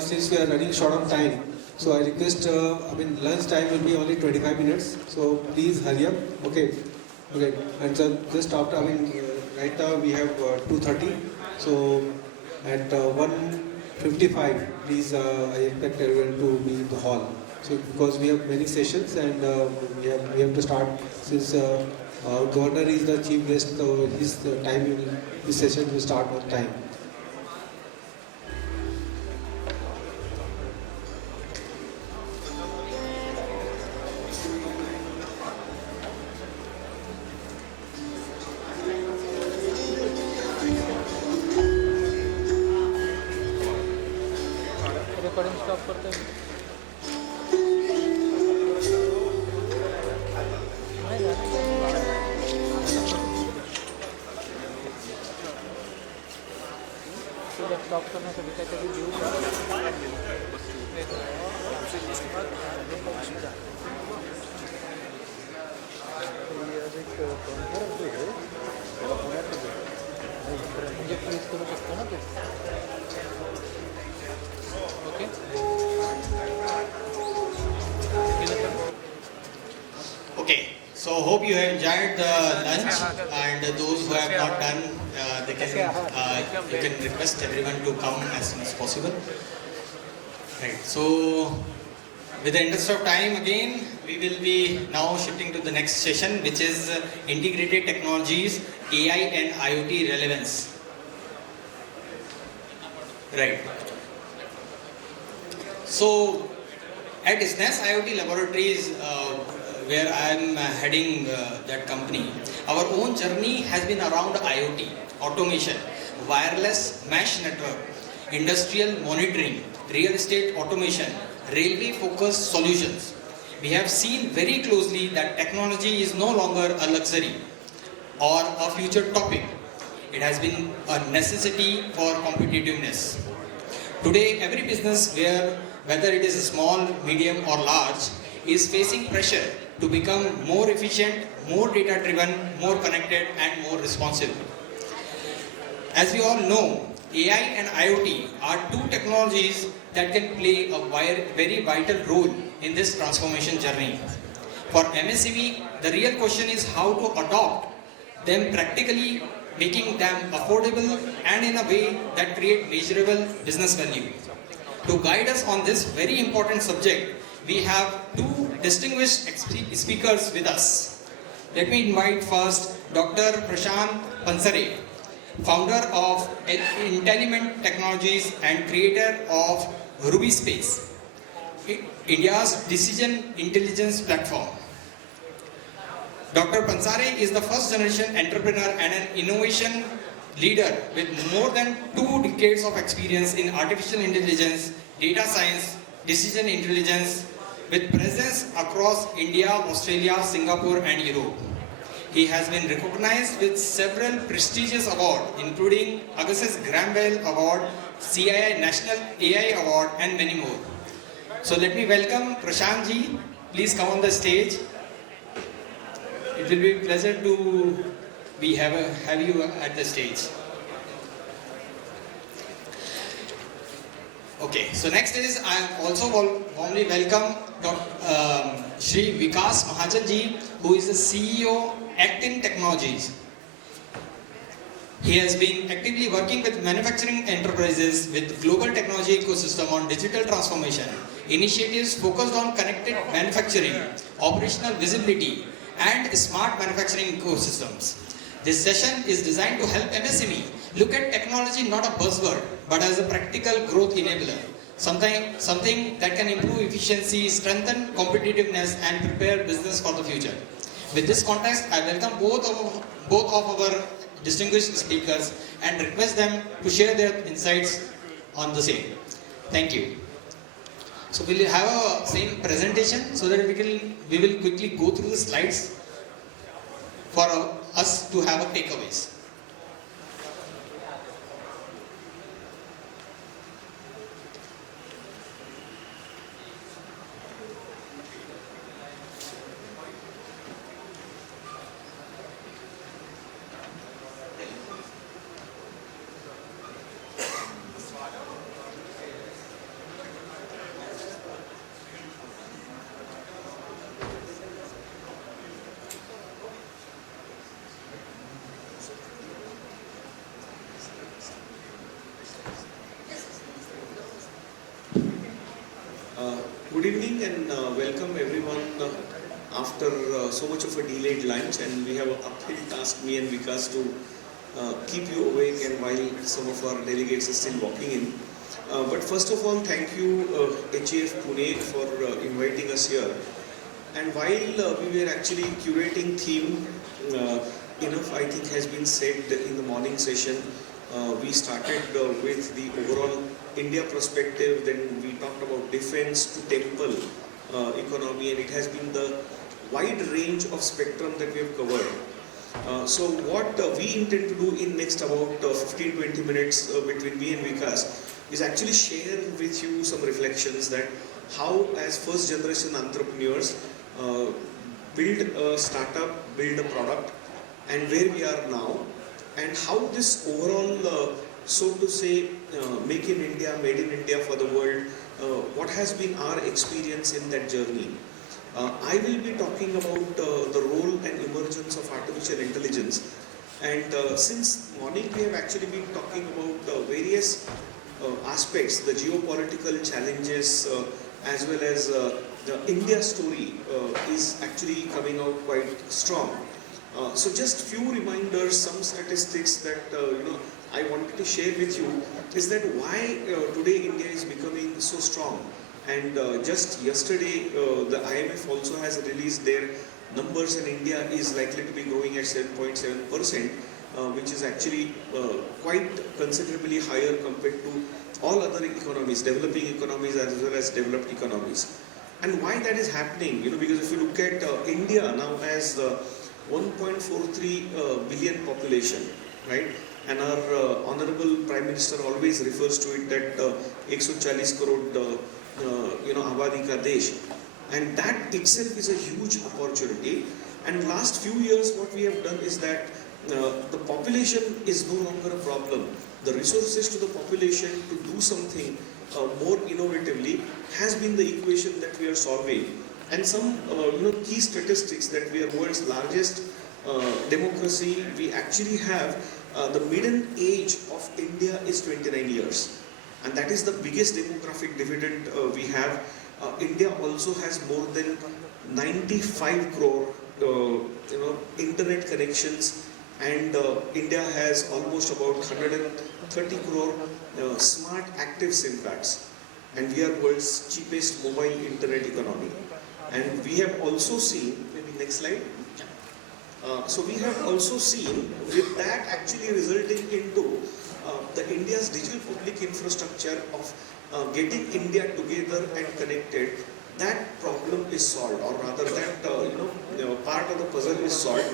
since we are running short of time, so I request, lunch time will be only 25 minutes. So please hurry up. Okay. And so just after, right now we have 2:30. So at 1:55, please, I expect everyone to be in the hall. So because we have many sessions and we have to start since Governor is the chief guest, so his session will start on time. Okay, so hope you have enjoyed the lunch, and those who have not done, you can request everyone to come as soon as possible. Right, so with the interest of time again, we will be now shifting to the next session, which is integrated technologies, AI and IoT relevance. Right. So at SNES IoT Laboratories, where I am heading that company, our own journey has been around IoT, automation, wireless mesh network, industrial monitoring, real estate automation, railway focused solutions. We have seen very closely that technology is no longer a luxury or a future topic. It has been a necessity for competitiveness. Today, every business, whether it is small, medium or large, is facing pressure to become more efficient, more data driven, more connected and more responsive. As we all know, AI and IoT are two technologies that can play a very vital role in this transformation journey. For MSME, the real question is how to adopt them practically, making them affordable and in a way that create measurable business value. To guide us on this very important subject, we have two distinguished speakers with us. Let me invite first Dr. Prashant Pansare, founder of Intelliment Technologies and creator of Ruby Space, India's decision intelligence platform. Dr. Pansare is the first generation entrepreneur and an innovation leader with more than 2 decades of experience in artificial intelligence, data science, decision intelligence, with presence across India, Australia, Singapore and Europe. He has been recognized with several prestigious awards, including Augustus Granville Award, CII National AI Award and many more. So let me welcome Prashant ji. Please come on the stage. It will be a pleasure to have you at the stage. Okay, so next is I also warmly welcome Shri Vikas Mahajan ji, who is the CEO Actin Technologies. He has been actively working with manufacturing enterprises with global technology ecosystem on digital transformation, initiatives focused on connected manufacturing, operational visibility, and smart manufacturing ecosystems. This session is designed to help MSME look at technology not a buzzword, but as a practical growth enabler, something that can improve efficiency, strengthen competitiveness, and prepare business for the future. With this context, I welcome both of our distinguished speakers and request them to share their insights on the same. Thank you. So we'll have a same presentation so that we will quickly go through the slides for us to have a takeaways. evening and welcome everyone after so much of a delayed lunch, and we have an uphill task, me and Vikas, to keep you awake and while some of our delegates are still walking in. But first of all, thank you HAF Pune for inviting us here. And while we were actually curating theme, enough I think has been said in the morning session. We started with the overall India perspective, then we talked about defense to temple economy, and it has been the wide range of spectrum that we have covered. So what we intend to do in next about 15-20 minutes between me and Vikas is actually share with you some reflections that how as first generation entrepreneurs build a startup, build a product, and where we are now, and how this overall, so to say, make in India, made in India for the world, what has been our experience in that journey. I will be talking about the role and emergence of artificial intelligence, and since morning we have actually been talking about various aspects, the geopolitical challenges as well as the India story is actually coming out quite strong. So just few reminders, some statistics that I wanted to share with you is that why today India is becoming so strong. And just yesterday the IMF also has released their numbers, and India is likely to be growing at 7.7%, which is actually quite considerably higher compared to all other economies, developing economies as well as developed economies. And why that is happening, because if you look at India now as 1.43 billion population, right? And our Honorable Prime Minister always refers to it that 140 crore Abadi ka Desh. And that itself is a huge opportunity. And last few years what we have done is that the population is no longer a problem. The resources to the population to do something more innovatively has been the equation that we are solving. And some key statistics that we are world's largest democracy, we actually have the median age of India is 29 years. And that is the biggest demographic dividend we have. India also has more than 95 crore internet connections, and India has almost about 130 crore smart active SIM cards, and we are world's cheapest mobile internet economy. And we have also seen, maybe next slide. So we have also seen with that actually resulting into the India's digital public infrastructure of getting India together and connected. That problem is solved, or rather that part of the puzzle is solved.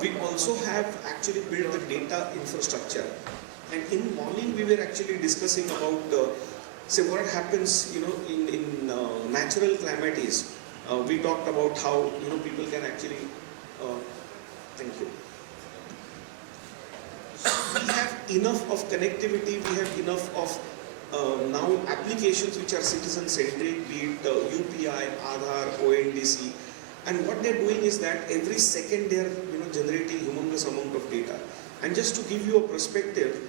We also have actually built the data infrastructure. And in morning we were actually discussing about say what happens in natural calamities. We talked about how people can actually thank you. We have enough of connectivity, we have enough of now applications which are citizen-centric, be it UPI, Aadhaar, ONDC, and what they're doing is that every second they're generating humongous amount of data. And just to give you a perspective,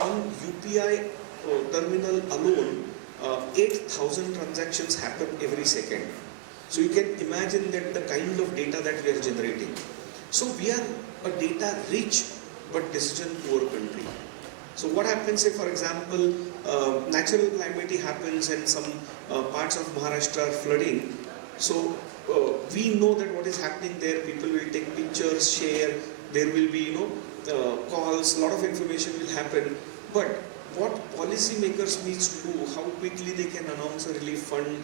on UPI terminal alone, 8,000 transactions happen every second. So you can imagine that the kind of data that we are generating. So we are a data rich but decision poor country. So what happens if, for example, natural calamity happens and some parts of Maharashtra are flooding. So we know that what is happening there, people will take pictures, share, there will be calls, a lot of information will happen. But what policymakers needs to do, how quickly they can announce a relief fund,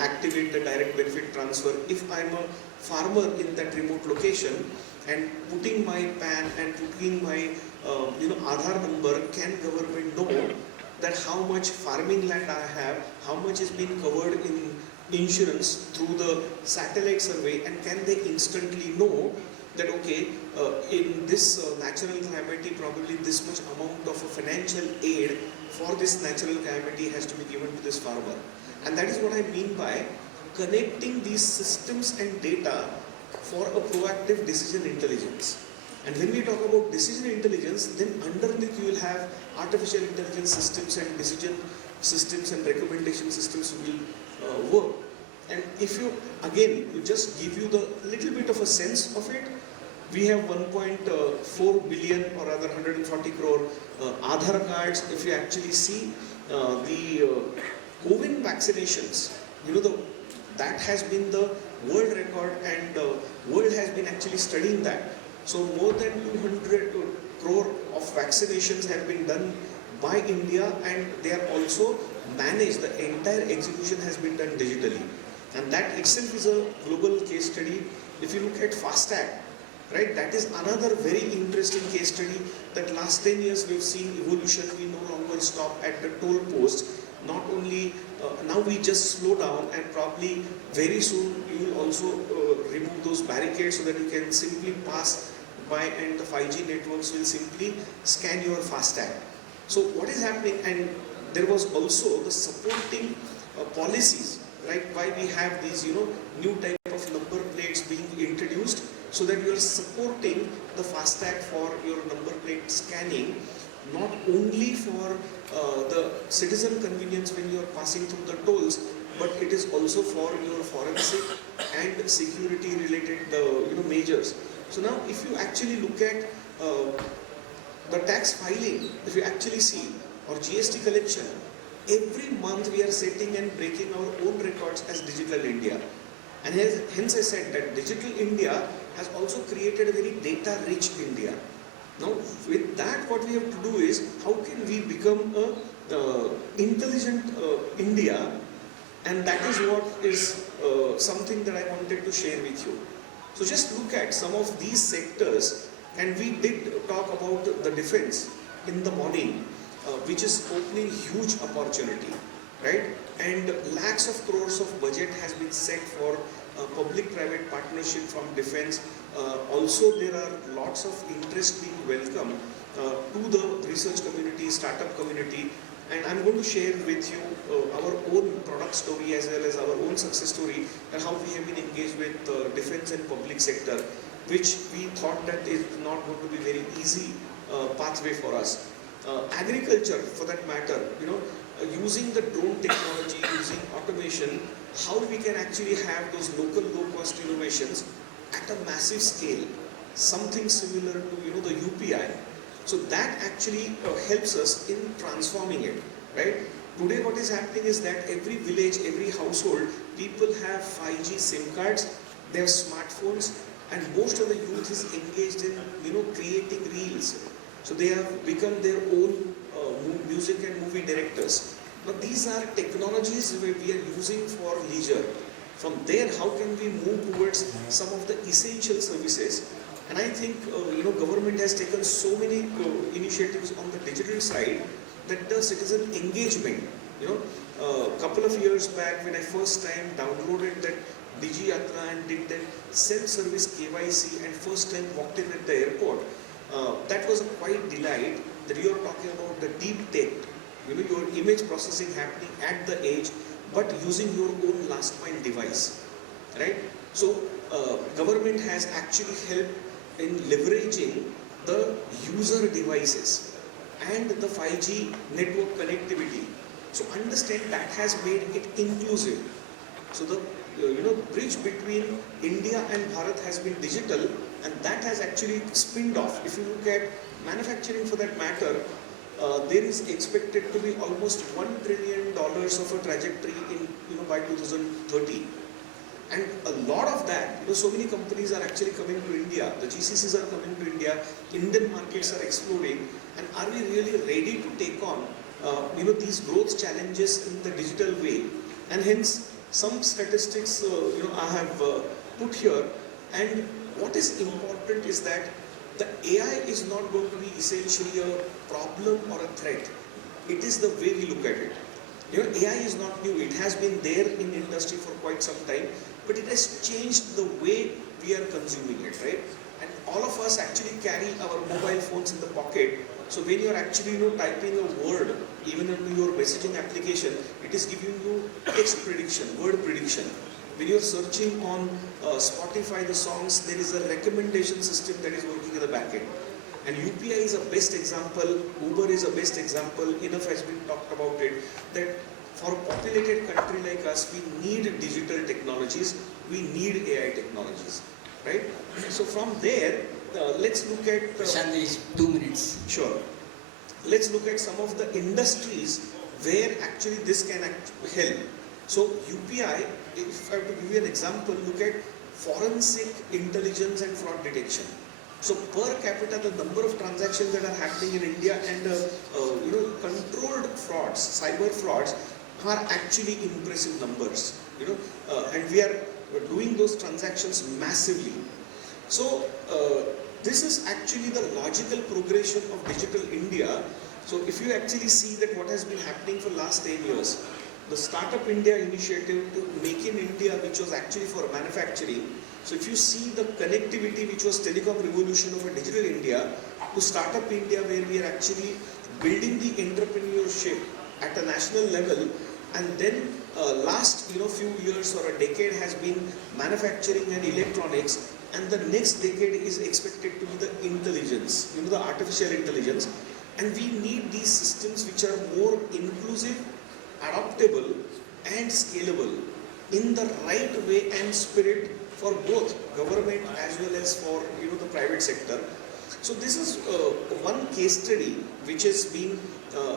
activate the direct benefit transfer. If I'm a farmer in that remote location and putting my PAN and putting my Aadhaar number, can government know that how much farming land I have, how much is being covered in insurance through the satellite survey, and can they instantly know that okay, in this natural calamity probably this much amount of a financial aid for this natural calamity has to be given to this farmer. And that is what I mean by connecting these systems and data for a proactive decision intelligence. And when we talk about decision intelligence, then underneath you will have artificial intelligence systems and decision systems and recommendation systems will work. And if you, again, you just give you the little bit of a sense of it, we have 1.4 billion or rather 140 crore Aadhaar cards. If you actually see the COVID vaccinations, that has been the world record, and world has been actually studying that. So more than 200 crore of vaccinations have been done by India, and they are also managed. The entire execution has been done digitally, and that itself is a global case study. If you look at FASTag, right, that is another very interesting case study, that last 10 years we've seen evolution. We no longer stop at the toll post. Not only, now we just slow down, and probably very soon you will also remove those barricades so that you can simply pass by, and the 5G networks will simply scan your FASTag. So what is happening, and there was also the supporting policies, right, why we have these, new type of number plates being introduced, so that you are supporting the FASTag for your number plate scanning, not only for the citizen convenience when you are passing through the tolls, but it is also for your forensic and security related measures. So now if you actually look at the tax filing, if you actually see, or GST collection, every month we are setting and breaking our own records as Digital India. And hence I said that Digital India has also created a very data-rich India. Now with that, what we have to do is, how can we become a intelligent India, and that is what is something that I wanted to share with you. So just look at some of these sectors, and we did talk about the defense in the morning, which is opening huge opportunity, right? And lakhs of crores of budget has been set for public-private partnership from defense. Also, there are lots of interest being welcomed to the research community, startup community, and I'm going to share with you our own product story as well as our own success story, and how we have been engaged with defense and public sector, which we thought that is not going to be very easy pathway for us. Agriculture, for that matter, using the drone technology, using automation, how we can actually have those local low-cost innovations at a massive scale, something similar to the UPI. So that actually helps us in transforming it, right? Today what is happening is that every village, every household, people have 5G SIM cards, they have smartphones, and most of the youth is engaged in creating reels. So they have become their own music and movie directors. But these are technologies where we are using for leisure. From there, how can we move towards some of the essential services? And I think government has taken so many initiatives on the digital side, that the citizen engagement. A couple of years back, when I first time downloaded that Digi Yatra and did that self-service KYC, and first time walked in at the airport, that was a quite delight, that you are talking about the deep tech, your image processing happening at the edge, but using your own last mile device, right? So government has actually helped in leveraging the user devices and the 5G network connectivity. So understand that has made it inclusive. So the bridge between India and Bharat has been digital, and that has actually spinned off. If you look at manufacturing, for that matter, there is expected to be almost $1 trillion of a trajectory in by 2030. And a lot of that, so many companies are actually coming to India. The GCCs are coming to India. Indian markets are exploding. And are we really ready to take on, these growth challenges in the digital way? And hence, some statistics, I have put here. And what is important is that the AI is not going to be essentially a problem or a threat. It is the way we look at it. AI is not new. It has been there in industry for quite some time, but it has changed the way we are consuming it, right? And all of us actually carry our mobile phones in the pocket. So when you are actually typing a word, even into your messaging application, it is giving you text prediction, word prediction. When you are searching on Spotify the songs, there is a recommendation system that is working in the back end. And UPI is a best example, Uber is a best example, enough has been talked about it, that for a populated country like us, we need digital technologies, we need AI technologies, right? So from there, let's look at... Prashant, 2 minutes. Sure. Let's look at some of the industries where actually this can help. So UPI, if I have to give you an example, look at forensic intelligence and fraud detection. So per capita, the number of transactions that are happening in India and controlled frauds, cyber frauds, are actually impressive numbers. And we are doing those transactions massively. So this is actually the logical progression of digital India. So if you actually see that what has been happening for last 10 years, the Startup India initiative to make in India, which was actually for manufacturing. So if you see the connectivity, which was telecom revolution of a digital India, to Startup India, where we are actually building the entrepreneurship at a national level, and then last few years or a decade has been manufacturing and electronics, and the next decade is expected to be the intelligence, the artificial intelligence, and we need these systems which are more inclusive, adaptable and scalable in the right way and spirit for both government as well as for the private sector. So this is one case study which has been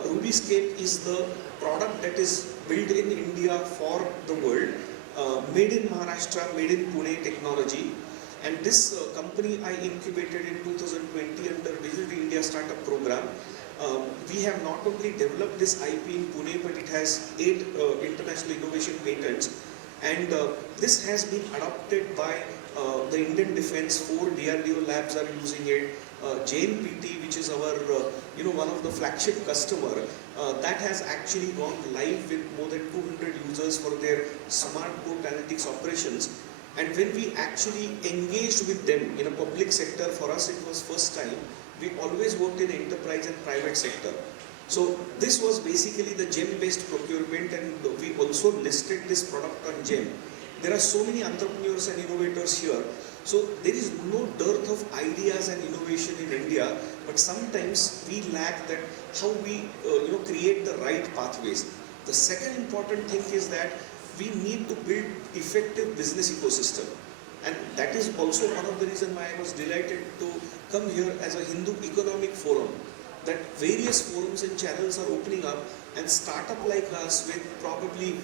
Rubyscape is the product that is built in India for the world, made in Maharashtra, made in Pune technology, and this company I incubated in 2020 under Digital India Startup Program. We have not only developed this IP in Pune, but it has 8 international innovation patents, and this has been adopted by the Indian Defence. 4 DRDO labs are using it. JNPT, which is our one of the flagship customer, that has actually gone live with more than 200 users for their smart port analytics operations. And when we actually engaged with them in a public sector, for us it was first time. We always worked in enterprise and private sector. So this was basically the GEM-based procurement, and we also listed this product on GEM. There are so many entrepreneurs and innovators here. So there is no dearth of ideas and innovation in India, but sometimes we lack that how we create the right pathways. The second important thing is that we need to build effective business ecosystem. And that is also one of the reasons why I was delighted to come here as a Hindu Economic Forum, that various forums and channels are opening up, and startup like us with probably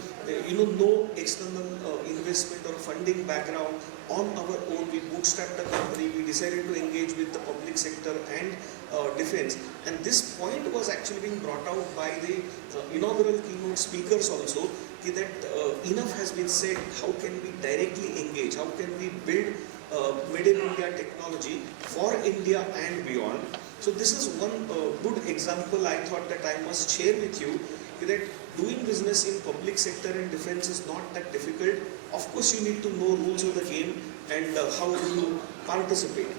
no external investment or funding background, on our own we bootstrapped the company, we decided to engage with the public sector and defense, and this point was actually being brought out by the inaugural keynote speakers also, that enough has been said. How can we directly engage, how can we build made in India technology for India and beyond. So this is one good example I thought that I must share with you, that doing business in public sector and defense is not that difficult. Of course you need to know rules of the game and how you participate.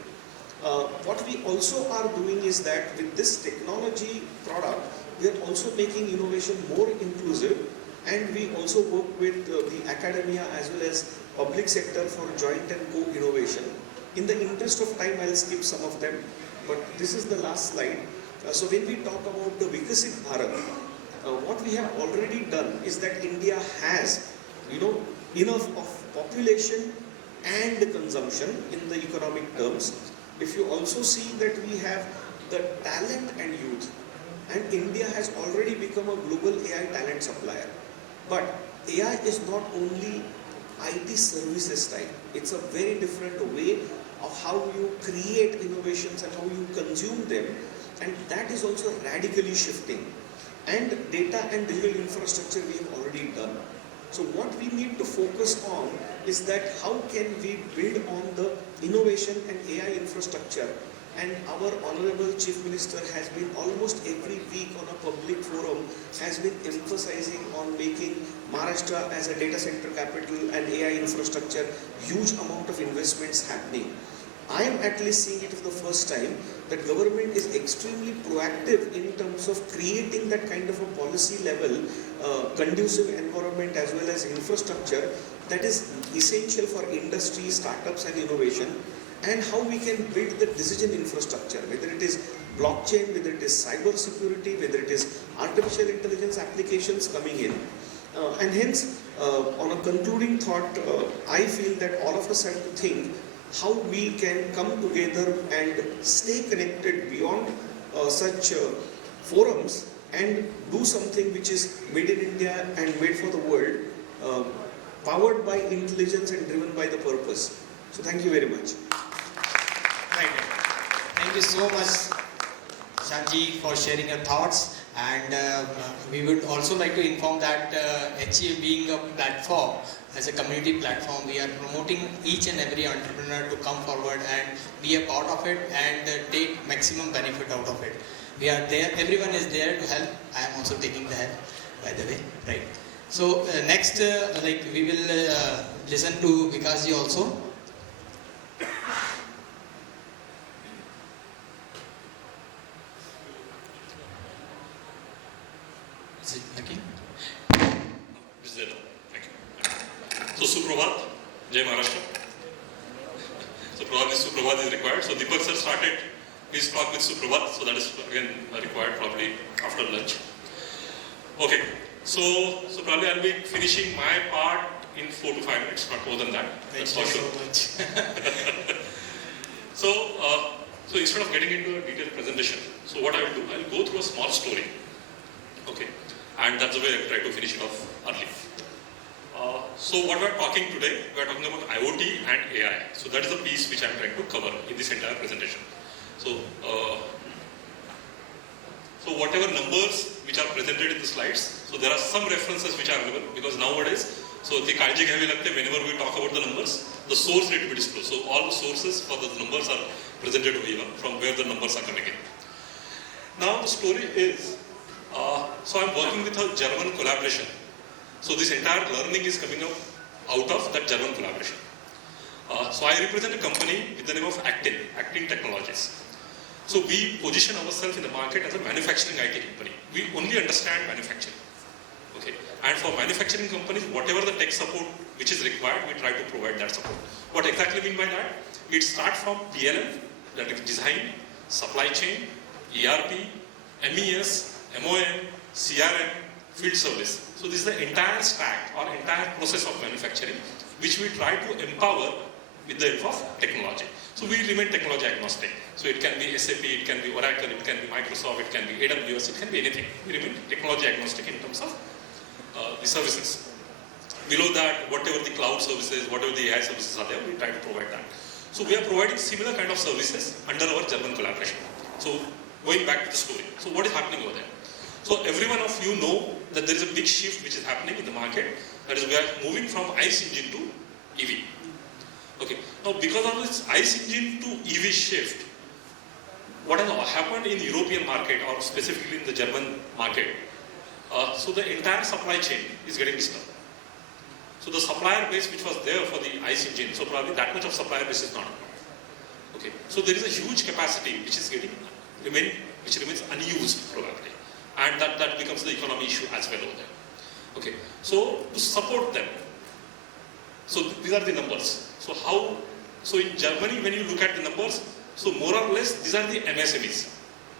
What we also are doing is that with this technology product, we are also making innovation more inclusive, and we also work with the academia as well as public sector for joint and co-innovation. In the interest of time, I'll skip some of them, but this is the last slide. So when we talk about the Vikasit Bharat, what we have already done is that India has, enough of population and consumption in the economic terms. If you also see that we have the talent and youth, and India has already become a global AI talent supplier. But AI is not only IT services type. It's a very different way of how you create innovations and how you consume them, and that is also radically shifting. And data and digital infrastructure we have already done. So what we need to focus on is that how can we build on the innovation and AI infrastructure. And our Honorable Chief Minister has been almost every week on a public forum, has been emphasizing on making Maharashtra as a data center capital and AI infrastructure, huge amount of investments happening. I am at least seeing it for the first time that government is extremely proactive in terms of creating that kind of a policy level, conducive environment as well as infrastructure that is essential for industry, startups and innovation, and how we can build the decision infrastructure, whether it is blockchain, whether it is cyber security, whether it is artificial intelligence applications coming in. And hence, on a concluding thought, I feel that all of us have to think how we can come together and stay connected beyond such forums and do something which is made in India and made for the world, powered by intelligence and driven by the purpose. So thank you very much. Thank you so much, Shanji, for sharing your thoughts. And we would also like to inform that HCA being a platform, as a community platform, we are promoting each and every entrepreneur to come forward and be a part of it and take maximum benefit out of it. We are there, everyone is there to help. I am also taking the help, by the way, right? So next, we will listen to Vikasji also. Is it okay? Is there? Thank you. So Suprabhat, Jai Maharashtra. So probably Suprabhat is required. So Deepak sir started his talk with Suprabhat, so that is again required probably after lunch. Okay, so probably I'll be finishing my part in 4 to 5 minutes, not more than that. That's for sure. So instead of getting into a detailed presentation, so what I will do, I'll go through a small story. Okay, and that's the way I try to finish it off early. So what we're talking today, we're talking about IoT and AI. So that is the piece which I'm trying to cover in this entire presentation. So whatever numbers which are presented in the slides, so there are some references which are available because nowadays, so the काळजी घ्यावी लागते whenever we talk about the numbers, the source need to be disclosed. So all the sources for the numbers are presented over here from where the numbers are coming in. Now the story is, so I'm working with a German collaboration. So this entire learning is coming out of that German collaboration. So I represent a company with the name of Actin Technologies. So we position ourselves in the market as a manufacturing IT company. We only understand manufacturing. Okay. And for manufacturing companies, whatever the tech support which is required, we try to provide that support. What exactly mean by that? It starts from PLM, that is design, supply chain, ERP, MES, MOM, CRM, field service. So this is the entire stack or entire process of manufacturing, which we try to empower with the help of technology. So we remain technology agnostic. So it can be SAP, it can be Oracle, it can be Microsoft, it can be AWS, it can be anything. We remain technology agnostic in terms of the services. Below that, whatever the cloud services, whatever the AI services are there, we try to provide that. So we are providing similar kind of services under our German collaboration. So going back to the story. So what is happening over there? So every one of you know that there is a big shift which is happening in the market. That is, we are moving from ICE engine to EV. Okay. Now because of this ICE engine to EV shift, what has happened in European market or specifically in the German market, so the entire supply chain is getting disturbed. So the supplier base which was there for the ICE engine, so probably that much of supplier base is not. Okay. So there is a huge capacity which is which remains unused probably. And that becomes the economy issue as well over there. Okay. So to support them, so these are the numbers. So in Germany, when you look at the numbers, so more or less these are the MSMEs.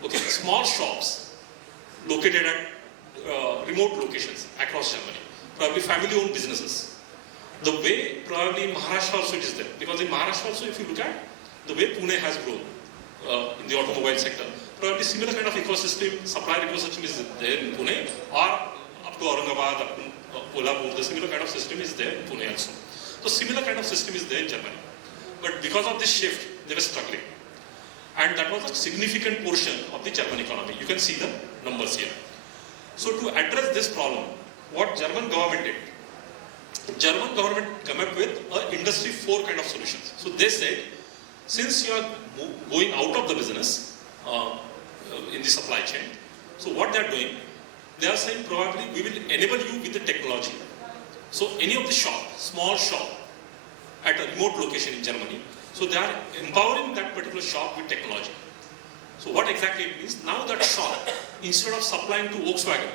Okay, small shops located at remote locations across Germany, probably family-owned businesses. The way probably in Maharashtra also it is there, because in Maharashtra also if you look at the way Pune has grown in the automobile sector, probably similar kind of ecosystem, supplier ecosystem is there in Pune, or up to Aurangabad, up to Kolhapur, the similar kind of system is there in Pune also. So similar kind of system is there in Germany. But because of this shift, they were struggling. And that was a significant portion of the German economy. You can see the numbers here. So to address this problem, what German government did, German government came up with an industry 4 kind of solutions. So they said, since you are going out of the business in the supply chain, so what they are doing, they are saying probably we will enable you with the technology. So any of the shop, small shop at a remote location in Germany, so they are empowering that particular shop with technology. So what exactly it means? Now that shop, instead of supplying to Volkswagen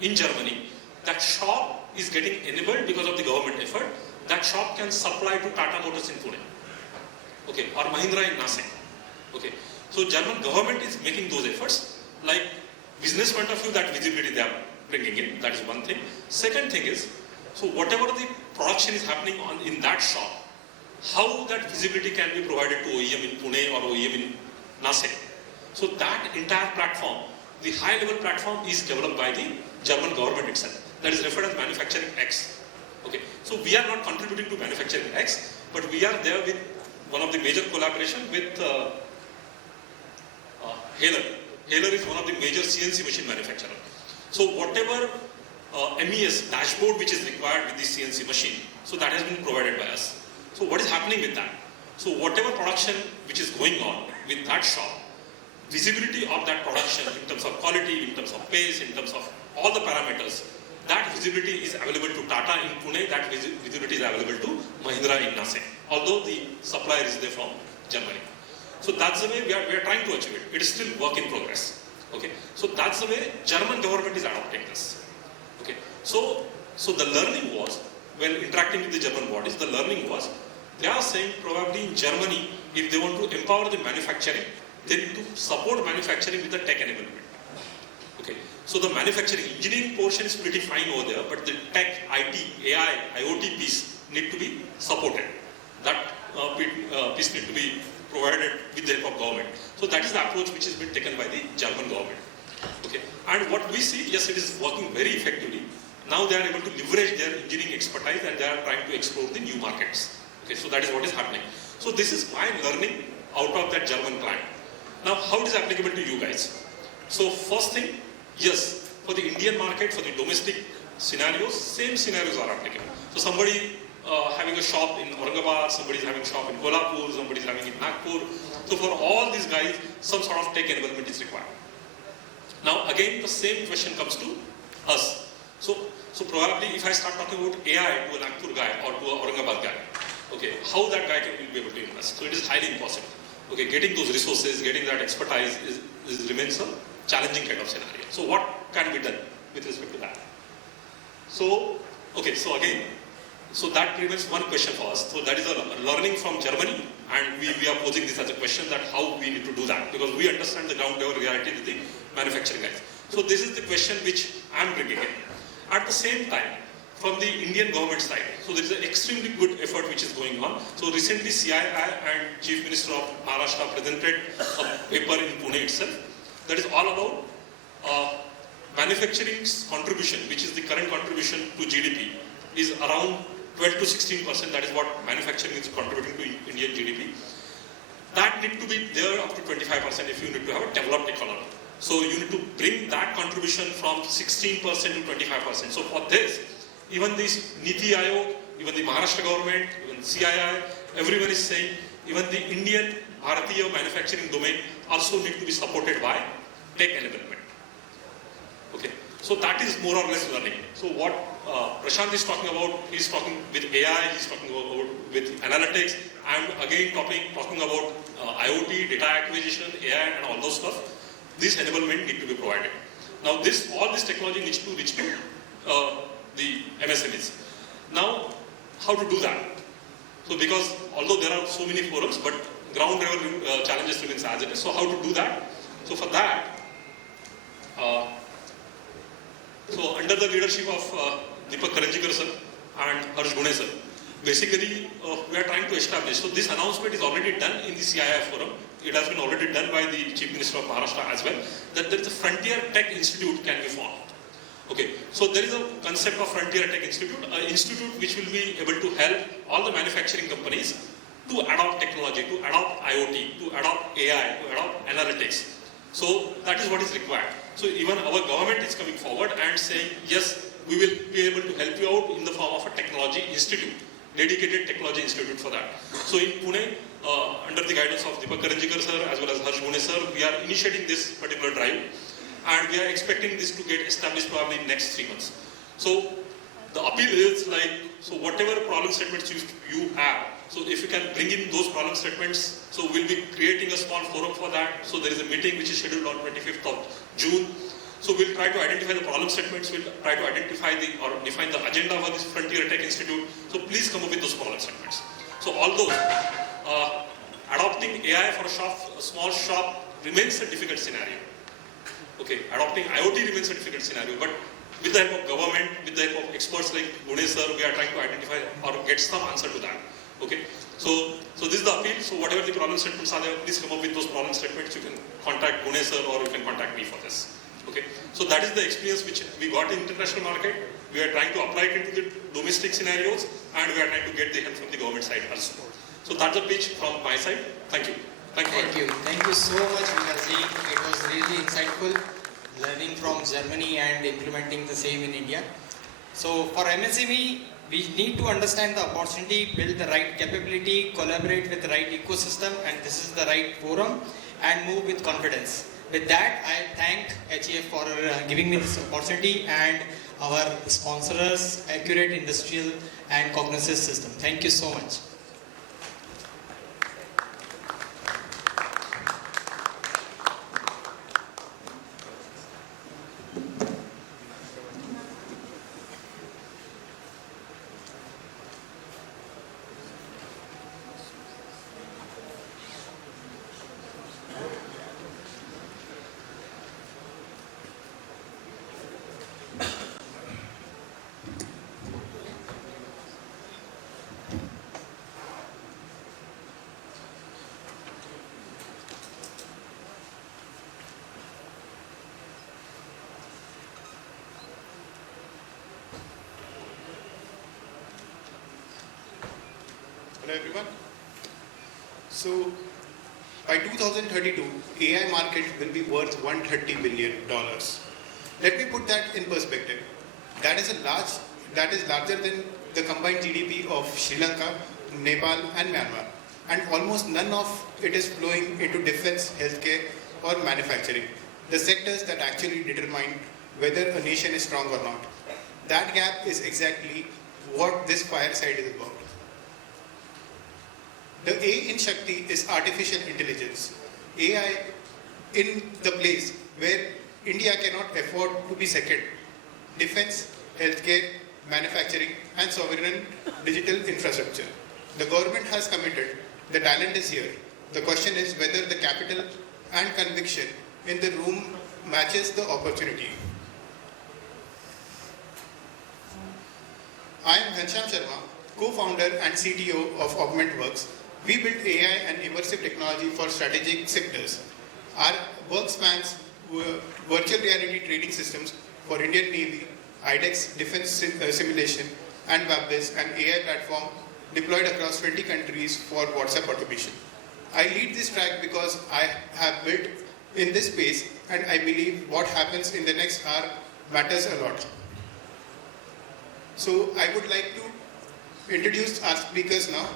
in Germany, that shop is getting enabled because of the government effort. That shop can supply to Tata Motors in Pune, okay, or Mahindra in Nasik. Okay. So German government is making those efforts. Like business point of view, that visibility they are bringing in. That is one thing. Second thing is, so whatever the production is happening in that shop, how that visibility can be provided to OEM in Pune or OEM in Nasik. So that entire platform, the high-level platform, is developed by the German government itself. That is referred as Manufacturing X. Okay, so we are not contributing to Manufacturing X, but we are there with one of the major collaboration with Haler. Haler is one of the major CNC machine manufacturer. So whatever MES dashboard which is required with the CNC machine, so that has been provided by us. So what is happening with that? So whatever production which is going on with that shop, visibility of that production in terms of quality, in terms of pace, in terms of all the parameters, that visibility is available to Tata in Pune, that visibility is available to Mahindra in Nasik, although the supplier is there from Germany. So that's the way we are trying to achieve it. It is still work in progress. Okay, so that's the way German government is adopting this. Okay, so the learning was, when interacting with the German bodies, the learning was, they are saying probably in Germany, if they want to empower the manufacturing, they need to support manufacturing with the tech enablement. Okay, so the manufacturing engineering portion is pretty fine over there, but the tech, IT, AI, IoT piece need to be supported. That piece need to be provided with the help of government. So that is the approach which has been taken by the German government. Okay, and what we see, yes, it is working very effectively. Now they are able to leverage their engineering expertise and they are trying to explore the new markets. Okay, so that is what is happening. So this is my learning out of that German client. Now, how it is applicable to you guys? So first thing, yes, for the Indian market, for the domestic scenarios, same scenarios are applicable. So somebody having a shop in Aurangabad, somebody is having a shop in Kolhapur, somebody is having in Nagpur. So for all these guys, some sort of tech enablement is required. Now again, the same question comes to us. So probably if I start talking about AI to a Nagpur guy or to an Aurangabad guy, okay, how that guy will be able to invest? So it is highly impossible. Okay, getting those resources, getting that expertise remains a challenging kind of scenario. So what can be done with respect to that? So, okay, so again, so that remains one question for us. So that is a learning from Germany, and we are posing this as a question that how we need to do that, because we understand the ground level reality with the manufacturing guys. So this is the question which I am bringing in. At the same time, from the Indian government side, so there is an extremely good effort which is going on. So recently CII and Chief Minister of Maharashtra presented a paper in Pune itself that is all about manufacturing's contribution, which is the current contribution to GDP, is around 12 to 16%. That is what manufacturing is contributing to Indian GDP. That need to be there up to 25% if you need to have a developed economy. So you need to bring that contribution from 16% to 25%. So for this, even this Niti Aayog, even the Maharashtra government, even CII, everyone is saying even the Indian Bharatiya manufacturing domain also need to be supported by tech enablement. Okay, so that is more or less learning. So what Prashant is talking about, he's talking with AI, he's talking about with analytics. I'm again talking about IoT, data acquisition, AI and all those stuff. This enablement need to be provided. Now all this technology needs to reach to the MSMEs. Now, how to do that? So because although there are so many forums, but ground level challenges remains as it is. So how to do that? So for that, so under the leadership of Deepak Karanjikar sir and Hon'ble sir, basically we are trying to establish. So this announcement is already done in the CII forum. It has been already done by the Chief Minister of Maharashtra as well, that there is a Frontier Tech Institute can be formed. Okay, so there is a concept of Frontier Tech Institute, an institute which will be able to help all the manufacturing companies to adopt technology, to adopt IoT, to adopt AI, to adopt analytics. So that is what is required. So even our government is coming forward and saying, yes, we will be able to help you out in the form of a technology institute, dedicated technology institute for that. So in Pune, under the guidance of Deepak Karanjikar sir as well as Hon'ble sir, we are initiating this particular drive. And we are expecting this to get established probably in next 3 months. So the appeal is like, so whatever problem statements you have, so if you can bring in those problem statements, so we'll be creating a small forum for that. So there is a meeting which is scheduled on 25th of June. So we'll try to identify the problem statements, we'll try to identify or define the agenda for this Frontier Tech Institute. So please come up with those problem statements. So although adopting AI for a small shop remains a difficult scenario. Okay, adopting IoT remains a difficult scenario, but with the help of government, with the help of experts like Pune sir, we are trying to identify or get some answer to that. Okay. So this is the appeal. So whatever the problem statements are there, please come up with those problem statements. You can contact Pune sir or you can contact me for this. Okay. So that is the experience which we got in international market. We are trying to apply it into the domestic scenarios, and we are trying to get the help from the government side also. So that's the pitch from my side. Thank you. Thank you. Thank you so much, Vikas. It was really insightful, learning from Germany and implementing the same in India. So for MSME, we need to understand the opportunity, build the right capability, collaborate with the right ecosystem, and this is the right forum, and move with confidence. With that, I thank HEF for giving me this opportunity and our sponsors, Accurate Industrial and Cognosys System. Thank you so much. Hello everyone. So by 2032, AI market will be worth $130 billion. Let me put that in perspective. That is larger than the combined GDP of Sri Lanka, Nepal and Myanmar. And almost none of it is flowing into defense, healthcare or manufacturing, the sectors that actually determine whether a nation is strong or not. That gap is exactly what this fireside is about. The A in Shakti is artificial intelligence. AI in the place where India cannot afford to be second. Defense, healthcare, manufacturing and sovereign digital infrastructure. The government has committed, the talent is here. The question is whether the capital and conviction in the room matches the opportunity. I am Ghanshyam Sharma, co-founder and CTO of AugmentWorks. We build AI and immersive technology for strategic sectors. Our work spans virtual reality training systems for Indian Navy, IDEX defense simulation, and web-based and AI platform deployed across 20 countries for WhatsApp automation. I lead this track because I have built in this space and I believe what happens in the next hour matters a lot. So I would like to introduce our speakers now.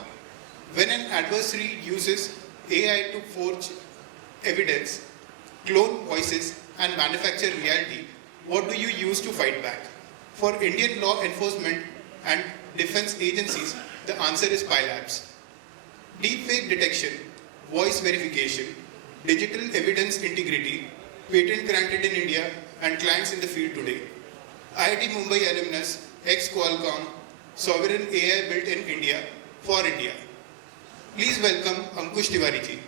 When an adversary uses AI to forge evidence, clone voices and manufacture reality, what do you use to fight back? For Indian law enforcement and defense agencies, the answer is PILABs. Deepfake detection, voice verification, digital evidence integrity, patent granted in India and clients in the field today. IIT Mumbai alumnus, ex-Qualcomm, sovereign AI built in India, for India. Please welcome Ankush Tiwari ji.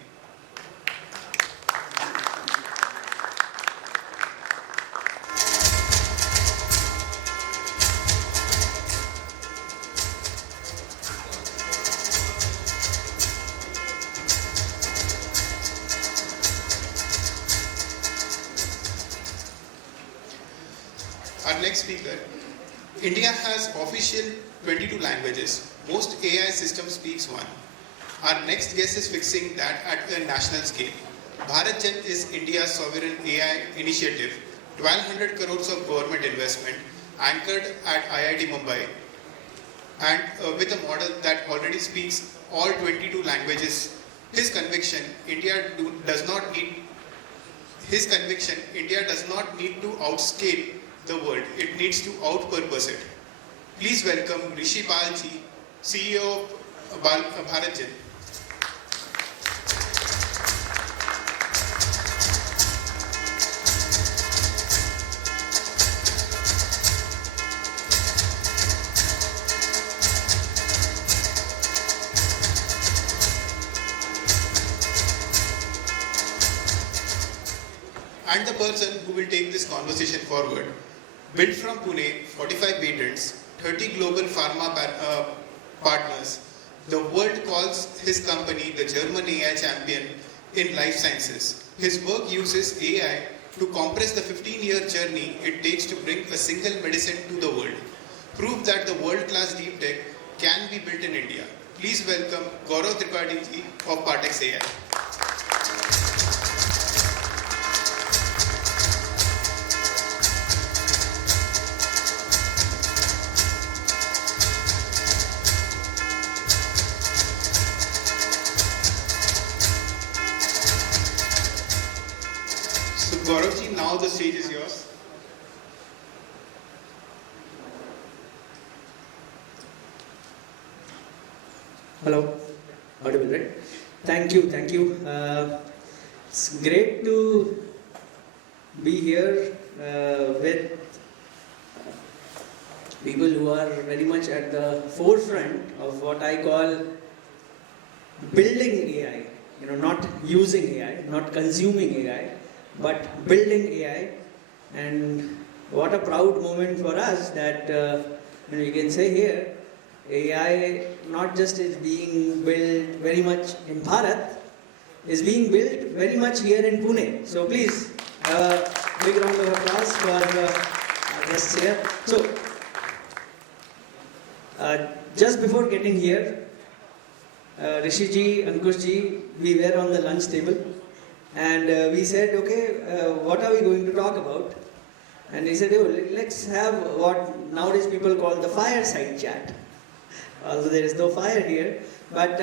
Our next speaker. India has official 22 languages. Most AI system speaks one. Our next guest is fixing that at a national scale. Bharat is India's sovereign AI initiative, 1200 crores of government investment anchored at IIT Mumbai and with a model that already speaks all 22 languages. His conviction, India does not need to outscale the world, it needs to outpurpose it. Please welcome Rishi Palji, CEO of Bharat. And the person who will take this conversation forward, Built from Pune, 45 patents, 30 global pharma partners, the world calls his company the German AI champion in life sciences. His work uses AI to compress the 15-year journey it takes to bring a single medicine to the world. Prove that the world-class deep tech can be built in India. Please welcome Gaurav Tripathi of Partex AI. So Gauravji, now the stage is yours. Hello, audible, right? Thank you. It's great to be here with people who are very much at the forefront of what I call building AI. Not using AI, not consuming AI, but building AI. And what a proud moment for us that you can say here, AI not just is being built very much in Bharat, is being built very much here in Pune. So please, a big round of applause for our guests here. So, just before getting here, Rishi ji, Ankush ji, we were on the lunch table and we said, okay, what are we going to talk about? And he said, oh, let's have what nowadays people call the fireside chat. Although there is no fire here, but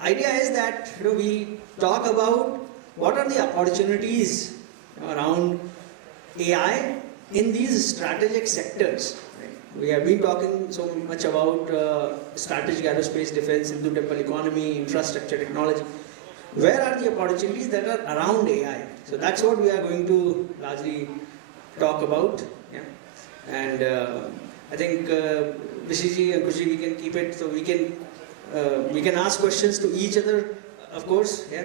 idea is that we talk about what are the opportunities around AI in these strategic sectors. We have been talking so much about strategic aerospace, defense, Hindu temple economy, infrastructure, technology. Where are the opportunities that are around AI? So that's what we are going to largely talk about. Yeah. And I think Vishiji and Kushi, we can keep it so we can ask questions to each other, of course. Yeah.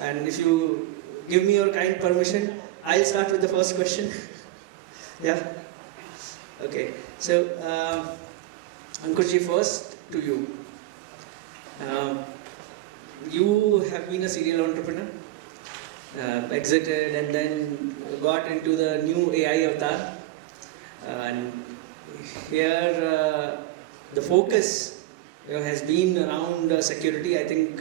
And if you give me your kind permission, I'll start with the first question. Yeah. Okay. So, Ankushji, first to you. You have been a serial entrepreneur, exited and then got into the new AI avatar. And here the focus has been around security. I think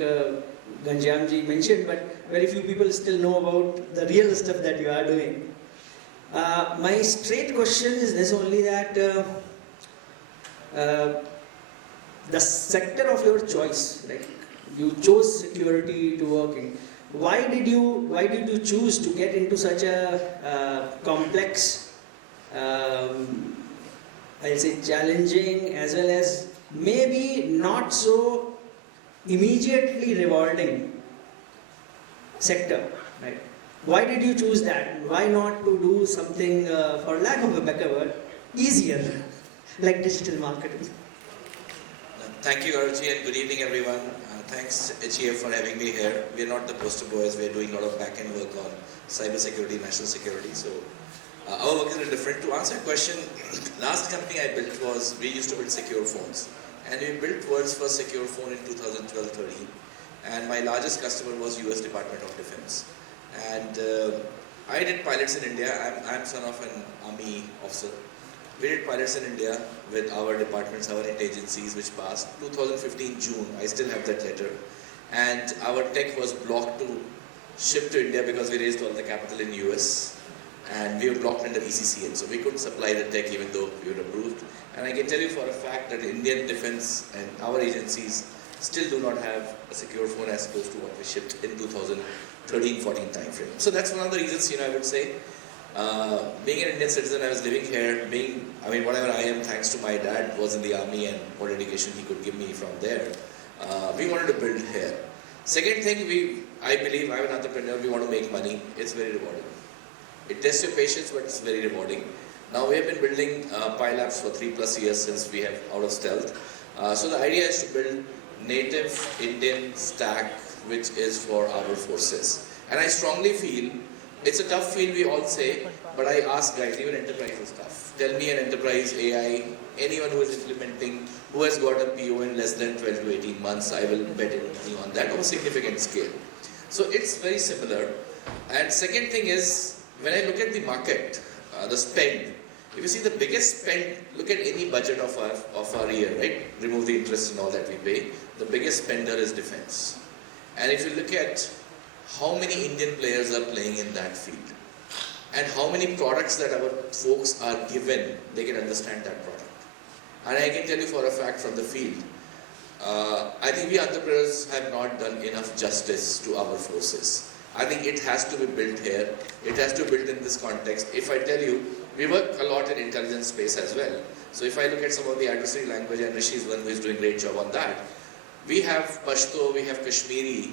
Ganjamji mentioned, but very few people still know about the real stuff that you are doing. My straight question is this only, that the sector of your choice, like you chose security to work in. Why did you choose to get into such a complex, I'll say challenging, as well as maybe not so immediately rewarding sector, right? Why did you choose that? Why not to do something, for lack of a better word, easier, like digital marketing? Thank you, Gaurav ji, and good evening, everyone. Thanks, HEF, for having me here. We are not the poster boys. We are doing a lot of back-end work on cyber security, national security. So our work is a little different. To answer your question, last company I built was, we used to build secure phones. And we built world's first secure phone in 2012-13. And my largest customer was US Department of Defense. And I did pilots in India. I'm son of an army officer. We did pilots in India with our departments, our agencies, which passed. 2015 June, I still have that letter. And our tech was blocked to ship to India because we raised all the capital in US. And we were blocked under ECCN, so we couldn't supply the tech even though we were approved. And I can tell you for a fact that Indian defense and our agencies still do not have a secure phone as close to what we shipped in 2013-14 time frame. So that's one of the reasons, I would say. Being an Indian citizen, I was living here, whatever I am, thanks to my dad was in the army and what education he could give me from there. We wanted to build here. Second thing, I believe, I'm an entrepreneur, we want to make money. It's very rewarding. It tests your patience, but it's very rewarding. Now we have been building Pi Labs for 3+ years since we have out of stealth. So the idea is to build native Indian stack which is for our forces. And I strongly feel it's a tough field, we all say, but I ask guys, even enterprise is tough. Tell me an enterprise AI, anyone who is implementing, who has got a PO in less than 12 to 18 months, I will bet anything on that on a significant scale. So it's very similar. And second thing is, when I look at the market, the spend, if you see the biggest spend, look at any budget of our year, right? Remove the interest and all that we pay. The biggest spender is defense. And if you look at how many Indian players are playing in that field, and how many products that our folks are given, they can understand that product. And I can tell you for a fact from the field, I think we entrepreneurs have not done enough justice to our forces. I think it has to be built here. It has to be built in this context. If I tell you, we work a lot in intelligence space as well. So if I look at some of the adversary language, and Rishi is one who is doing a great job on that, we have Pashto, we have Kashmiri.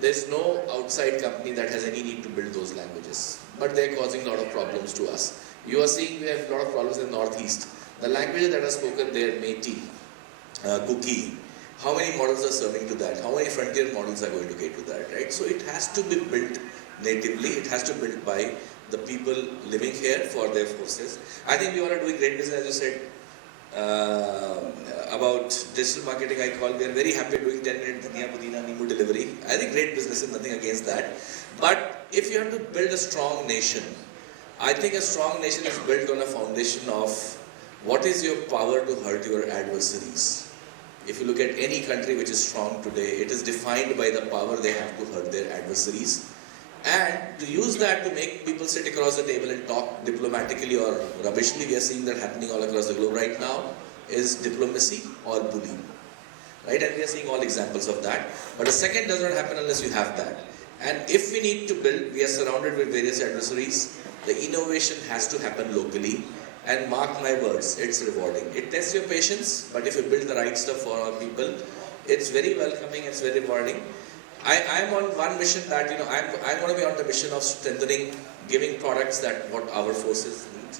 There's no outside company that has any need to build those languages. But they're causing a lot of problems to us. You are seeing we have a lot of problems in the Northeast. The languages that are spoken there, Metis, Kuki, how many models are serving to that? How many frontier models are going to get to that, right? So it has to be built natively. It has to be built by the people living here for their forces. I think we all are doing great business, as you said, about digital marketing. We are very happy doing 10-minute Dhania Pudina Nimbu delivery. I think great business is nothing against that. But if you have to build a strong nation, I think a strong nation is built on a foundation of what is your power to hurt your adversaries. If you look at any country which is strong today, it is defined by the power they have to hurt their adversaries. And to use that to make people sit across the table and talk diplomatically or rubbishly, we are seeing that happening all across the globe right now, is diplomacy or bullying. Right? And we are seeing all examples of that. But a second does not happen unless you have that. And if we need to build, we are surrounded with various adversaries. The innovation has to happen locally. And mark my words, it's rewarding. It tests your patience, but if you build the right stuff for our people, it's very welcoming, it's very rewarding. I'm on one mission that, I'm going to be on the mission of strengthening, giving products that what our forces need.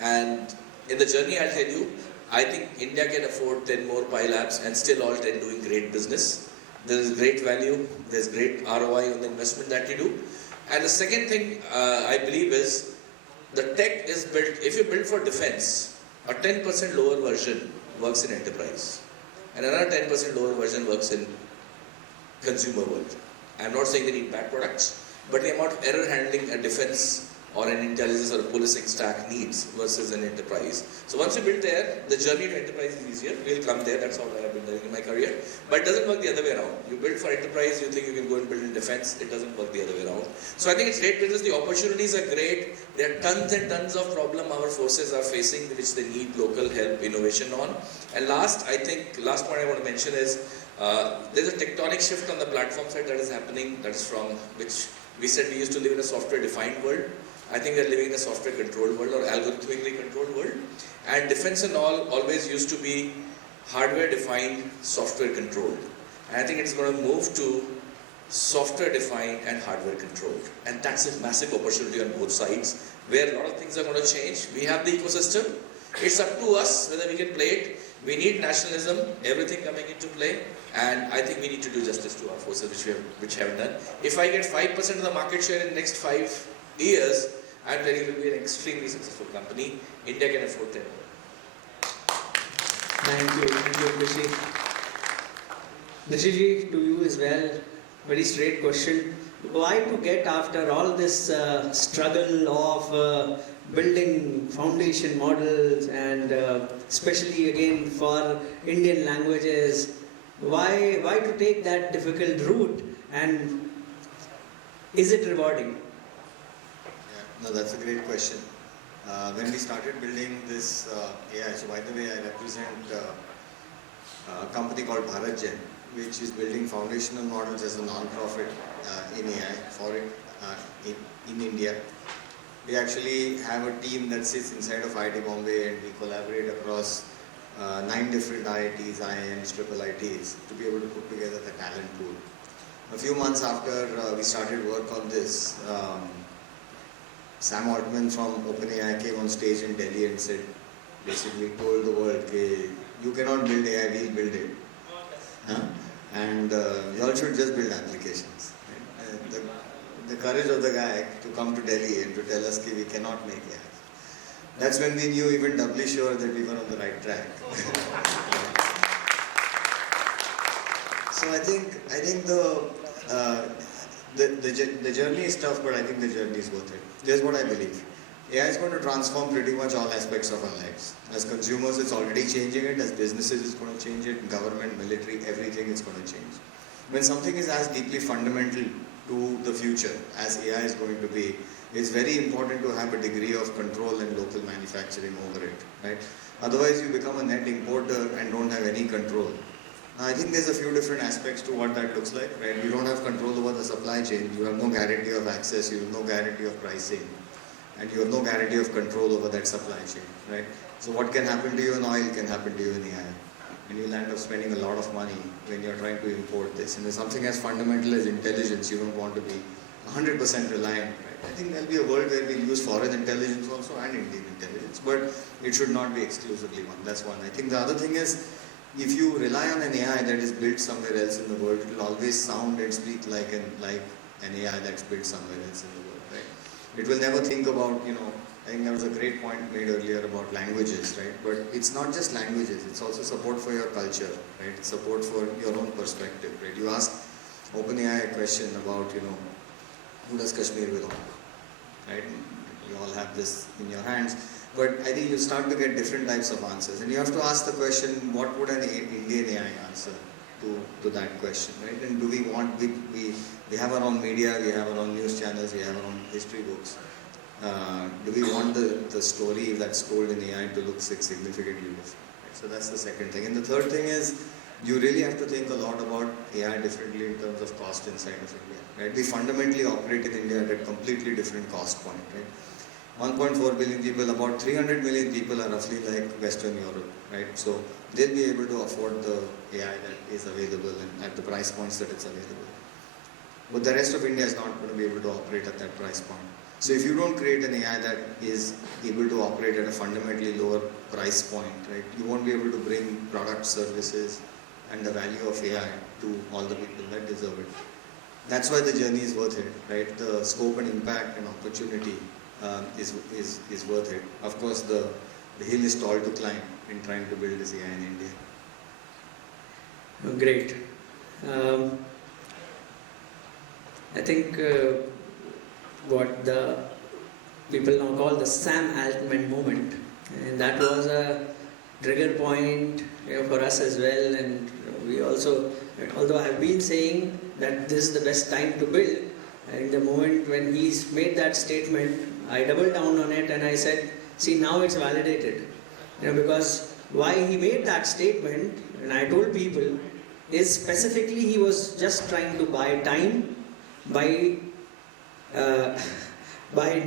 And in the journey, I'll tell you, I think India can afford 10 more Pi Labs and still all 10 doing great business. There is great value, there's great ROI on the investment that you do. And the second thing I believe is, the tech is built, if you build for defense, a 10% lower version works in enterprise. And another 10% lower version works in consumer world. I'm not saying they need bad products, but the amount of error handling a defense or an intelligence or a policing stack needs versus an enterprise. So once you build there, the journey to enterprise is easier. We'll come there, that's how I have been doing in my career. But it doesn't work the other way around. You build for enterprise, you think you can go and build in defense, it doesn't work the other way around. So I think it's great business, the opportunities are great. There are tons and tons of problems our forces are facing which they need local help, innovation on. And last point I want to mention is, there's a tectonic shift on the platform side that is happening, that is from which we said we used to live in a software-defined world. I think we are living in a software-controlled world or algorithmically controlled world. And defense and all always used to be hardware-defined, software-controlled. And I think it's going to move to software-defined and hardware-controlled. And that's a massive opportunity on both sides, where a lot of things are going to change. We have the ecosystem. It's up to us whether we can play it. We need nationalism, everything coming into play. And I think we need to do justice to our forces, which we haven't done. If I get 5% of the market share in the next 5 years, I'm telling you, it will be an extremely successful company. India can afford 10 more. Thank you, Rishi. Rishi, to you as well, very straight question. Why to get after all this struggle of building foundation models and especially again for Indian languages, why to take that difficult route, and is it rewarding? No, that's a great question. When we started building this AI, so by the way, I represent a company called Bharat which is building foundational models as a non-profit in AI for it in India. We actually have a team that sits inside of IIT Bombay, and we collaborate across 9 different IITs, IIMs, IIITs to be able to put together the talent pool. A few months after we started work on this, Sam Altman from OpenAI came on stage in Delhi and said, basically told the world, okay, you cannot build AI, we'll build it. And you all should just build applications. Right? the courage of the guy to come to Delhi and to tell us that we cannot make AI. That's when we knew even doubly sure that we were on the right track. So I think the journey is tough, but I think the journey is worth it. Here's what I believe. AI is going to transform pretty much all aspects of our lives. As consumers, it's already changing it. As businesses, it's going to change it. Government, military, everything is going to change. When something is as deeply fundamental to the future as AI is going to be, it's very important to have a degree of control and local manufacturing over it, right? Otherwise, you become a net importer and don't have any control. Now, I think there's a few different aspects to what that looks like, right? You don't have control over the supply chain. You have no guarantee of access. You have no guarantee of pricing. And you have no guarantee of control over that supply chain, right? So what can happen to you in oil can happen to you in AI. And you'll end up spending a lot of money when you're trying to import this. And there's something as fundamental as intelligence. You don't want to be 100% reliant, right? I think there'll be a world where we'll use foreign intelligence also and Indian intelligence, but it should not be exclusively one. That's one. I think the other thing is, if you rely on an AI that is built somewhere else in the world, it will always sound and speak like an AI that's built somewhere else in the world, right? It will never think about, I think there was a great point made earlier about languages, right? But it's not just languages, it's also support for your culture, right? Support for your own perspective, right? You ask OpenAI a question about, who does Kashmir belong to, right? You all have this in your hands. But I think you start to get different types of answers. And you have to ask the question, what would an Indian AI answer to that question, right? And do we want, we have our own media, we have our own news channels, we have our own history books. Do we want the story that's told in AI to look significantly different? Right? So that's the second thing. And the third thing is, you really have to think a lot about AI differently in terms of cost inside of India, right? We fundamentally operate in India at a completely different cost point, right? 1.4 billion people, about 300 million people are roughly like Western Europe, right? So they'll be able to afford the AI that is available and at the price points that it's available. But the rest of India is not going to be able to operate at that price point. So if you don't create an AI that is able to operate at a fundamentally lower price point, right, you won't be able to bring products, services, and the value of AI to all the people that deserve it. That's why the journey is worth it, right? The scope and impact and opportunity is worth it. Of course, the hill is tall to climb in trying to build this AI in India. Oh, great. I think what the people now call the Sam Altman moment, and that was a trigger point for us as well. And we also, although I've been saying that this is the best time to build, in the moment when he's made that statement, I doubled down on it and I said, see, now it's validated. Because why he made that statement, and I told people, is specifically he was just trying to buy time by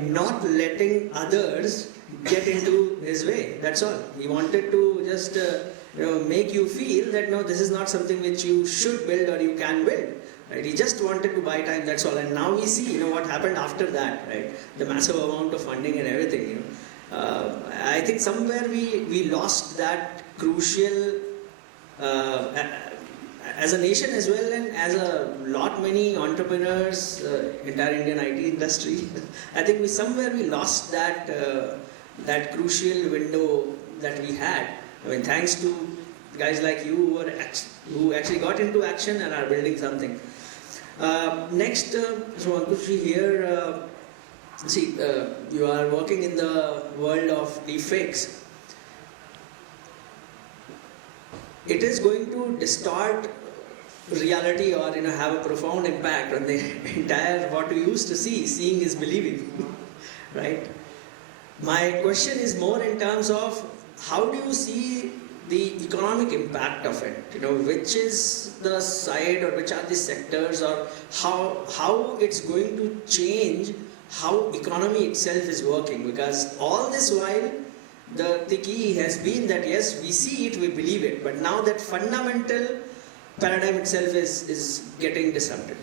not letting others get into his way. That's all. He wanted to just make you feel that no, this is not something which you should build or you can build. Right? He just wanted to buy time, that's all. And now we see, what happened after that, right? The massive amount of funding and everything. I think somewhere we lost that crucial, as a nation as well, and as a lot many entrepreneurs, entire Indian IT industry. I think we lost that that crucial window that we had. I mean, thanks to guys like you who actually got into action and are building something. Next, so Ankushji here, you are working in the world of deepfakes. It is going to distort reality or have a profound impact on the entire what we used to see. Seeing is believing, right? My question is more in terms of how do you see the economic impact of it? Which is the side or which are the sectors or how it's going to change how economy itself is working? Because all this while the key has been that yes, we see it, we believe it, but now that fundamental paradigm itself is getting disrupted.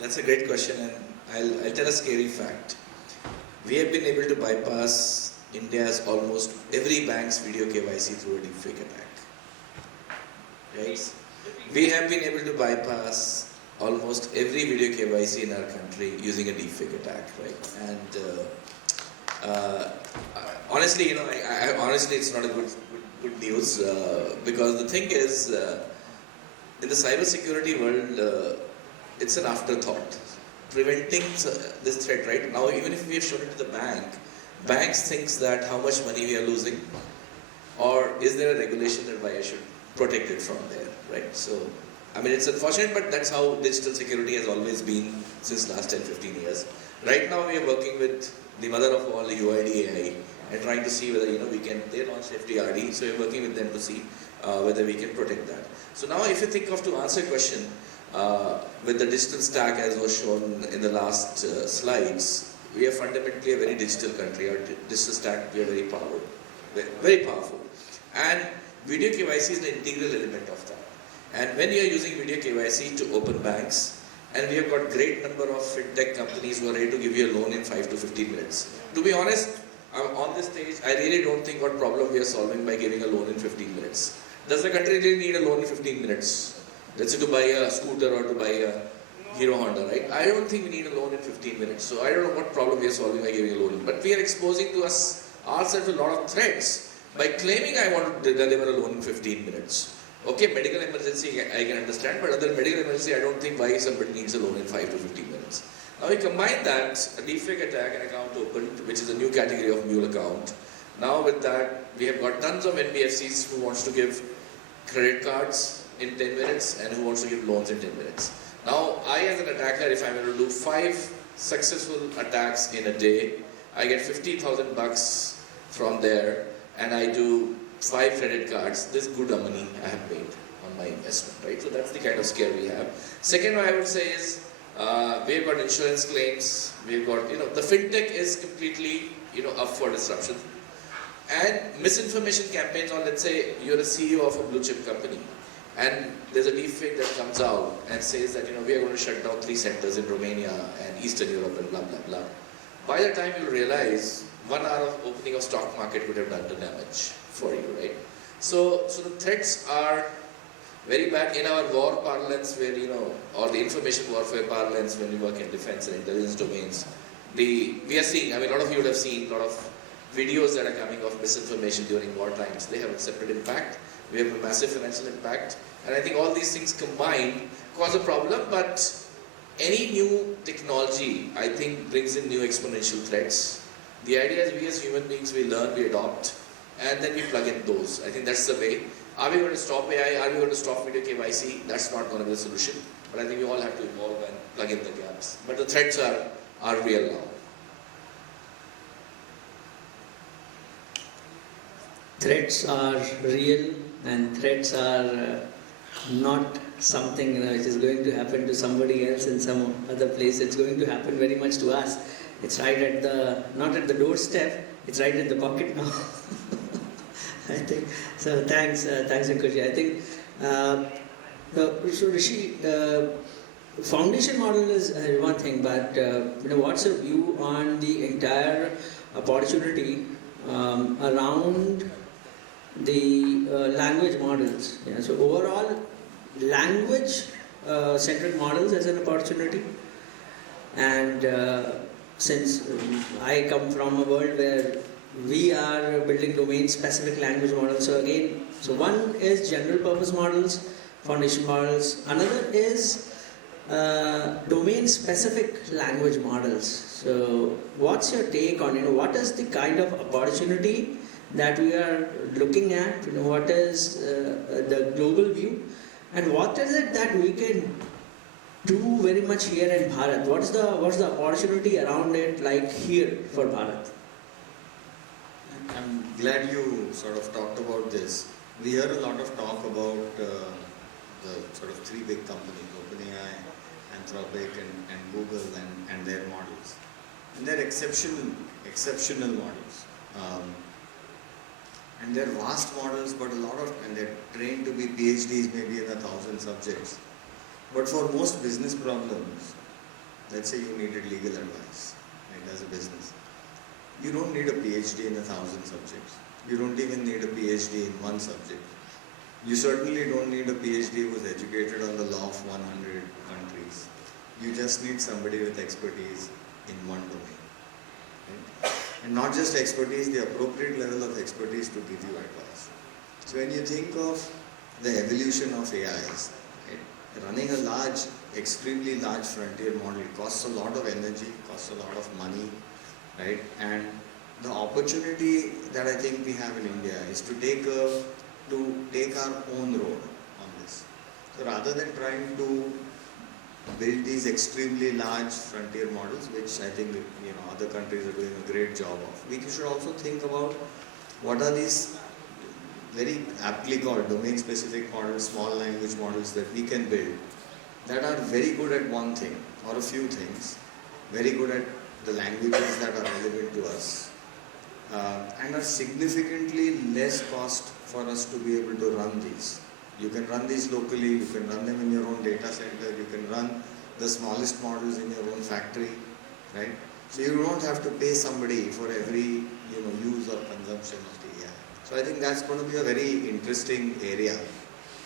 That's a great question, and I'll tell a scary fact. We have been able to bypass India's almost every bank's video KYC through a deepfake attack. Right? We have been able to bypass almost every video KYC in our country using a deepfake attack, right? And honestly, honestly, it's not a good news because the thing is, in the cybersecurity world, it's an afterthought. Preventing this threat, right? Now, even if we have shown it to the banks thinks that how much money we are losing, or is there a regulation that why I should protect it from there, right? So, I mean, it's unfortunate, but that's how digital security has always been since last 10-15 years. Right now, we are working with the mother of all, the UID AI, and trying to see whether we can. They launched FDRD, so we're working with them to see whether we can protect that. So now, if you think of to answer your question, with the digital stack as was shown in the last slides, we are fundamentally a very digital country. Our digital stack, we are very powerful, and video KYC is an integral element of that. And when you are using video KYC to open banks, and we have got great number of fintech companies who are ready to give you a loan in 5 to 15 minutes. To be honest, on this stage, I really don't think what problem we are solving by giving a loan in 15 minutes. Does the country really need a loan in 15 minutes? Let's say to buy a scooter or to buy a Hero Honda, right? I don't think we need a loan in 15 minutes. So I don't know what problem we are solving by giving a loan. But we are exposing to ourselves a lot of threats by claiming I want to deliver a loan in 15 minutes. Okay, medical emergency I can understand, but other medical emergency I don't think why somebody needs a loan in 5 to 15 minutes. Now we combine that, a deepfake attack, an account opened, which is a new category of mule account. Now with that, we have got tons of NBFCs who wants to give credit cards in 10 minutes and who wants to give loans in 10 minutes. Now I as an attacker, if I'm able to do 5 successful attacks in a day, I get 50,000 bucks from there and I do 5 credit cards. This good money I have made on my investment, right? So that's the kind of scare we have. Second one I would say is, we've got insurance claims, we've got, the fintech is completely, up for disruption. And misinformation campaigns on, let's say, you're a CEO of a blue chip company, and there's a deepfake that comes out and says that, we are going to shut down 3 centers in Romania and Eastern Europe and blah, blah, blah. By the time you realize, 1 hour of opening of stock market would have done the damage for you, right? So the threats are very bad in our war parlance where, or the information warfare parlance when we work in defense and intelligence domains. We are seeing, a lot of you would have seen a lot of videos that are coming of misinformation during war times. They have a separate impact. We have a massive financial impact. And I think all these things combined cause a problem, but any new technology, I think, brings in new exponential threats. The idea is we as human beings, we learn, we adopt, and then we plug in those. I think that's the way. Are we going to stop AI? Are we going to stop video KYC? That's not going to be the solution. But I think we all have to evolve and plug in the gaps. But the threats are real now. Threats are real, and threats are not something which is going to happen to somebody else in some other place. It's going to happen very much to us. It's right at not at the doorstep, it's right in the pocket now. I think, so thanks Ankush. I think, so Rishi, foundation model is one thing, but what's your view on the entire opportunity around the language models? So overall, language-centric models as an opportunity, and since I come from a world where we are building domain-specific language models, so one is general-purpose models, foundation models. Another is domain-specific language models. So what's your take on, what is the kind of opportunity that we are looking at? What is the global view? And what is it that we can do very much here in Bharat? What's the opportunity around it like here for Bharat? I'm glad you sort of talked about this. We hear a lot of talk about the sort of 3 big companies, OpenAI, Anthropic and Google and their models. And they're exceptional models. And they're vast models, but and they're trained to be PhDs maybe in 1,000 subjects. But for most business problems, let's say you needed legal advice, right, as a business. You don't need a PhD in 1,000 subjects. You don't even need a PhD in 1 subject. You certainly don't need a PhD who was educated on the law of 100 countries. expertise. You just need somebody with expertise in one domain. Right? And not just expertise, the appropriate level of expertise to give you advice. So when you think of the evolution of AIs, right, running a large, extremely large frontier model costs a lot of energy, costs a lot of money, right? And the opportunity that I think we have in India is to take our own road on this. So rather than trying to build these extremely large frontier models, which I think other countries are doing a great job of, we should also think about what are these very aptly called domain-specific models, small language models that we can build that are very good at one thing or a few things, very good at the languages that are relevant to us, and are significantly less cost for us to be able to run these. You can run these locally, you can run them in your own data center, you can run the smallest models in your own factory, right? So you don't have to pay somebody for every use or consumption of the AI. So I think that's going to be a very interesting area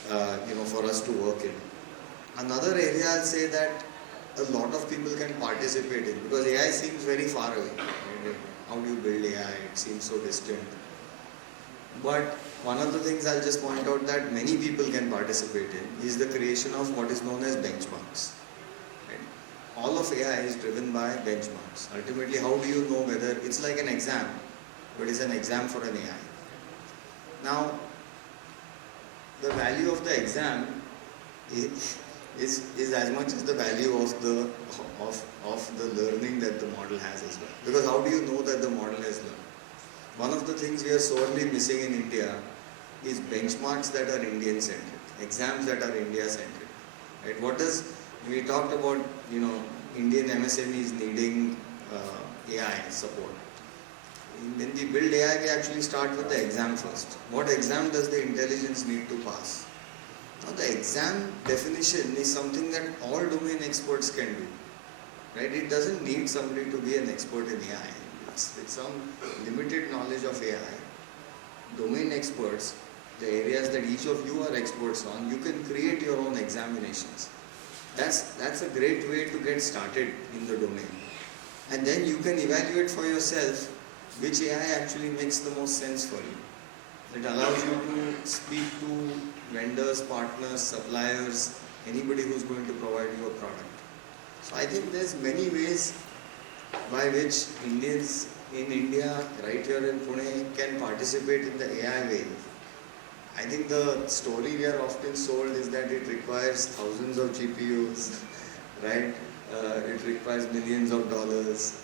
for us to work in. Another area I'll say that a lot of people can participate in, because AI seems very far away. Right? How do you build AI? It seems so distant. But one of the things I'll just point out that many people can participate in is the creation of what is known as benchmarks. Right? All of AI is driven by benchmarks. Ultimately, how do you know whether it's like an exam, but it's an exam for an AI. Now, the value of the exam is as much as the value of the learning that the model has as well. Because how do you know that the model has learned? One of the things we are sorely missing in India is benchmarks that are Indian-centric, exams that are India-centric. Right? We talked about Indian MSMEs needing AI support. When we build AI, we actually start with the exam first. What exam does the intelligence need to pass? Now the exam definition is something that all domain experts can do. Right? It doesn't need somebody to be an expert in AI. With some limited knowledge of AI, domain experts, the areas that each of you are experts on, you can create your own examinations. That's a great way to get started in the domain. And then you can evaluate for yourself which AI actually makes the most sense for you. It allows you to speak to vendors, partners, suppliers, anybody who's going to provide you a product. So I think there's many ways by which Indians in India, right here in Pune, can participate in the AI wave. I think the story we are often sold is that it requires thousands of GPUs, right? It requires millions of dollars,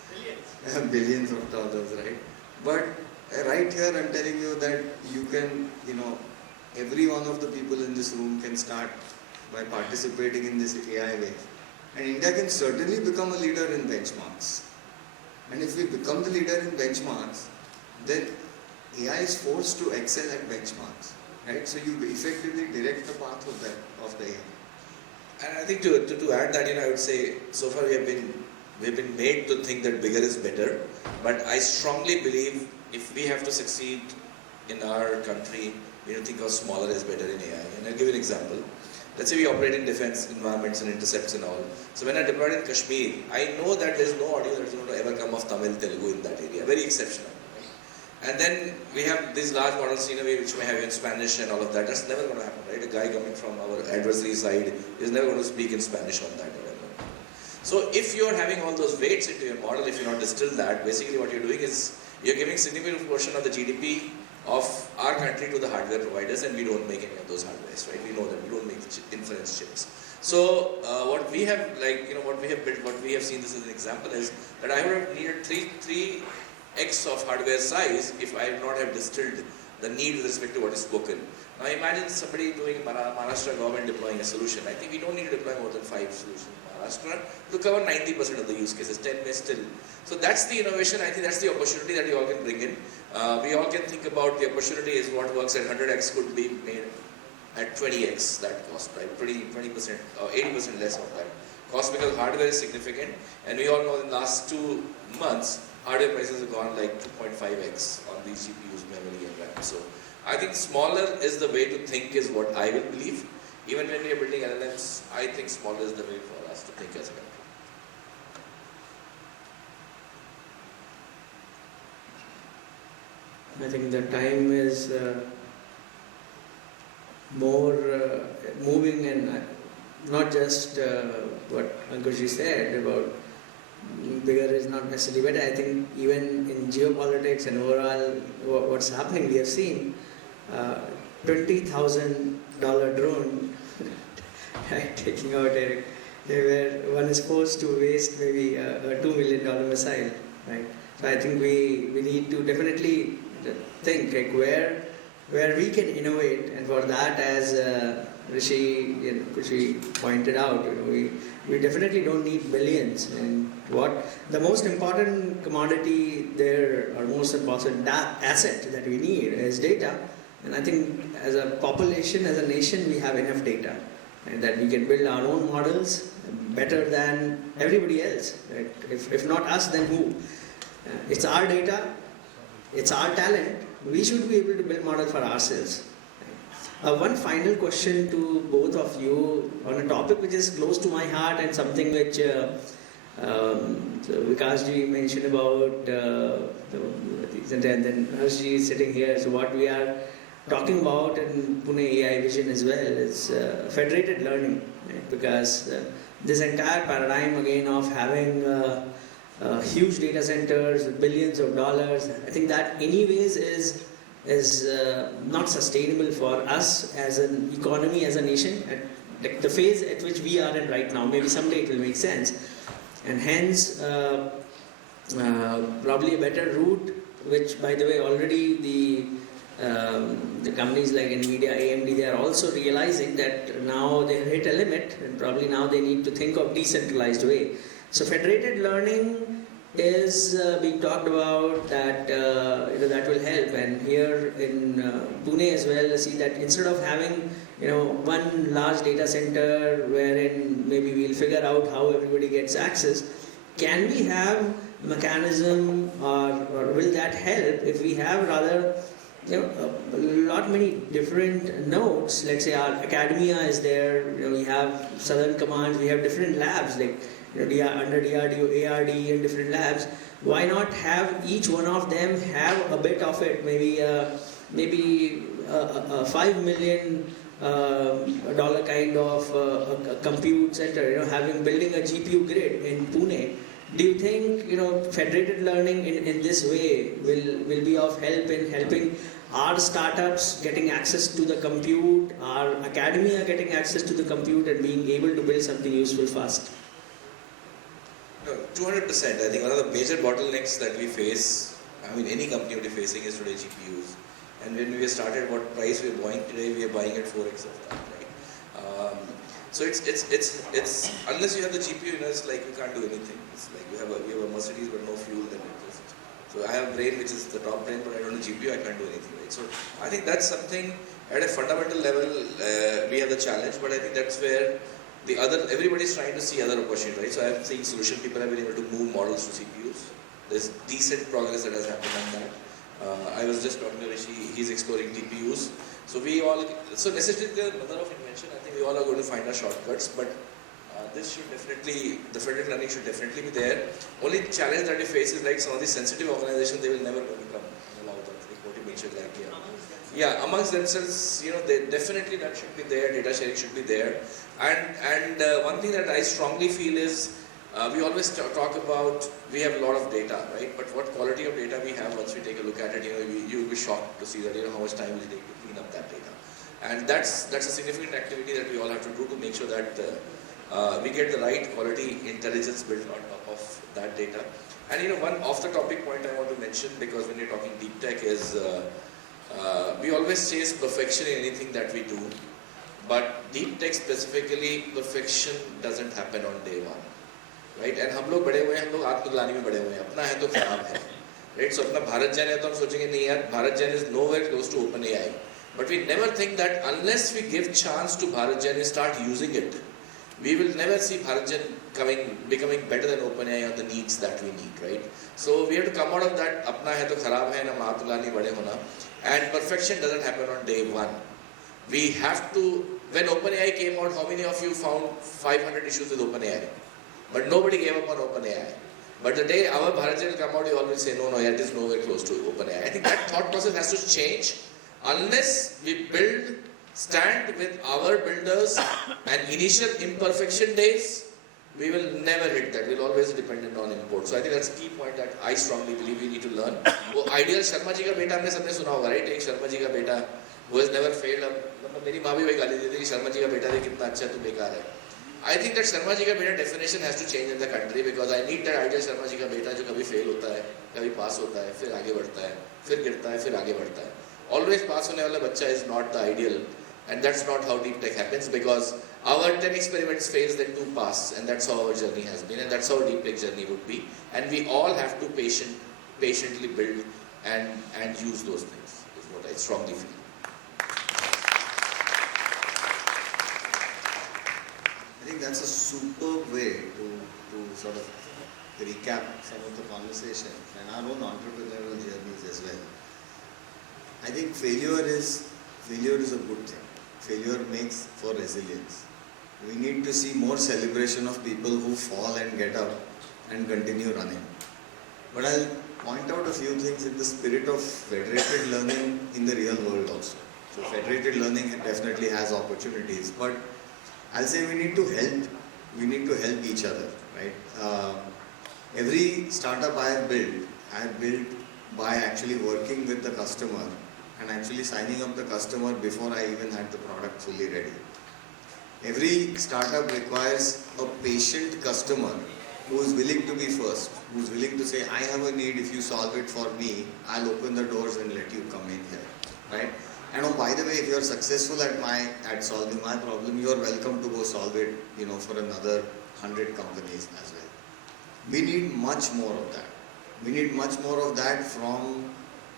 billions of dollars, right? But right here I'm telling you that you can, every one of the people in this room can start by participating in this AI wave. And India can certainly become a leader in benchmarks. And if we become the leader in benchmarks, then AI is forced to excel at benchmarks, right? So you effectively direct the path of the AI. And I think to add that, I would say, so far we've been made to think that bigger is better. But I strongly believe if we have to succeed in our country, we don't think of smaller is better in AI. And I'll give you an example. Let's say we operate in defense environments and intercepts and all. So when I deployed in Kashmir, I know that there's no audio that's going to ever come of Tamil, Telugu in that area. Very exceptional. Right? And then we have these large models which may have in Spanish and all of that. That's never going to happen, right? A guy coming from our adversary side is never going to speak in Spanish on that. So if you're having all those weights into your model, if you not distill that, basically what you're doing is you're giving significant portion of the GDP of our country to the hardware providers, and we don't make any of those hardwares, right? We know that we don't make inference chips. So what we have what we have built, what we have seen this as an example is that I would have needed 3x of hardware size if I would not have distilled the need with respect to what is spoken. Now imagine somebody doing Maharashtra government deploying a solution. I think we don't need to deploy more than 5 solutions in Maharashtra to cover 90% of the use cases, 10 may still. So that's the innovation, I think that's the opportunity that you all can bring in. We all can think about the opportunity is what works at 100x could be made at 20x that cost, right? 20% or 80% less of that cost, because hardware is significant, and we all know in the last 2 months, hardware prices have gone like 2.5x on these GPUs, memory and RAM. So I think smaller is the way to think is what I will believe. Even when we are building LLMs, I think smaller is the way for us to think as a country. I think the time is more moving, and not just what Ankushji said about bigger is not necessarily better. I think even in geopolitics and overall what's happening, we have seen $20,000 drone right, taking out where one is forced to waste maybe a $2 million missile. Right? So I think we need to definitely think like where we can innovate, and for that, as Rishi pointed out, we definitely don't need billions. And what the most important commodity there, or most important asset that we need is data. And I think as a population, as a nation, we have enough data, and that we can build our own models better than everybody else. Right? If not us, then who? It's our data, it's our talent. We should be able to build models for ourselves. One final question to both of you on a topic which is close to my heart, and something which Vikasji mentioned about, and then Harshji is sitting here. So what we are talking about in Pune AI Vision as well is federated learning, right? Because this entire paradigm again of having huge data centers, billions of dollars, I think that anyways is not sustainable for us as an economy, as a nation, at the phase at which we are in right now. Maybe someday it will make sense, and hence probably a better route, which by the way already the companies like Nvidia, AMD, they are also realizing that now they hit a limit, and probably now they need to think of decentralized way. So federated learning is being talked about, that that will help. And here in Pune as well, see that instead of having one large data center wherein maybe we'll figure out how everybody gets access, can we have a mechanism, or will that help if we have rather a lot many different nodes? Let's say our academia is there, we have Southern Commands, we have different labs like under DRDO, ARD, and different labs. Why not have each one of them have a bit of it? Maybe a $5 million kind of a compute center. Building a GPU grid in Pune. Do you think federated learning in this way will be of help in helping our startups getting access to the compute, our academia getting access to the compute, and being able to build something useful fast? No, 200%. I think one of the major bottlenecks that we face, any company will be facing, is today GPUs. And when we started, what price we are buying today, we are buying at 4x of that, right? So it's unless you have the GPU, it's like you can't do anything. It's like you have a Mercedes but no fuel, then it just. So I have a brain which is the top brain, but I don't have GPU, I can't do anything, right? So I think that's something at a fundamental level we have the challenge, but I think that's where everybody's trying to see other opportunities, right? So I'm seeing solution people have been able to move models to CPUs. There's decent progress that has happened on that. I was just talking to Rishi, he's exploring TPUs. So necessity is the mother of invention. I think we all are going to find our shortcuts, but the federated learning should definitely be there. Only challenge that we face is like some of these sensitive organizations, they will never become allowed that, like what you mentioned, like amongst themselves, they definitely that should be there, data sharing should be there. And one thing that I strongly feel is, we always talk about, we have a lot of data, right? But what quality of data we have once we take a look at it, you'll be shocked to see that, how much time it will take to clean up that data. And that's a significant activity that we all have to do to make sure that we get the right quality intelligence built on top of that data. And one off-the-topic point I want to mention, because when you're talking deep tech, is we always chase perfection in anything that we do. But deep tech specifically, perfection doesn't happen on day one, right? And हम लोग बड़े हुए हैं, हम लोग आत्मग्लानि में बड़े हुए हैं, अपना है तो खराब है, right? So अपना भारत जैन है तो हम सोचेंगे नहीं यार, Bharat Jain is nowhere close to OpenAI. But we never think that unless we give chance to Bharat Gen and start using it, we will never see Bharat Gen becoming better than OpenAI on the needs that we need, right? So we have to come out of that अपना है तो खराब है ना आत्मग्लानि बड़े होना, and perfection doesn't happen on day one. We have to When OpenAI came out, how many of you found 500 issues with OpenAI? But nobody gave up on OpenAI. But the day our Bharat will come out, you always say, no, it is nowhere close to OpenAI. I think that thought process has to change. Unless we stand with our builders and initial imperfection days, we will never hit that. We'll always be dependent on import. So I think that's a key point that I strongly believe we need to learn. वो ideal Sharma ji का बेटा हमने सबने सुना होगा, right? एक शर्मा जी का बेटा who has never failed. मतलब मेरी माँ भी वही गाली देती थी कि शर्मा जी का बेटा देख कितना अच्छा तू बेकार है. I think that Sharma ji का बेटा definition has to change in the country because I need that ideal Sharma ji का बेटा जो कभी fail होता है, कभी pass होता है, फिर आगे बढ़ता है, फिर गिरता है, फिर आगे बढ़ता है. Always pass होने वाला बच्चा is not the ideal, and that's not how deep tech happens because our 10 experiments fails, then 2 pass, and that's how our journey has been, and that's how deep tech journey would be. And we all have to patiently build and use those things. Is what I strongly feel. I think that's a superb way to sort of recap some of the conversation and our own entrepreneurial journeys as well. I think failure is a good thing. Failure makes for resilience. We need to see more celebration of people who fall and get up and continue running. But I'll point out a few things in the spirit of federated learning in the real world also. So federated learning definitely has opportunities, but I'll say we need to help each other, right? Every startup I have built by actually working with the customer and actually signing up the customer before I even had the product fully ready. Every startup requires a patient customer who is willing to be first, who is willing to say, I have a need, if you solve it for me, I'll open the doors and let you come in here, right? And oh, by the way, if you are successful at solving my problem, you are welcome to go solve it, for another 100 companies as well. We need much more of that. We need much more of that from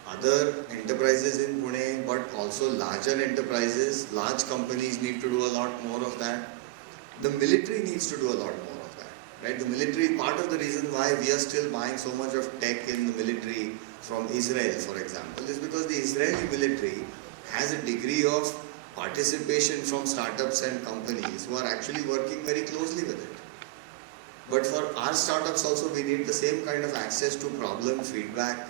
other enterprises in Pune, but also larger enterprises. Large companies need to do a lot more of that. The military needs to do a lot more of that, right? The military, part of the reason why we are still buying so much of tech in the military from Israel, for example, is because the Israeli military has a degree of participation from startups and companies who are actually working very closely with it. But for our startups also, we need the same kind of access to problem feedback.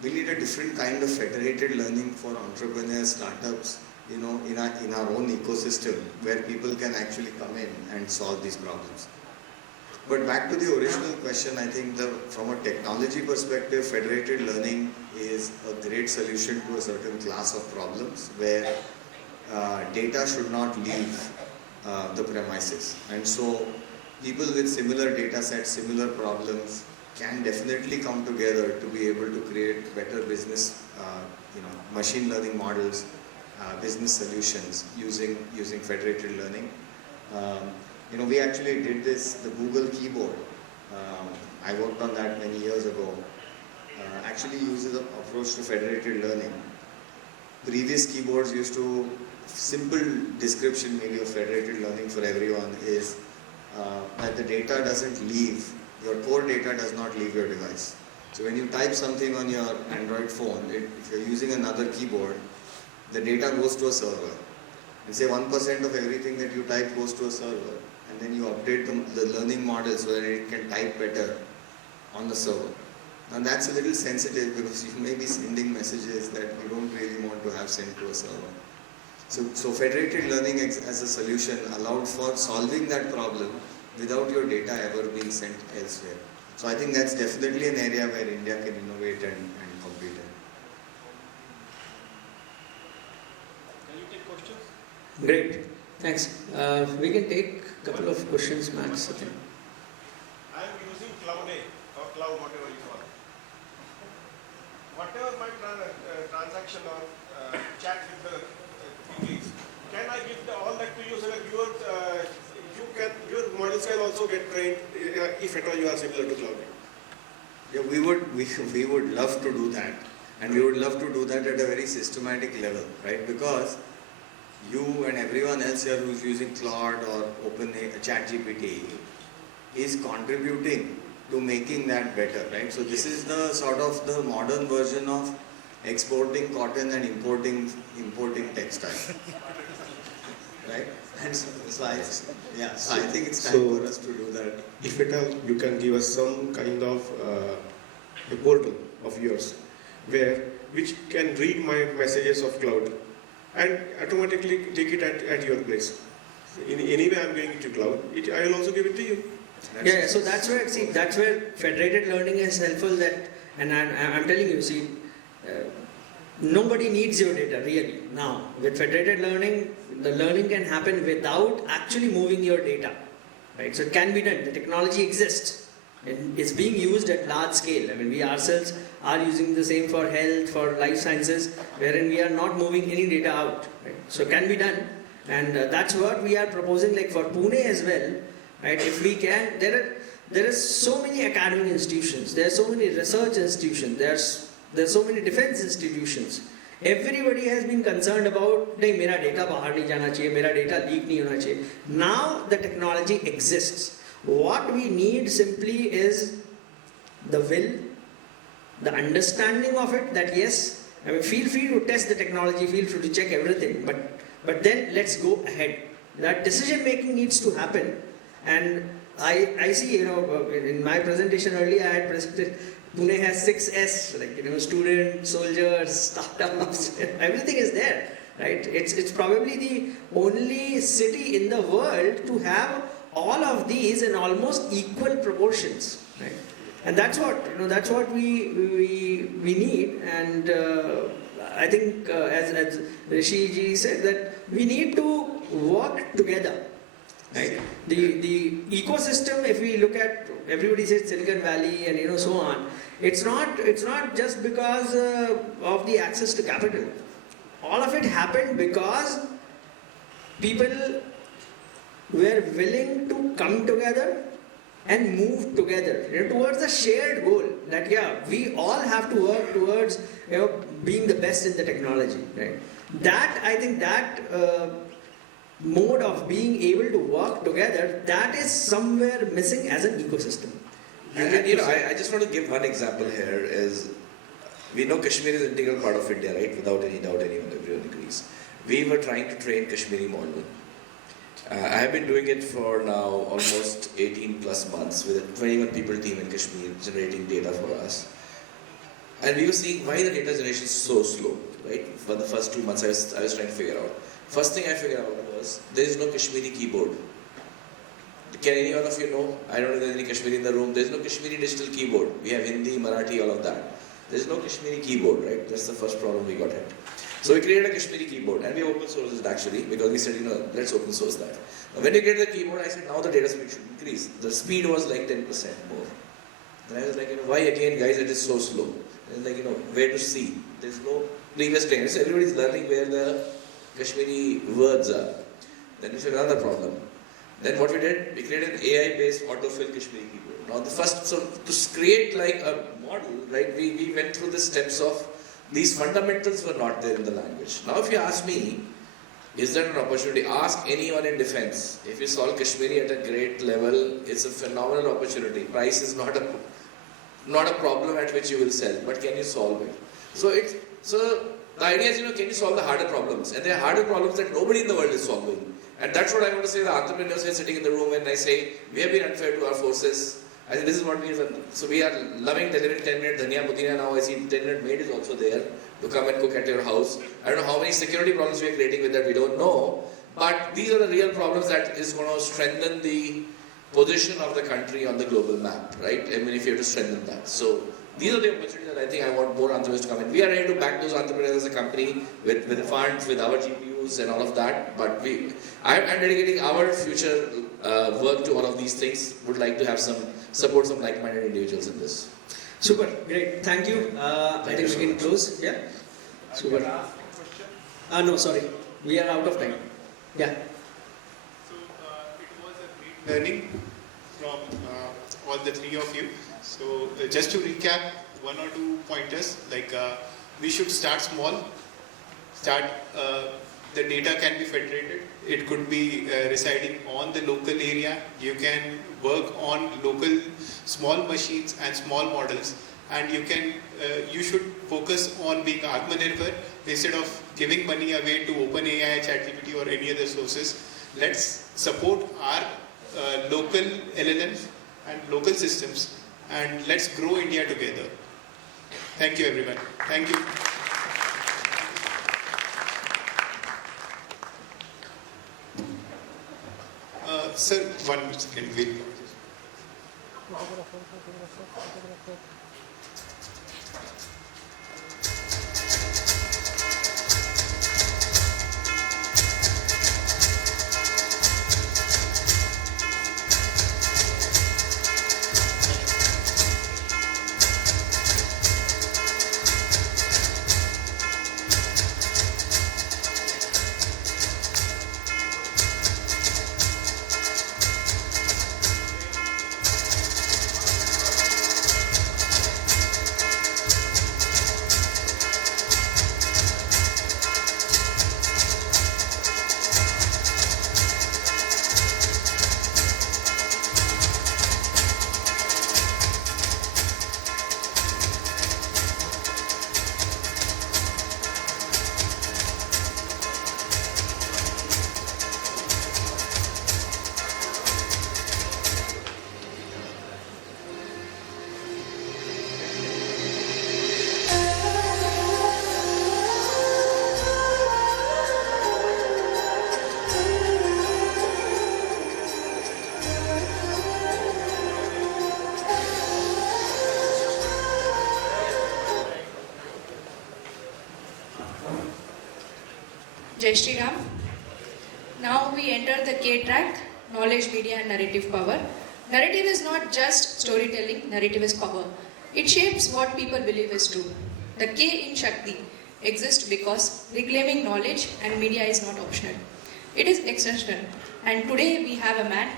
We need a different kind of federated learning for entrepreneurs, startups, in our own ecosystem where people can actually come in and solve these problems. But back to the original question, I think from a technology perspective, federated learning is a great solution to a certain class of problems where data should not leave the premises. And so people with similar data sets, similar problems can definitely come together to be able to create better business, machine learning models, business solutions using federated learning. We actually did this, the Google keyboard. I worked on that many years ago. Actually uses an approach to federated learning. Previous keyboards used to, simple description maybe of federated learning for everyone is that the data doesn't leave, your core data does not leave your device. So when you type something on your Android phone, if you're using another keyboard, the data goes to a server. And say 1% of everything that you type goes to a server. And then you update the learning model so that it can type better on the server. Now that's a little sensitive because you may be sending messages that you don't really want to have sent to a server. So federated learning as a solution allowed for solving that problem without your data ever being sent elsewhere. So I think that's definitely an area where India can innovate and compete in. Can you take questions? Great, thanks. We can take a couple of questions max, I think. I am using Cloud A or Cloud, whatever you call it. Whatever my transaction or chat with the thingies, can I give all that to you so that your models can also get trained if at all you are similar to Cloud A? Yeah, we would love to do that, and we would love to do that at a very systematic level, right? Because you and everyone else here who's using Claude or ChatGPT is contributing to making that better, right? So this is the sort of the modern version of exporting cotton and importing textile. right? And so I think it's time for us to do that. If at all you can give us some kind of a portal of yours, which can read my messages of cloud and automatically take it at your place. Anyway, I'm going to cloud. I will also give it to you. So that's where federated learning is helpful. And I'm telling you, nobody needs your data really now. With federated learning, the learning can happen without actually moving your data, right? So it can be done. The technology exists and it's being used at large scale. I mean, we ourselves are using the same for health, for life sciences, wherein we are not moving any data out, right? So it can be done, and that's what we are proposing, like for Pune as well, right? If we can, there are so many academic institutions, there are so many research institutions, there's so many defense institutions. Everybody has been concerned about, nahi, mera data bahar nahi jana chahiye, mera data leak nahi hona chahiye. Now the technology exists. What we need simply is the will, the understanding of it, that yes, I mean, feel free to test the technology, feel free to check everything, but then let's go ahead. That decision making needs to happen. And I see, in my presentation earlier, I had presented Pune has 6S, like, student, soldiers, startups, everything is there, right? It's probably the only city in the world to have all of these in almost equal proportions, right? And that's what we need. And I think as Rishi ji said, that we need to work together. Right? The ecosystem, if we look at, everybody says Silicon Valley and so on, it's not just because of the access to capital. All of it happened because people were willing to come together and move together towards a shared goal, that we all have to work towards being the best in the technology, right? That, I think, that mode of being able to work together, that is somewhere missing as an ecosystem. And I just want to give one example here. Is we know Kashmir is an integral part of India, right? Without any doubt, everyone agrees. We were trying to train Kashmiri model. I have been doing it for now almost 18 plus months with a 21 people team in Kashmir generating data for us. And we were seeing why the data generation is so slow, right? For the first 2 months, I was trying to figure out. First thing I figured out was there is no Kashmiri keyboard. Can any one of you know? I don't know if there's any Kashmiri in the room. There's no Kashmiri digital keyboard. We have Hindi, Marathi, all of that. There's no Kashmiri keyboard, right? That's the first problem we got at. So we created a Kashmiri keyboard, and we open sourced it actually, because we said, let's open source that. Now, when we created the keyboard, I said, now the data speed should increase. The speed was like 10% more. And I was like, why again, guys, it is so slow? And like, where to see? There's no previous training. So everybody's learning where the Kashmiri words are. Then we said, another problem. Then what we did, we created an AI-based autofill Kashmiri keyboard. Now the first, so to create like a model, right, we went through the steps of, these fundamentals were not there in the language. Now if you ask me, is there an opportunity? Ask anyone in defense. If you solve Kashmiri at a great level, it's a phenomenal opportunity. Price is not a problem at which you will sell, but can you solve it? So the idea is, can you solve the harder problems? And there are harder problems that nobody in the world is solving. And that's what I want to say, the entrepreneurs are sitting in the room when I say, we have been unfair to our forces. I think this is what we have done. So we are loving delivering 10-minute dhania pudina now. I see 10-minute maid is also there to come and cook at your house. I don't know how many security problems we are creating with that, we don't know. But these are the real problems that is going to strengthen the position of the country on the global map, right? I mean, if you have to strengthen that. So these are the opportunities that I think I want more entrepreneurs to come in. We are ready to back those entrepreneurs as a company with funds, with our GPUs and all of that. But I'm dedicating our future work to all of these things. Would like to have support some like-minded individuals in this. Super, great. Thank you. I think we can close. Yeah. Super. No, sorry. We are out of time. Yeah. So it was a great learning from all the three of you. So just to recap, 1 or 2 pointers, like we should start small. The data can be federated. It could be residing on the local area. You can work on local small machines and small models, and you should focus on being Atmanirbhar instead of giving money away to OpenAI, ChatGPT or any other sources. Let's support our local LLMs and local systems, and let's grow India together. Thank you, everyone. Thank you. Sir, 1 second, please. Jai Shri Ram. Now we enter the K track, knowledge, media and narrative power. Narrative is not just storytelling, narrative is power. It shapes what people believe is true. The K in Shakti exists because reclaiming knowledge and media is not optional. It is extensional. And today we have a man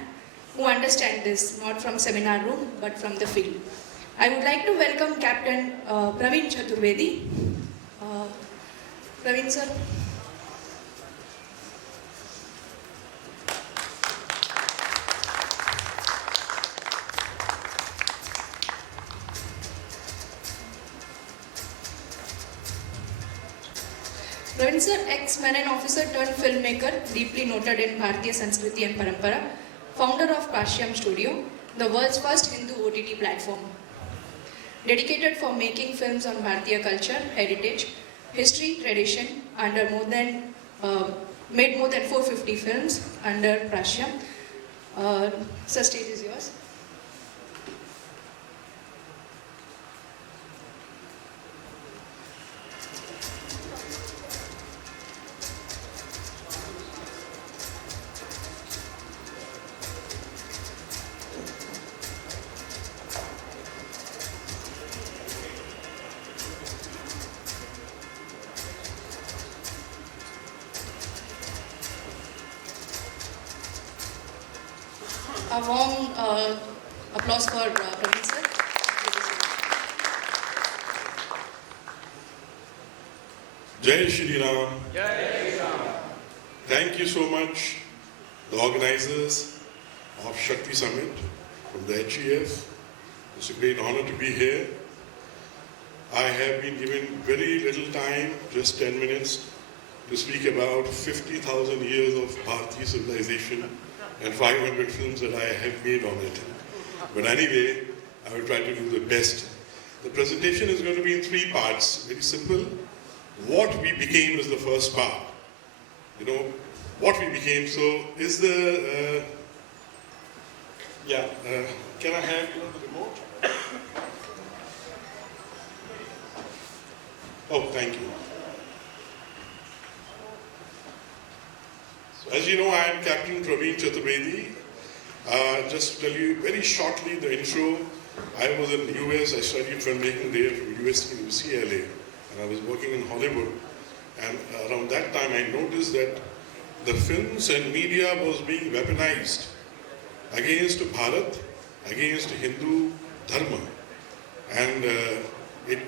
who understands this, not from seminar room, but from the field. I would like to welcome Captain Praveen Chaturvedi. Praveen sir. Praveen sir, ex-Menon officer turned filmmaker, deeply noted in Bharatiya Sanskriti and Parampara, founder of Kashyam Studio, the world's first Hindu OTT platform. Dedicated for making films on Bharatiya culture, heritage, history, tradition, made more than 450 films under Kashyam. Sir, stage is yours. A warm applause for Praveen sir. Jai Shri Ram. Jai Shri Ram. Thank you so much, the organizers of SHAKTI Summit from the HEF. It's a great honor to be here. I have been given very little time, just 10 minutes, to speak about 50,000 years of Bharatiya civilization and 500 films that I have made on it. But anyway, I will try to do the best. The presentation is going to be in 3 parts. Very simple. What we became is the first part. You know, what we became. So is the, can I have the remote? Oh, thank you. So as you know, I am Captain Praveen Chaturvedi. Just to tell you very shortly the intro, I was in the US, I studied filmmaking there from UCLA, and I was working in Hollywood. And around that time I noticed that the films and media was being weaponized against Bharat, against Hindu Dharma. And it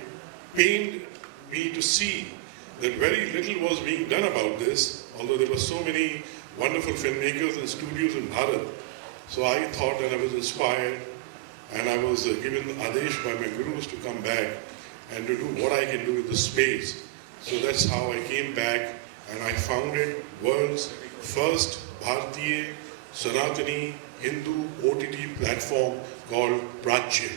pained me to see that very little was being done about this, although there were so many wonderful filmmakers and studios in Bharat. So I thought, and I was inspired, and I was given Adesh by my gurus to come back and to do what I can do with the space. So that's how I came back and I founded world's first Bharatiya Sanatani Hindu OTT platform called Prachya.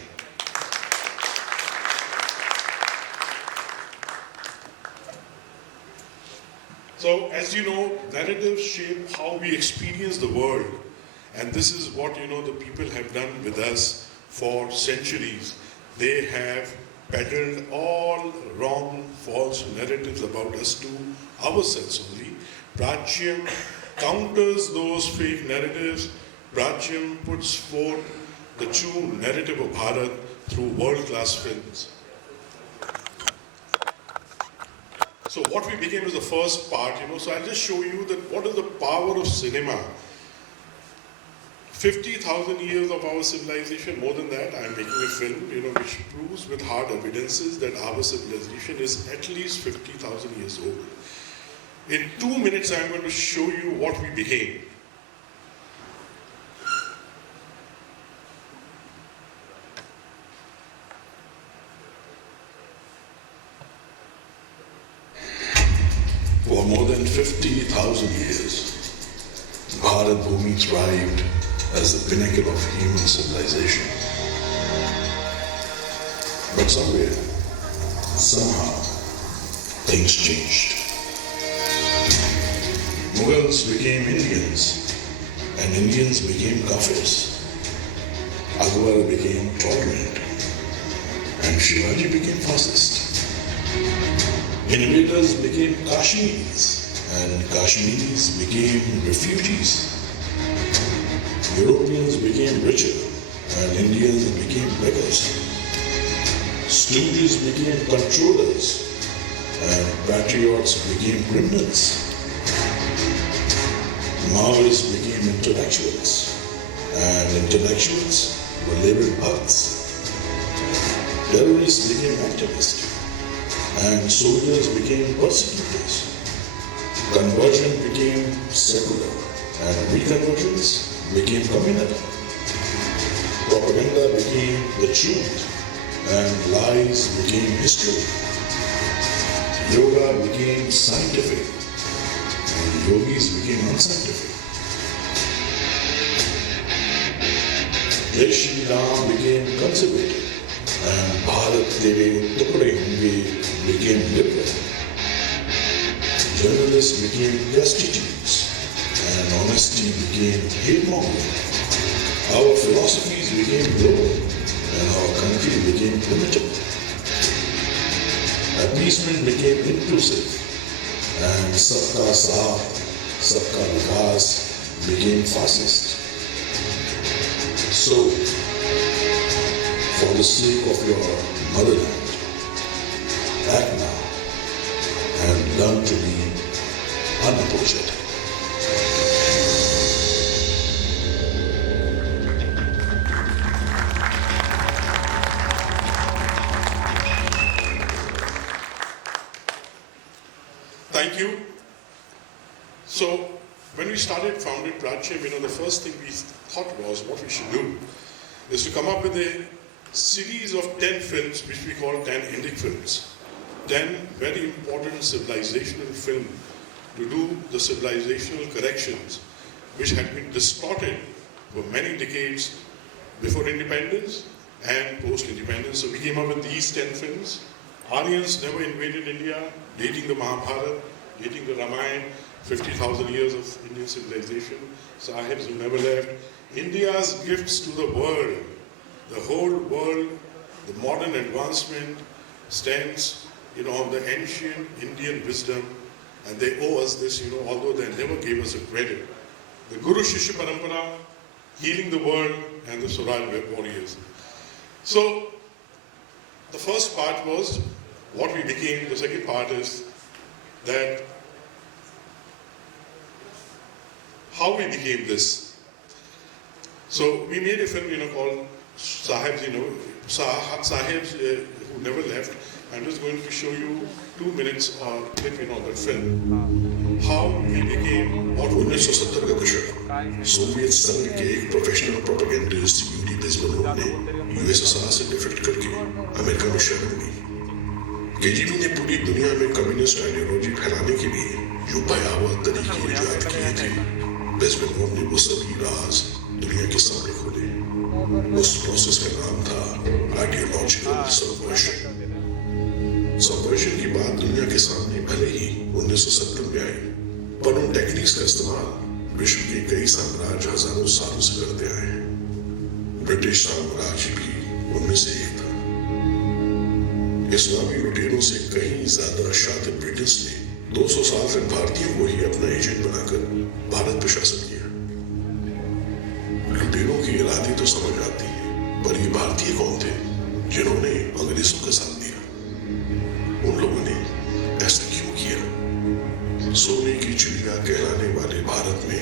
So as you know, narratives shape how we experience the world, and this is what the people have done with us for centuries. They have peddled all wrong, false narratives about us to ourselves only. Prachyam counters those fake narratives. Prachyam puts forth the true narrative of Bharat through world-class films. So what we became is the first part, so I'll just show you that what is the power of cinema. 50,000 years of our civilization, more than that, I'm making a film, which proves with hard evidences that our civilization is at least 50,000 years old. In 2 minutes, I'm going to show you what we became. For more than 50,000 years, Bharat Bhumi thrived as the pinnacle of human civilization. But somewhere, somehow, things changed. Mughals became Indians, and Indians became Kafirs. Akbar became tolerant, and Shivaji became fascist. Invaders became Kashmiris, and Kashmiris became refugees. Europeans became richer, and Indians became beggars. Stooges became controllers, and patriots became criminals. Maoists became intellectuals, and intellectuals were labeled Bhakts. Terrorists became activists, and soldiers became persecutors. Conversion became secular, and reconversions became communal. Propaganda became the truth, and lies became history. Yoga became scientific, and yogis became unscientific. Jai Shri Ram became conservative, and Bharat Teve Tukde Honge became liberal. Journalists became prostitutes, and honesty became hate-mongering. Our philosophies became global, and our country became primitive. Appeasement became inclusive, and Sabka Saath, Sabka Vikas became fascist. So, for the sake of your motherland, act now and learn to be unapologetic. Thank you. So, when we founded Prachya, the first thing we thought was what we should do is to come up with a series of 10 films which we call 10 Indic films. 10 very important civilizational films to do the civilizational corrections which had been distorted for many decades before independence and post-independence. So we came up with these 10 films. Aryans never invaded India, dating the Mahabharata, dating the Ramayana, 50,000 years of Indian civilization. Sahibs who never left. India's gifts to the world, the whole world, the modern advancement stands, on the ancient Indian wisdom, and they owe us this, although they never gave us a credit. The Guru Shishya Parampara, healing the world, and the Swaraj warriors. So, the first part was what we became. The second part is that how we became this. So we made a film, called Sahibs, Sahibs who never left. I'm just going to show you 2 minutes or clip in on that film. How we became what 1970 का दशक Soviet संघ के एक professional propagandist Yuri बेजबनोव ने USSR से defect करके America में शरण ली। केजीबी ने पूरी दुनिया में कम्युनिस्ट आइडियोलॉजी फैलाने के लिए जो भयावह तरीके इजाद किए थे, बेजबनोव ने वो सभी राज दुनिया के सामने खोले। उस प्रोसेस का नाम था आइडियोलॉजिकल सबवर्शन। सबवर्शन की बात दुनिया के सामने भले ही 1970 में आई, पर उन टेक्निक्स का इस्तेमाल विश्व के कई साम्राज्य हजारों सालों से करते आए हैं। ब्रिटिश साम्राज्य भी उनमें से एक था। इस्लामी लुटेरों से कहीं ज्यादा शातिर ब्रिटिश ने 200 साल तक भारतीयों को ही अपना एजेंट बनाकर भारत पर शासन किया। लुटेरों के इरादे तो समझ आती है, पर ये भारतीय कौन थे जिन्होंने अंग्रेजों का साथ दिया? उन लोगों ने ऐसा क्यों किया? सोने की चिड़िया कहलाने वाले भारत में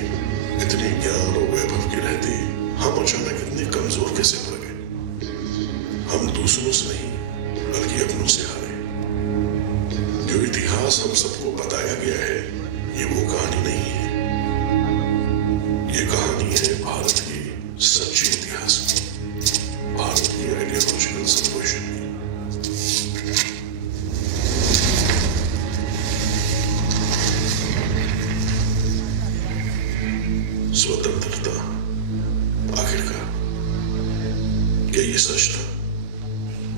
इतने ज्ञान और वैभव के रहते हम अचानक इतने कमजोर कैसे पड़ गए? हम दूसरों से नहीं बल्कि अपनों से हारे। जो इतिहास हम सबको बताया गया है, ये वो कहानी नहीं है। ये कहानी है भारत के सच्चे इतिहास की, भारत की आइडियोलॉजिकल सबवर्शन की। स्वतंत्रता आखिरकार क्या ये सच था?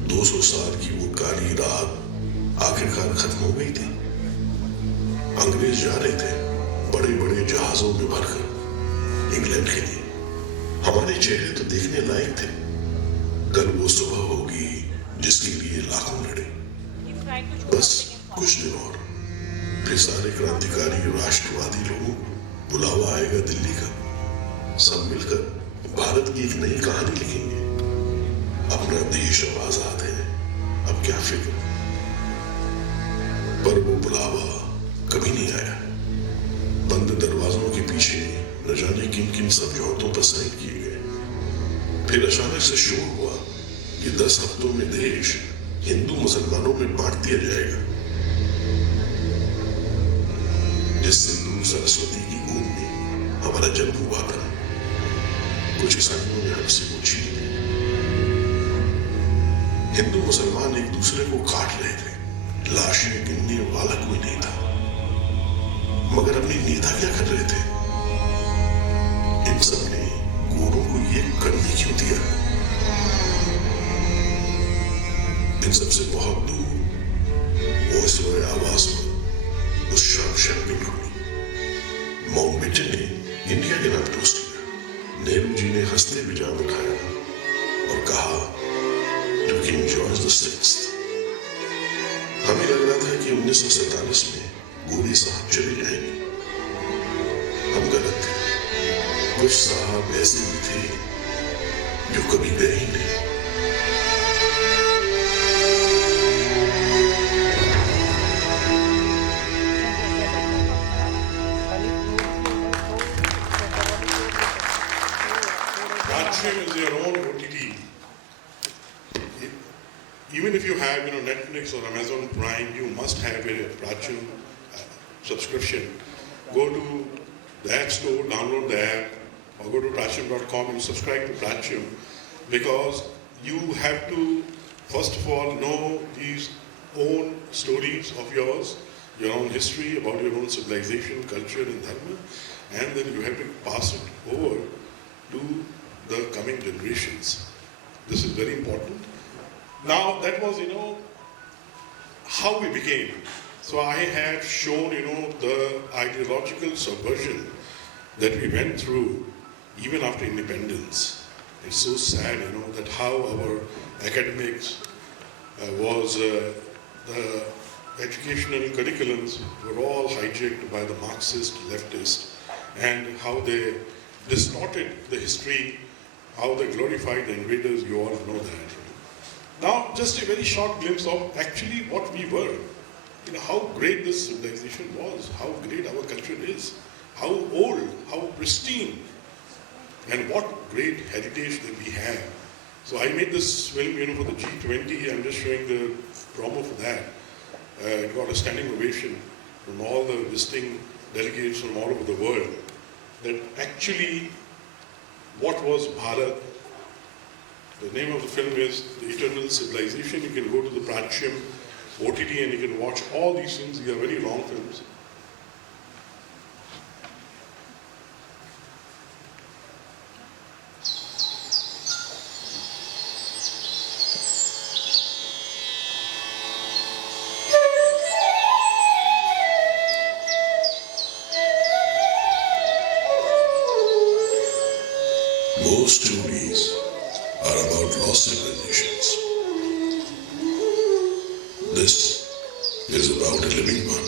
200 साल की वो काली रात आखिरकार खत्म हो गई थी। अंग्रेज जा रहे थे बड़े बड़े जहाजों में भरकर इंग्लैंड के लिए। हमारे चेहरे तो देखने लायक थे। कल वो सुबह होगी जिसके लिए लाखों लड़े। बस कुछ दिन और फिर सारे क्रांतिकारी राष्ट्रवादी लोगों को बुलावा आएगा दिल्ली का। सब मिलकर भारत की एक नई कहानी लिखेंगे। अपना देश अब आजाद है, अब क्या फिक्र। पर वो बुलावा कभी नहीं आया। बंद दरवाजों के पीछे न जाने किन किन समझौतों पर साइन किए गए। फिर अचानक से शोर हुआ कि 10 हफ्तों में देश हिंदू मुसलमानों में बांट दिया जाएगा। जिस सिंधु सरस्वती की गोद में हमारा जन्म हुआ था, कुछ ईसाइयों ने हमसे वो छीन ली। हिंदू मुसलमान एक दूसरे को काट रहे थे। लाशें गिनने वाला कोई नहीं था। मगर अपने नेता क्या कर रहे थे? इन सब ने गोरों को ये करने क्यों दिया? इन सबसे बहुत दूर वॉइसरॉय आवाज पर उस शाम बिल्कुल माउंटबेटन ने इंडिया के नाम टोस्ट किया। नेहरू जी ने हंसते विजाम उठाया और कहा टू किंग जॉर्ज VI। हमें लग रहा था कि 1947 में गोरे साहब चले जाएंगे। हम गलत थे। कुछ साहब ऐसे भी थे जो कभी गए ही नहीं। Is your own OTT. Even if you have Netflix or Amazon Prime, you must have a Prachum subscription. Go to the App Store, download the app, or go to prachum.com and subscribe to Prachum, because you have to first of all know these own stories of yours, your own history, about your own civilization, culture and dharma, and then you have to pass it over to the coming generations. This is very important. Now that was, how we became. So I have shown, the ideological subversion that we went through even after independence. It's so sad, that how our academics was, the educational curriculums were all hijacked by the Marxist, leftist, and how they distorted the history, how they glorified the invaders. You all know that. Now, just a very short glimpse of actually what we were. How great this civilization was, how great our culture is, how old, how pristine, and what great heritage that we have. So I made this film, for the G20. I'm just showing the promo for that. It got a standing ovation from all the visiting delegates from all over the world. That actually, what was Bharat? The name of the film is The Eternal Civilization. You can go to the Pratcham OTT and you can watch all these films. These are very long films. Most stories are about lost civilizations. This is about a living one.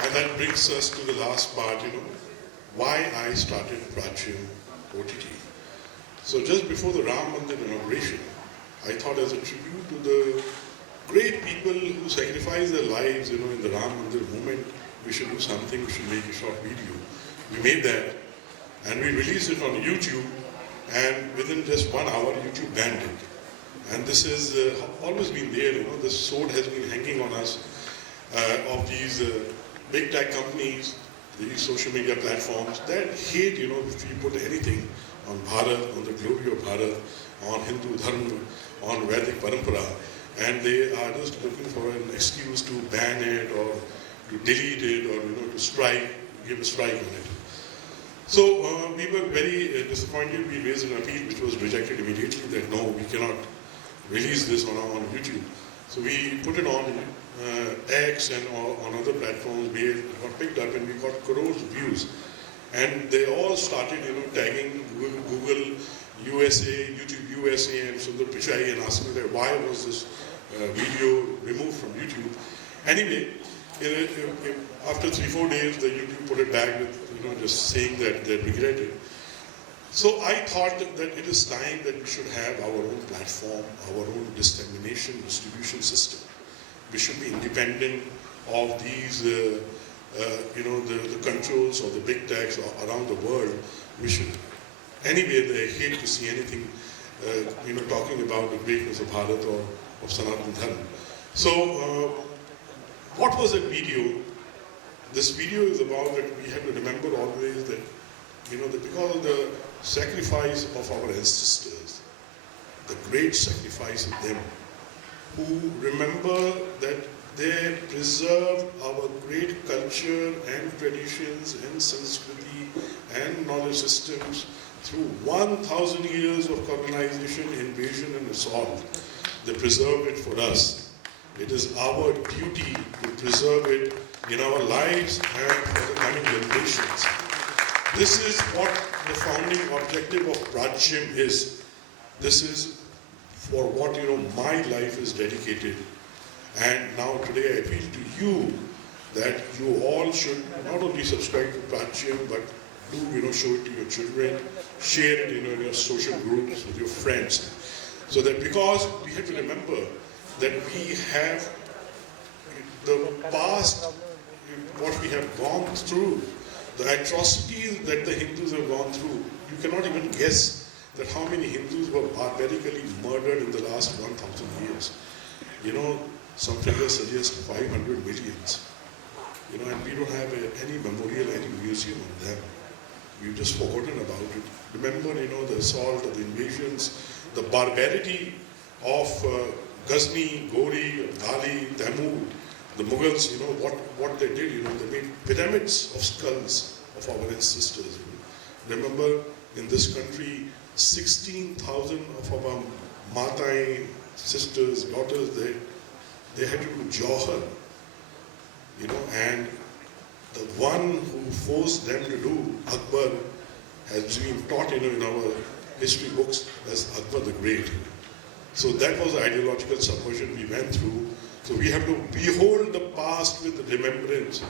And that brings us to the last part, why I started Pratcham OTT. So just before the Ram Mandir inauguration, I thought as a tribute to the great people who sacrificed their lives, in the Ram Mandir movement, we should do something, we should make a short video. We made that and we released it on YouTube, and within just 1 hour, YouTube banned it. And this has always been there, the sword has been hanging on us of these big tech companies, these social media platforms that hate, if you put anything on Bharat, on the glory of Bharat, on Hindu Dharma, on Vedic Parampara, and they are just looking for an excuse to ban it or to delete it or to strike, give a strike on it. So we were very disappointed. We raised an appeal which was rejected immediately that no, we cannot release this on YouTube. So we put it on X and on other platforms. We got picked up and we got crores of views. And they all started, tagging Google USA, YouTube USA, and Sundar Pichai and asking that why was this video removed from YouTube. Anyway, after 3-4 days, the YouTube put it back with, just saying that they regret it. So I thought that it is time that we should have our own platform, our own distribution system. We should be independent of these, the controls of the big techs around the world. We should, anyway, they hate to see anything, talking about the greatness of Bharat or of Sanatana Dharma. So, what was that video? This video is about that we have to remember always that, that because of the sacrifice of our ancestors, the great sacrifice of them, who remember that they preserved our great culture and traditions and Sanskriti and knowledge systems through 1,000 years of colonization, invasion and assault. They preserved it for us. It is our duty to preserve it in our lives and for the coming generations. This is what the founding objective of Rajyam is. This is for what my life is dedicated. And now today I appeal to you that you all should not only subscribe to Rajyam, but do show it to your children, share it in your social groups with your friends. So that, because we have to remember that we have the past, what we have gone through, the atrocities that the Hindus have gone through. You cannot even guess that how many Hindus were barbarically murdered in the last 1,000 years. Some figures suggest 500 millions. And we don't have any memorial, any museum on them. We've just forgotten about it. Remember, the assault, the invasions, the barbarity of Ghazni, Gori, Dali, Taimur, the Mughals, what they did, they made pyramids of skulls of our ancestors. Remember, in this country, 16,000 of our Matai, sisters, daughters, they had to do Johar, and the one who forced them to do Akbar has been taught, in our history books as Akbar the Great. So that was the ideological subversion we went through. So we have to behold the past with remembrance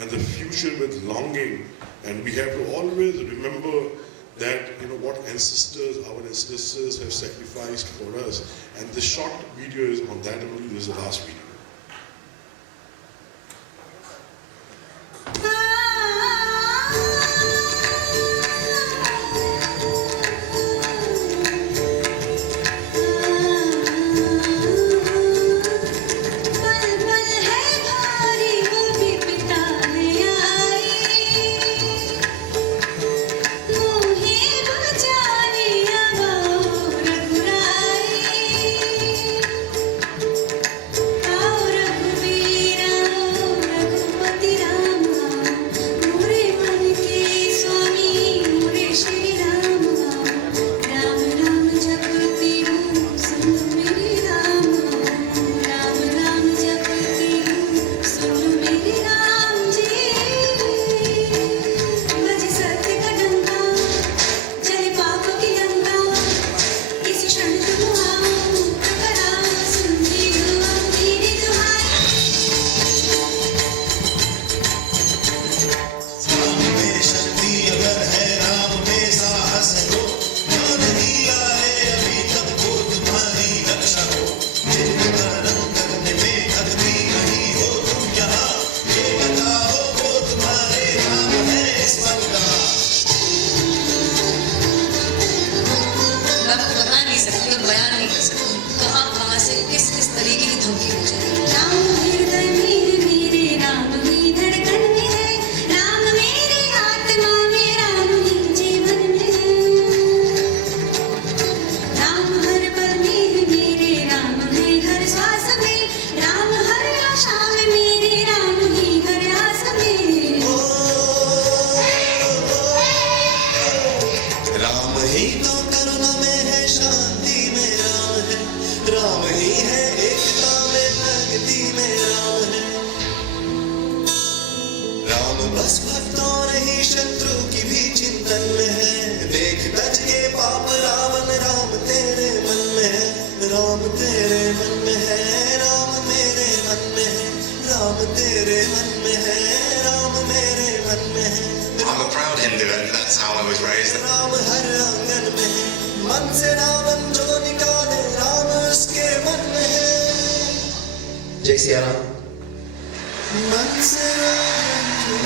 and the future with longing. And we have to always remember that, what our ancestors have sacrificed for us. And the short video is on that only. This is the last video.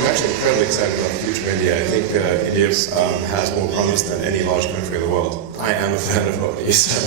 I'm actually incredibly excited about the future of India. I think India has more promise than any large country in the world. I am a fan of Modi, so...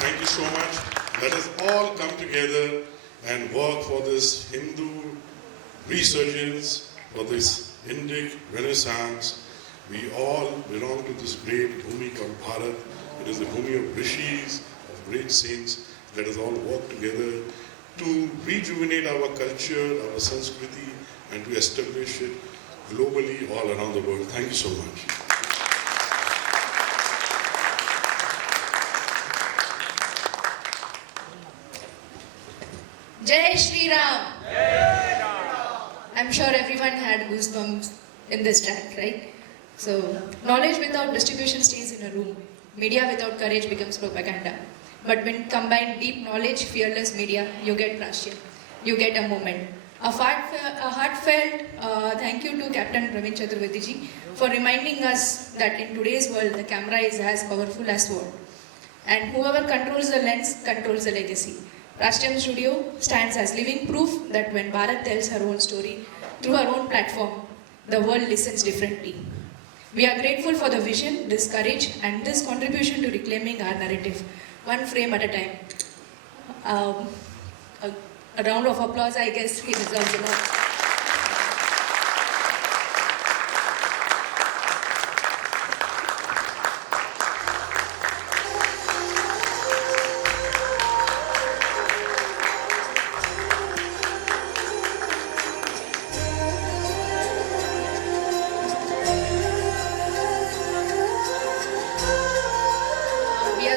Thank you so much. Let us all come together and work for this Hindu resurgence, for this Indic renaissance. We all belong to this great bhumi called Bharat. It is the bhumi of rishis, of great saints. Let us all work together to rejuvenate our culture, our Sanskriti, and to establish it globally all around the world. Thank you so much. Jai Shri Ram. I'm sure everyone had goosebumps in this track, right? So, knowledge without distribution stays in a room. Media without courage becomes propaganda. But when combined deep knowledge, fearless media, you get Prashya. You get a moment. A heartfelt thank you to Captain Praveen Chaturvedi ji for reminding us that in today's world, the camera is as powerful as sword. And whoever controls the lens controls the legacy. Rashtriam Studio stands as living proof that when Bharat tells her own story through her own platform, the world listens differently. We are grateful for the vision, this courage, and this contribution to reclaiming our narrative, one frame at a time. A round of applause, I guess he deserves a lot.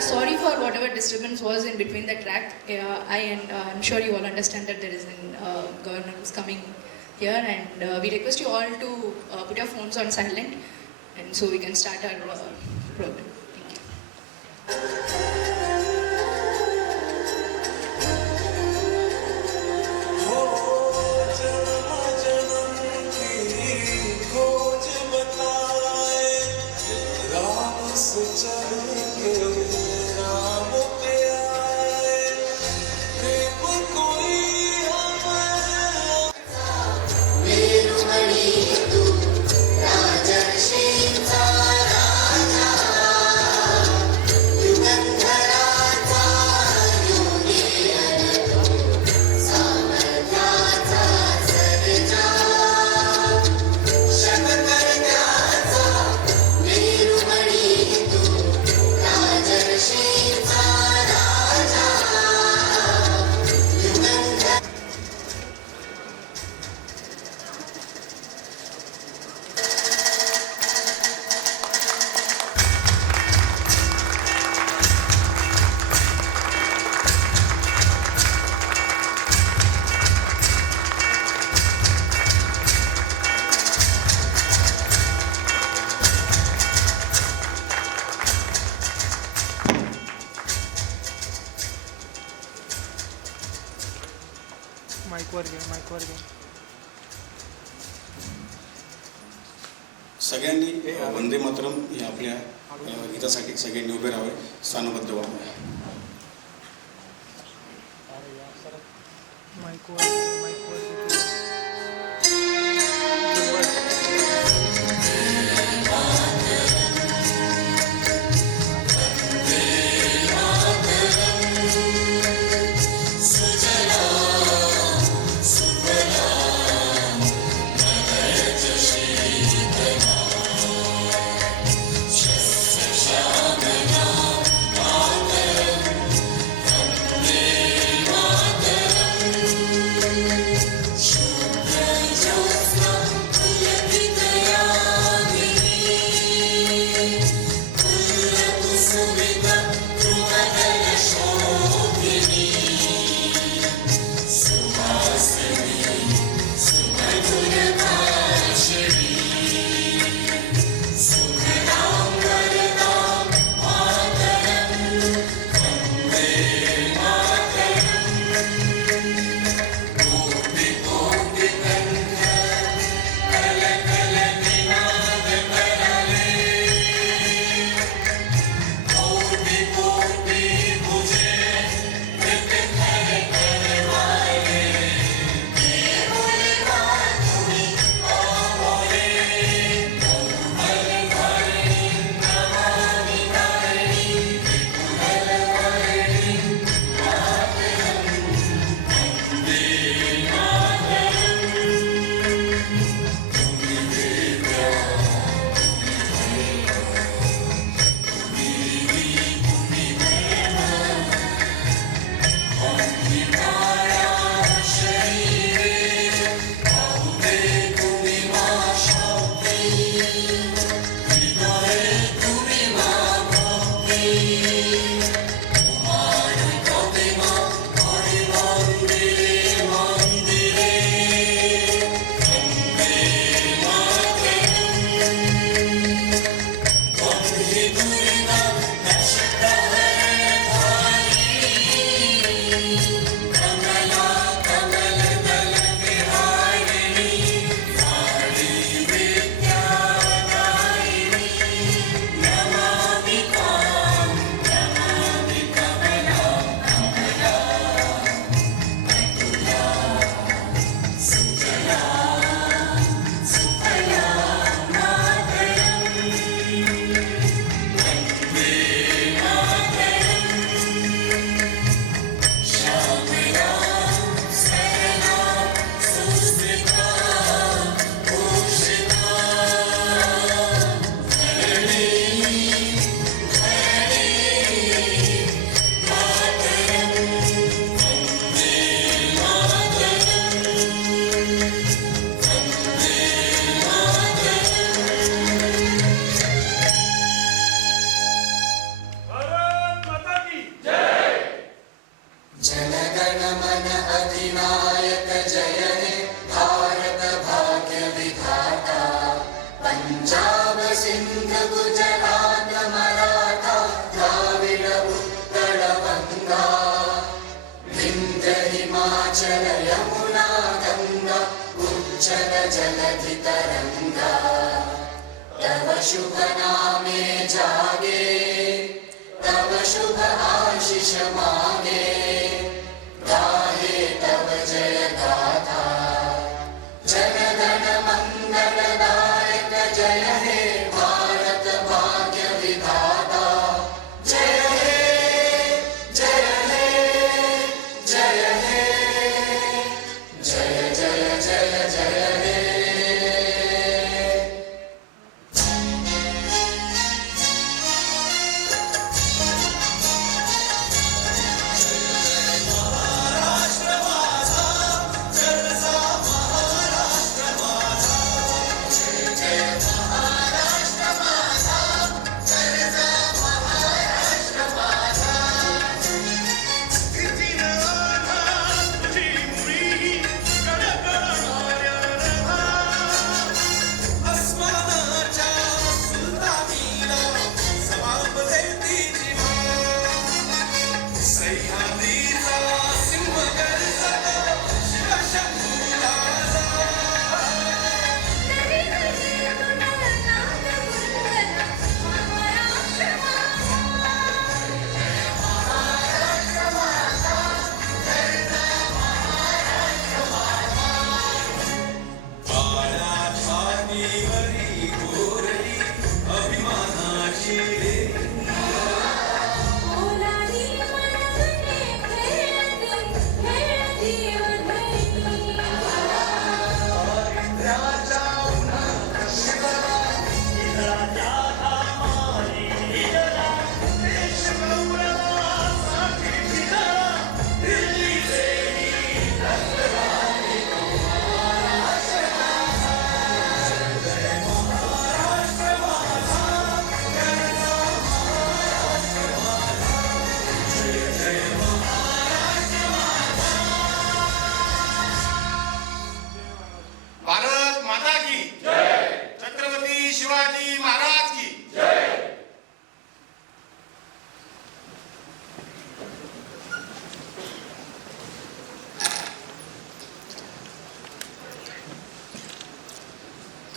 Sorry for whatever disturbance was in between the track. I'm sure you all understand that there is a governor who's coming here, and we request you all to put your phones on silent, and so we can start our program. सगळ्यांनी वंदे मातरम या आपल्या हितासाठी सगळ्यांनी उभे राहावे, स्थानबद्ध व्हावे.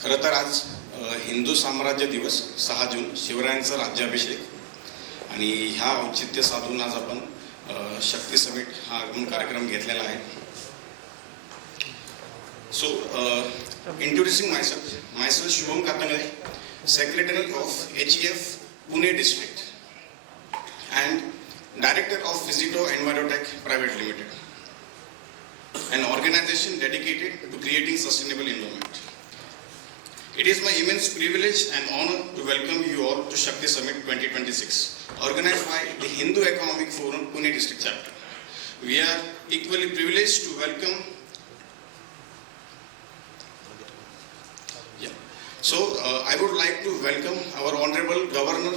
खरं तर आज हिंदू साम्राज्य दिवस 6 जून शिवरायांचा राज्याभिषेक आणि ह्या औचित्य साधून आज आपण शक्ती समिट हा कार्यक्रम घेतलेला आहे. So introducing myself Shubham Katangale, secretary of HEF Pune district and Director of Visito Envirotech Private Limited, an organization dedicated to creating sustainable environment. It is my immense privilege and honor to welcome you all to Shakti Summit 2026, organized by the Hindu Economic Forum Pune District Chapter. We are equally privileged to welcome. So I would like to welcome our Honorable Governor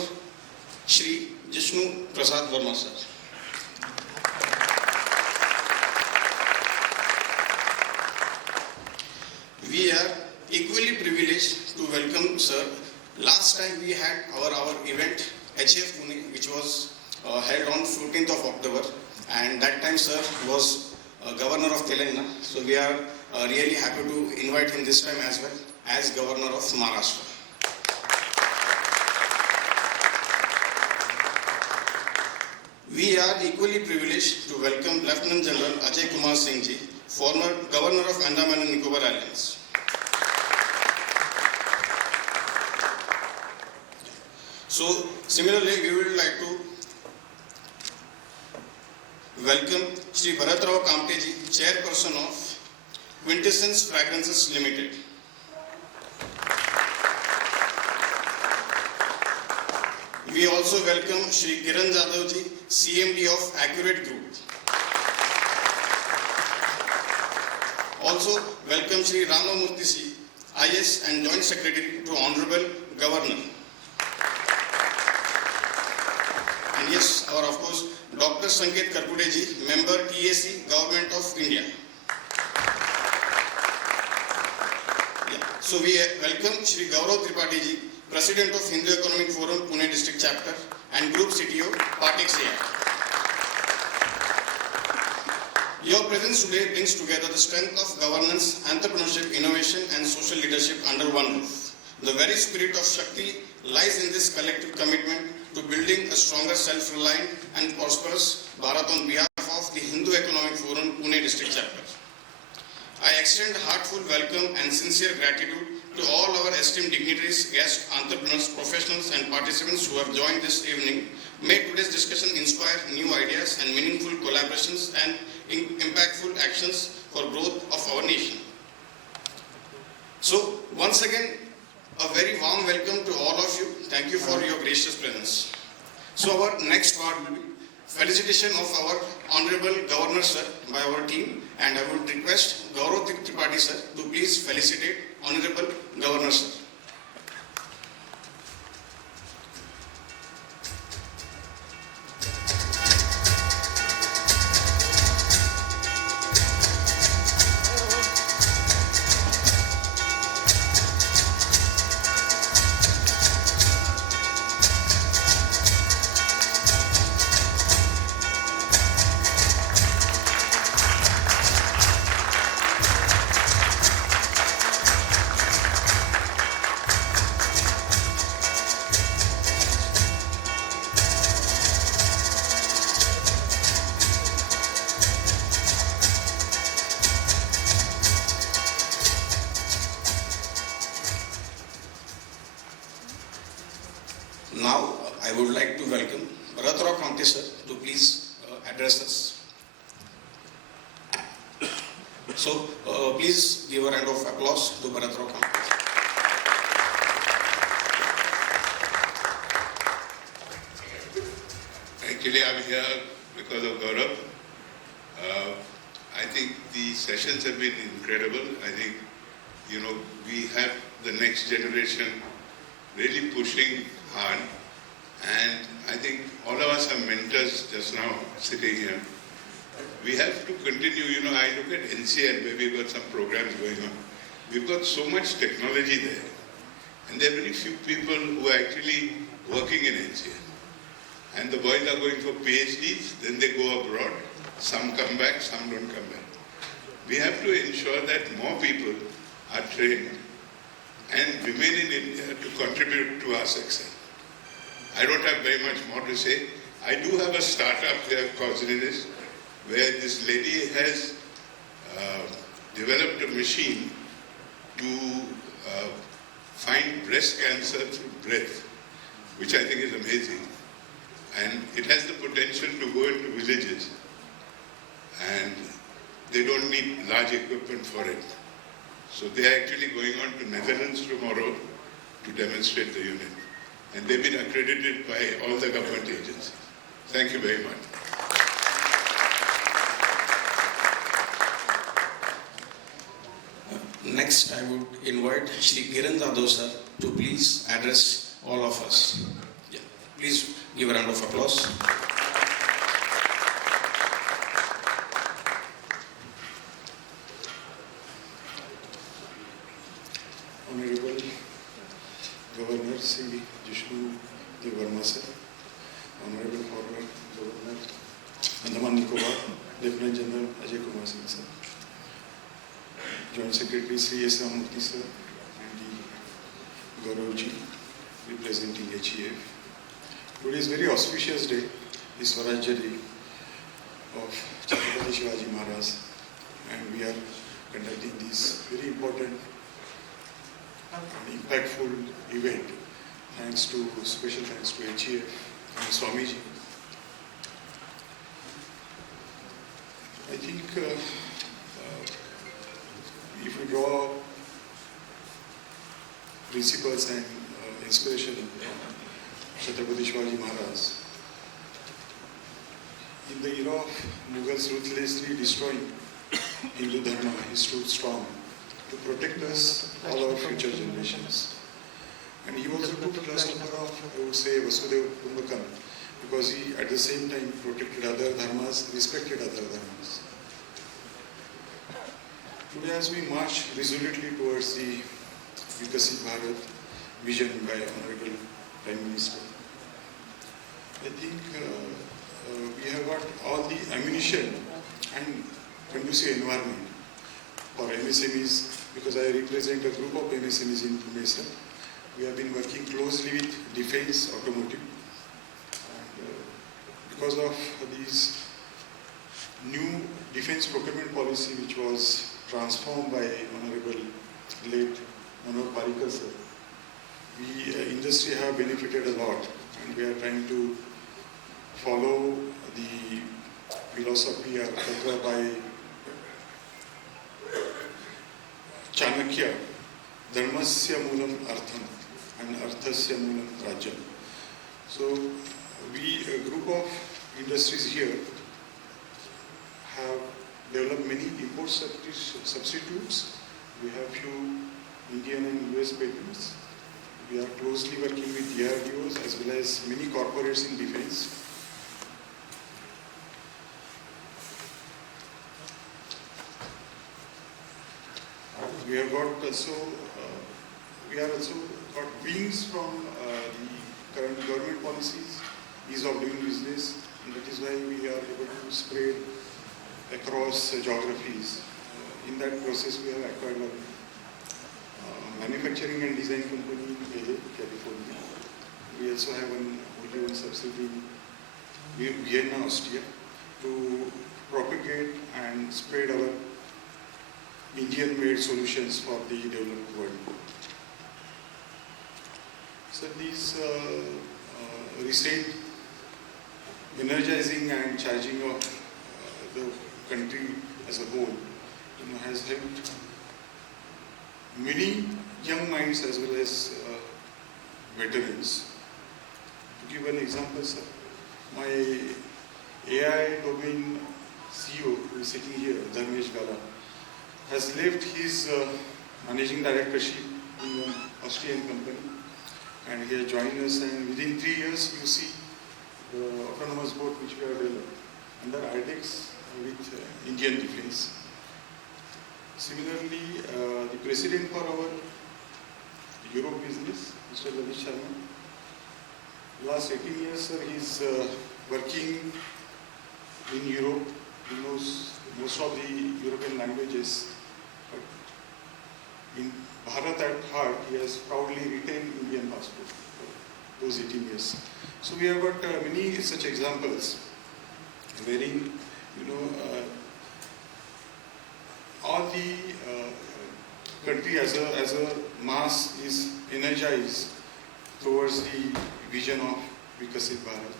Shri Jishnu Prasad Varma sir. We are equally privileged to welcome sir. Last time we had our event HF Pune, which was held on 14th of October, and that time sir was Governor of Telangana. So we are really happy to invite him this time as well as Governor of Maharashtra. We are equally privileged to welcome Lieutenant General Ajai Kumar Singh ji, former Governor of Andaman and Nicobar Islands. So similarly, we would like to welcome Shri Bharatrao Kamte ji, Chairperson of Quintessence Fragrances Limited. We also welcome Shri Kiran Jadhav ji, CMD of Accurate Group. Also welcome Shri Ramamurthy ji, IS and Joint Secretary to Honorable Governor. And yes, our of course Dr. Sanket Karkude ji, Member TAC, Government of India. So we welcome Shri Gaurav Tripathi ji, President of Hindu Economic Forum, Pune District Chapter and Group CTO, Partix AI. Your presence today brings together the strength of governance, entrepreneurship, innovation and social leadership under one roof. The very spirit of Shakti lies in this collective commitment to building a stronger, self-reliant and prosperous Bharat on behalf of the Hindu Economic Forum, Pune District Chapter. I extend heartfelt welcome and sincere gratitude to all our esteemed dignitaries, guests, entrepreneurs, professionals and participants who have joined this evening. May today's discussion inspire new ideas and meaningful collaborations and impactful actions for growth of our nation. So once again, a very warm welcome to all of you. Thank you for your gracious presence. So our next part will be felicitation of our Honorable Governor sir by our team, and I would request Gaurav Tripathi sir to please felicitate Honorable Governor sir. Now, I would like to welcome Bharatrao Kamte sir to please address us. So, please give a round of applause to Bharatrao Kamte. Actually, I'm here because of Gaurav. I think the sessions have been incredible. I think, we have the next generation really pushing hard, and I think all of us are mentors just now sitting here. We have to continue, I look at NCN where we've got some programs going on. We've got so much technology there, and there are very few people who are actually working in NCN. And the boys are going for PhDs, then they go abroad. Some come back, some don't come back. We have to ensure that more people are trained and remain in India to contribute to our success. I don't have very much more to say. I do have a startup here, Cosliness, where this lady has developed a machine to find breast cancer through breath, which I think is amazing. And it has the potential to go into villages, and they don't need large equipment for it. So they are actually going on to Netherlands tomorrow to demonstrate the unit. And they've been accredited by all the government agencies. Thank you very much. Next, I would invite Shri Kiran Jadhav sir to please address all of us. Yeah. Please give a round of applause. Honorable Governor Sri Jishnu Varma sir, Honorable former Governor Andaman Nicobar, Lieutenant General Ajai Kumar Singh sir, Joint Secretary Sri S. Ramurthy sir, and the Gaurav ji representing HEF. Today is very auspicious day, the Swarajya Day of Chhatrapati Shivaji Maharaj, and we are conducting this very important and impactful event. Special thanks to HEF and Swami ji. I think if we draw principles and inspiration from Chhatrapati Shivaji Maharaj, in the era of Mughals ruthlessly destroying Hindu Dharma, he stood strong to protect us, all our future generations. And he was a good philosopher of, I would say, Vasudeva Kumbhakam, because he at the same time protected other dharmas, respected other dharmas. Today, as we march resolutely towards the Vikasit Bharat vision by Honorable Prime Minister, I think we have got all the ammunition and conducive environment for MSMEs, because I represent a group of MSMEs in Pune, sir. We have been working closely with defense, automotive, and because of these new defense procurement policy which was transformed by Honorable late Manoj Pochat sir, we industry have benefited a lot, and we are trying to follow the philosophy or tattva by Chanakya, Dharmasya Moolam Artham and Arthasya Moolam Rajyam. So we, a group of industries here, have developed many import substitutes. We have few Indian and US patents. We are closely working with DRDOs as well as many corporates in defense. We have got also, got wings from the current government policies, ease of doing business, and that is why we are able to spread across geographies. In that process, we have acquired a manufacturing and design company in LA, California. We also have one subsidiary in Vienna, Austria, to propagate and spread our Indian-made solutions for the developed world. So these recent energizing and charging of the country as a whole, has helped many young minds as well as veterans. To give an example, sir, my AI domain CEO, who is sitting here, Dharmesh Gala, has left his managing directorship in an Austrian company, and he has joined us, and within 3 years you see the autonomous boat which we have developed under IDEX with Indian Defence. Similarly, the president for our Europe business, Mr. Rajesh Sharma, last 18 years, sir, he is working in Europe. He knows most of the European languages. But in Bharat at heart, he has proudly retained Indian passport for those 18 years. So we have got many such examples wherein, all the country as a mass is energized towards the vision of Vikasit Bharat.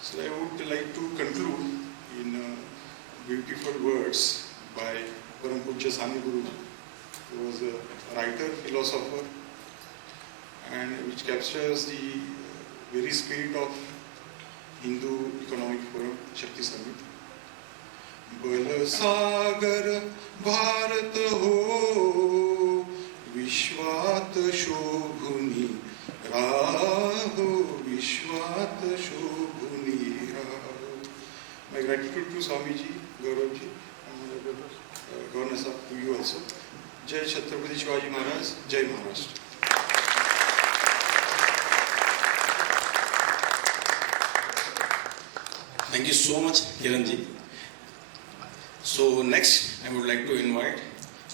So I would like to conclude in beautiful words by Param Pujya Swami Guru, who was a writer, philosopher, and which captures the very spirit of Hindu Economic Forum, SHAKTI Summit. Bal Sagar Bharat ho Vishvat Shobhuni राहो विश्वात शोभुनी राहो. My gratitude to Swamiji, Gauravji, and Governor Sahib, to you also. Jai Chhatrapati Shivaji Maharaj, Jai Maharashtra. Thank you so much, Kiranji. So next, I would like to invite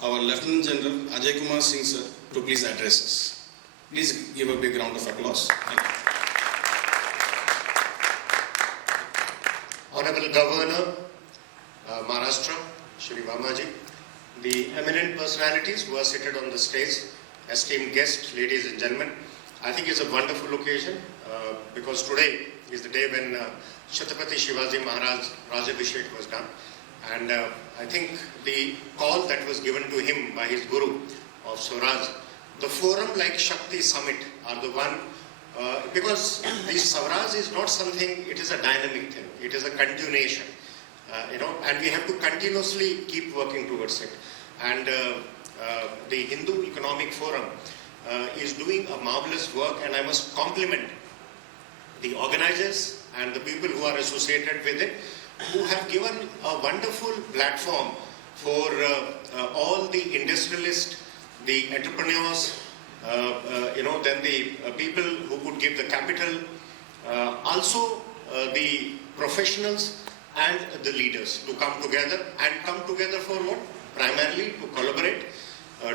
our Lieutenant General Ajai Kumar Singh sir to please address us. Please give a big round of applause. Thank you. Honorable Governor, Maharashtra, Shri Varma ji, the eminent personalities who are seated on the stage, esteemed guests, ladies and gentlemen, I think it's a wonderful occasion because today is the day when Chhatrapati Shivaji Maharaj Rajabhishek was done. And I think the call that was given to him by his Guru of Swaraj, the forum like Shakti Summit are the one, because the Swaraj is not something, it is a dynamic thing, it is a continuation, and we have to continuously keep working towards it. And the Hindu Economic Forum is doing a marvelous work, and I must compliment the organizers and the people who are associated with it, who have given a wonderful platform for all the industrialists, the entrepreneurs, then the people who could give the capital, also the professionals and the leaders to come together, and come together for what? Primarily to collaborate,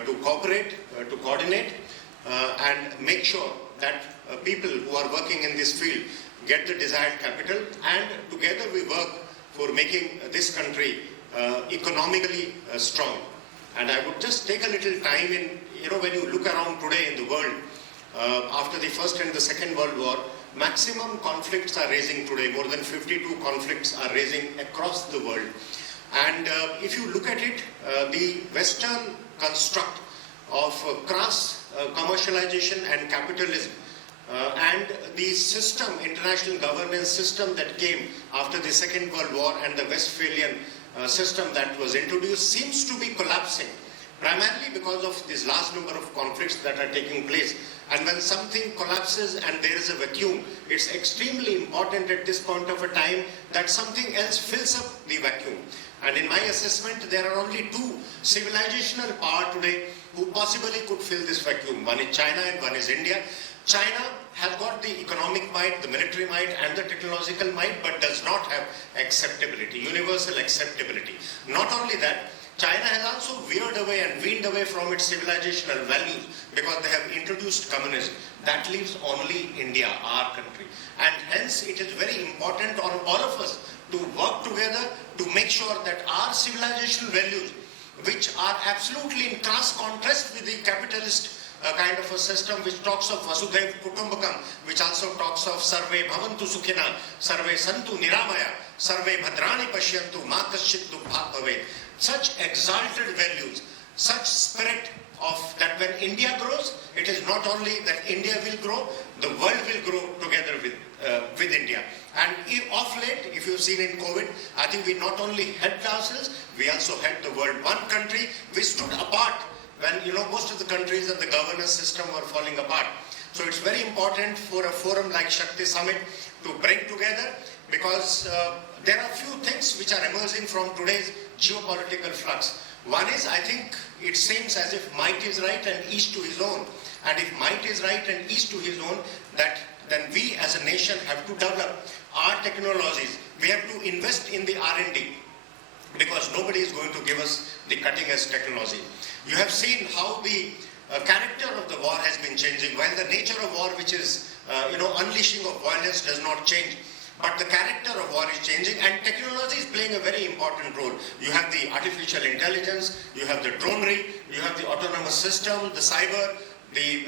to cooperate, to coordinate, and make sure that people who are working in this field get the desired capital, and together we work for making this country economically strong. And I would just take a little time in, when you look around today in the world, after the First and the Second World War, maximum conflicts are raising today. More than 52 conflicts are raising across the world. And if you look at it, the Western construct of crass commercialization and capitalism, and the system, international governance system that came after the Second World War and the Westphalian system that was introduced, seems to be collapsing, primarily because of this large number of conflicts that are taking place. And when something collapses and there is a vacuum, it's extremely important at this point of a time that something else fills up the vacuum. And in my assessment, there are only two civilizational powers today who possibly could fill this vacuum. One is China and one is India. China has got the economic might, the military might and the technological might, but does not have acceptability, universal acceptability. Not only that, China has also veered away and weaned away from its civilizational values because they have introduced communism. That leaves only India, our country. And hence it is very important on all of us to work together to make sure that our civilizational values, which are absolutely in crass contrast with the capitalist kind of a system which talks of Vasudhaiva Kutumbakam, which also talks of Sarve Bhavantu Sukhina, Sarve Santu Niramaya, Sarve Bhadrani Pashyantu, Ma Kaschit Dukha Bhavet. Such exalted values, such spirit of that when India grows, it is not only that India will grow, the world will grow together with India. And of late, if you've seen in COVID, I think we not only helped ourselves, we also helped the world. One country, we stood apart when most of the countries and the governance system were falling apart. So it's very important for a forum like Shakti Summit to bring together, because there are few things which are emerging from today's geopolitical flux. One is, I think it seems as if might is right and each to his own. And if might is right and each to his own, then we as a nation have to develop our technologies. We have to invest in the R&D, because nobody is going to give us the cutting edge technology. You have seen how the character of the war has been changing, while the nature of war, which is unleashing of violence, does not change. But the character of war is changing, and technology is playing a very important role. You have the artificial intelligence, you have the dronery, you have the autonomous system, the cyber, the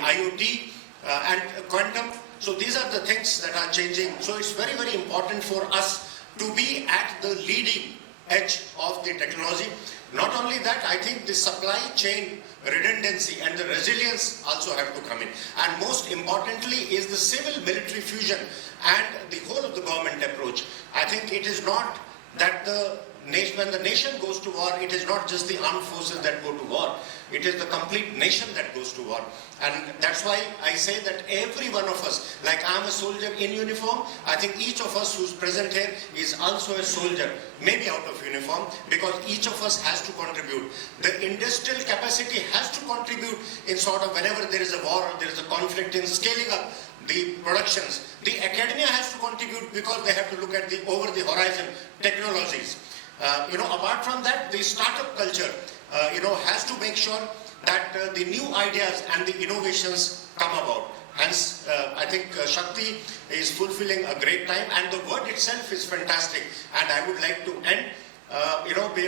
IoT, and quantum. So these are the things that are changing. So it's very, very important for us to be at the leading edge of the technology. Not only that, I think the supply chain redundancy and the resilience also have to come in. And most importantly is the civil-military fusion and the whole of the government approach. I think it is not that the the nation goes to war, it is not just the armed forces that go to war. It is the complete nation that goes to war. And that's why I say that every one of us, like I'm a soldier in uniform, I think each of us who's present here is also a soldier, maybe out of uniform, because each of us has to contribute. The industrial capacity has to contribute in sort of whenever there is a war or there is a conflict in scaling up the productions. The academia has to contribute because they have to look at the over the horizon technologies. Apart from that, the startup culture, has to make sure that the new ideas and the innovations come about. Hence, I think Shakti is fulfilling a great time, and the word itself is fantastic. And I would like to end,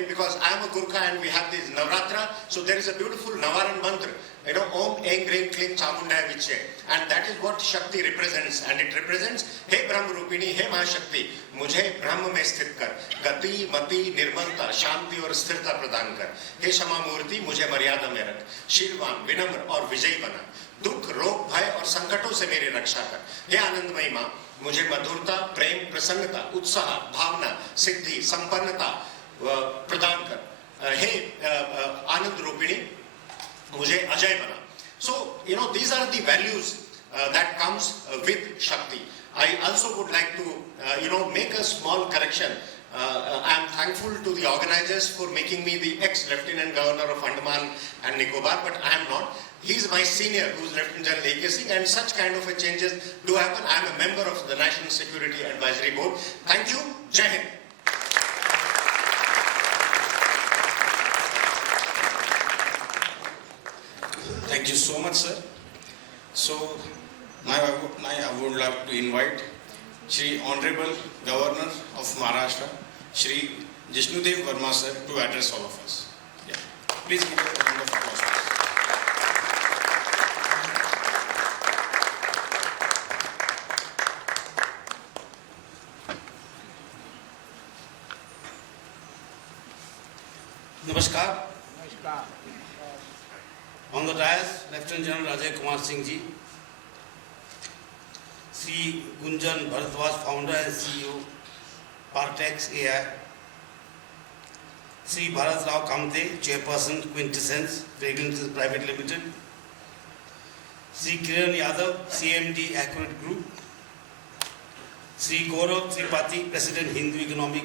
because I am a Gurkha and we have this Navratra, so there is a beautiful Navaran mantra, Om Eng Greem Kling Chamundaya Viche. And that is what Shakti represents. And it represents, Hey Brahma Rupini, Hey Mahashakti, Mujhe Brahma mein sthit kar, Gati, Mati, Nirmalta, Shanti aur Sthirta pradan kar. Hey Shama Murti, Mujhe Maryada mein rakh, Shirvan, Vinamr aur Vijay bana. दुख रोग भय और संकटों से मेरी रक्षा कर. हे आनंदमयी माँ, मुझे मधुरता, प्रेम, प्रसन्नता, उत्साह, भावना, सिद्धि, संपन्नता प्रदान कर. हे आनंद रूपिणी, मुझे अजय बना. So, these are the values that comes with Shakti. I also would like to, make a small correction. I am thankful to the organizers for making me the ex-Lieutenant Governor of Andaman and Nicobar, but I am not. He is my senior, who is Lieutenant General A.K. Singh, and such kind of changes do happen. I am a member of the National Security Advisory Board. Thank you. Jai Hind. Thank you so much, sir. So, now I would love to invite Shri Honorable Governor of Maharashtra, Shri Jishnu Varma, sir, to address all of us. Yeah. Please give a round of applause. Namaskar. On the dais, Lieutenant General Ajai Kumar Singh ji, Sri Gunjan Bharat founder and CEO, Partex AI, Sri Bharatrao Kamte, Chairperson, Quintessence, Fragrances Private Limited, Sri Kiran Jadhav, CMD, Accurate Group, Sri Gaurav Tripathi, President, Hindu Economic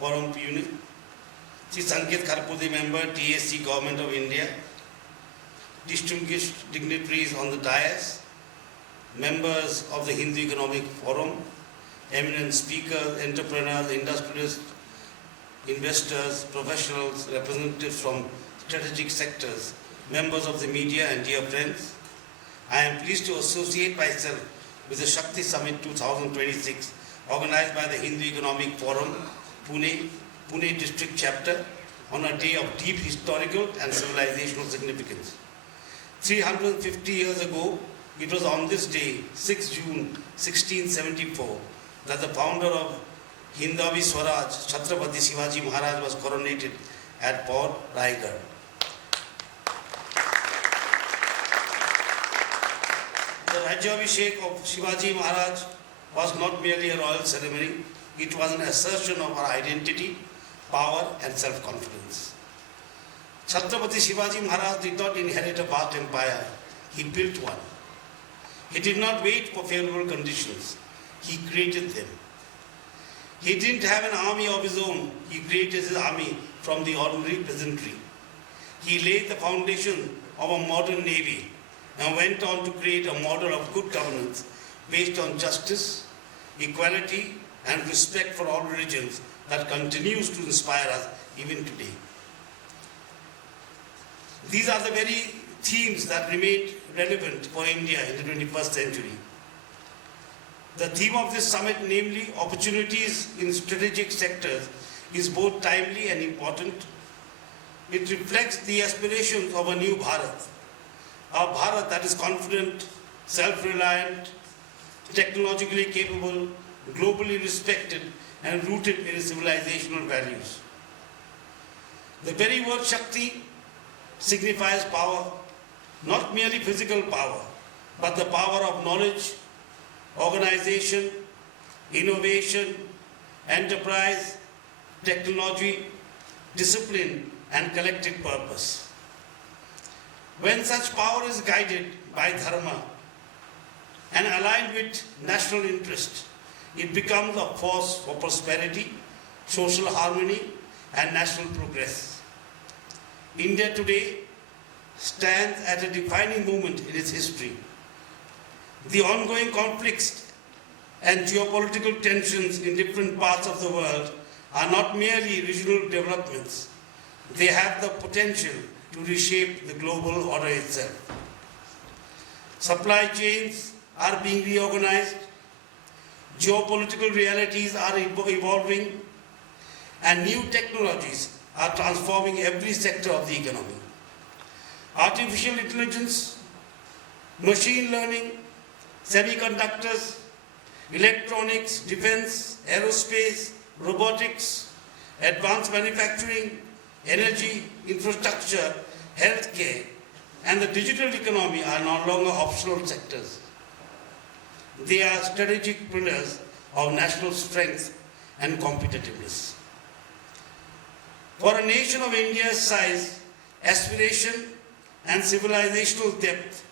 Forum, Pune, Sri Sanket Kharpudi, Member, TSC, Government of India, distinguished dignitaries on the dais, members of the Hindu Economic Forum, eminent speakers, entrepreneurs, industrialists, investors, professionals, representatives from strategic sectors, members of the media and dear friends. I am pleased to associate myself with the Shakti Summit 2026 organized by the Hindu Economic Forum, Pune District Chapter, on a day of deep historical and civilizational significance. 350 years ago, it was on this day, 6 June 1674, that the founder of Hindavi Swaraj, Chhatrapati Shivaji Maharaj, was coronated at Fort Raigad. The Rajyabhishek of Shivaji Maharaj was not merely a royal ceremony, it was an assertion of our identity, power and self-confidence. Chhatrapati Shivaji Maharaj did not inherit a vast empire, he built one. He did not wait for favorable conditions, he created them. He didn't have an army of his own, he created his army from the ordinary peasantry. He laid the foundation of a modern navy and went on to create a model of good governance based on justice, equality and respect for all religions that continues to inspire us even today. These are the very themes that remain relevant for India in the 21st century. The theme of this summit, namely opportunities in strategic sectors, is both timely and important. It reflects the aspirations of a new Bharat, a Bharat that is confident, self-reliant, technologically capable, globally respected, and rooted in civilizational values. The very word Shakti signifies power, not merely physical power, but the power of knowledge, organization, innovation, enterprise, technology, discipline, and collective purpose. When such power is guided by dharma and aligned with national interest, it becomes a force for prosperity, social harmony, and national progress. India today stands at a defining moment in its history. The ongoing conflicts and geopolitical tensions in different parts of the world are not merely regional developments. They have the potential to reshape the global order itself. Supply chains are being reorganized, geopolitical realities are evolving, and new technologies are transforming every sector of the economy. Artificial intelligence, machine learning, semiconductors, electronics, defense, aerospace, robotics, advanced manufacturing, energy, infrastructure, healthcare, and the digital economy are no longer optional sectors. They are strategic pillars of national strength and competitiveness. For a nation of India's size, aspiration, and civilizational depth,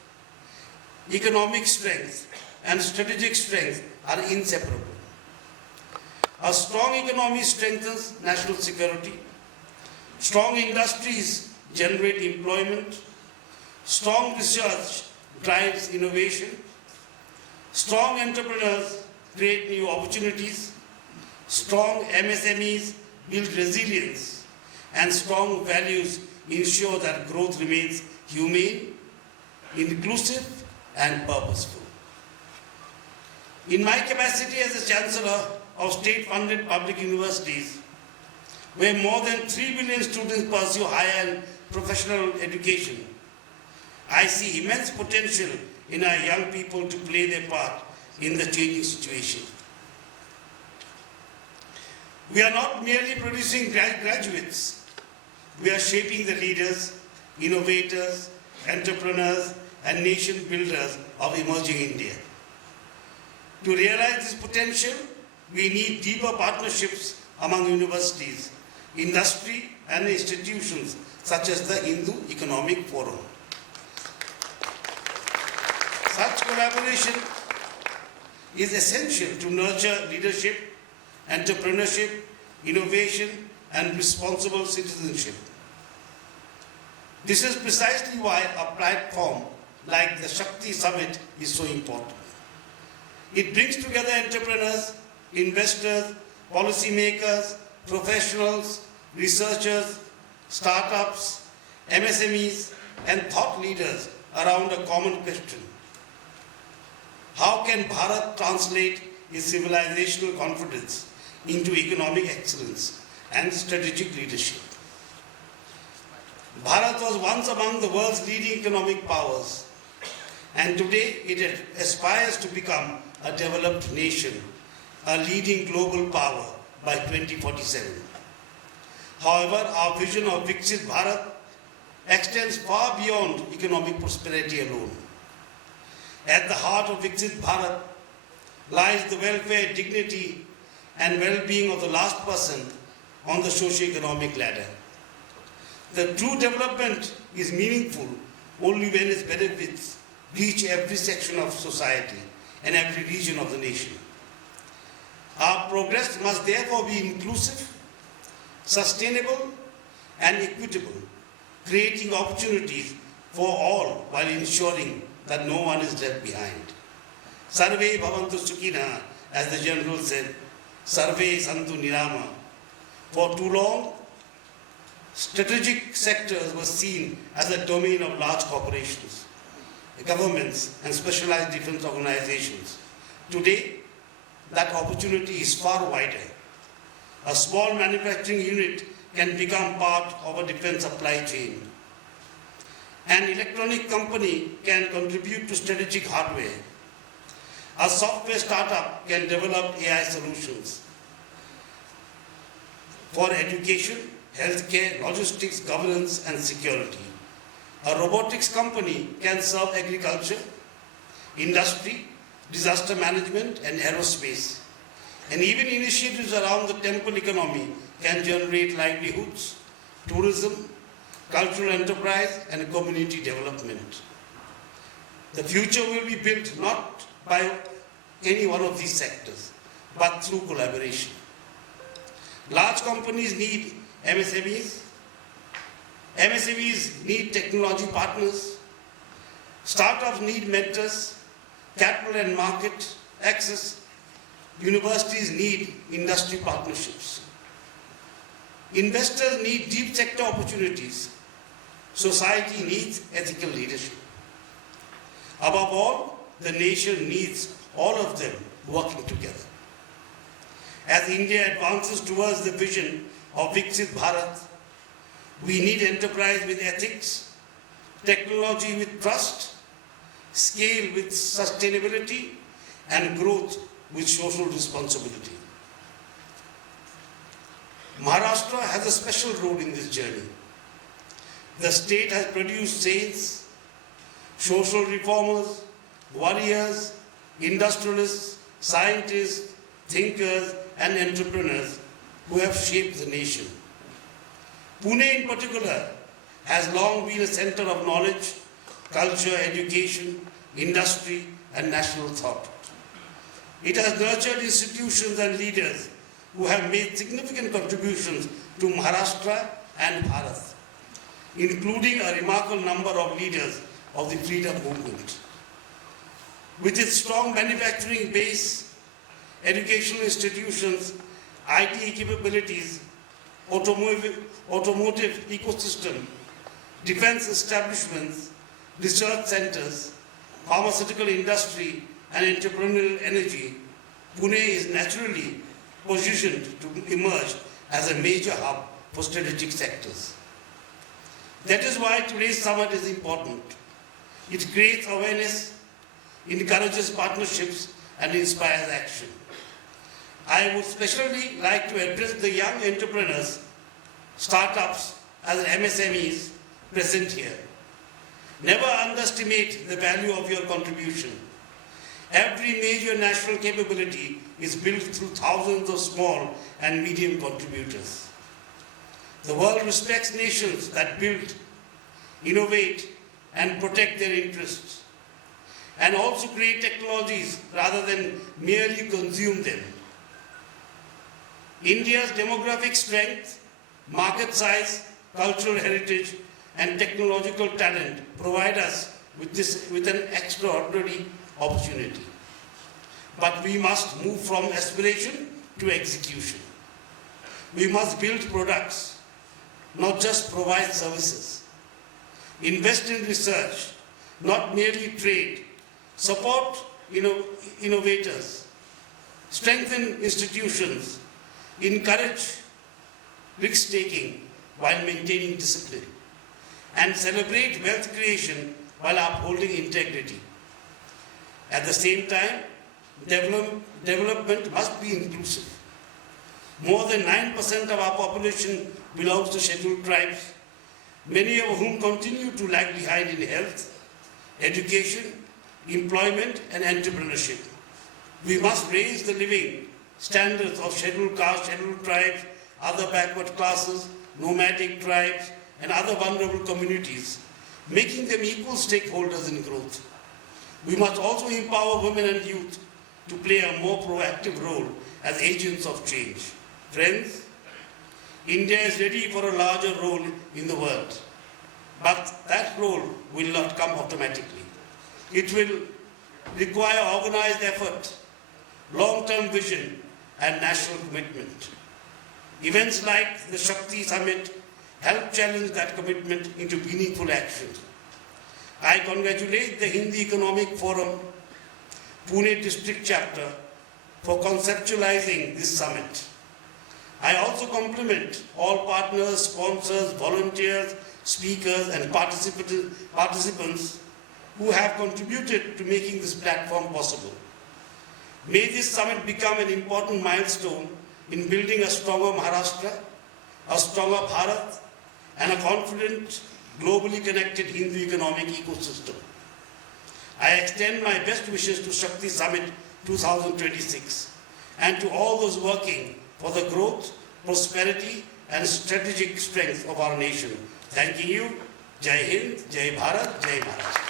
economic strength and strategic strength are inseparable. A strong economy strengthens national security. Strong industries generate employment. Strong research drives innovation. Strong entrepreneurs create new opportunities. Strong MSMEs build resilience. And strong values ensure that growth remains humane, inclusive, and purposeful. In my capacity as a Chancellor of state-funded public universities, where more than 3 billion students pursue higher and professional education, I see immense potential in our young people to play their part in the changing situation. We are not merely producing graduates, we are shaping the leaders, innovators, entrepreneurs, and nation builders of emerging India. To realize this potential, we need deeper partnerships among universities, industry, and institutions such as the Hindu Economic Forum. Such collaboration is essential to nurture leadership, entrepreneurship, innovation, and responsible citizenship. This is precisely why a platform like the SHAKTI Summit is so important. It brings together entrepreneurs, investors, policymakers, professionals, researchers, startups, MSMEs, and thought leaders around a common question. How can Bharat translate its civilizational confidence into economic excellence and strategic leadership? Bharat was once among the world's leading economic powers, and today it aspires to become a developed nation, a leading global power by 2047. However, our vision of Viksit Bharat extends far beyond economic prosperity alone. At the heart of Viksit Bharat lies the welfare, dignity, and well-being of the last person on the socio-economic ladder. The true development is meaningful only when its benefits reach every section of society and every region of the nation. Our progress must therefore be inclusive, sustainable, and equitable, creating opportunities for all while ensuring that no one is left behind. Sarve bhavantu sukhina, as the General said, Sarve santu nirama. For too long, strategic sectors were seen as a domain of large corporations, governments, and specialized defense organizations. Today, that opportunity is far wider. A small manufacturing unit can become part of a defense supply chain. An electronic company can contribute to strategic hardware. A software startup can develop AI solutions. For education, healthcare, logistics, governance, and security. A robotics company can serve agriculture, industry, disaster management, and aerospace. And even initiatives around the temple economy can generate livelihoods, tourism, cultural enterprise, and community development. The future will be built not by any one of these sectors, but through collaboration. Large companies need MSMEs. MSMEs need technology partners. Startups need mentors, capital and market access. Universities need industry partnerships. Investors need deep sector opportunities. Society needs ethical leadership. Above all, the nation needs all of them working together. As India advances towards the vision of Viksit Bharat, we need enterprise with ethics, technology with trust, scale with sustainability, and growth with social responsibility. Maharashtra has a special role in this journey. The state has produced saints, social reformers, warriors, industrialists, scientists, thinkers, and entrepreneurs who have shaped the nation. Pune in particular has long been a center of knowledge, culture, education, industry, and national thought. It has nurtured institutions and leaders who have made significant contributions to Maharashtra and Bharat, including a remarkable number of leaders of the freedom movement. With its strong manufacturing base, educational institutions, IT capabilities, automotive ecosystem, defense establishments, research centers, pharmaceutical industry, and entrepreneurial energy, Pune is naturally positioned to emerge as a major hub for strategic sectors. That is why today's summit is important. It creates awareness, encourages partnerships, and inspires action. I would especially like to address the young entrepreneurs, startups, as MSMEs present here. Never underestimate the value of your contribution. Every major national capability is built through thousands of small and medium contributors. The world respects nations that build, innovate, and protect their interests, and also create technologies rather than merely consume them. India's demographic strength, market size, cultural heritage, and technological talent provide us with an extraordinary opportunity. But we must move from aspiration to execution. We must build products, not just provide services. Invest in research, not merely trade. Support innovators. Strengthen institutions. Encourage risk-taking while maintaining discipline. And celebrate wealth creation while upholding integrity. At the same time, development must be inclusive. More than 9% of our population belongs to scheduled tribes, many of whom continue to lag behind in health, education, employment, and entrepreneurship. We must raise the living standards of scheduled castes, scheduled tribes, other backward classes, nomadic tribes, and other vulnerable communities, making them equal stakeholders in growth. We must also empower women and youth to play a more proactive role as agents of change. Friends, India is ready for a larger role in the world, but that role will not come automatically. It will require organized effort, long-term vision, and national commitment. Events like the SHAKTI Summit help challenge that commitment into meaningful action. I congratulate the Hindi Economic Forum, Pune District Chapter, for conceptualizing this summit. I also compliment all partners, sponsors, volunteers, speakers, and participants who have contributed to making this platform possible. May this summit become an important milestone in building a stronger Maharashtra, a stronger Bharat, and a confident, globally connected Hindu economic ecosystem. I extend my best wishes to SHAKTI Summit 2026 and to all those working for the growth, prosperity and strategic strength of our nation. Thanking you. Jai Hind, Jai Bharat, Jai Bharat.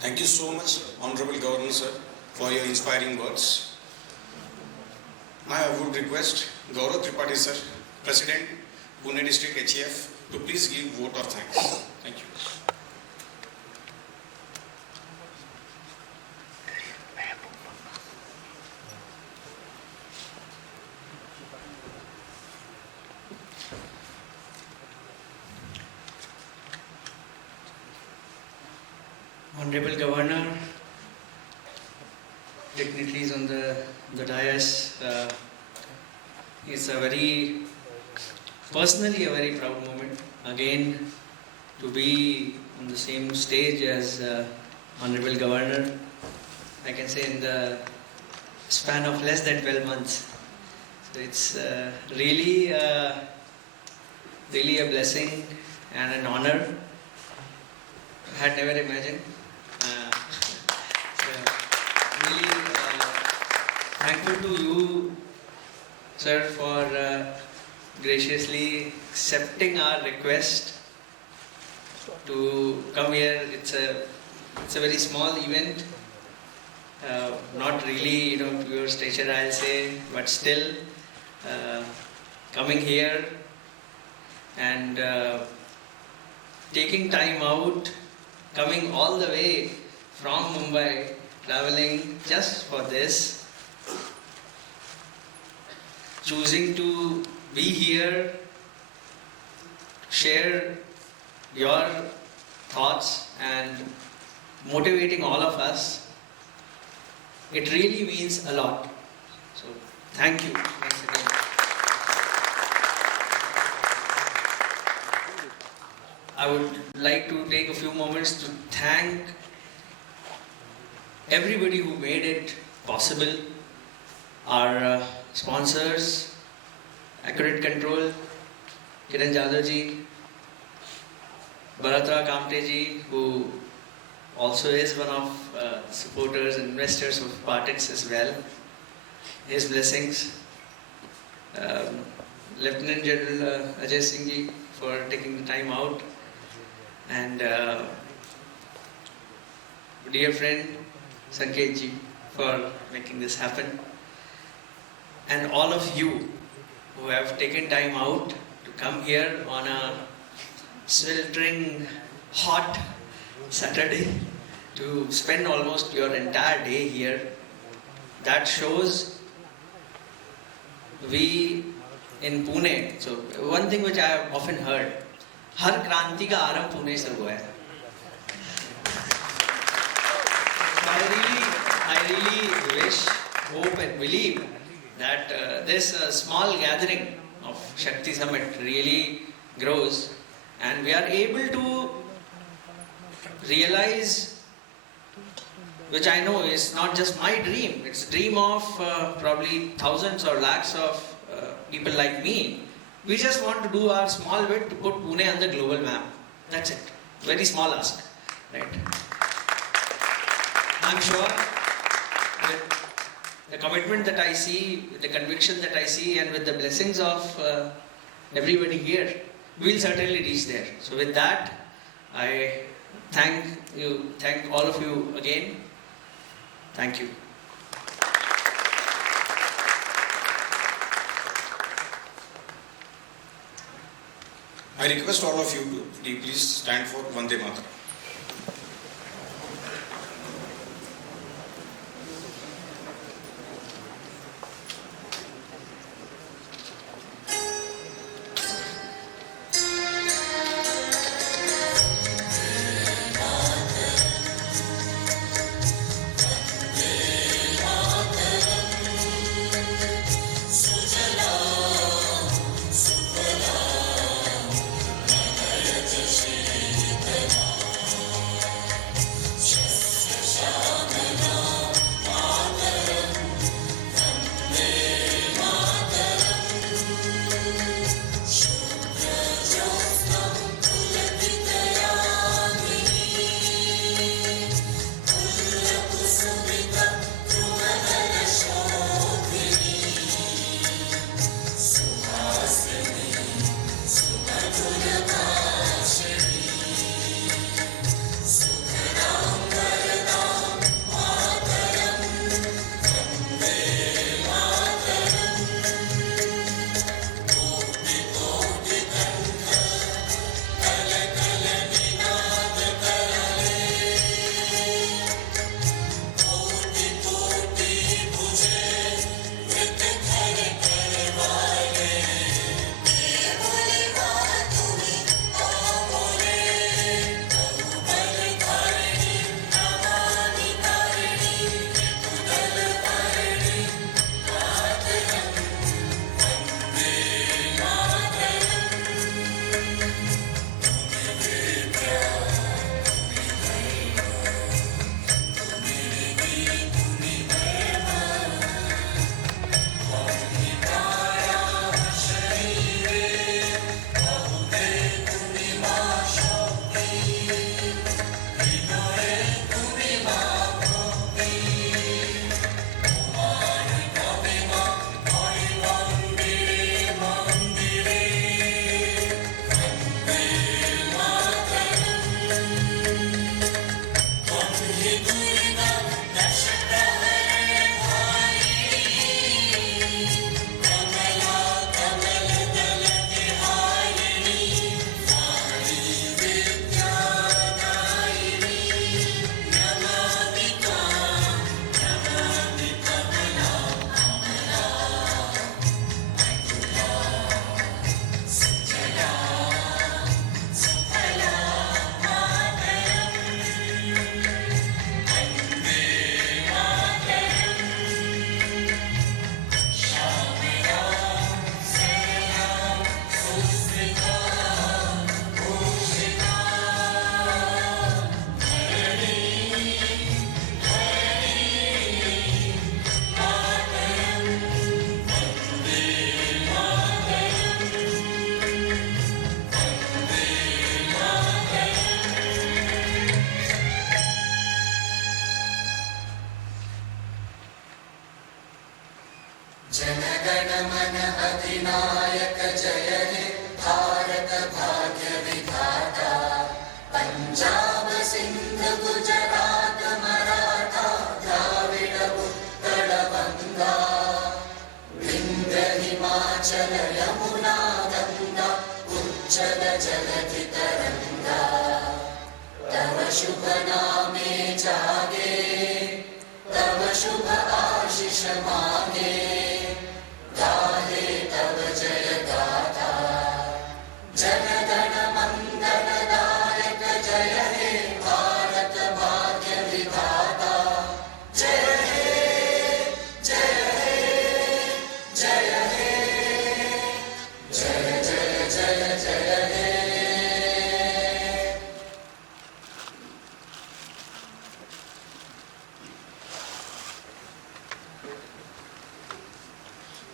Thank you so much, Honorable Governor Sir, for your inspiring words. Now I would request Gaurav Tripathi Sir, President, Pune District HEF, to please give vote of thanks. Thank you. Honorable Governor, dignitaries on the dais, it's personally a very proud moment again to be on the same stage as Honorable Governor. I can say in the span of less than 12 months. So it's really a blessing and an honor. I had never imagined. Really thankful to you, sir, for graciously accepting our request to come here. It's a very small event, not really your stature, I'll say, but still coming here and taking time out, coming all the way from Mumbai, traveling just for this, choosing to be here, share your thoughts and motivating all of us. It really means a lot. So thank you once again. I would like to take a few moments to thank everybody who made it possible. Our sponsors, Accurate Control, Kiran Jadhav ji, Bharatrao Kamte ji, who also is one of supporters and investors of Partix as well. His blessings. Lieutenant General Ajai Singh ji for taking the time out. And dear friend Sanket ji for making this happen. And all of you who have taken time out to come here on a sweltering hot Saturday to spend almost your entire day here. That shows we in Pune. So one thing which I have often heard, हर क्रांति का आरंभ पुणे से हुआ है. I really wish, hope and believe that this small gathering of Shakti Summit really grows and we are able to realize, which I know is not just my dream, it's the dream of probably thousands or lakhs of people like me. We just want to do our small bit to put Pune on the global map. That's it. Very small ask. Right? I'm sure with the commitment that I see, with the conviction that I see, and with the blessings of everybody here, we'll certainly reach there. So with that, I thank all of you again. Thank you. I request all of you to please stand for Vande Mataram. चञ्चल जलधि तरङ्गा तव शुभ नामे जागे तव शुभ आशीष मागे गाहे तव जय गाथा जनगण मंगलदायक जय हे भारत भाग्य विधाता जय हे जय हे जय हे जय जय जय जय हे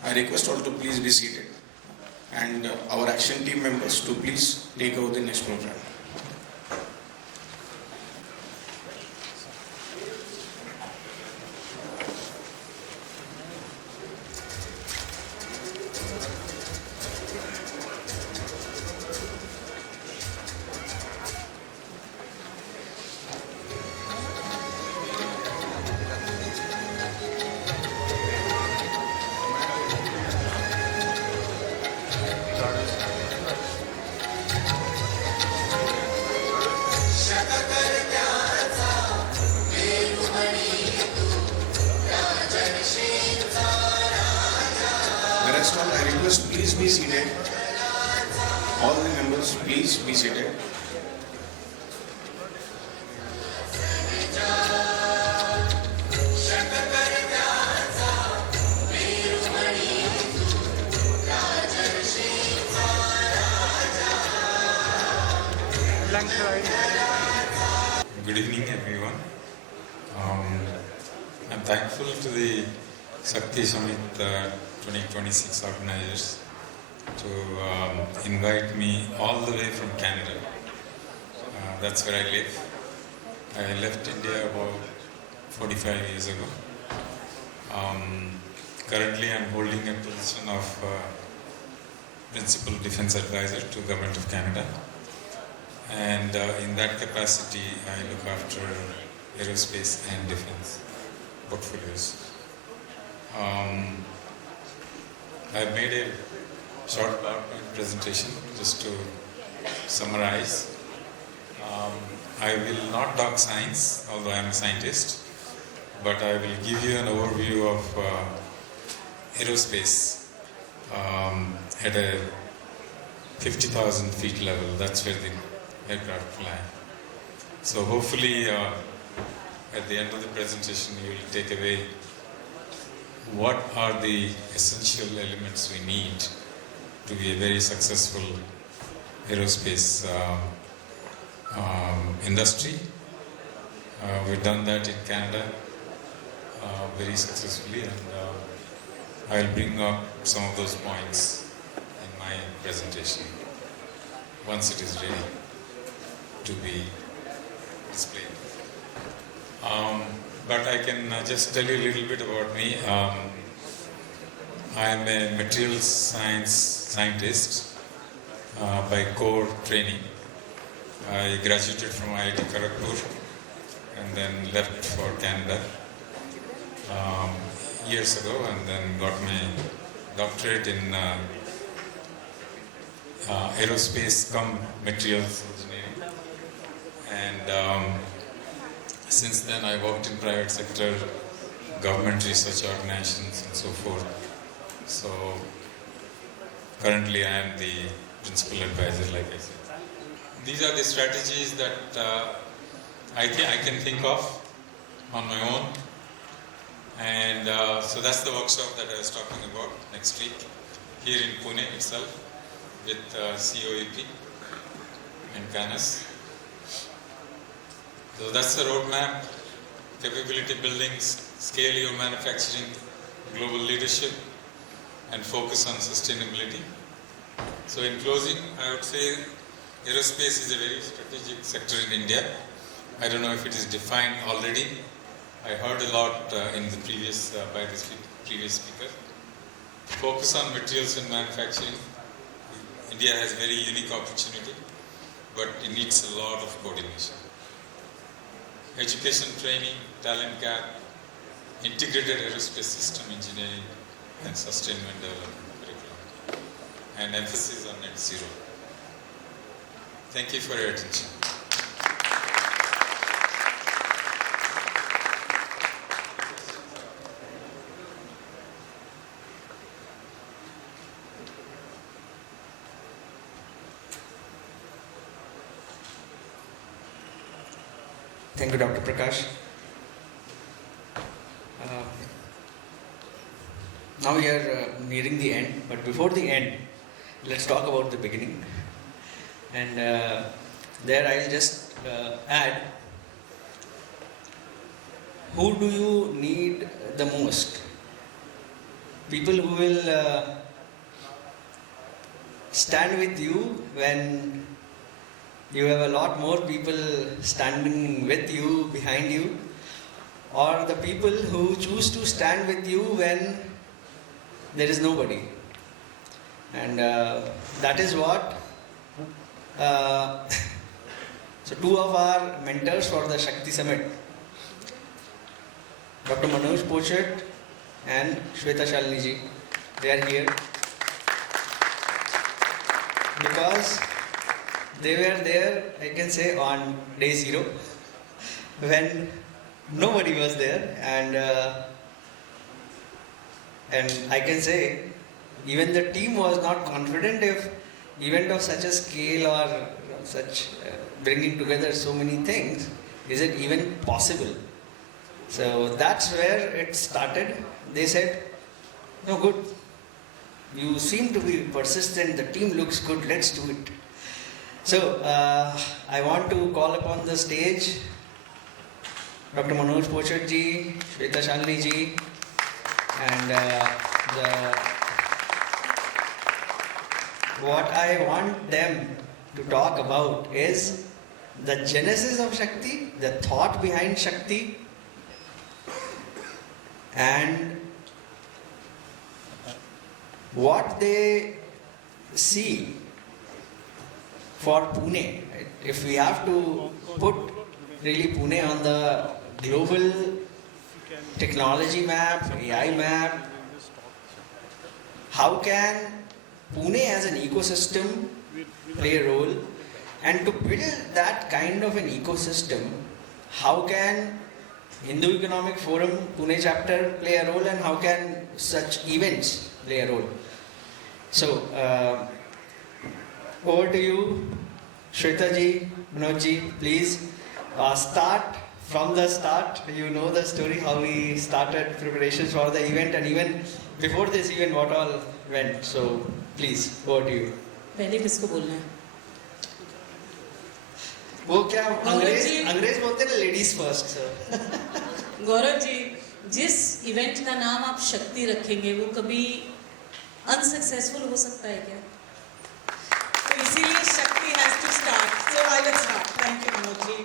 I request all to please be seated and our action team members to please take over the next program. Rest all, I request please be seated. All the members please be seated. Good evening, everyone. I'm thankful to the SHAKTI Summit 2026 organizers to invite me all the way from Canada. That's where I live. I left India about 45 years ago. Currently, I'm holding a position of Principal Defense Advisor to Government of Canada. And in that capacity, I look after aerospace and defense portfolios. I've made a short PowerPoint presentation just to summarize. I will not talk science, although I'm a scientist, but I will give you an overview of aerospace at a 50,000 feet level. That's where the aircraft fly. So hopefully at the end of the presentation you will take away what are the essential elements we need to be a very successful aerospace industry. We've done that in Canada very successfully, and I'll bring up some of those points in my presentation once it is ready to be displayed. But I can just tell you a little bit about me. I am a materials scientist by core training. I graduated from IIT Kharagpur and then left for Canada years ago, and then got my doctorate in aerospace cum materials engineering. And since then I worked in private sector, government research organizations and so forth. So currently I am the principal advisor, like I said. These are the strategies that I can think of on my own. And so that's the workshop that I was talking about next week here in Pune itself with COEP and CANUS. So that's the roadmap: capability building, scale your manufacturing, global leadership, and focus on sustainability. So in closing, I would say aerospace is a very strategic sector in India. I don't know if it is defined already. I heard a lot in the previous by the previous speaker. Focus on materials and manufacturing. India has very unique opportunity, but it needs a lot of coordination. Education, training, talent gap, integrated aerospace system engineering, and sustainment development curriculum, and emphasis on net zero. Thank you for your attention. Thank you, Dr. Prakash. Now we are nearing the end, but before the end, let's talk about the beginning. And there I'll just add, who do you need the most? People who will stand with you when you have a lot more people standing with you, behind you, or the people who choose to stand with you when there is nobody. And that is what so two of our mentors for the Shakti Summit, Dr. Manoj Pochat and Shweta Shalini ji, they are here because they were there, I can say, on day 0 when nobody was there, and I can say even the team was not confident if event of such a scale or such bringing together so many things, is it even possible? So that's where it started. They said, no, good, you seem to be persistent, the team looks good, let's do it. So, I want to call upon the stage Dr. Manoj Pochat ji, Shweta Shalini ji, and what I want them to talk about is the genesis of Shakti, the thought behind Shakti, and what they see for Pune. If we have to put really Pune on the global technology map, AI map, how can Pune as an ecosystem play a role? And to build that kind of an ecosystem, how can Hindu Economic Forum Pune chapter play a role, and how can such events play a role? So, over to you, Shweta ji, Manoj ji, please start from the start. You know the story, how we started preparations for the event, and even before this event, what all went. So, please, over to you. पहले किसको बोलना है? वो क्या अंग्रेज बोलते हैं ना, लेडीज फर्स्ट. गौरव जी, जिस इवेंट का नाम आप शक्ति रखेंगे वो कभी अनसक्सेसफुल हो सकता है क्या? तो इसीलिए Shakti has to start. So I will start. Thank you Manoj ji.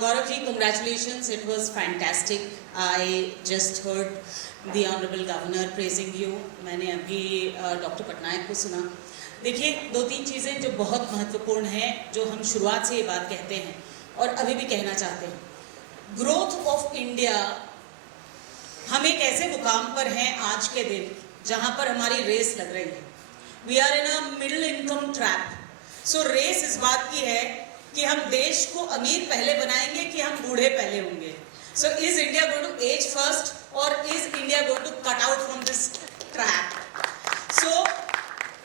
Gaurav ji, congratulations. It was fantastic. I just heard the Honorable Governor praising you. मैंने अभी डॉक्टर पटनायक को सुना. देखिए, 2-3 चीज़ें जो बहुत महत्वपूर्ण हैं, जो हम शुरुआत से ये बात कहते हैं और अभी भी कहना चाहते हैं. ग्रोथ ऑफ इंडिया, हम एक ऐसे मुकाम पर हैं आज के दिन जहाँ पर हमारी रेस लग रही है. We are in a middle income trap. So race इस बात की है कि हम देश को अमीर पहले बनाएंगे कि हम बूढ़े पहले होंगे. So is India going to age first और is India going to cut out from this trap? So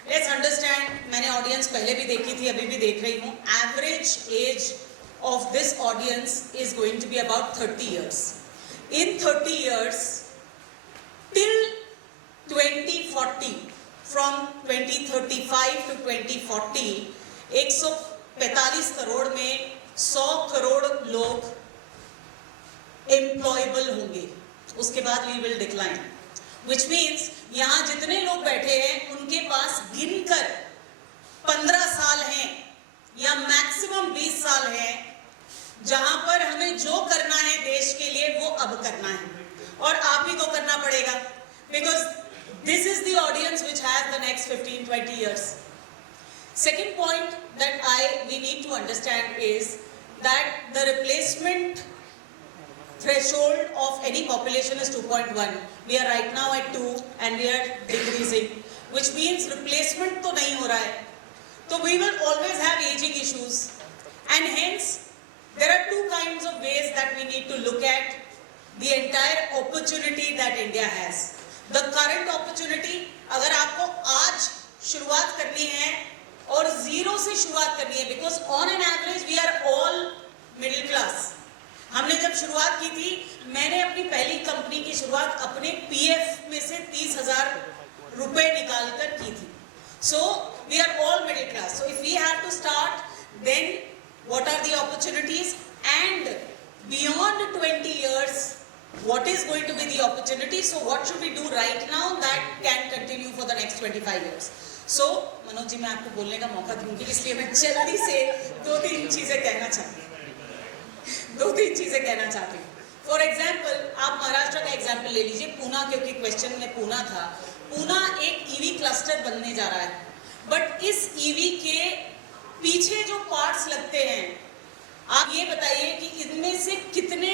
let's understand. मैंने ऑडियंस पहले भी देखी थी, अभी भी देख रही हूँ. Average age of this audience is going to be about 30 years. In 30 years, till 2040, from 2035 to 2040, 145 crore में 100 करोड़ लोग employable होंगे. उसके बाद we will decline. Which means यहाँ जितने लोग बैठे हैं उनके पास गिनकर 15 साल हैं या मैक्सिमम 20 साल हैं जहां पर हमें जो करना है देश के लिए वो अब करना है, और आप ही को करना पड़ेगा, because this is the audience which has the next 15-20 years. Second point that we need to understand is that the replacement threshold of any population is 2.1. We are right now at 2 and we are decreasing, which means replacement तो नहीं हो रहा है. So we will always have aging issues, and hence there are two kinds of ways that we need to look at the entire opportunity that India has. The current opportunity, अगर आपको आज शुरुआत करनी है और जीरो से शुरुआत करनी है, because on an average we are all middle class. हमने जब शुरुआत की थी, मैंने अपनी पहली कंपनी की शुरुआत अपने पीएफ में से 30,000 रुपए निकालकर की थी. So we are all middle class. So if we have to start, then what are the opportunities, and beyond 20 years, what is going to be the opportunity? So what should we do right now that can continue for the next 25 years? So Manoj ji, मैं आपको बोलने का मौका दूंगी, इसलिए मैं जल्दी से दो तीन चीजें कहना चाहती हूँ. फॉर एग्जाम्पल, आप महाराष्ट्र का एग्जाम्पल ले लीजिए, पूना, क्योंकि क्वेश्चन में पूना था. पूना एक ईवी क्लस्टर बनने जा रहा है, बट इस ईवी के पीछे जो पार्ट्स लगते हैं, आप ये बताइए कि इनमें से कितने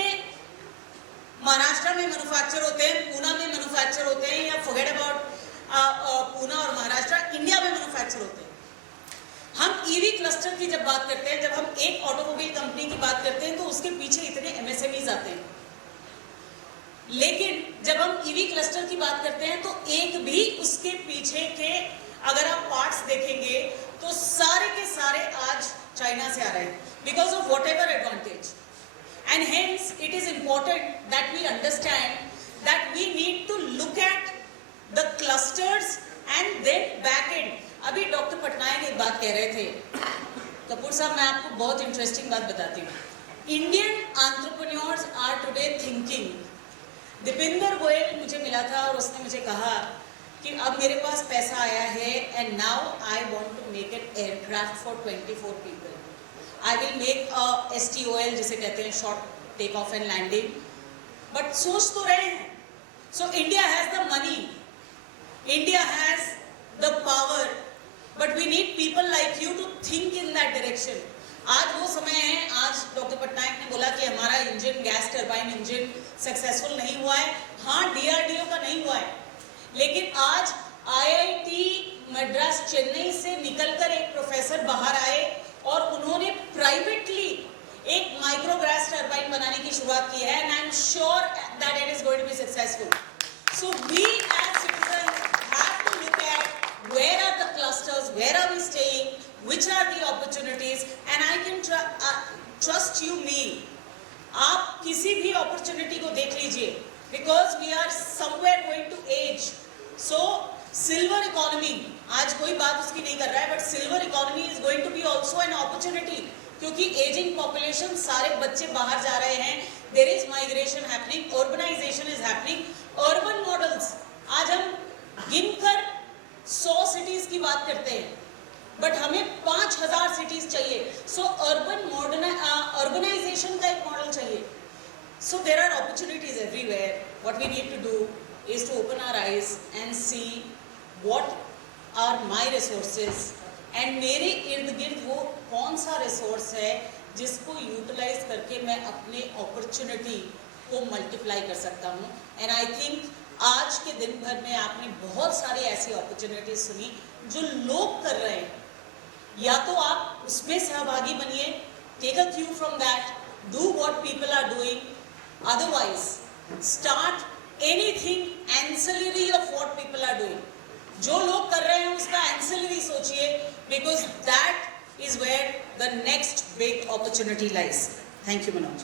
महाराष्ट्र में मैन्युफैक्चर होते हैं, पूना में मैन्युफैक्चर होते हैं, या फॉरगेट अबाउट पूना और महाराष्ट्र, इंडिया में मैन्युफैक्चर होते हैं. हम ईवी क्लस्टर की जब बात करते हैं, जब हम एक ऑटोमोबाइल कंपनी की बात करते हैं, तो उसके पीछे इतने MSMEs आते हैं. लेकिन जब हम ईवी क्लस्टर की बात करते हैं, तो एक भी उसके पीछे के अगर आप पार्ट्स देखेंगे तो सारे के सारे आज चाइना से आ रहे हैं, because of what ever advantage. And hence, it is important that we understand that we need to look at the clusters and then back end. अभी डॉक्टर पटनायक एक बात कह रहे थे. कपूर साहब, मैं आपको बहुत इंटरेस्टिंग बात बताती हूँ. Indian entrepreneurs are today thinking. Dipendra Goyal मुझे मिला था और उसने मुझे कहा कि अब मेरे पास पैसा आया है, and now I want to make an aircraft for 24 people. I will make a STOL, जिसे कहते हैं short take off and landing. But सोच तो रहे हैं. So India has the money, India has the power, but we need people like you to think in that direction. आज वो समय है. आज डॉक्टर पटनायक ने बोला कि हमारा engine, gas turbine engine successful नहीं हुआ है. हाँ, DRDO का नहीं हुआ है, लेकिन आज IIT मद्रास चेन्नई से निकलकर एक प्रोफेसर बाहर आए और उन्होंने प्राइवेटली एक माइक्रो गैस टरबाइन बनाने की शुरुआत की है, and I'm sure that it is going to be successful. So we as citizens have to look at where are the clusters, where are we staying, which are the opportunities, and I can trust you me. आप किसी भी opportunity को देख लीजिए, because we are somewhere going to age. So silver economy, आज कोई बात उसकी नहीं कर रहा है, but silver economy is going to be also an opportunity, क्योंकि aging population, सारे बच्चे बाहर जा रहे हैं, there is migration happening, urbanization is happening, urban models, आज हम गिनकर 100 cities की बात करते हैं, but हमें 5,000 cities चाहिए. So urbanization का एक मॉडल चाहिए. So there are opportunities everywhere. What we need to do is to open our eyes and see what are my resources, and मेरे इर्द गिर्द वो कौन सा रिसोर्स है जिसको यूटिलाइज करके मैं अपने अपॉर्चुनिटी को मल्टीप्लाई कर सकता हूँ. एंड आई थिंक आज के दिन भर में आपने बहुत सारी ऐसी अपॉर्चुनिटीज सुनी जो लोग कर रहे हैं. या तो आप उसमें सहभागी बनिए, take a cue from that, do what people are doing, otherwise start anything ancillary of what people are doing. जो लोग कर रहे हैं उसका एंसिलरी सोचिए, because that is where the next big opportunity lies. Thank you Manoj.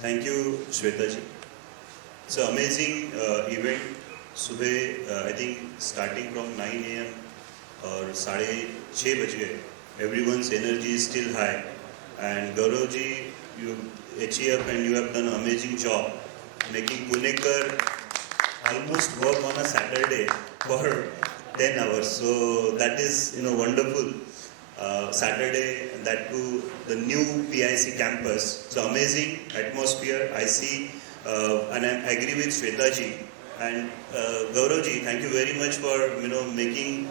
Thank you, Shweta ji. It's an amazing event. सुबह I think starting from 9 AM और 6:30 बज गए. Everyone's energy is still high. And Gaurav ji, you HEF and you have done an amazing job making Punekar almost work on a Saturday for 10 hours. So that is wonderful. Saturday, that to the new PIC campus. So amazing atmosphere I see, and I agree with Shweta ji and Gaurav ji. Thank you very much for making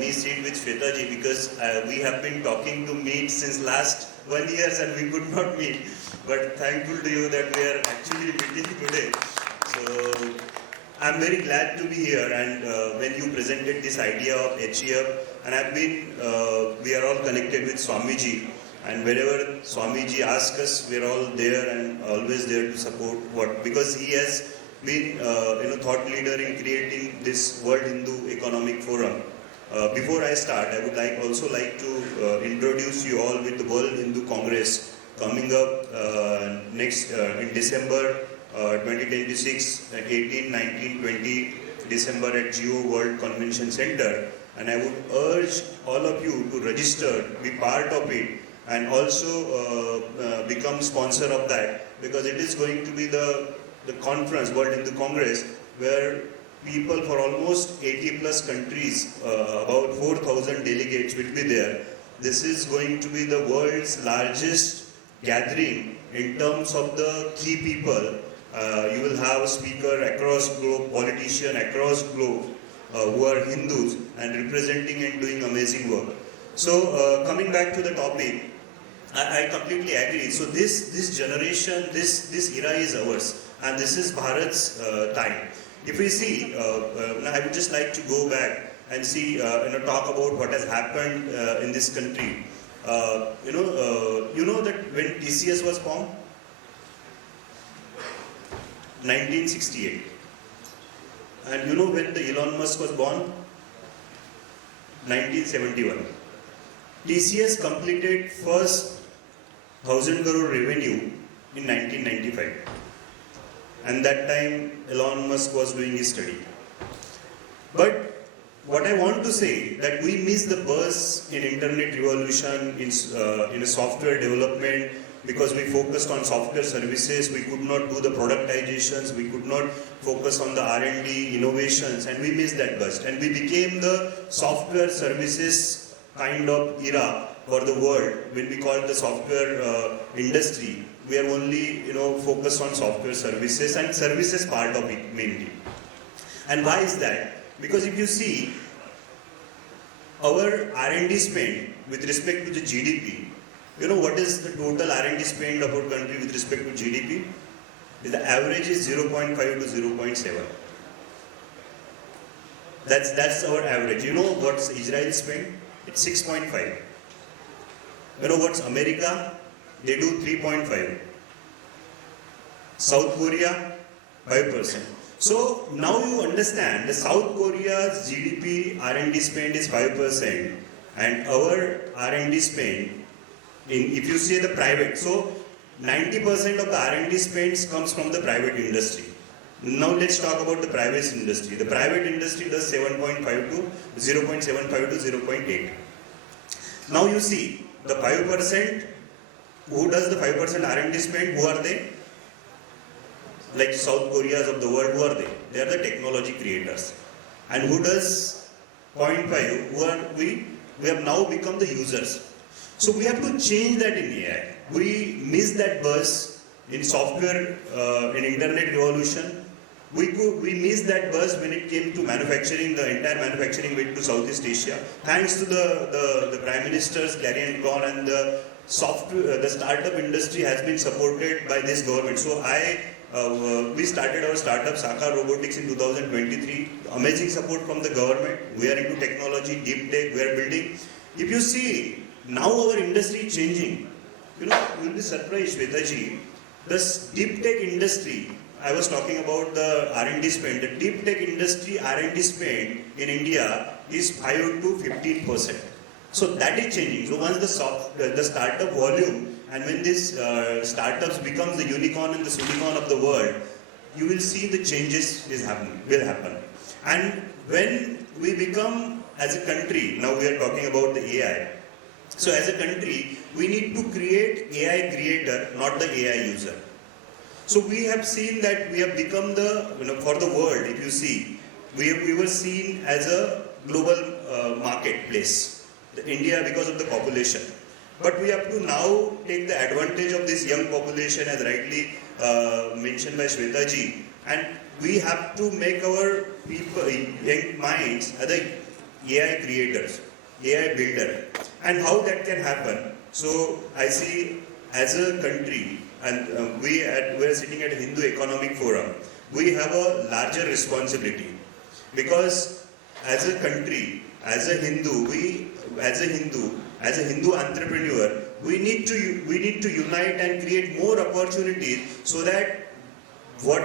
me sit with Shweta ji, because we have been talking to meet since last 1 year and we could not meet. But thankful to you that we are actually meeting today. So I'm very glad to be here, and when you presented this idea of HEF, and we are all connected with Swamiji, and wherever Swamiji asks us, we are all there and always there to support because he has been thought leader in creating this World Hindu Economic Forum. Before I start, I would also like to introduce you all with the World Hindu Congress coming up next in December 2026, 18, 19, 20 December at Geo World Convention Center, and I would urge all of you to register, be part of it, and also become sponsor of that, because it is going to be the conference, World Hindu Congress, where people for almost 80 plus countries, about 4,000 delegates will be there. This is going to be the world's largest gathering in terms of the key people. You will have a speaker across globe, politician across globe who are Hindus and representing and doing amazing work. So coming back to the topic, I completely agree. So this generation, this era is ours, and this is Bharat's time. If we see, I would just like to go back and see, talk about what has happened in this country. You know that when TCS was formed, 1968, and you know when the Elon Musk was born, 1971. TCS completed first 1,000 crore revenue in 1995, and that time Elon Musk was doing his study. But what I want to say that we missed the buzz in internet revolution, in software development, because we focused on software services. We could not do the productizations, we could not focus on the R&D innovations, and we missed that buzz, and we became the software services kind of era for the world. When we call it the software industry, we are only focused on software services and services part of it mainly. And why is that? Because if you see our R&D spend with respect to the GDP, what is the total R&D spend of our country with respect to GDP? The average is 0.5 to 0.7. That's our average. You know what's Israel spend? It's 6.5. You know what's America? They do 3.5. South Korea, 5%. So now you understand the South Korea's GDP R&D spend is 5%, and our R&D spend, if you say the private, so 90% of the R&D spends comes from the private industry. Now let's talk about the private industry. The private industry does 7.5 to 0.75 to 0.8. Now you see the 5%, who does the 5% R&D spend? Who are they? Like South Koreas of the world, who are they? They are the technology creators. And who does 0.5? Who are we? We have now become the users. So we have to change that in AI. We missed that buzz in software, in internet revolution. We missed that buzz when it came to manufacturing. The entire manufacturing went to Southeast Asia. Thanks to the Prime Minister's clarion call, and the startup industry has been supported by this government. So we started our startup Sakar Robotics in 2023. Amazing support from the government. We are into technology, deep tech, we are building. If you see, now our industry is changing. You will be surprised, Shweta ji. This deep tech industry, I was talking about the R&D spend. The deep tech industry R&D spend in India is 5 to 15%. So that is changing. So once the startup volume, and when these startups becomes the unicorn and the silicon of the world, you will see the changes will happen. And when we become, as a country, now we are talking about the AI. So as a country, we need to create AI creator, not the AI user. So we have seen that we have become for the world, if you see, we were seen as a global marketplace, India, because of the population. But we have to now take the advantage of this young population, as rightly mentioned by Shweta ji, and we have to make our people, young minds, as the AI creators, AI builder. And how that can happen? So I see, as a country, and we are sitting at a Hindu Economic Forum. we have a larger responsibility, because as a country, as a Hindu entrepreneur, we need to unite and create more opportunities so that what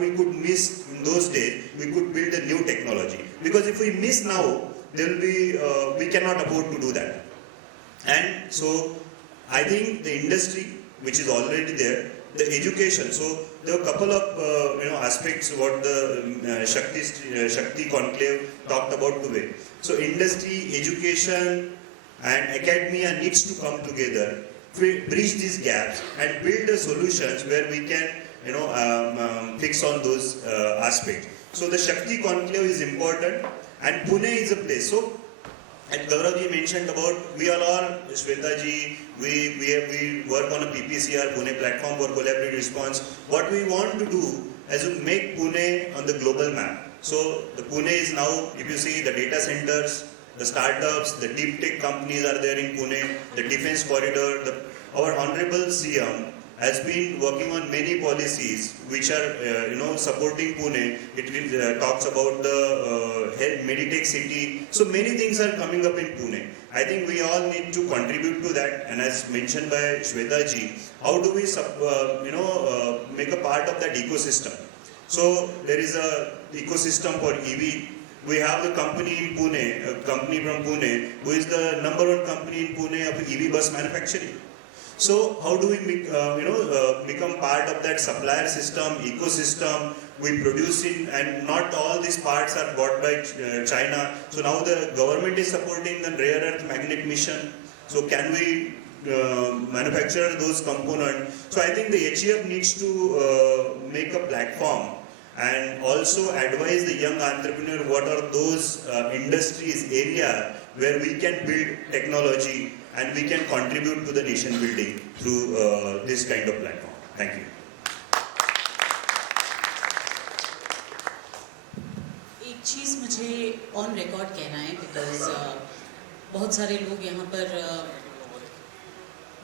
we could miss in those days, we could build a new technology. Because if we miss now, there will be we cannot afford to do that. And so I think the industry, which is already there, the education. So there are a couple of aspects what the Shakti Conclave talked about today. So industry, education, and academia needs to come together, bridge these gaps, and build the solutions where we can fix on those aspects. So the Shakti Conclave is important, and Pune is a place. So, and Gaurav ji mentioned about we are all, Shweta ji, we work on a PPCR, Pune Platform for Collaborative Response. What we want to do is to make Pune on the global map. So the Pune is now, if you see the data centers, the startups, the deep tech companies are there in Pune, the defense corridor, our Honorable CM has been working on many policies which are supporting Pune. It talks about the health Meditech city. So many things are coming up in Pune. I think we all need to contribute to that. And as mentioned by Shweta ji, how do we make a part of that ecosystem? So there is a ecosystem for EV. We have the company in Pune, a company from Pune, who is the #1 company in Pune of EV bus manufacturing. So how do we become part of that supplier system, ecosystem? We produce in, and not all these parts are bought by China. So now the government is supporting the rare earth magnet mission. So can we manufacture those components? So I think the HEF needs to make a platform and also advise the young entrepreneur what are those industries, area where we can build technology and we can contribute to the nation building through this kind of platform. Thank you. एक चीज़ मुझे on record कहना है, because बहुत सारे लोग यहाँ पर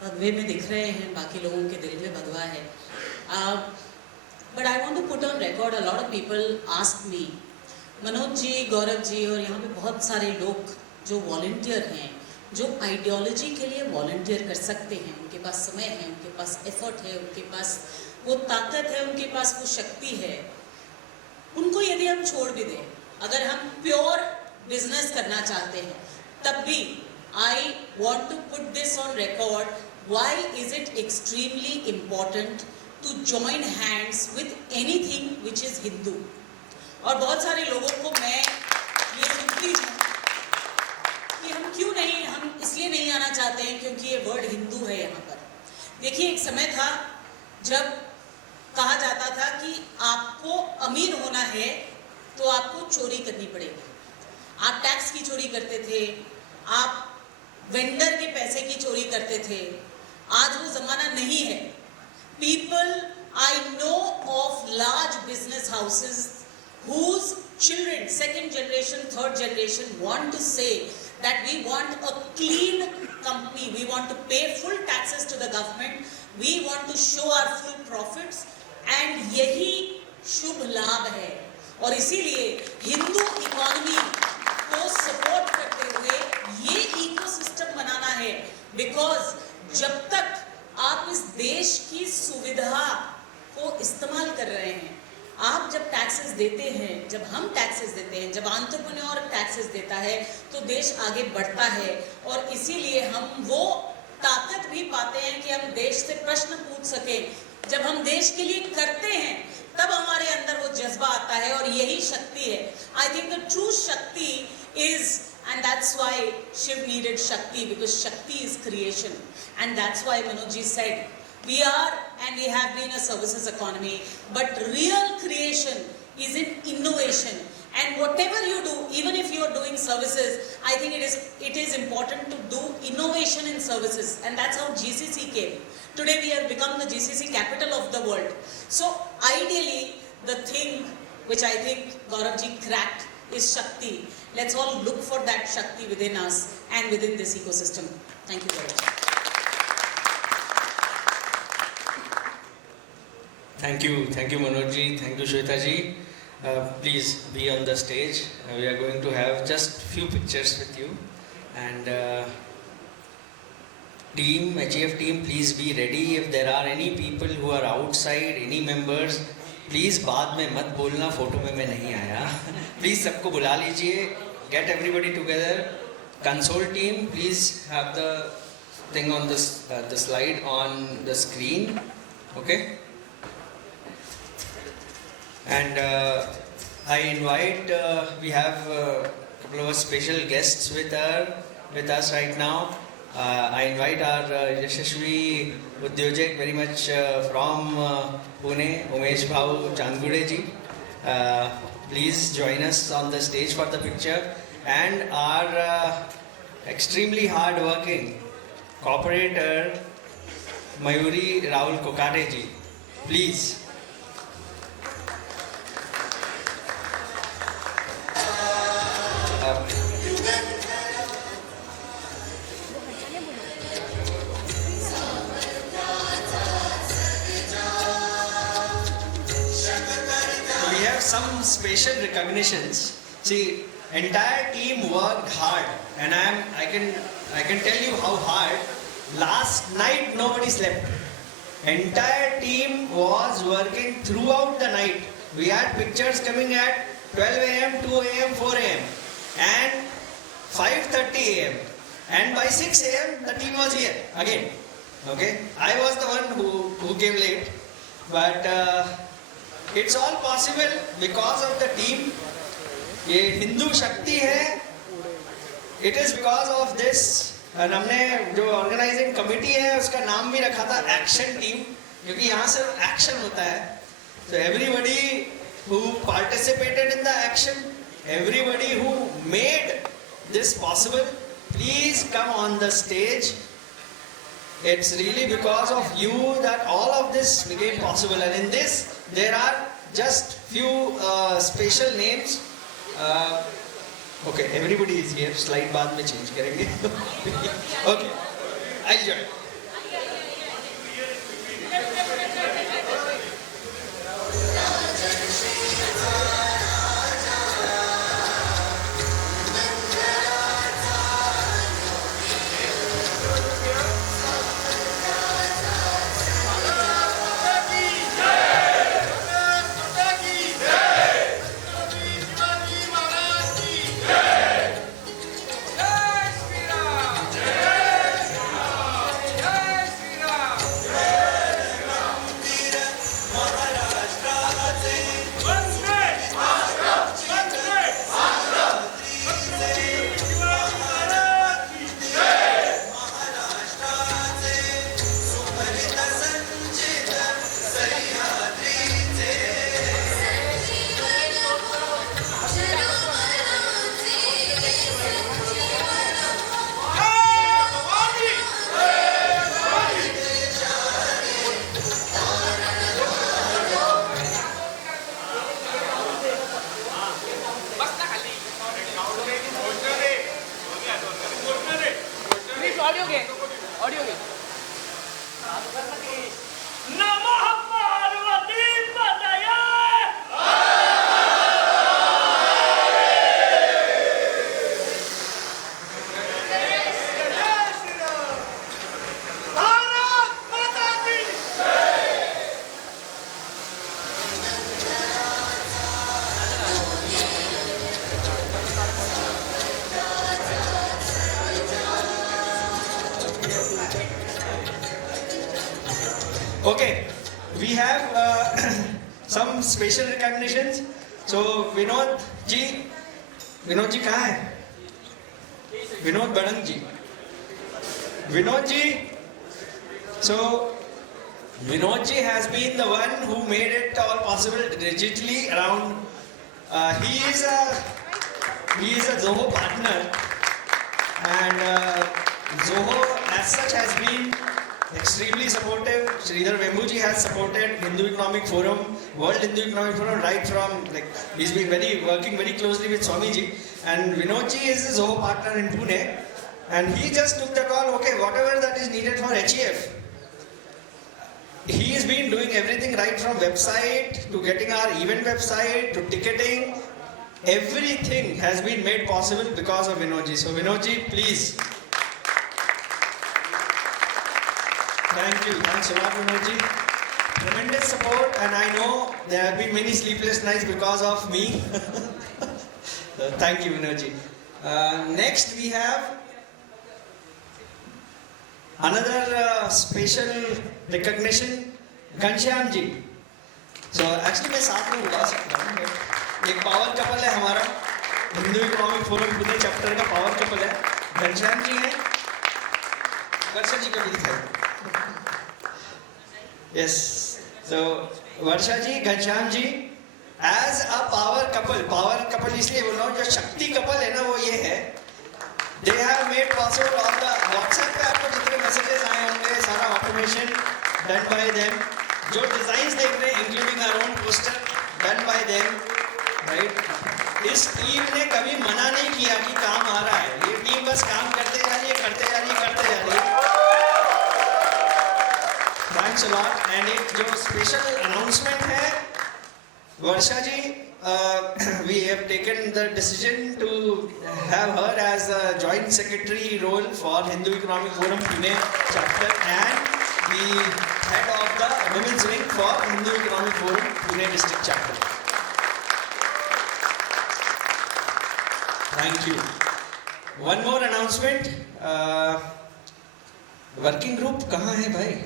भगवे में दिख रहे हैं, बाकी लोगों के दिल में भगवा है. But I want to put on record, a lot of people ask me, Manoj ji, Gaurav ji और यहाँ पे बहुत सारे लोग जो वॉलंटियर हैं, जो आइडियोलॉजी के लिए वॉलंटियर कर सकते हैं, उनके पास समय है, उनके पास एफर्ट है, उनके पास वो ताकत है, उनके पास वो शक्ति है, उनको यदि हम छोड़ भी दें, अगर हम प्योर बिजनेस करना चाहते हैं, तब भी I want to put this on record, why is it extremely important to join hands with anything which is Hindu. और बहुत सारे लोगों को मैं ये सुनती हूँ कि हम क्यों नहीं, हम इसलिए नहीं आना चाहते हैं क्योंकि ये वर्ड हिंदू है यहाँ पर. देखिए, एक समय था जब कहा जाता था कि आपको अमीर होना है तो आपको चोरी करनी पड़ेगी. आप टैक्स की चोरी करते थे, आप वेंडर के पैसे की चोरी करते थे. आज वो जमाना नहीं है. People, I know of large business houses whose children, second generation, third generation, want to say that we want a clean company, we want to pay full taxes to the government, we want to show our full profits, and यही शुभ लाभ है. और इसीलिए Hindu economy को support करते हुए ये ecosystem बनाना है, बिकॉज जब तक आप इस देश की सुविधा को इस्तेमाल कर रहे हैं, आप जब टैक्सेस देते हैं, जब हम टैक्सेस देते हैं, जब एंटरप्रेन्योर टैक्सेस देता है तो देश आगे बढ़ता है. और इसीलिए हम वो ताकत भी पाते हैं कि हम देश से प्रश्न पूछ सकें. जब हम देश के लिए करते हैं तब हमारे अंदर वो जज्बा आता है, और यही शक्ति है. आई थिंक द ट्रू शक्ति is, and that's why Shiv needed Shakti, because Shakti is creation. And that's why Manoj ji said, we are and we have been a services economy, but real creation is in innovation. And whatever you do, even if you are doing services, I think it is important to do innovation in services. And that's how GCC came. Today we have become the GCC capital of the world. So ideally, the thing which I think Gaurav ji cracked is Shakti. Let's all look for that Shakti within us and within this ecosystem. Thank you very much. Thank you Manoj ji, thank you Shweta ji. Please be on the stage. We are going to have just few pictures with you. And team, HEF team, please be ready. If there are any people who are outside, any members, please बाद में मत बोलना photo में मैं नहीं आया. Please सबको बुला लीजिए. Get everybody together. Console team, please have the thing on this the slide on the screen. Okay. And I invite, we have a couple of special guests with us right now. I invite our Yashashvi Udyojak very much from Pune, Umesh Bhau Changude ji. Please join us on the stage for the picture. And our extremely hard-working cooperator Mayuri Rahul Kokate ji. Please. Some special recognitions. See, entire team worked hard, and I can tell you how hard. Last night nobody slept. Entire team was working throughout the night. We had pictures coming at 12 a.m., 2 a.m., 4 a.m. and 5:30 a.m. And by 6 a.m. the team was here again. Okay, I was the one who came late, but it's all possible because of the team. ये हिंदू शक्ति है. It is because of this. और हमने जो organising committee है उसका नाम भी रखा था एक्शन टीम, क्योंकि यहाँ सिर्फ एक्शन होता है. So everybody who participated in the action, everybody who made this possible, please come on the stage. It's really because of you that all of this became possible, and in this there are just few special names. Okay, everybody is here. Slide बाद में change करेंगे. Okay, I'll join. Okay, we have some special recognitions. So Vinod ji कहाँ है? Vinod Badang ji. Vinod ji. So Vinod ji has been the one who made it all possible digitally around. He is a Zoho partner, and Zoho as such has been extremely supportive. Sridhar Vembuji has supported Hindu Economic Forum, World Hindu Economic Forum, right from, he's been working very closely with Swami ji. And Vinod ji is a Zoho partner in Pune, and he just took the call, okay, whatever that is needed for HEF, he has been doing everything right from website to getting our event website to ticketing. Everything has been made possible because of Vinodji. So Vinodji, please. Thank you. Thanks a lot, Manoj. Tremendous support, and I know there have been many sleepless nights because of me. Thank you, Manoj. Next, we have another special recognition, Ghanshyam ji. So actually, मैं साथ में बुला सकता हूँ. एक power couple है हमारा, Hindu economic forum Pune chapter का पावर कपल है. घनश्याम जी हैं. वर्षा जी को भी दिखाइए. Yes. So Varsha ji, Ghanshyam ji, as a power couple इसलिए बोल रहा हूँ, जो शक्ति couple है ना वो ये है. They have made possible all the WhatsApp पे आपको जितने messages आए होंगे, सारा automation done by them. जो designs देख रहे हैं, including our own poster, done by them, right? इस टीम ने कभी मना नहीं किया कि काम आ रहा है. ये टीम बस काम करते जा रही है, करते जा रही है. Thanks a lot. And एक जो special announcement है, Varsha ji, we have taken the decision to have her as a joint secretary role for Hindu Economic Forum Pune chapter and the head of the women's wing for Hindu Economic Forum Pune district chapter. Thank you. One more announcement. Working group कहाँ है भाई?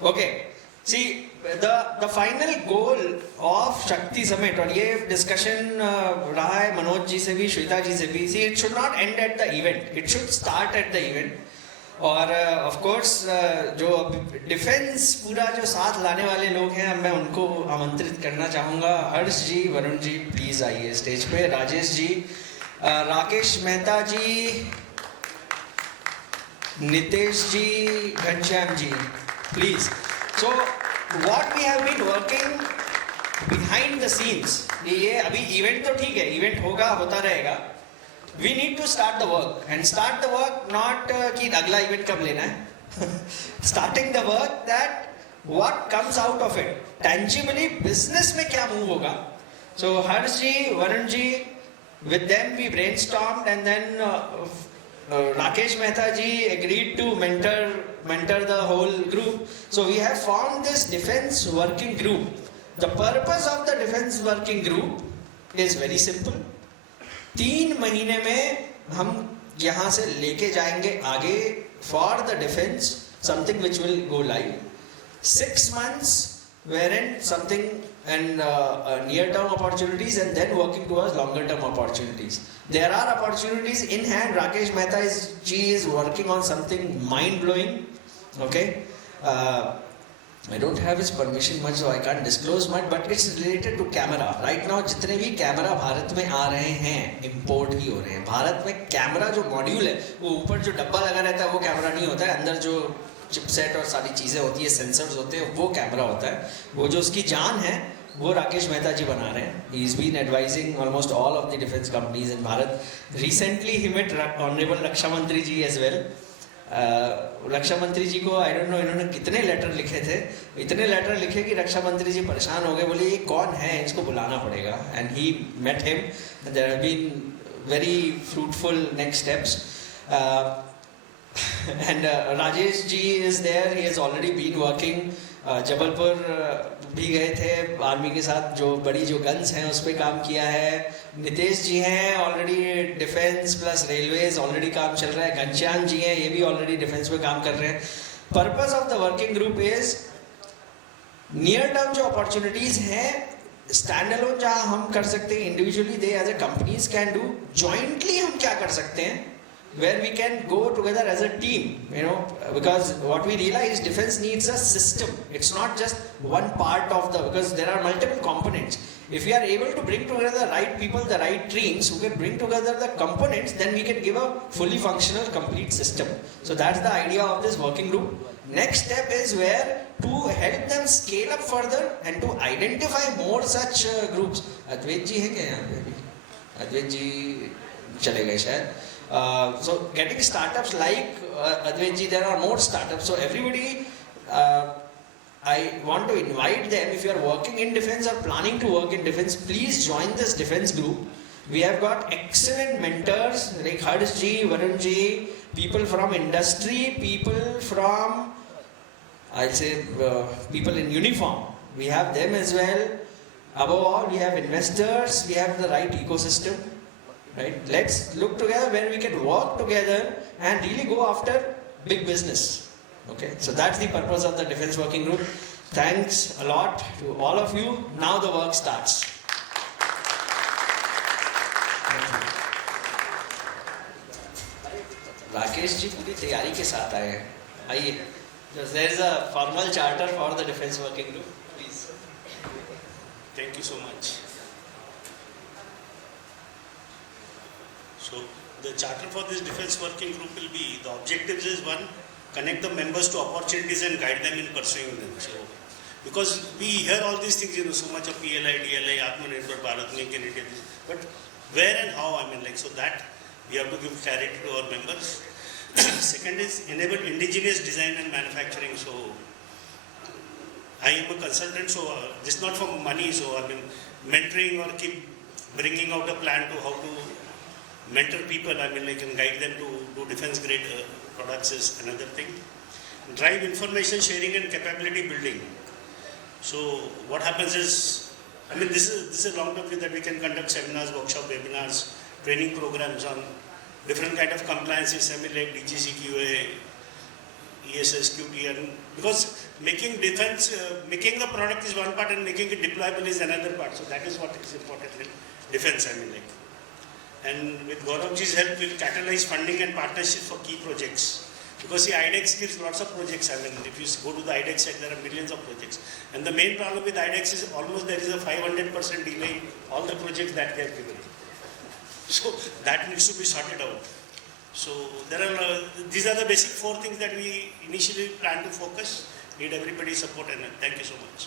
Okay. See, the final goal of Shakti Summit, और ये discussion रहा है मनोज जी से भी, श्वेता जी से भी. See, it should not end at the event. It should start at the event. और of course जो डिफेंस पूरा जो साथ लाने वाले लोग हैं, मैं उनको आमंत्रित करना चाहूँगा. हर्ष जी, वरुण जी, प्लीज आइए स्टेज पे. राजेश जी, राकेश मेहता जी, नितेश जी, Ghanshyam ji, please. So what we have been working behind the scenes, ये अभी event तो ठीक है, event होगा, होता रहेगा. We need to start the work and start the work not कि अगला event कब लेना है. Starting the work that what comes out of it, tangibly business में क्या move होगा. So Harsh ji, Varun ji, with them we brainstormed and then Rakesh Mehta ji agreed to mentor the whole group. So we have formed this defense working group. The purpose of the defense working group is very simple. 3 महीने में हम यहाँ से लेके जाएंगे आगे for the defense, something which will go live. 6 months wherein something and near-term opportunities and then working towards longer-term opportunities. There are opportunities in hand. Rakesh Mehta is working on something mind-blowing. Okay, I don't have his permission much, so I can't disclose much. But it's related to camera. Right now, जितने भी camera Bharat में आ रहे हैं, import ही हो रहे हैं. भारत में camera जो मॉड्यूल है, वो ऊपर जो डब्बा लगा रहता है, वो कैमरा नहीं होता है. अंदर जो चिपसेट और सारी चीजें होती है, सेंसर्स होते हैं, वो कैमरा होता है. वो जो उसकी जान है, वो राकेश मेहता जी बना रहे हैं. He's been advising almost all of the defense companies in Bharat. Recently he met Hon'ble Raksha Mantri ji as well. रक्षा मंत्री जी को आई डोंट नो इन्होंने कितने लेटर लिखे थे. इतने लेटर लिखे कि रक्षा मंत्री जी परेशान हो गए, बोले ये कौन है, इसको बुलाना पड़ेगा. And he met him. There have been very fruitful next steps. And Rajesh ji is there. He has already been working. Jabalpur भी गए थे आर्मी के साथ, जो बड़ी जो गन्स हैं उस पर काम किया है. नितेश जी हैं, already defence plus railways already काम चल रहा है. घनश्याम जी हैं, ये भी ऑलरेडी डिफेंस पे काम कर रहे हैं. Purpose of the working group is near term जो अपॉर्चुनिटीज हैं, स्टैंड अलोन जहाँ हम कर सकते हैं individually, they as a companies can do. Jointly हम क्या कर सकते हैं, where we can go together as a team, you know, because what we realize, defense needs a system. It's not just one part of the, because there are multiple components. If we are able to bring together the right people, the right teams who can bring together the components, then we can give a fully functional, complete system. So that's the idea of this working group. Next step is where to help them scale up further and to identify more such groups. Advait ji hai kya yahan pe abhi? Advait ji chale gaye shayad. So getting startups like Advait ji, there are more startups. So everybody, I want to invite them, if you are working in defense or planning to work in defense, please join this defense group. We have got excellent mentors like Harshji, Varunji, people from industry, people from, I'll say, people in uniform. We have them as well. Above all, we have investors, we have the right ecosystem. Right? Let's look together where we can work together and really go after big business. Okay, so that's the purpose of the Defense Working Group. Thanks a lot to all of you. Now the work starts. Rakesh ji पूरी तैयारी के साथ आए हैं. आइए. There is a formal charter for the Defense Working Group. Please. Thank you so much. So the charter for this Defense Working Group will be, the objectives is one, connect the members to opportunities and guide them in pursuing them. So, because we hear all these things, so much of PLI, DLI, Atmanirbhar Bharat, Make in India, but where and how, so that we have to give clarity to our members. Second is enable indigenous design and manufacturing. So, I am a consultant, so this is not for money, so mentoring or keep bringing out a plan to how to mentor people, and guide them to do defense grade products is another thing. Drive information sharing and capability building. So what happens is, this is a long-term view that we can conduct seminars, workshop, webinars, training programs on different kind of compliances, semi-like DGCQA, ESS, QT, and because making defense, making a product is one part and making it deployable is another part. So that is what is important in defense, And with Gauravji's help, we'll catalyze funding and partnership for key projects. Because the IDEX gives lots of projects. If you go to the IDEX site, there are millions of projects. And the main problem with IDEX is almost there is a 500% delay in all the projects that they have given. So that needs to be sorted out. So there are these are the basic 4 things that we initially plan to focus. Need everybody's support, and thank you so much.